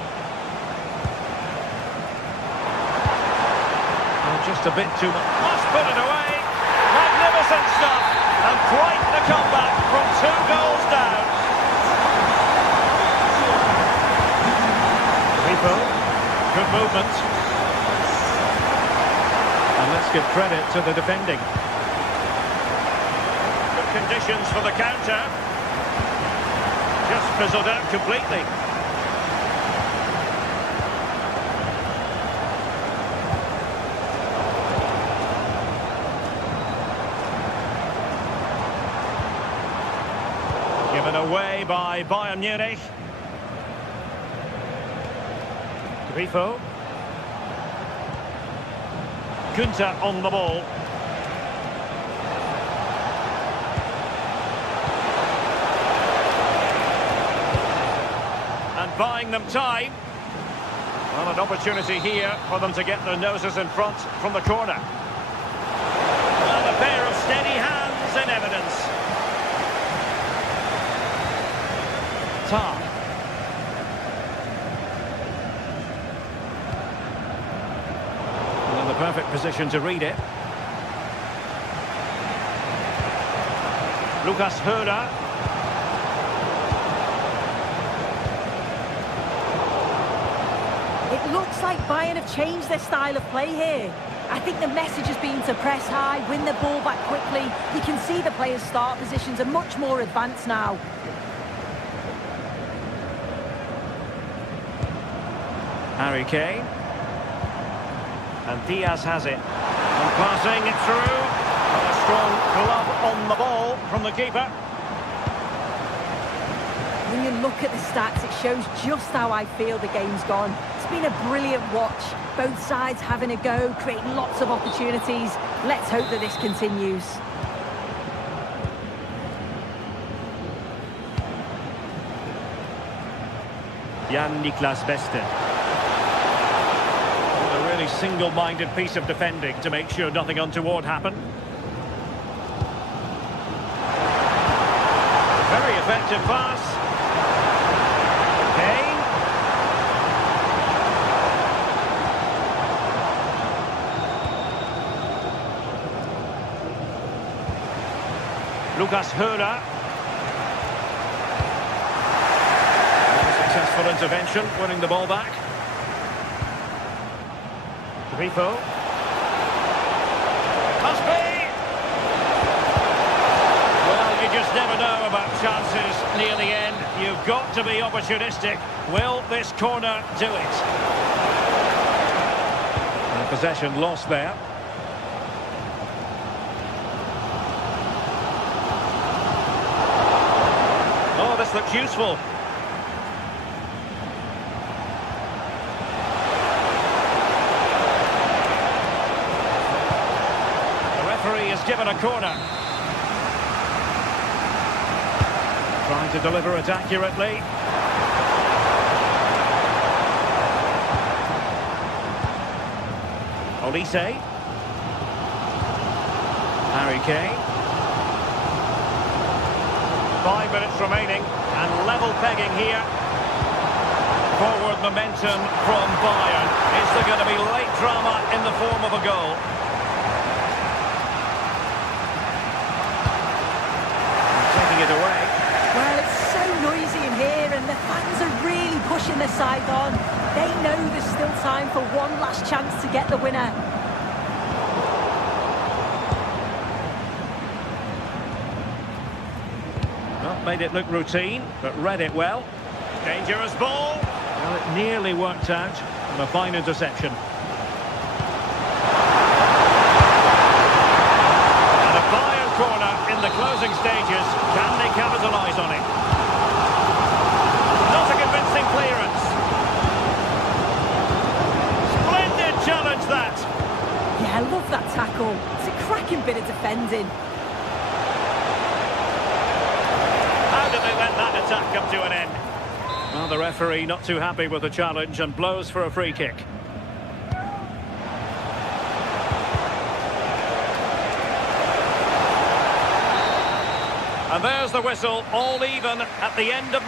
Well, just a bit too much. Must put it away. Magnificent stuff. And quite the comeback from 2 goals down. Rico. Good movement. And let's give credit to the defending. Good conditions for the counter. Just fizzled out completely. Given away by Bayern Munich. Grifo. Günther on the ball. And buying them time. Well, an opportunity here for them to get their noses in front from the corner. And a pair of steady hands in evidence. Tar. position to read it. Lucas Höder. It looks like Bayern have changed their style of play here. I think the message has been to press high, win the ball back quickly. You can see the players' start positions are much more advanced now. Harry Kane. And Diaz has it. And passing it through. A strong glove on the ball from the keeper. When you look at the stats, it shows just how I feel the game's gone. It's been a brilliant watch. Both sides having a go, creating lots of opportunities. Let's hope that this continues. Jan-Niklas Beste. A really single-minded piece of defending to make sure nothing untoward happened. Very effective pass. Kane. Lucas Höder. Successful intervention, winning the ball back. Grifo. Must be! Well, you just never know about chances near the end. You've got to be opportunistic. Will this corner do it? And possession lost there. Oh, this looks useful. Given a corner. Trying to deliver it accurately. Olise. Harry Kane. 5 minutes remaining and level pegging here. Forward momentum from Bayern. Is there going to be late drama in the form of a goal? It away. Well, it's so noisy in here and the fans are really pushing their side on. They know there's still time for one last chance to get the winner. Well, made it look routine, but read it well. Dangerous ball. Well, it nearly worked out. And a fine interception. And a Bayern corner in the closing stages. Can they capitalise on it? Not a convincing clearance. Splendid challenge, that. Yeah, I love that tackle. It's a cracking bit of defending. How did they let that attack come to an end? Well, the referee not too happy with the challenge and blows for a free kick. And there's the whistle, all even at the end of...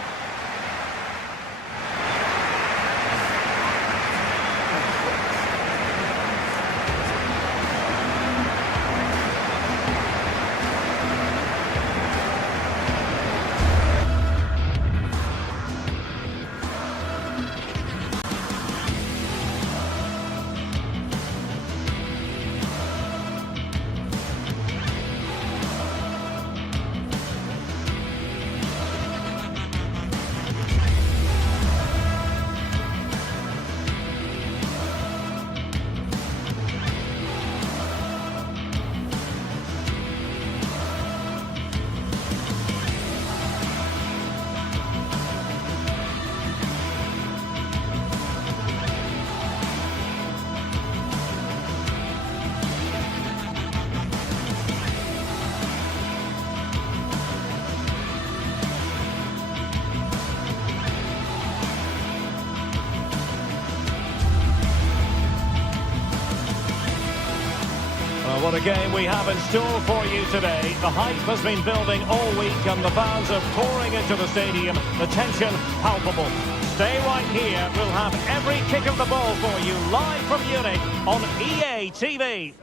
What a game we have in store for you today. The hype has been building all week and the fans are pouring into the stadium. The tension palpable. Stay right here. We'll have every kick of the ball for you live from Munich on EA TV.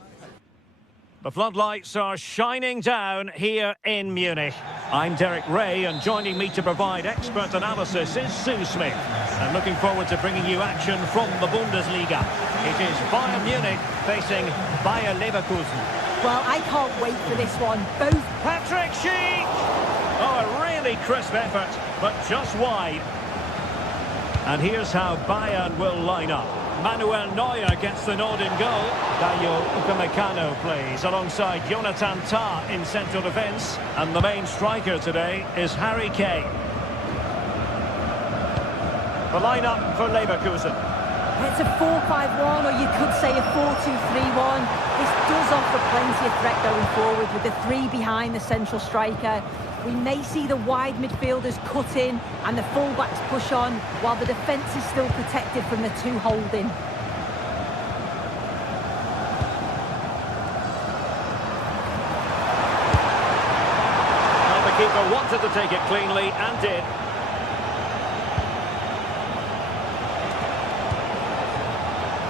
The floodlights are shining down here in Munich. I'm Derek Ray, and joining me to provide expert analysis is Sue Smith. And looking forward to bringing you action from the Bundesliga. It is Bayern Munich facing Bayer Leverkusen. Well, I can't wait for this one. Both... Patrick Schick! Oh, a really crisp effort, but just wide. And here's how Bayern will line up. Manuel Neuer gets the nod in goal. Dayo Upamecano plays alongside Jonathan Tah in central defence. And the main striker today is Harry Kane. The lineup for Leverkusen. It's a 4-5-1, or you could say a 4-2-3-1. This does offer plenty of threat going forward with the three behind the central striker. We may see the wide midfielders cut in and the fullbacks push on, while the defence is still protected from the two holding. Well, the keeper wanted to take it cleanly and did.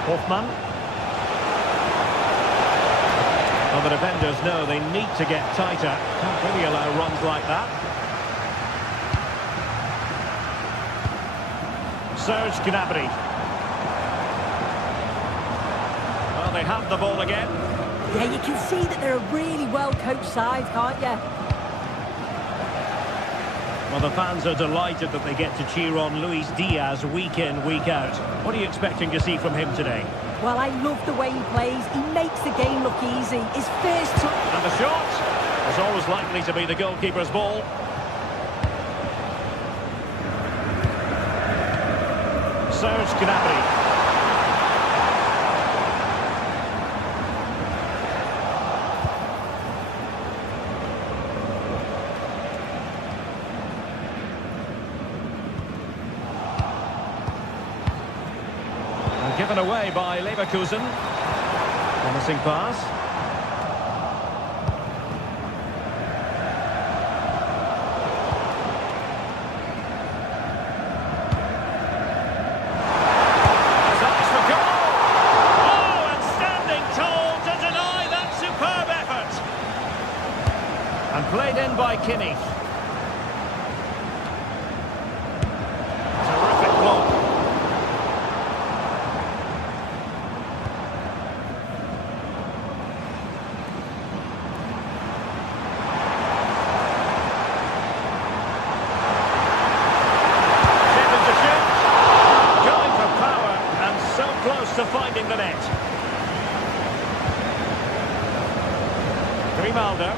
Hoffman. Well, the defenders know they need to get tighter. Can't really allow runs like that. Serge Gnabry. Well, they have the ball again. Yeah, you can see that they're a really well-coached side, can't you? Well, the fans are delighted that they get to cheer on Luis Diaz week in, week out. What are you expecting to see from him today? Well, I love the way he plays. He makes the game look easy. His first touch... And the shot is always likely to be the goalkeeper's ball. Serge Gnabry. Given away by Leverkusen. Promising pass. His eyes for goal. Oh, and standing tall to deny that superb effort. And played in by Kimmich. Terrific block. To finding the net. Grimaldo.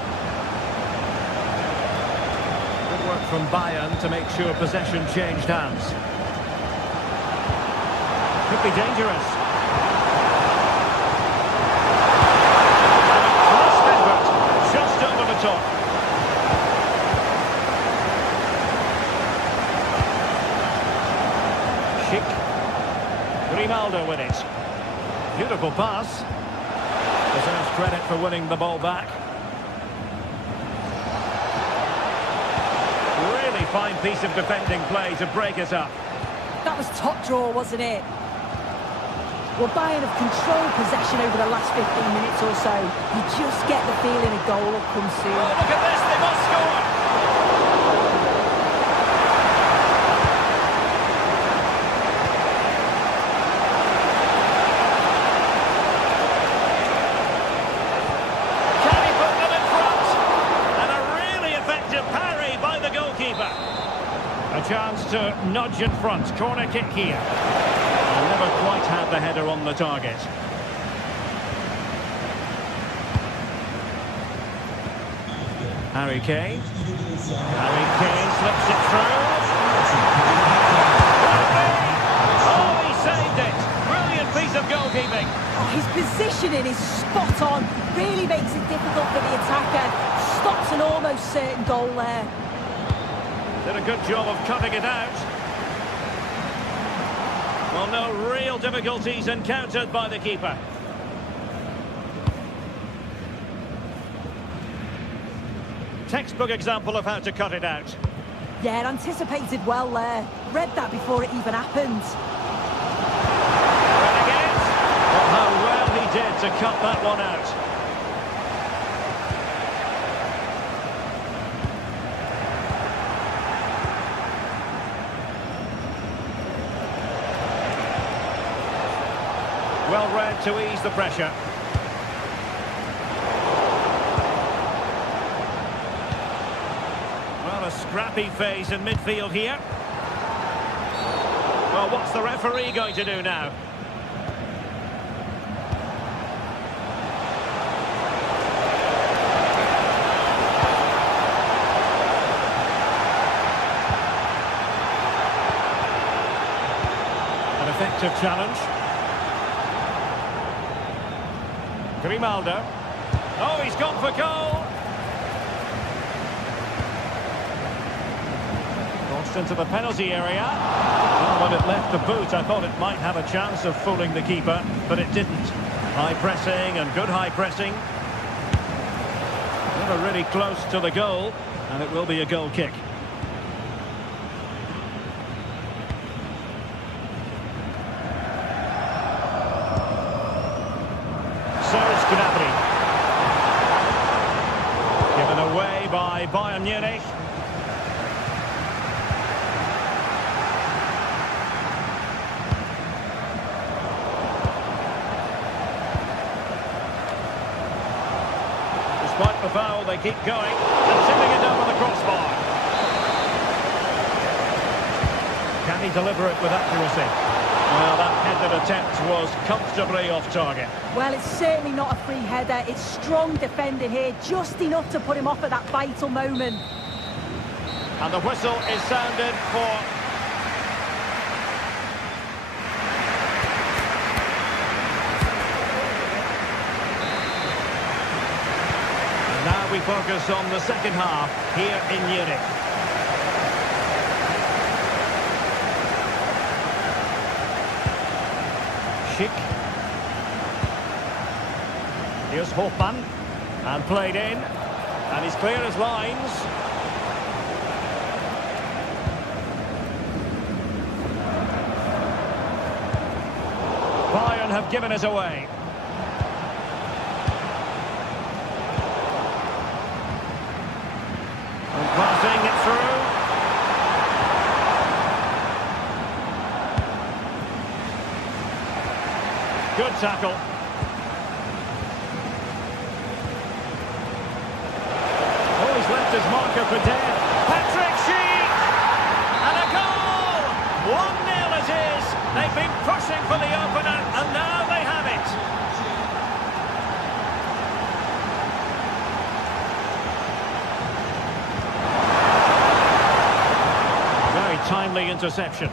Good work from Bayern to make sure possession changed hands. Could be dangerous. And a cross effort just over the top. Schick. Grimaldo with it. Beautiful pass. Deserves credit for winning the ball back. Really fine piece of defending play to break it up. That was top draw, wasn't it? Well, Bayern have controlled possession over the last 15 minutes or so. You just get the feeling a goal will come soon. Oh, look at this, they must score! A chance to nudge in front. Corner kick here. And never quite had the header on the target. Harry Kane. Harry Kane slips it through. Oh, he saved it. Brilliant piece of goalkeeping. Oh, his positioning is spot on. Really makes it difficult for the attacker. Stops an almost certain goal there. Did a good job of cutting it out. Well, no real difficulties encountered by the keeper. Textbook example of how to cut it out. Yeah, anticipated well there. Read that before it even happened. Renegades. Well, how well he did to cut that one out. Well read to ease the pressure. Well, a scrappy phase in midfield here. Well, what's the referee going to do now? An effective challenge. Grimaldo. Oh, he's gone for goal. Crossed into the penalty area. Well, when it left the boot, I thought it might have a chance of fooling the keeper, but it didn't. High pressing and good high pressing. Never really close to the goal, and it will be a goal kick. Given away by Bayern Munich. Despite the foul, they keep going and tipping it over the crossbar. Can he deliver it with accuracy? Well, that headed attempt was comfortably off target. Well, it's certainly not a free header. It's strong defending here, just enough to put him off at that vital moment. And the whistle is sounded for... And now we focus on the second half here in Munich. Here's Hofmann, and played in, and he's clear as lines. Bayern have given it away. And passing it through. Good tackle. Left his marker for dead. Patrick Schick! And a goal! 1-0 it is. They've been pushing for the opener, and now they have it. Very timely interception.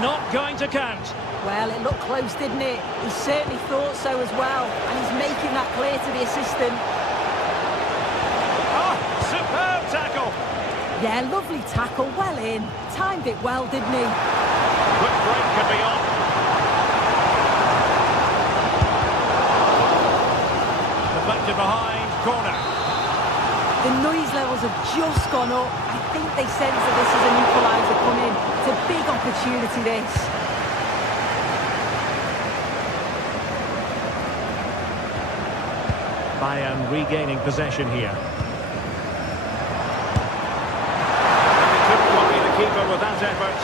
Not going to count. Well, it looked close, didn't it? He certainly thought so as well, and he's making that clear to the assistant. Oh, superb tackle. Yeah, lovely tackle, well in. Timed it well, didn't he? Quick break could be on. Deflected behind, corner. The noise levels have just gone up. I think they sense that this is an equaliser coming. It's a big opportunity, this. Bayern regaining possession here. And he couldn't worry the keeper with that effort.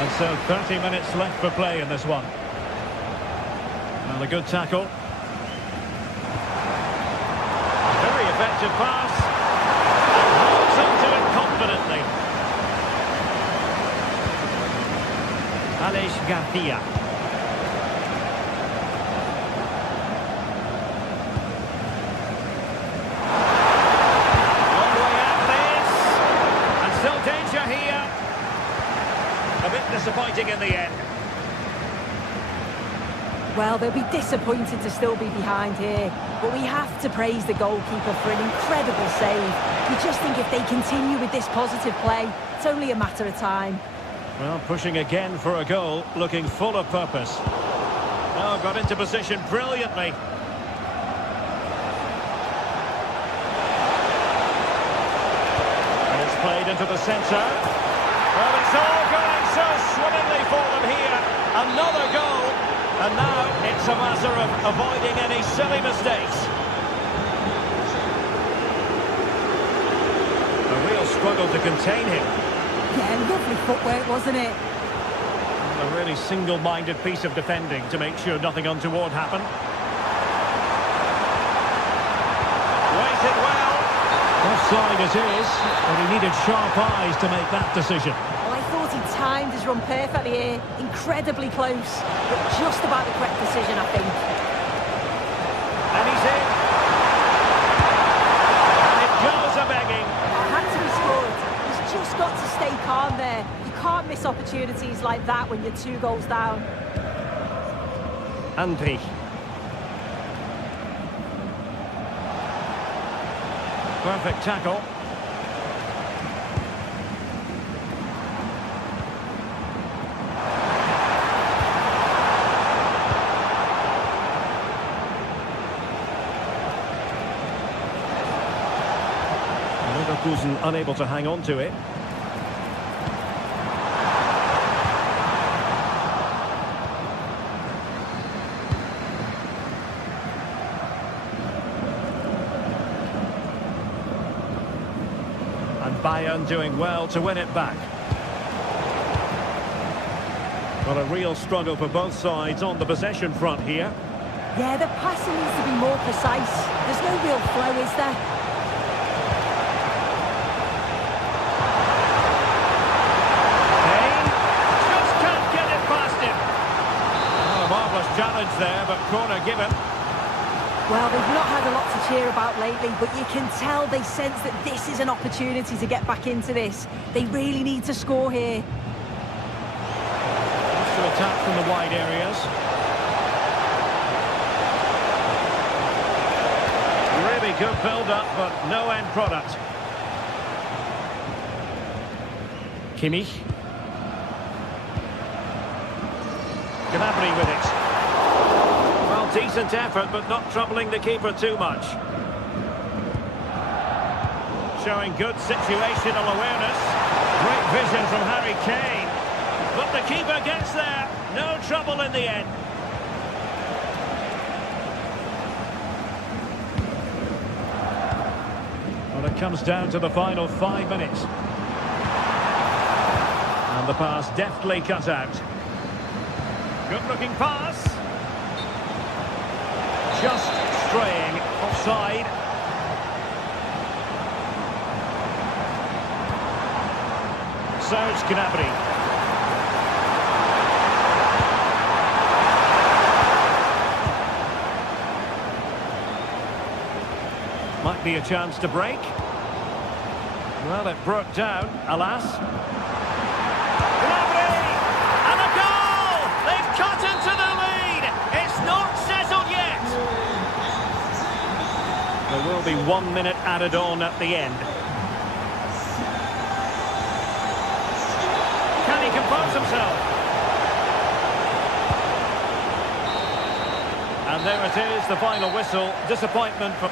And so 30 minutes left for play in this one. And a good tackle. Very effective pass. And holds onto it confidently. Alex Garcia. Long way out this. And still danger here. A bit disappointing in the end. Well, they'll be disappointed to still be behind here, but we have to praise the goalkeeper for an incredible save. You just think if they continue with this positive play, it's only a matter of time. Well, pushing again for a goal, looking full of purpose. Oh, got into position brilliantly. And it's played into the centre. Well, it's all going so swimmingly for them here. Another goal. And now it's a matter of avoiding any silly mistakes. A real struggle to contain him. Yeah, lovely footwork, wasn't it? A really single-minded piece of defending to make sure nothing untoward happened. Waited well. Offside it is, but he needed sharp eyes to make that decision. Well, I thought he timed his run perfectly here. Incredibly close, but just about the correct decision, I think. And he's in. And it goes a-begging. It had to be scored. He's just got to stay calm there. You can't miss opportunities like that when you're 2 goals down. Andri. Perfect tackle. Leverkusen unable to hang on to it. And Bayern doing well to win it back. Well, a real struggle for both sides on the possession front here. Yeah, the passing needs to be more precise. There's no real flow, is there? Kane just can't get it past him. Oh, a marvellous challenge there, but corner given. Well, they've not had a lot to cheer about lately, but you can tell they sense that this is an opportunity to get back into this. They really need to score here. To attack from the wide areas. Really good build-up, but no end product. Kimmich. Gnabry with it. Well, decent effort, but not troubling the keeper too much. Showing good situational awareness. Great vision from Harry Kane. But the keeper gets there. No trouble in the end. Well, it comes down to the final 5 minutes. And the pass deftly cut out. Good-looking pass. Just straying offside. Serge Gnabry. Might be a chance to break. Well, it broke down, alas. Gnabry! And a goal! They've cut into the lead! It's not settled yet! There will be 1 minute added on at the end. Can he compose himself? And there it is, the final whistle. Disappointment for...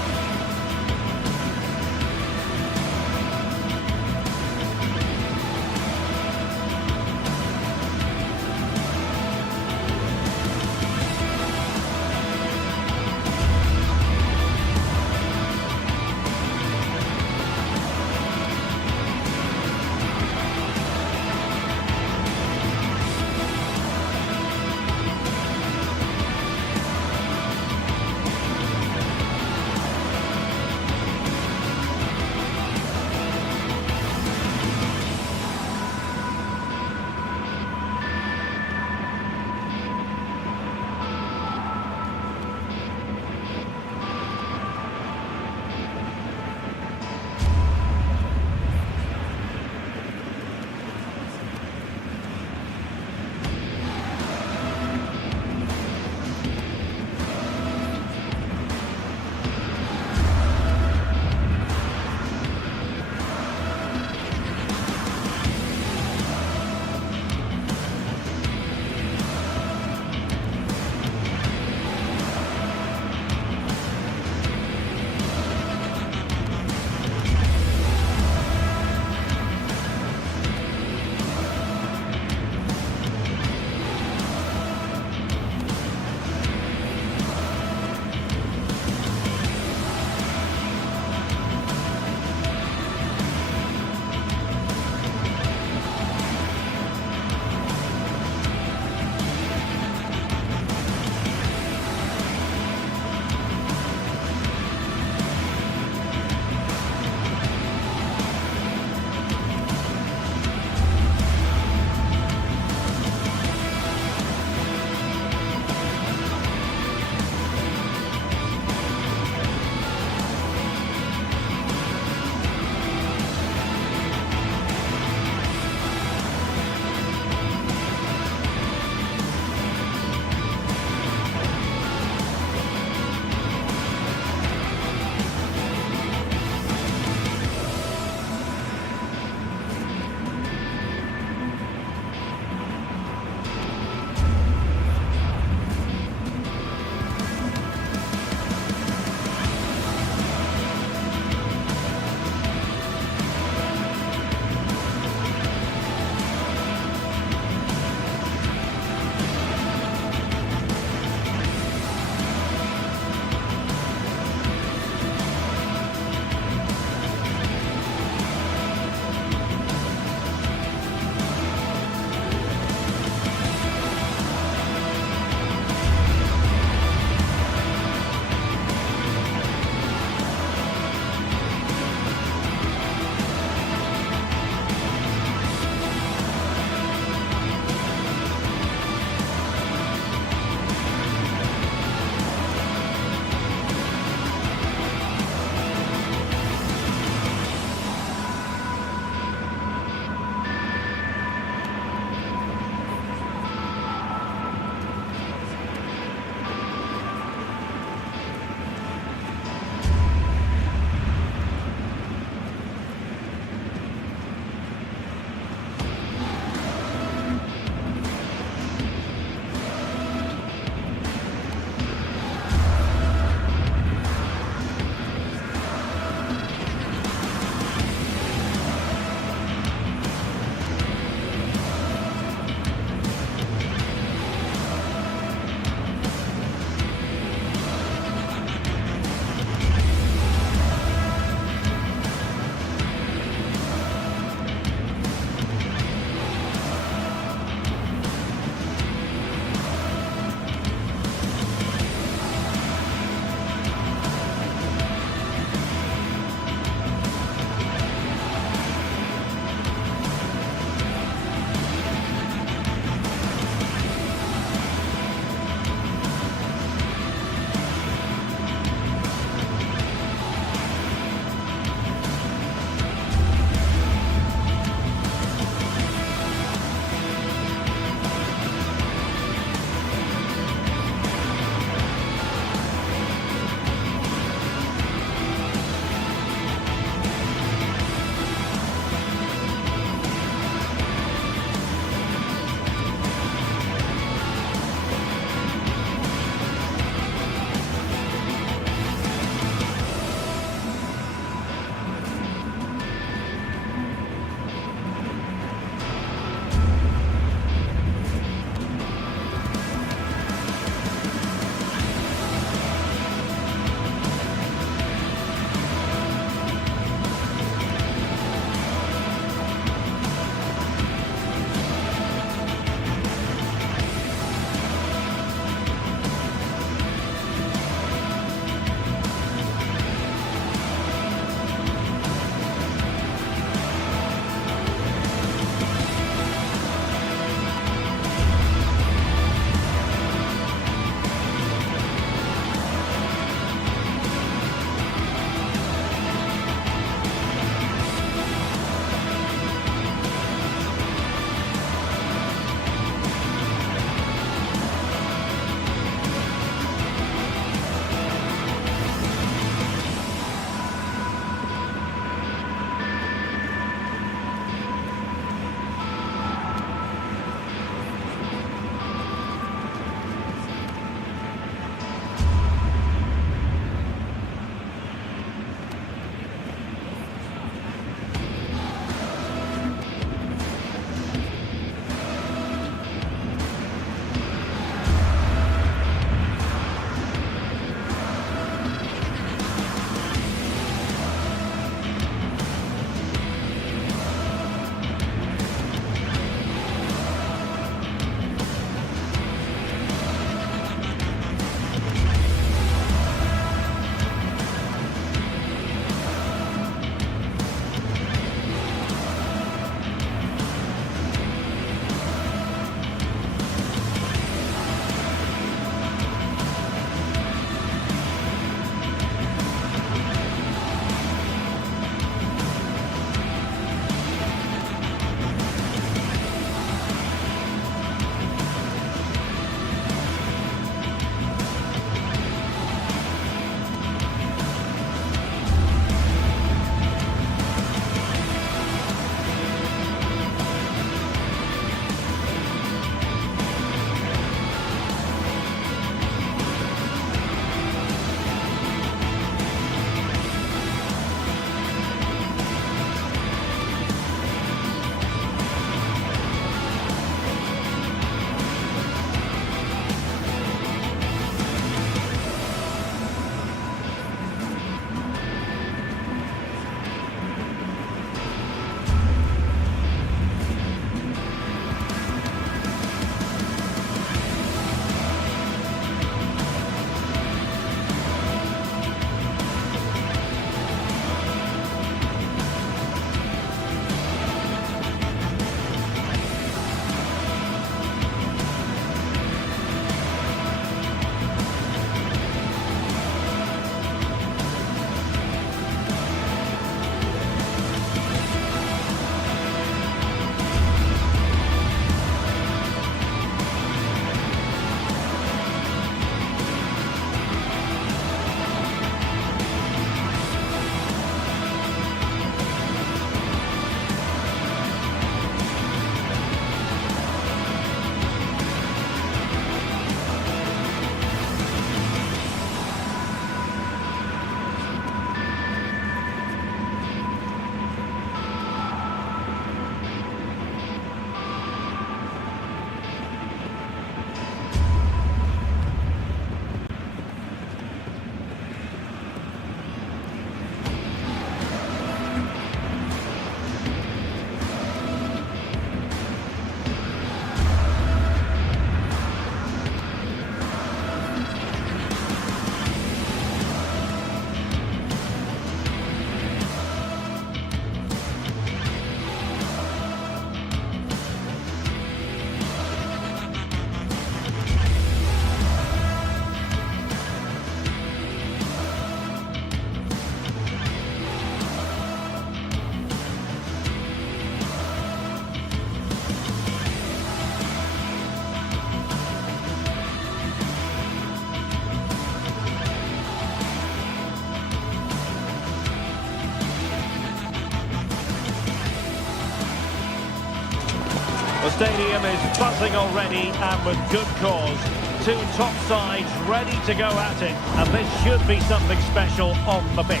The stadium is buzzing already, and with good cause. Two top sides ready to go at it, and this should be something special on the pitch.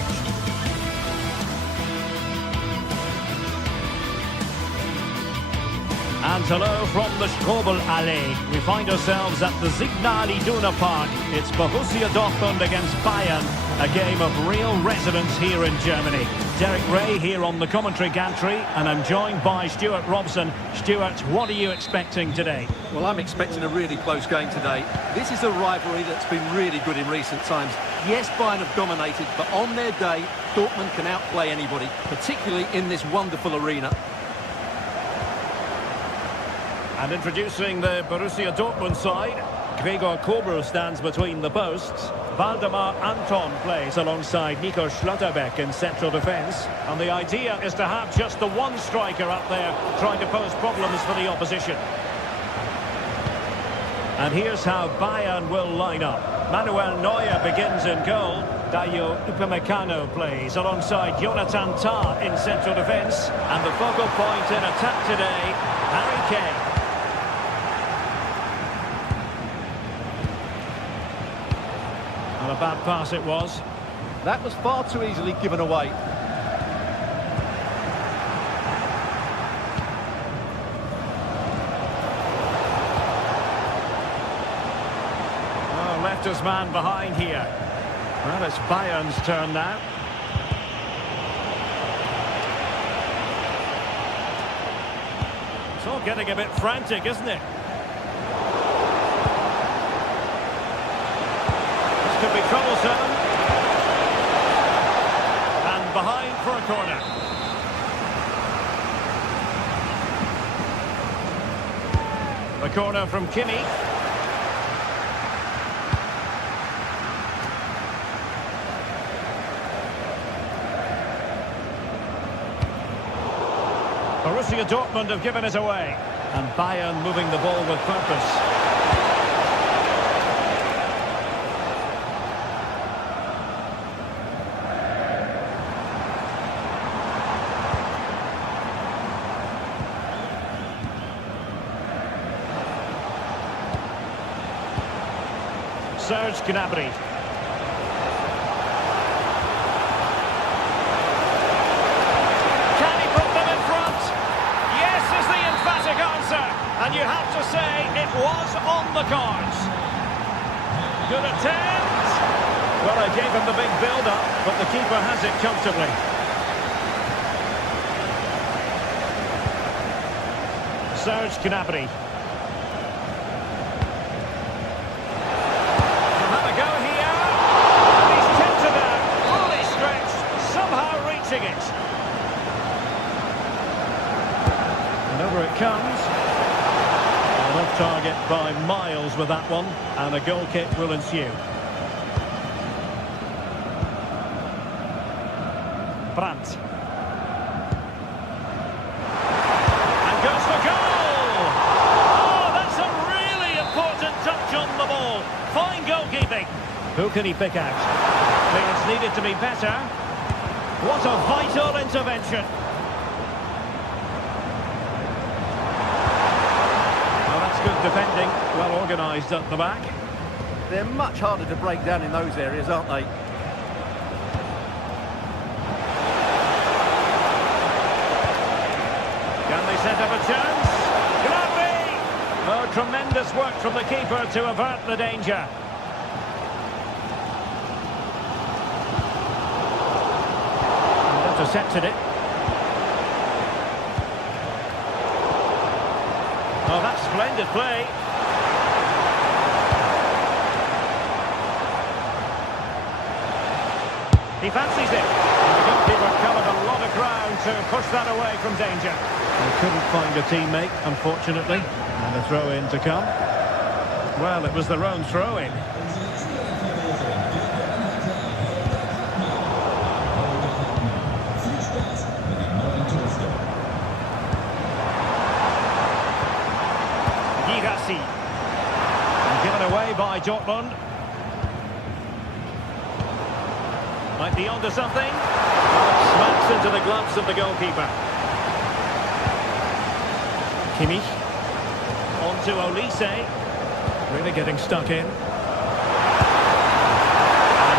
And hello from the Strobel-Allee. We find ourselves at the Signal Iduna Park. It's Borussia Dortmund against Bayern, a game of real resonance here in Germany. Derek Ray here on the commentary gantry, and I'm joined by Stuart Robson. Stuart, what are you expecting today? Well, I'm expecting a really close game today. This is a rivalry that's been really good in recent times. Yes, Bayern have dominated, but on their day, Dortmund can outplay anybody, particularly in this wonderful arena. And introducing the Borussia Dortmund side, Gregor Kobel stands between the posts. Waldemar Anton plays alongside Nico Schlotterbeck in central defence. And the idea is to have just the one striker up there trying to pose problems for the opposition. And here's how Bayern will line up. Manuel Neuer begins in goal. Dayo Upamecano plays alongside Jonathan Tah in central defence. And the focal point in attack today, Harry Kane. A bad pass it was. That was far too easily given away. Oh, left his man behind here. Well, it's Bayern's turn now. It's all getting a bit frantic, isn't it? Could be troublesome. And behind for a corner. The corner from Kimmich. Borussia Dortmund have given it away. And Bayern moving the ball with purpose. Serge Gnabry. Can he put them in front? Yes is the emphatic answer. And you have to say it was on the cards. Good attempt. Well, I gave him the big build-up, but the keeper has it comfortably. Serge Gnabry. It. And over it comes. And off target by miles with that one, and a goal kick will ensue. Brandt. And goes for goal! Oh, that's a really important touch on the ball. Fine goalkeeping. Who can he pick out? It's needed to be better. What a vital intervention. Well, that's good defending. Well organised at the back. They're much harder to break down in those areas, aren't they? Can they set up a chance? Gnabry! Oh, tremendous work from the keeper to avert the danger. Intercepted it. Oh, that's splendid play. He fancies it. And the goalkeeper covered a lot of ground to push that away from danger. He couldn't find a teammate, unfortunately. And a throw-in to come. Well, it was their own throw-in. Given away by Dortmund. Might be onto something. Smacks into the gloves of the goalkeeper. Kimmich. On to Olise. Really getting stuck in. And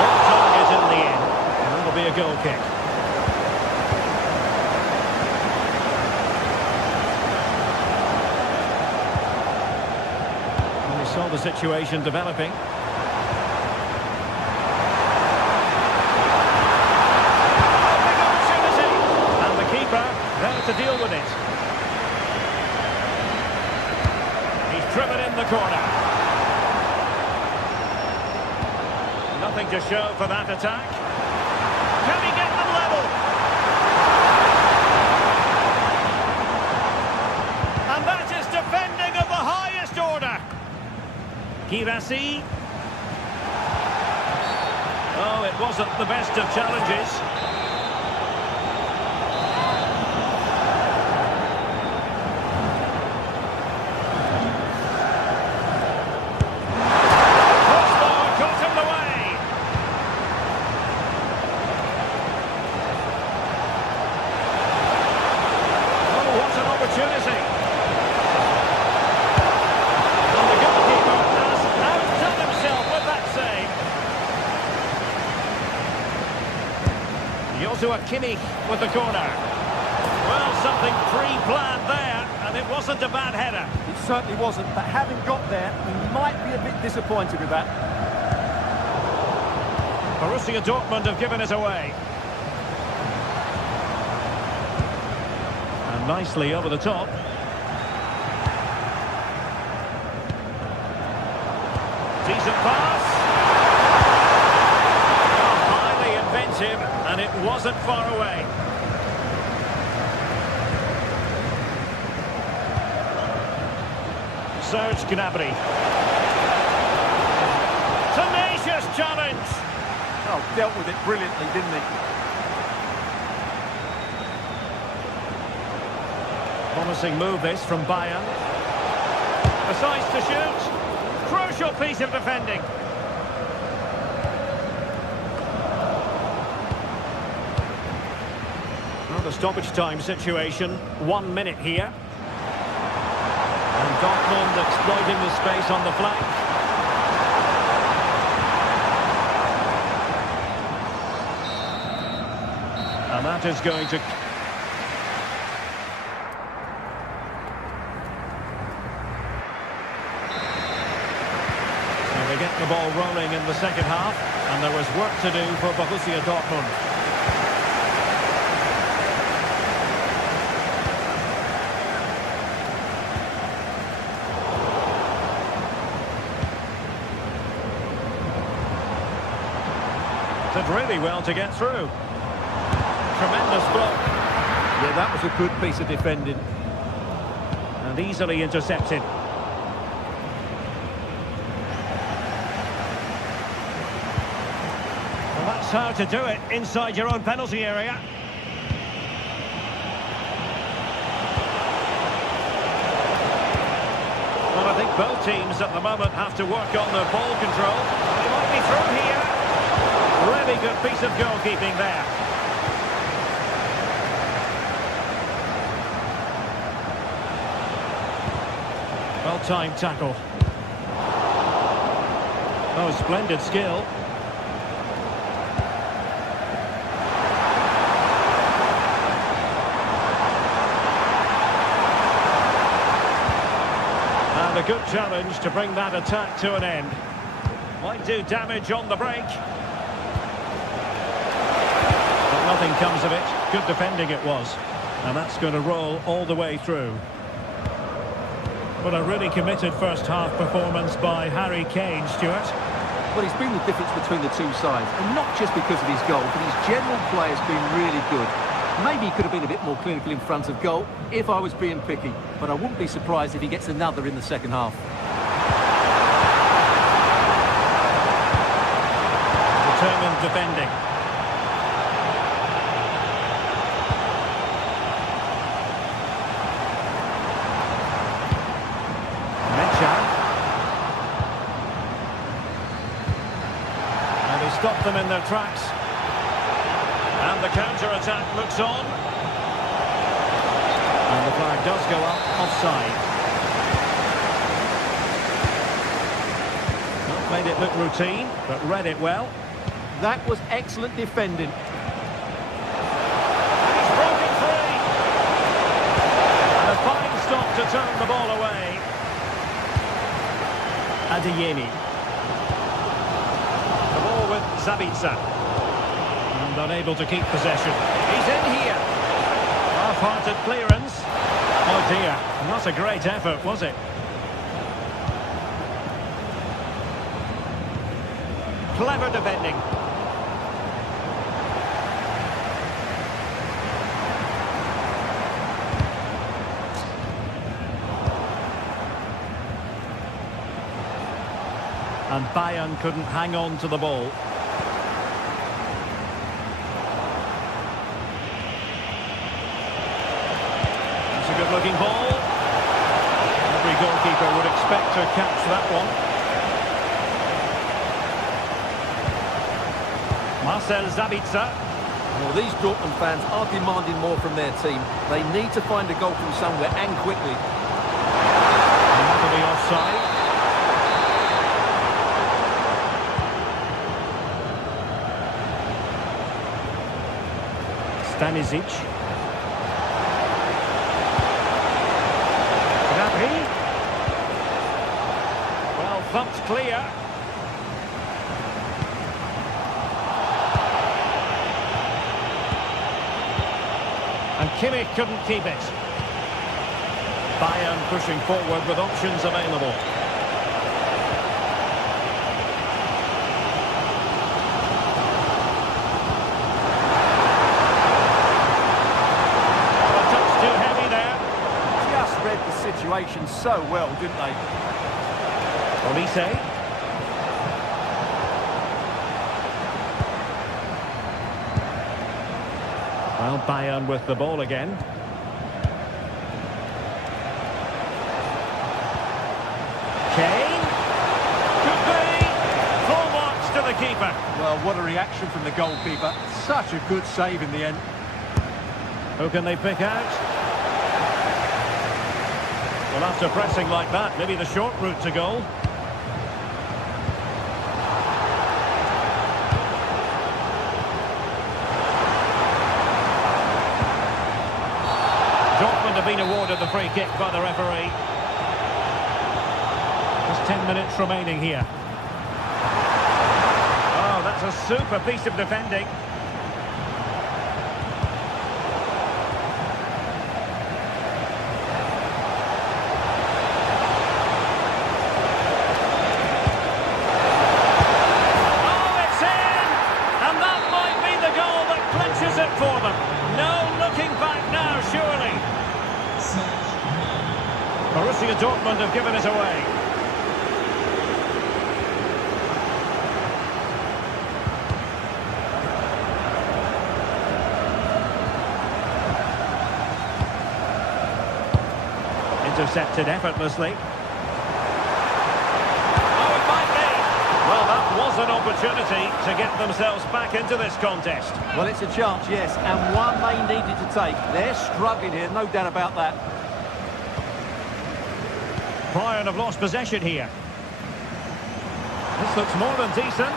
off target in the end. And that'll be a goal kick. And we saw the situation developing. There to deal with it. He's driven in the corner. Nothing to show for that attack. Can he get them level? And that is defending of the highest order. Kirasi. Oh, it wasn't the best of challenges. To a Kimmich with the corner. Well, something pre-planned there, and it wasn't a bad header. It certainly wasn't, but having got there, he might be a bit disappointed with that. Borussia Dortmund have given it away. And nicely over the top. Decent pass. Highly inventive. And it wasn't far away. Serge Gnabry. Tenacious challenge. Oh, dealt with it brilliantly, didn't he? Promising move this from Bayern. Decides to shoot. Crucial piece of defending. The stoppage time situation, 1 minute here. And Dortmund exploiting the space on the flank. And that is going to... So they get the ball rolling in the second half, and there was work to do for Borussia Dortmund. Did really well to get through. Tremendous block. Yeah, that was a good piece of defending. And easily intercepted. Well, that's how to do it inside your own penalty area. Well, I think both teams at the moment have to work on their ball control. They might be through here. Really good piece of goalkeeping there. Well-timed tackle. Oh, splendid skill. And a good challenge to bring that attack to an end. Might do damage on the break. Nothing comes of it. Good defending it was. And that's going to roll all the way through. But a really committed first-half performance by Harry Kane, Stuart. Well, he's been the difference between the two sides. And not just because of his goal, but his general play has been really good. Maybe he could have been a bit more clinical in front of goal if I was being picky. But I wouldn't be surprised if he gets another in the second half. Determined defending. Stop them in their tracks. And the counter-attack looks on. And the flag does go up, offside. Made it look routine, but read it well. That was excellent defending. He's broken free. And a fine stop to turn the ball away. Adeyemi. The ball with Zabitsa. And unable to keep possession. He's in here. Half-hearted clearance. Oh dear, not a great effort, was it? Clever defending. And Bayern couldn't hang on to the ball. That's a good-looking ball. Every goalkeeper would expect to catch that one. Marcel Zabitsa. Well, these Dortmund fans are demanding more from their team. They need to find a goal from somewhere and quickly. And that'll be offside. Stanisic. Gnabry. Well, thumped clear. And Kimmich couldn't keep it. Bayern pushing forward with options available. Situation so well, didn't they? Olise. Well, Bayern with the ball again. Kane. Could be. Full marks to the keeper. Well, what a reaction from the goalkeeper. Such a good save in the end. Who can they pick out? Well, after pressing like that, maybe the short route to goal. Dortmund have been awarded the free kick by the referee. Just 10 minutes remaining here. Oh, that's a super piece of defending. For them. No looking back now, surely. Borussia Dortmund have given it away. Intercepted effortlessly. Well, that was an opportunity to get themselves back into this contest. Well, it's a chance, yes, and one they needed to take. They're struggling here, no doubt about that. Bayern have lost possession here. This looks more than decent.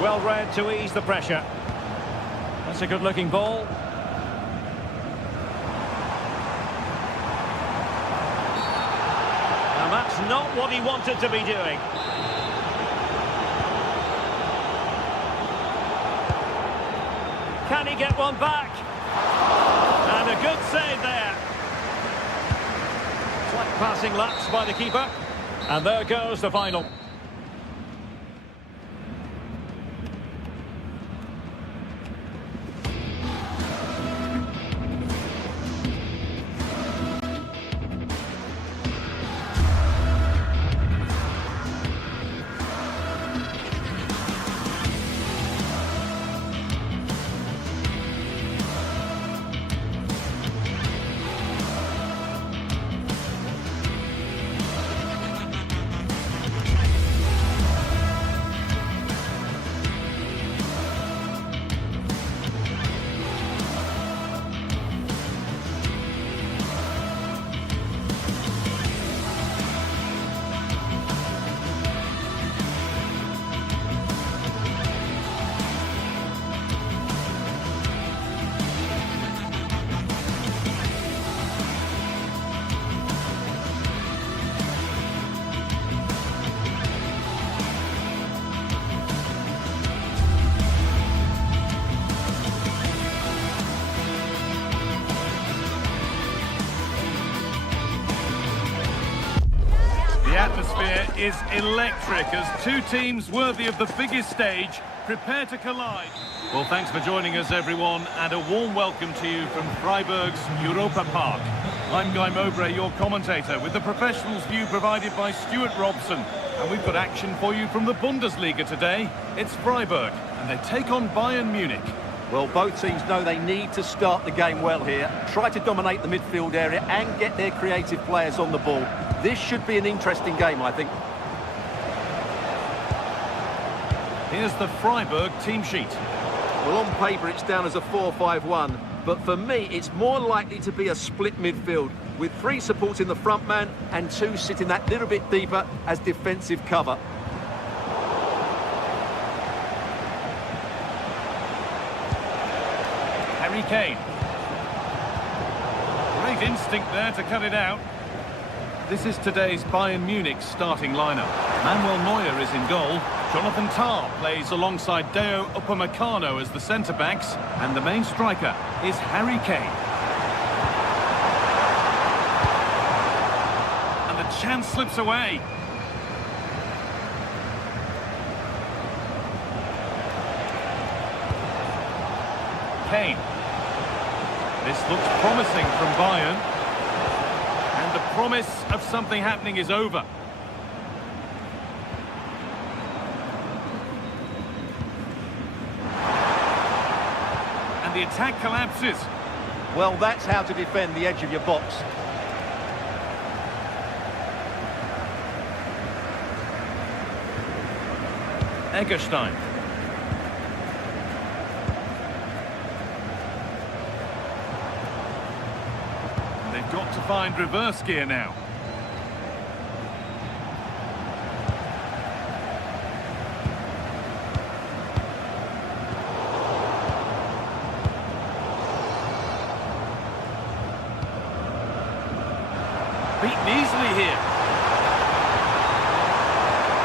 Well read to ease the pressure. That's a good-looking ball. And that's not what he wanted to be doing. Can he get one back? And a good save there. Slight passing lapse by the keeper. And there goes the final. atmosphere is electric as two teams worthy of the biggest stage prepare to collide. Well, thanks for joining us, everyone, and a warm welcome to you from Freiburg's Europa Park. I'm Guy Mowbray, your commentator, with the professionals' view provided by Stuart Robson. And we've got action for you from the Bundesliga today. It's Freiburg, and they take on Bayern Munich. Well, both teams know they need to start the game well here, try to dominate the midfield area and get their creative players on the ball. This should be an interesting game, I think. Here's the Freiburg team sheet. Well, on paper it's down as a 4-5-1, but for me it's more likely to be a split midfield, with 3 supporting the front man and 2 sitting that little bit deeper as defensive cover. Harry Kane. Great instinct there to cut it out. This is today's Bayern Munich starting lineup. Manuel Neuer is in goal. Jonathan Tah plays alongside Deo Upamecano as the centre-backs. And the main striker is Harry Kane. And the chance slips away. Kane. This looks promising from Bayern. And the promise of something happening is over. And the attack collapses. Well, that's how to defend the edge of your box. Eggestein. They've got to find reverse gear now. Beaten easily here.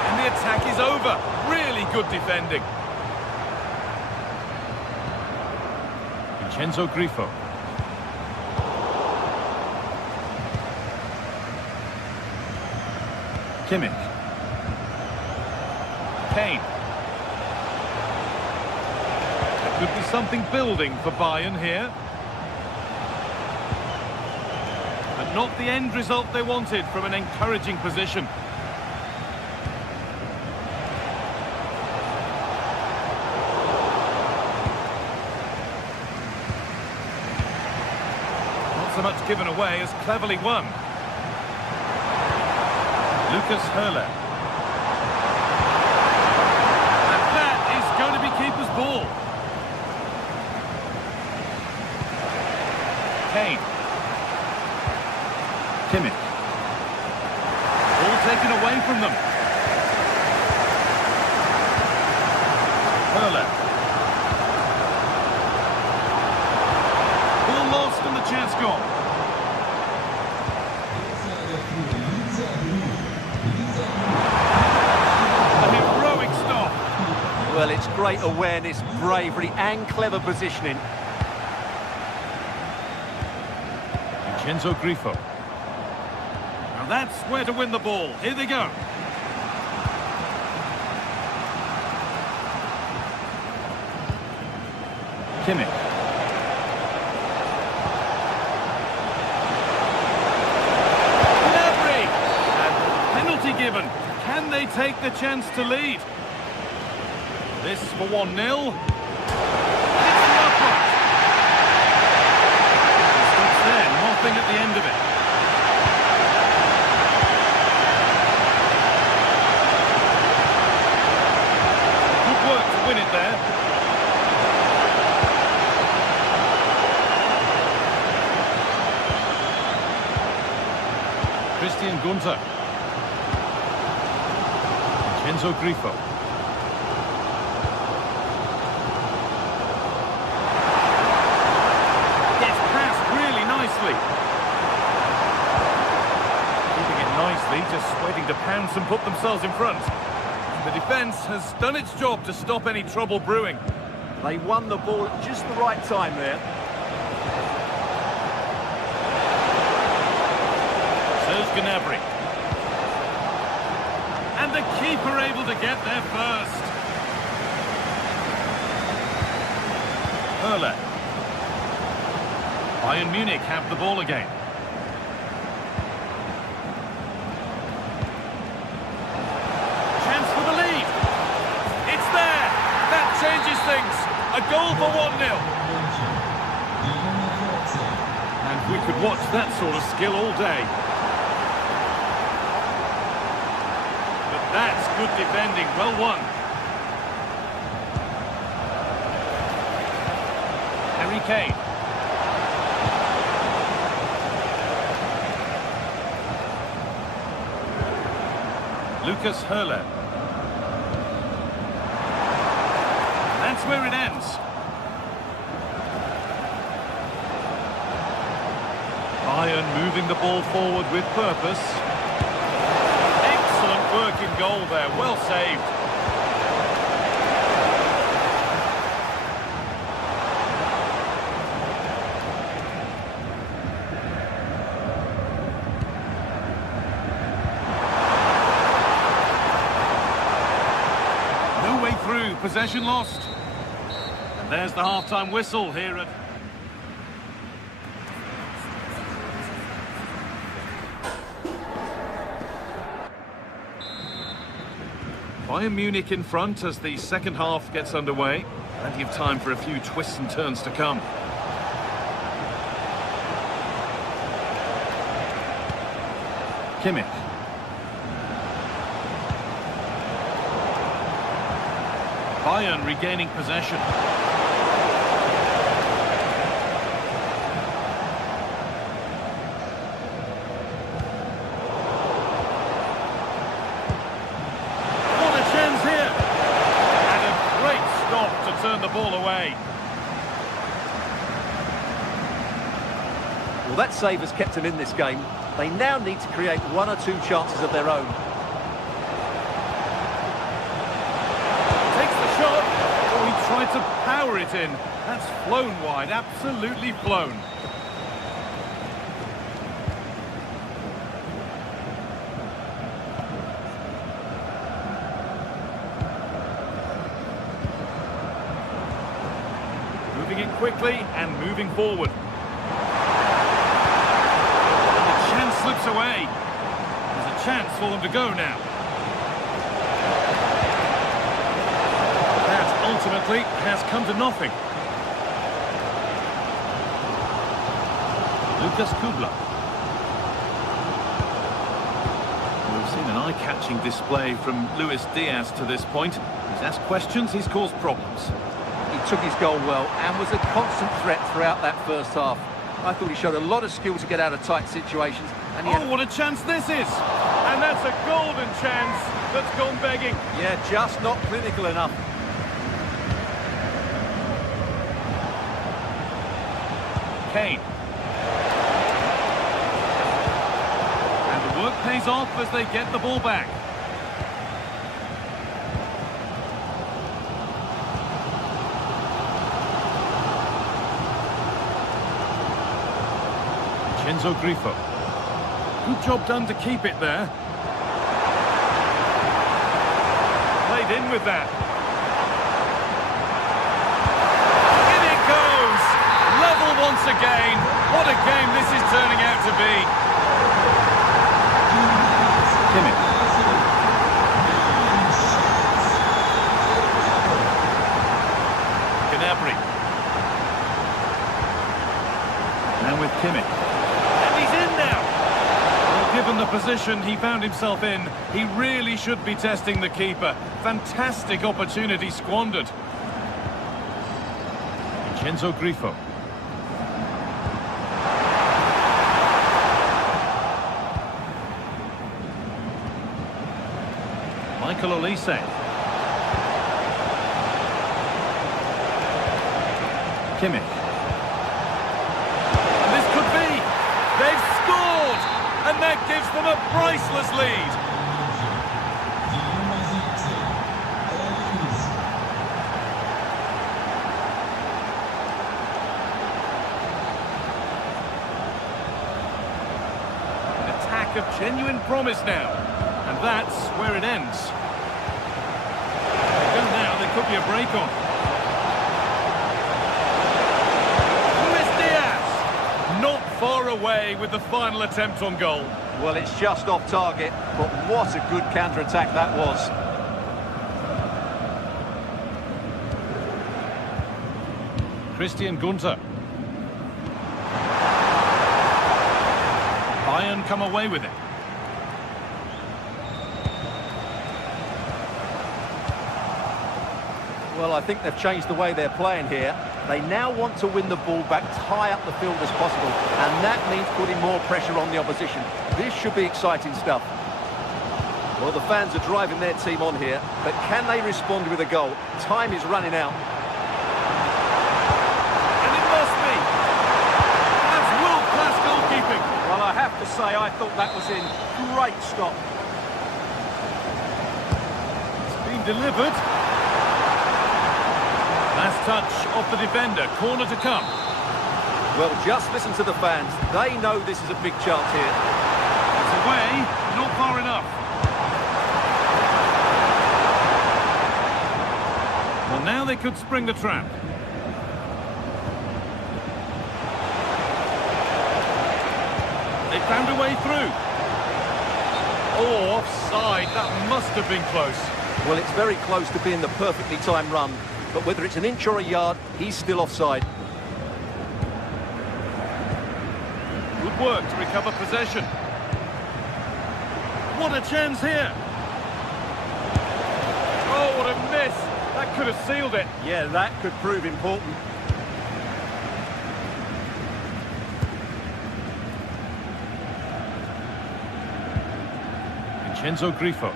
And the attack is over. Really good defending. Vincenzo Grifo. Kimmich. Kane. There could be something building for Bayern here. But not the end result they wanted from an encouraging position. Not so much given away as cleverly won. Lucas Höhler. And that is going to be keeper's ball. Kane. Kimmich. Ball taken away from them. Höhler. Ball lost and the chance gone. Well, it's great awareness, bravery and clever positioning. Vincenzo Grifo. Now that's where to win the ball. Here they go. Kimmich. Gnabry! And penalty given. Can they take the chance to lead? This for 1-0. It's the upright. Stops there, nothing at the end of it. Good work to win it there. Christian Gunter. Vincenzo Grifo. Keeping it nicely, just waiting to pounce and put themselves in front. The defence has done its job to stop any trouble brewing. They won the ball at just the right time there. Serge Gnabry. the keeper able to get there first. Höller. Bayern Munich have the ball again. Chance for the lead. It's there. That changes things. A goal for 1-0. And we could watch that sort of skill all day. But that's good defending. Well won. Harry Kane. Lucas Höller. That's where it ends. Bayern moving the ball forward with purpose. Excellent work in goal there, well saved. No way through, possession lost. And there's the half-time whistle here at... Bayern Munich in front as the second half gets underway. Plenty of time for a few twists and turns to come. Kimmich. Bayern regaining possession. Turn the ball away. Well, that save has kept them in this game. They now need to create one or two chances of their own. Takes the shot. Oh, he tried to power it in. That's flown wide, absolutely flown. Moving it quickly and moving forward. And the chance slips away. There's a chance for them to go now. That ultimately has come to nothing. Lucas Kubla. We've seen an eye-catching display from Luis Diaz to this point. He's asked questions, he's caused problems. He took his goal well and was a constant threat throughout that first half. I thought he showed a lot of skill to get out of tight situations. And oh, what a chance this is! And that's a golden chance that's gone begging. Yeah, just not clinical enough. Kane. And the work pays off as they get the ball back. Enzo Grifo. Good job done to keep it there. Played in with that. In it goes! Level once again. What a game this is turning out to be. Kimmich. Gnabry. And with Kimmich. Given the position he found himself in, he really should be testing the keeper. Fantastic opportunity squandered. Enzo Grifo. Michael Olise. Kimmich. And this could be. They've scored! And that gives them a priceless lead. An attack of genuine promise now. And that's where it ends. Now there could be a break on. Not far away with the final attempt on goal. Well, it's just off target, but what a good counter-attack that was. Christian Gunter. Bayern come away with it. Well, I think they've changed the way they're playing here. They now want to win the ball back as high up the field as possible, and that means putting more pressure on the opposition. This should be exciting stuff. Well, the fans are driving their team on here, but can they respond with a goal? Time is running out. And it must be. That's world-class goalkeeping. Well, I have to say, I thought that was in. Great stop. It's been delivered. Last touch off the defender, corner to come. Well, just listen to the fans. They know this is a big chance here. It's away, not far enough. Well, now they could spring the trap. They found a way through. Oh, offside. That must have been close. Well, it's very close to being the perfectly timed run. But whether it's an inch or a yard, he's still offside. Good work to recover possession. What a chance here. Oh, what a miss. That could have sealed it. Yeah, that could prove important. Vincenzo Grifo.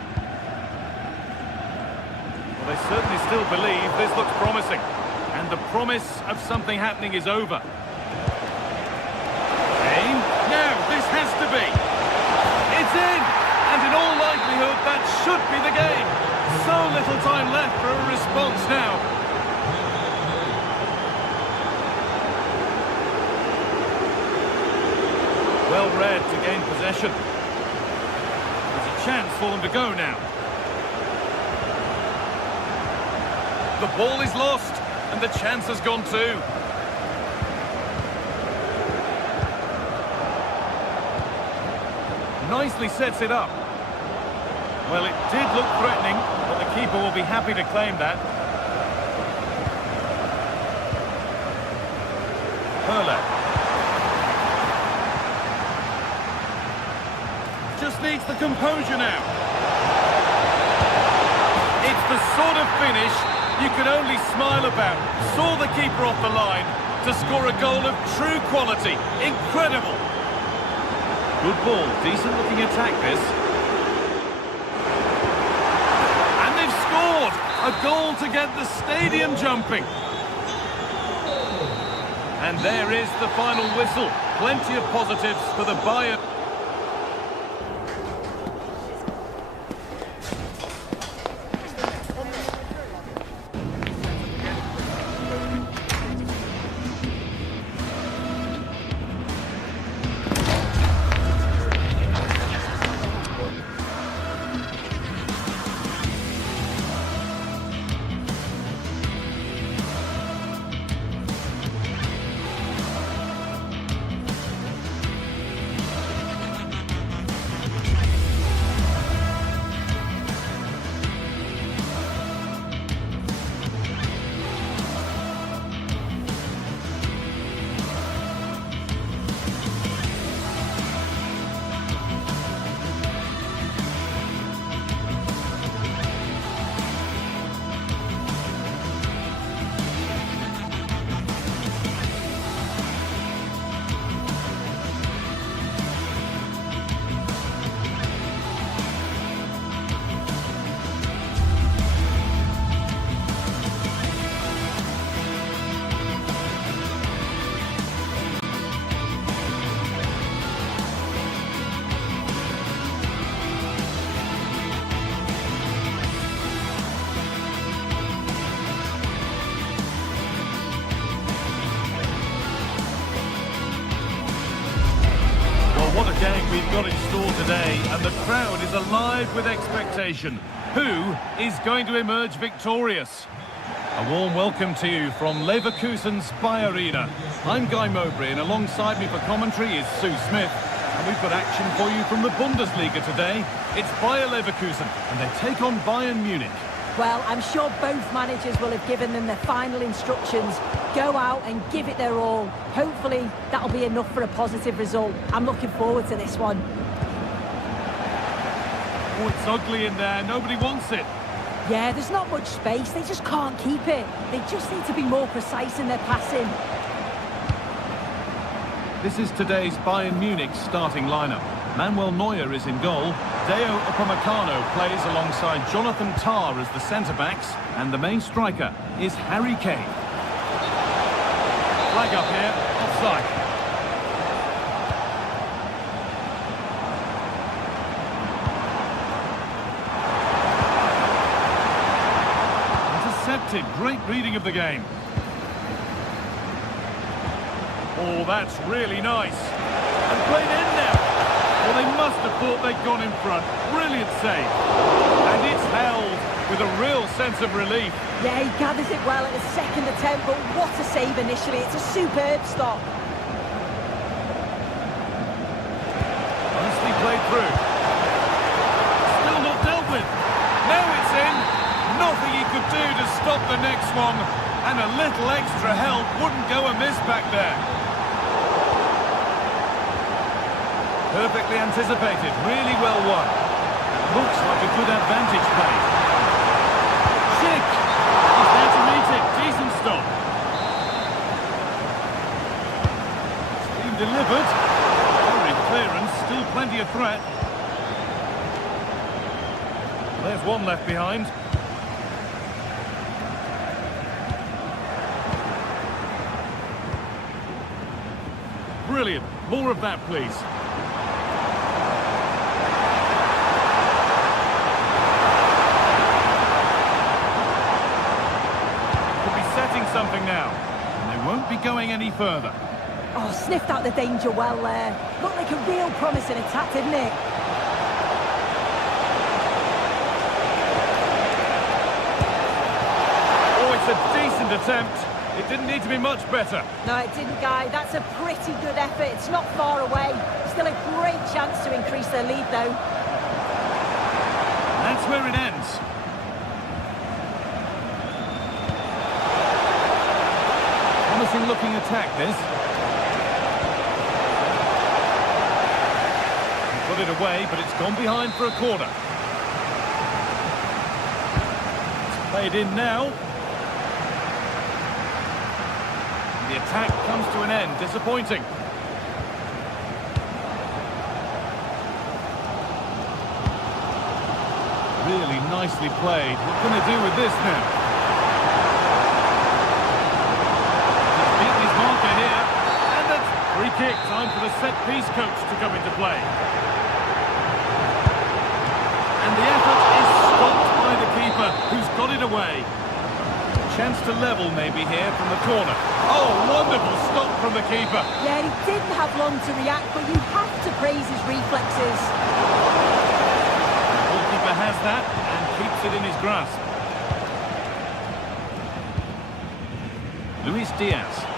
Well, they certainly still believe this looks promising. And the promise of something happening is over. Aim. Now, this has to be. It's in! And in all likelihood, that should be the game. So little time left for a response now. Well read to gain possession. There's a chance for them to go now. The ball is lost, and the chance has gone too. Nicely sets it up. Well, it did look threatening, but the keeper will be happy to claim that. Hurler. Just needs the composure now. It's the sort of finish you could only smile about. Saw the keeper off the line to score a goal of true quality. Incredible. Good ball, decent looking attack this. And they've scored! A goal to get the stadium jumping. And there is the final whistle. Plenty of positives for the Bayern. today, and the crowd is alive with expectation. Who is going to emerge victorious? A warm welcome to you from Leverkusen's Bayer Arena. I'm Guy Mowbray, and alongside me for commentary is Sue Smith. And we've got action for you from the Bundesliga today. It's Bayer Leverkusen, and they take on Bayern Munich. Well, I'm sure both managers will have given them their final instructions. Go out and give it their all. Hopefully, that'll be enough for a positive result. I'm looking forward to this one. Oh, it's ugly in there. Nobody wants it. Yeah, there's not much space. They just can't keep it. They just need to be more precise in their passing. This is today's Bayern Munich starting lineup. Manuel Neuer is in goal. Deo Upamecano plays alongside Jonathan Tah as the centre-backs. And the main striker is Harry Kane. Flag up here, offside. Intercepted, great reading of the game. Oh, that's really nice. And played in now. Well, they must have thought they'd gone in front. Brilliant save. And it's held with a real sense of relief. Yeah, he gathers it well at the second attempt, but what a save initially. It's a superb stop. Nicely played through. Still not dealt with. Now it's in. Nothing he could do to stop the next one. And a little extra help wouldn't go amiss back there. Perfectly anticipated, really well won. Looks like a good advantage play. Schick! He's there to meet it. Decent stop. It's been delivered. Very clearance, still plenty of threat. There's one left behind. Brilliant. More of that, please. Something now, and they won't be going any further. Oh, sniffed out the danger well there. Looked like a real promising attack, didn't it? Oh, it's a decent attempt. It didn't need to be much better. No, it didn't, Guy. That's a pretty good effort. It's not far away. Still a great chance to increase their lead, though. That's where it ends. Promising looking attack, this. He put it away, but it's gone behind for a corner. It's played in now. The attack comes to an end. Disappointing. Really nicely played. What can they do with this now? Free kick, time for the set-piece coach to come into play. And the effort is stopped by the keeper, who's got it away. Chance to level maybe here from the corner. Oh, wonderful stop from the keeper. Yeah, he didn't have long to react, but you have to praise his reflexes. The goalkeeper has that and keeps it in his grasp. Luis Diaz.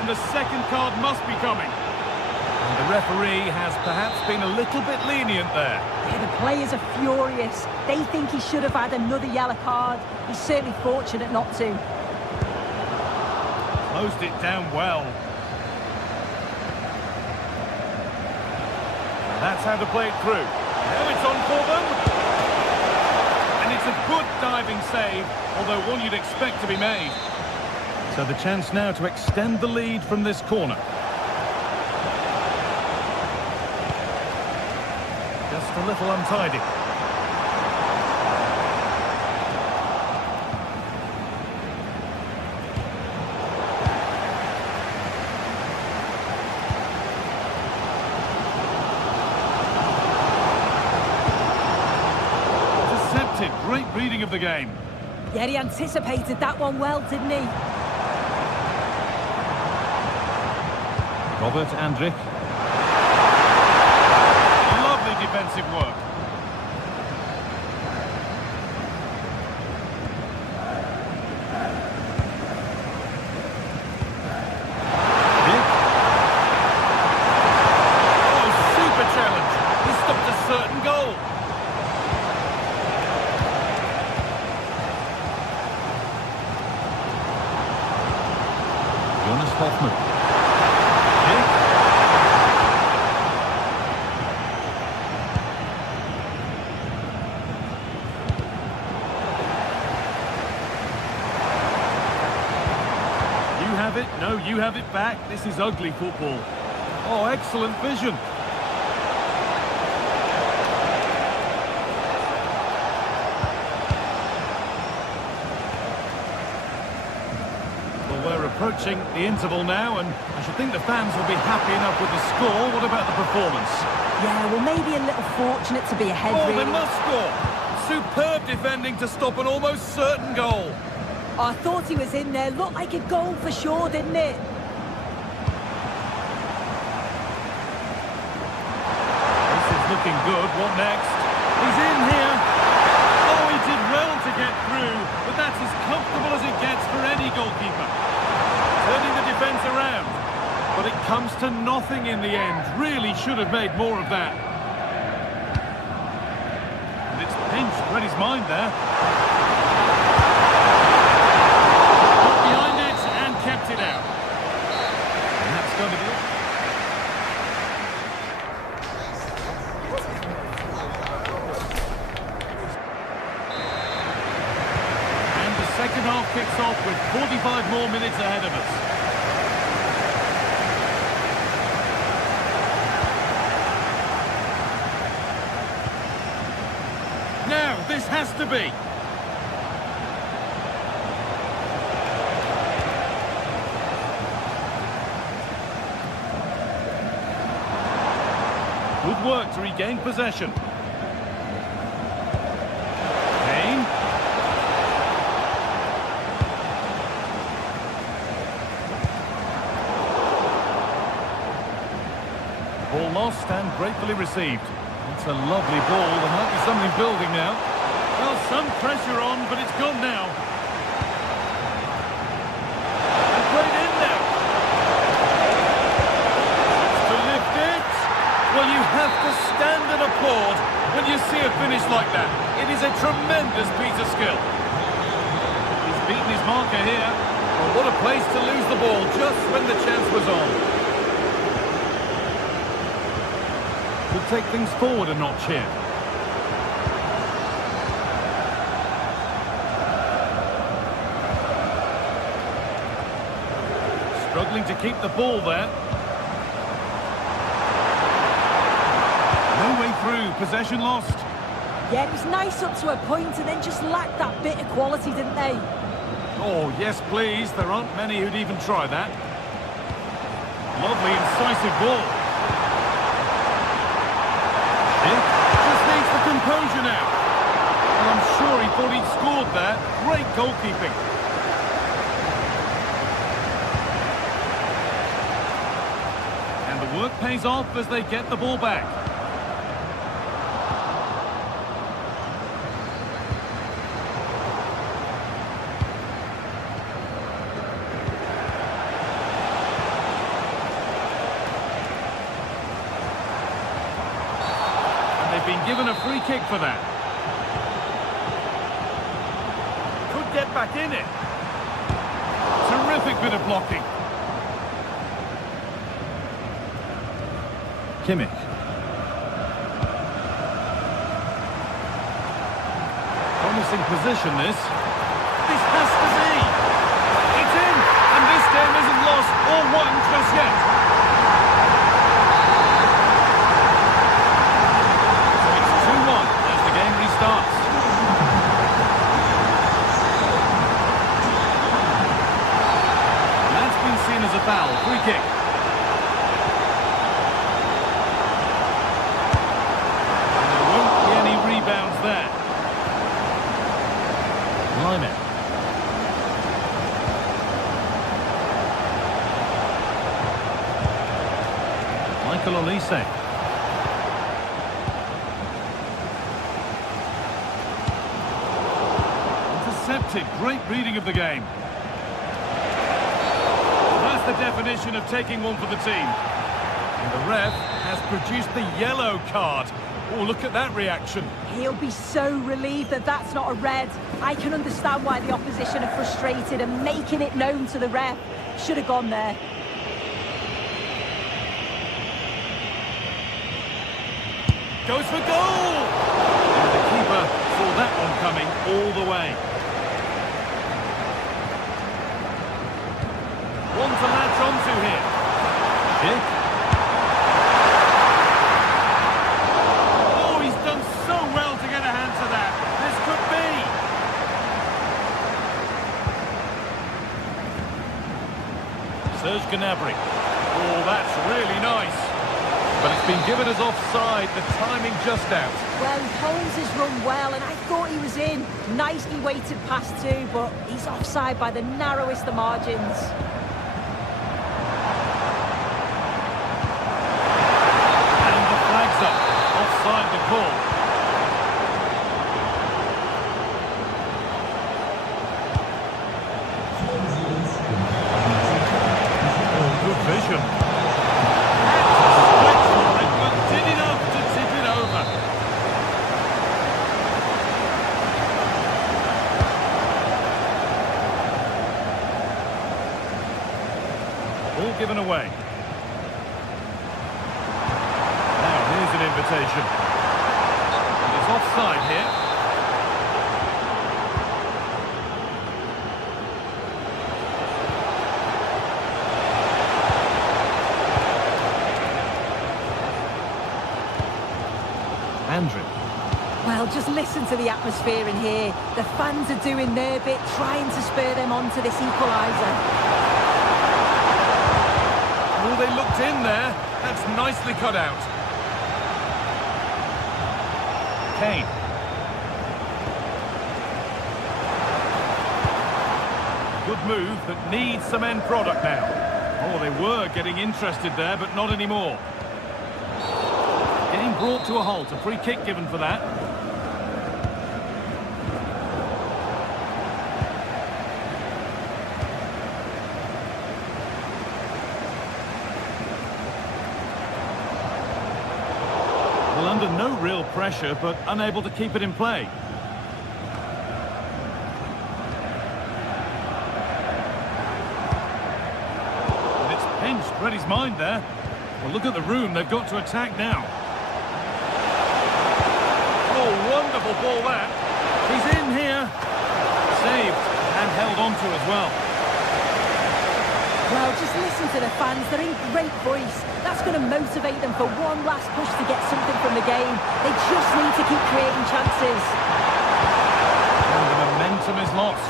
And the second card must be coming. And the referee has perhaps been a little bit lenient there. Yeah, the players are furious. They think he should have had another yellow card. He's certainly fortunate not to. Closed it down well. That's how to play it through. Now it's on for them. And it's a good diving save, although one you'd expect to be made. So the chance now to extend the lead from this corner. Just a little untidy. Great reading of the game. Yeah, he anticipated that one well, didn't he? Robert Andrich. Lovely defensive work. No, you have it back. This is ugly football. Oh, excellent vision. Well, we're approaching the interval now, and I should think the fans will be happy enough with the score. What about the performance? Yeah, well, maybe a little fortunate to be ahead, really. really. They must score. Superb defending to stop an almost certain goal. I thought he was in there. Looked like a goal for sure, didn't it? This is looking good. What next? He's in here. Oh, he did well to get through, but that's as comfortable as it gets for any goalkeeper. Turning the defence around, but it comes to nothing in the end. Really should have made more of that. And it's pinched, read his mind there. Kept it out. And that's going to be it. And the second half kicks off with 45 more minutes ahead of us. Now, this has to be. Good work to regain possession. Kane. Ball lost and gratefully received. It's a lovely ball. There might be something building now. Well, some pressure on, but it's gone now. And put it in now. To lift it. Well, you have to stand and applaud when you see a finish like that. It is a tremendous piece of skill. He's beaten his marker here. Well, what a place to lose the ball just when the chance was on. Could take things forward a notch here. Struggling to keep the ball there. No way through, possession lost. Yeah, it was nice up to a point and then just lacked that bit of quality, didn't they? Oh, yes, please. There aren't many who'd even try that. Lovely, incisive ball. Just needs the composure now. Well, I'm sure he thought he'd scored there. Great goalkeeping. And the work pays off as they get the ball back. Been given a free kick for that. Could get back in it. Terrific bit of blocking. Kimmich. Promising position this. This has to be. It's in. And this game isn't lost or won just yet. Starts. That's been seen as a foul. Free kick. And there won't be any rebounds there. Lise. Intercepted. Great reading of the game. That's the definition of taking one for the team. And the ref has produced the yellow card. Oh, look at that reaction. He'll be so relieved that that's not a red. I can understand why the opposition are frustrated and making it known to the ref. Should have gone there. Goes for goal! And the keeper saw that one coming all the way. One to latch onto here. Kick. Oh, he's done so well to get a hand to that. This could be. Serge Gnabry. Oh, that's really nice. But it's been given as offside, the timing just out. Well, Holmes has run well, and I thought he was in. Nicely weighted pass too, but he's offside by the narrowest of margins. And the flag's up. Offside the call. Oh, good vision. All given away. Now here's an invitation. And it's offside here. Andrew. Well, just listen to the atmosphere in here. The fans are doing their bit, trying to spur them on to this equaliser. Oh, they looked in there. That's nicely cut out. Kane. Good move that needs some end product now. Oh, they were getting interested there, but not anymore. Getting brought to a halt. A free kick given for that. Well, under no real pressure, but unable to keep it in play. And it's pinched. Read his mind there. Well, look at the room. They've got to attack now. Oh, wonderful ball that. He's in here. Saved and held on to as well. Well, just listen to the fans. They're in great voice. That's going to motivate them for one last push to get something from the game. They just need to keep creating chances. And the momentum is lost.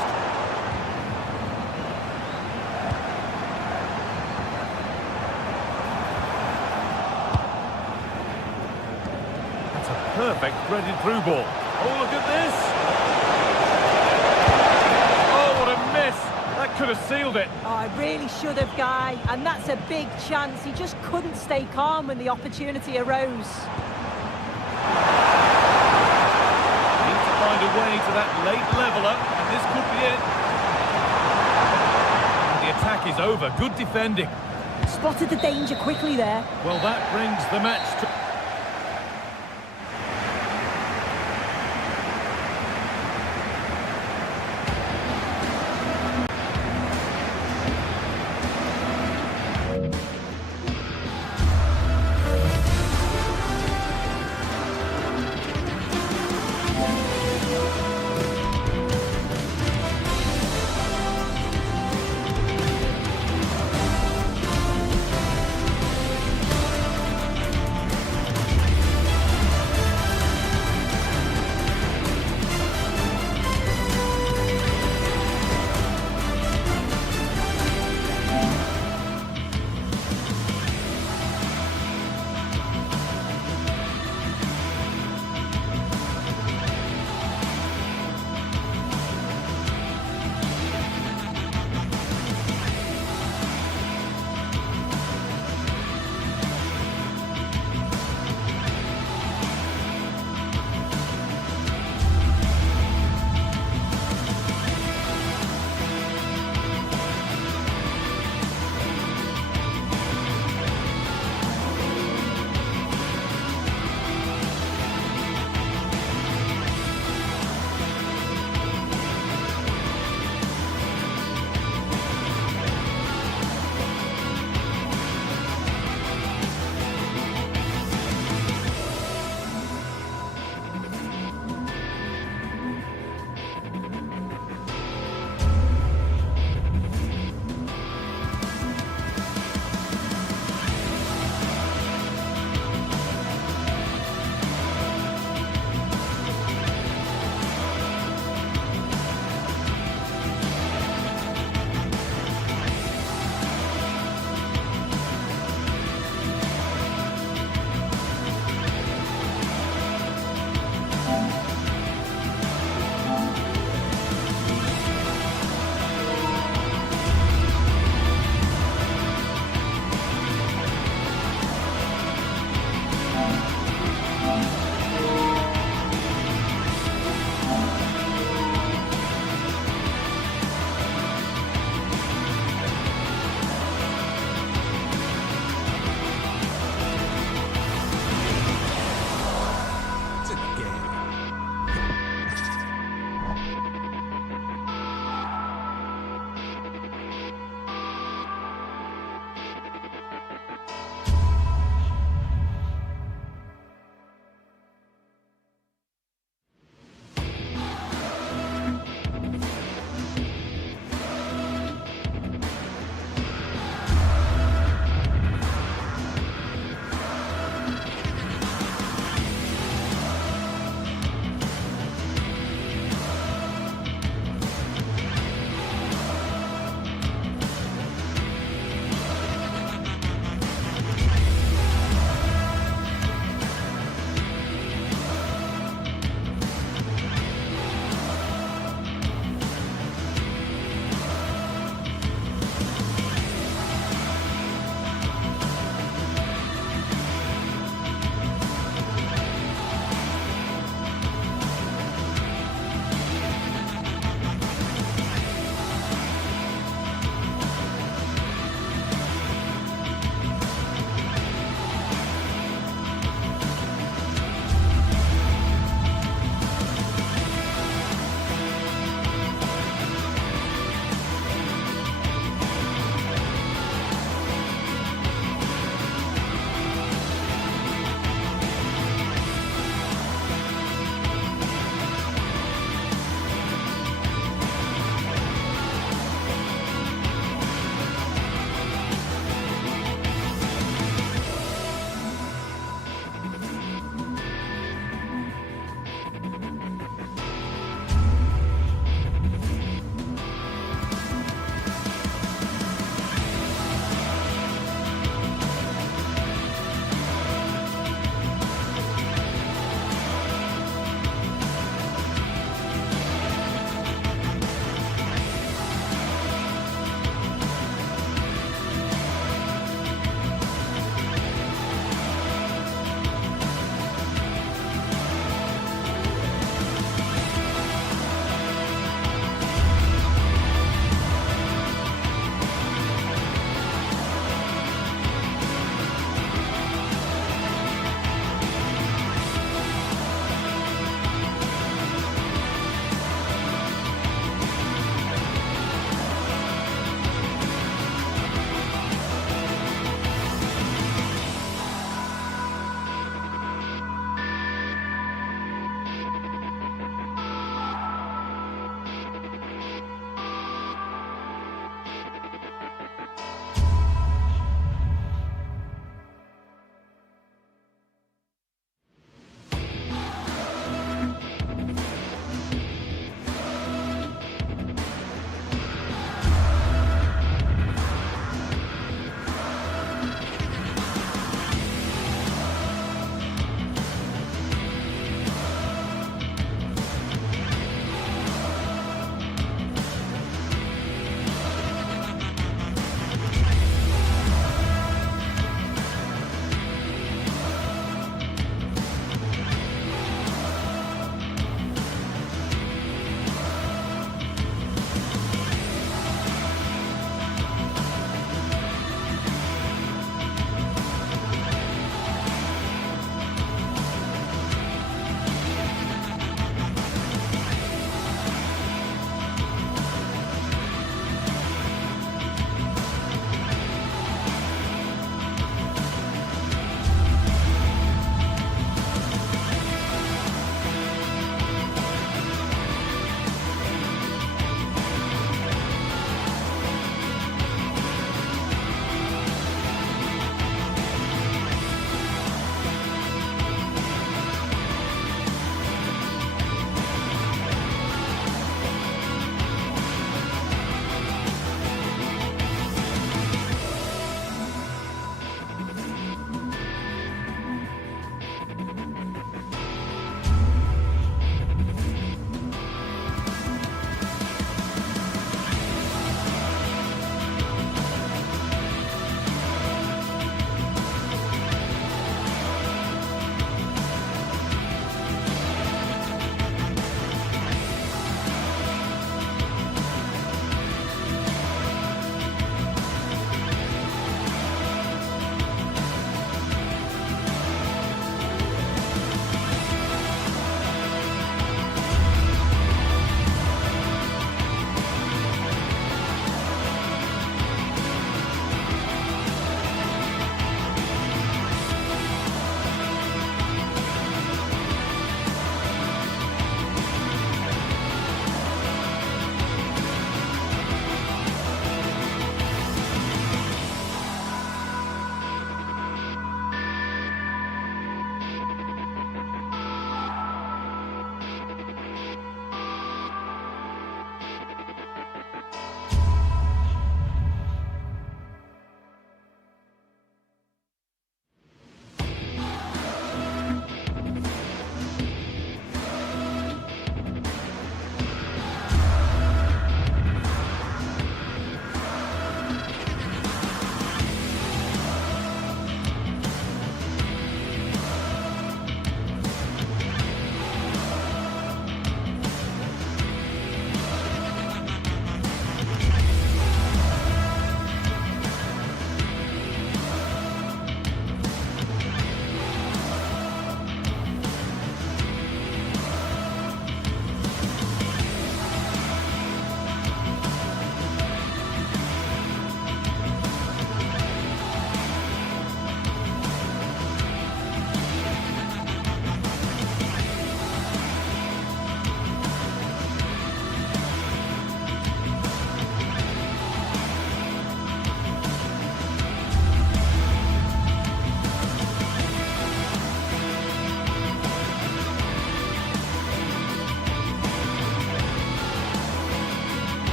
That's a perfect threaded through ball. Oh, look at this. Oh, what a miss. That could have sealed it. Oh, I really should have, Guy. And that's a big chance. He just couldn't stay calm when the opportunity arose. Need to find a way to that late leveller, and this could be it. And the attack is over. Good defending. Spotted the danger quickly there. Well, that brings the match to...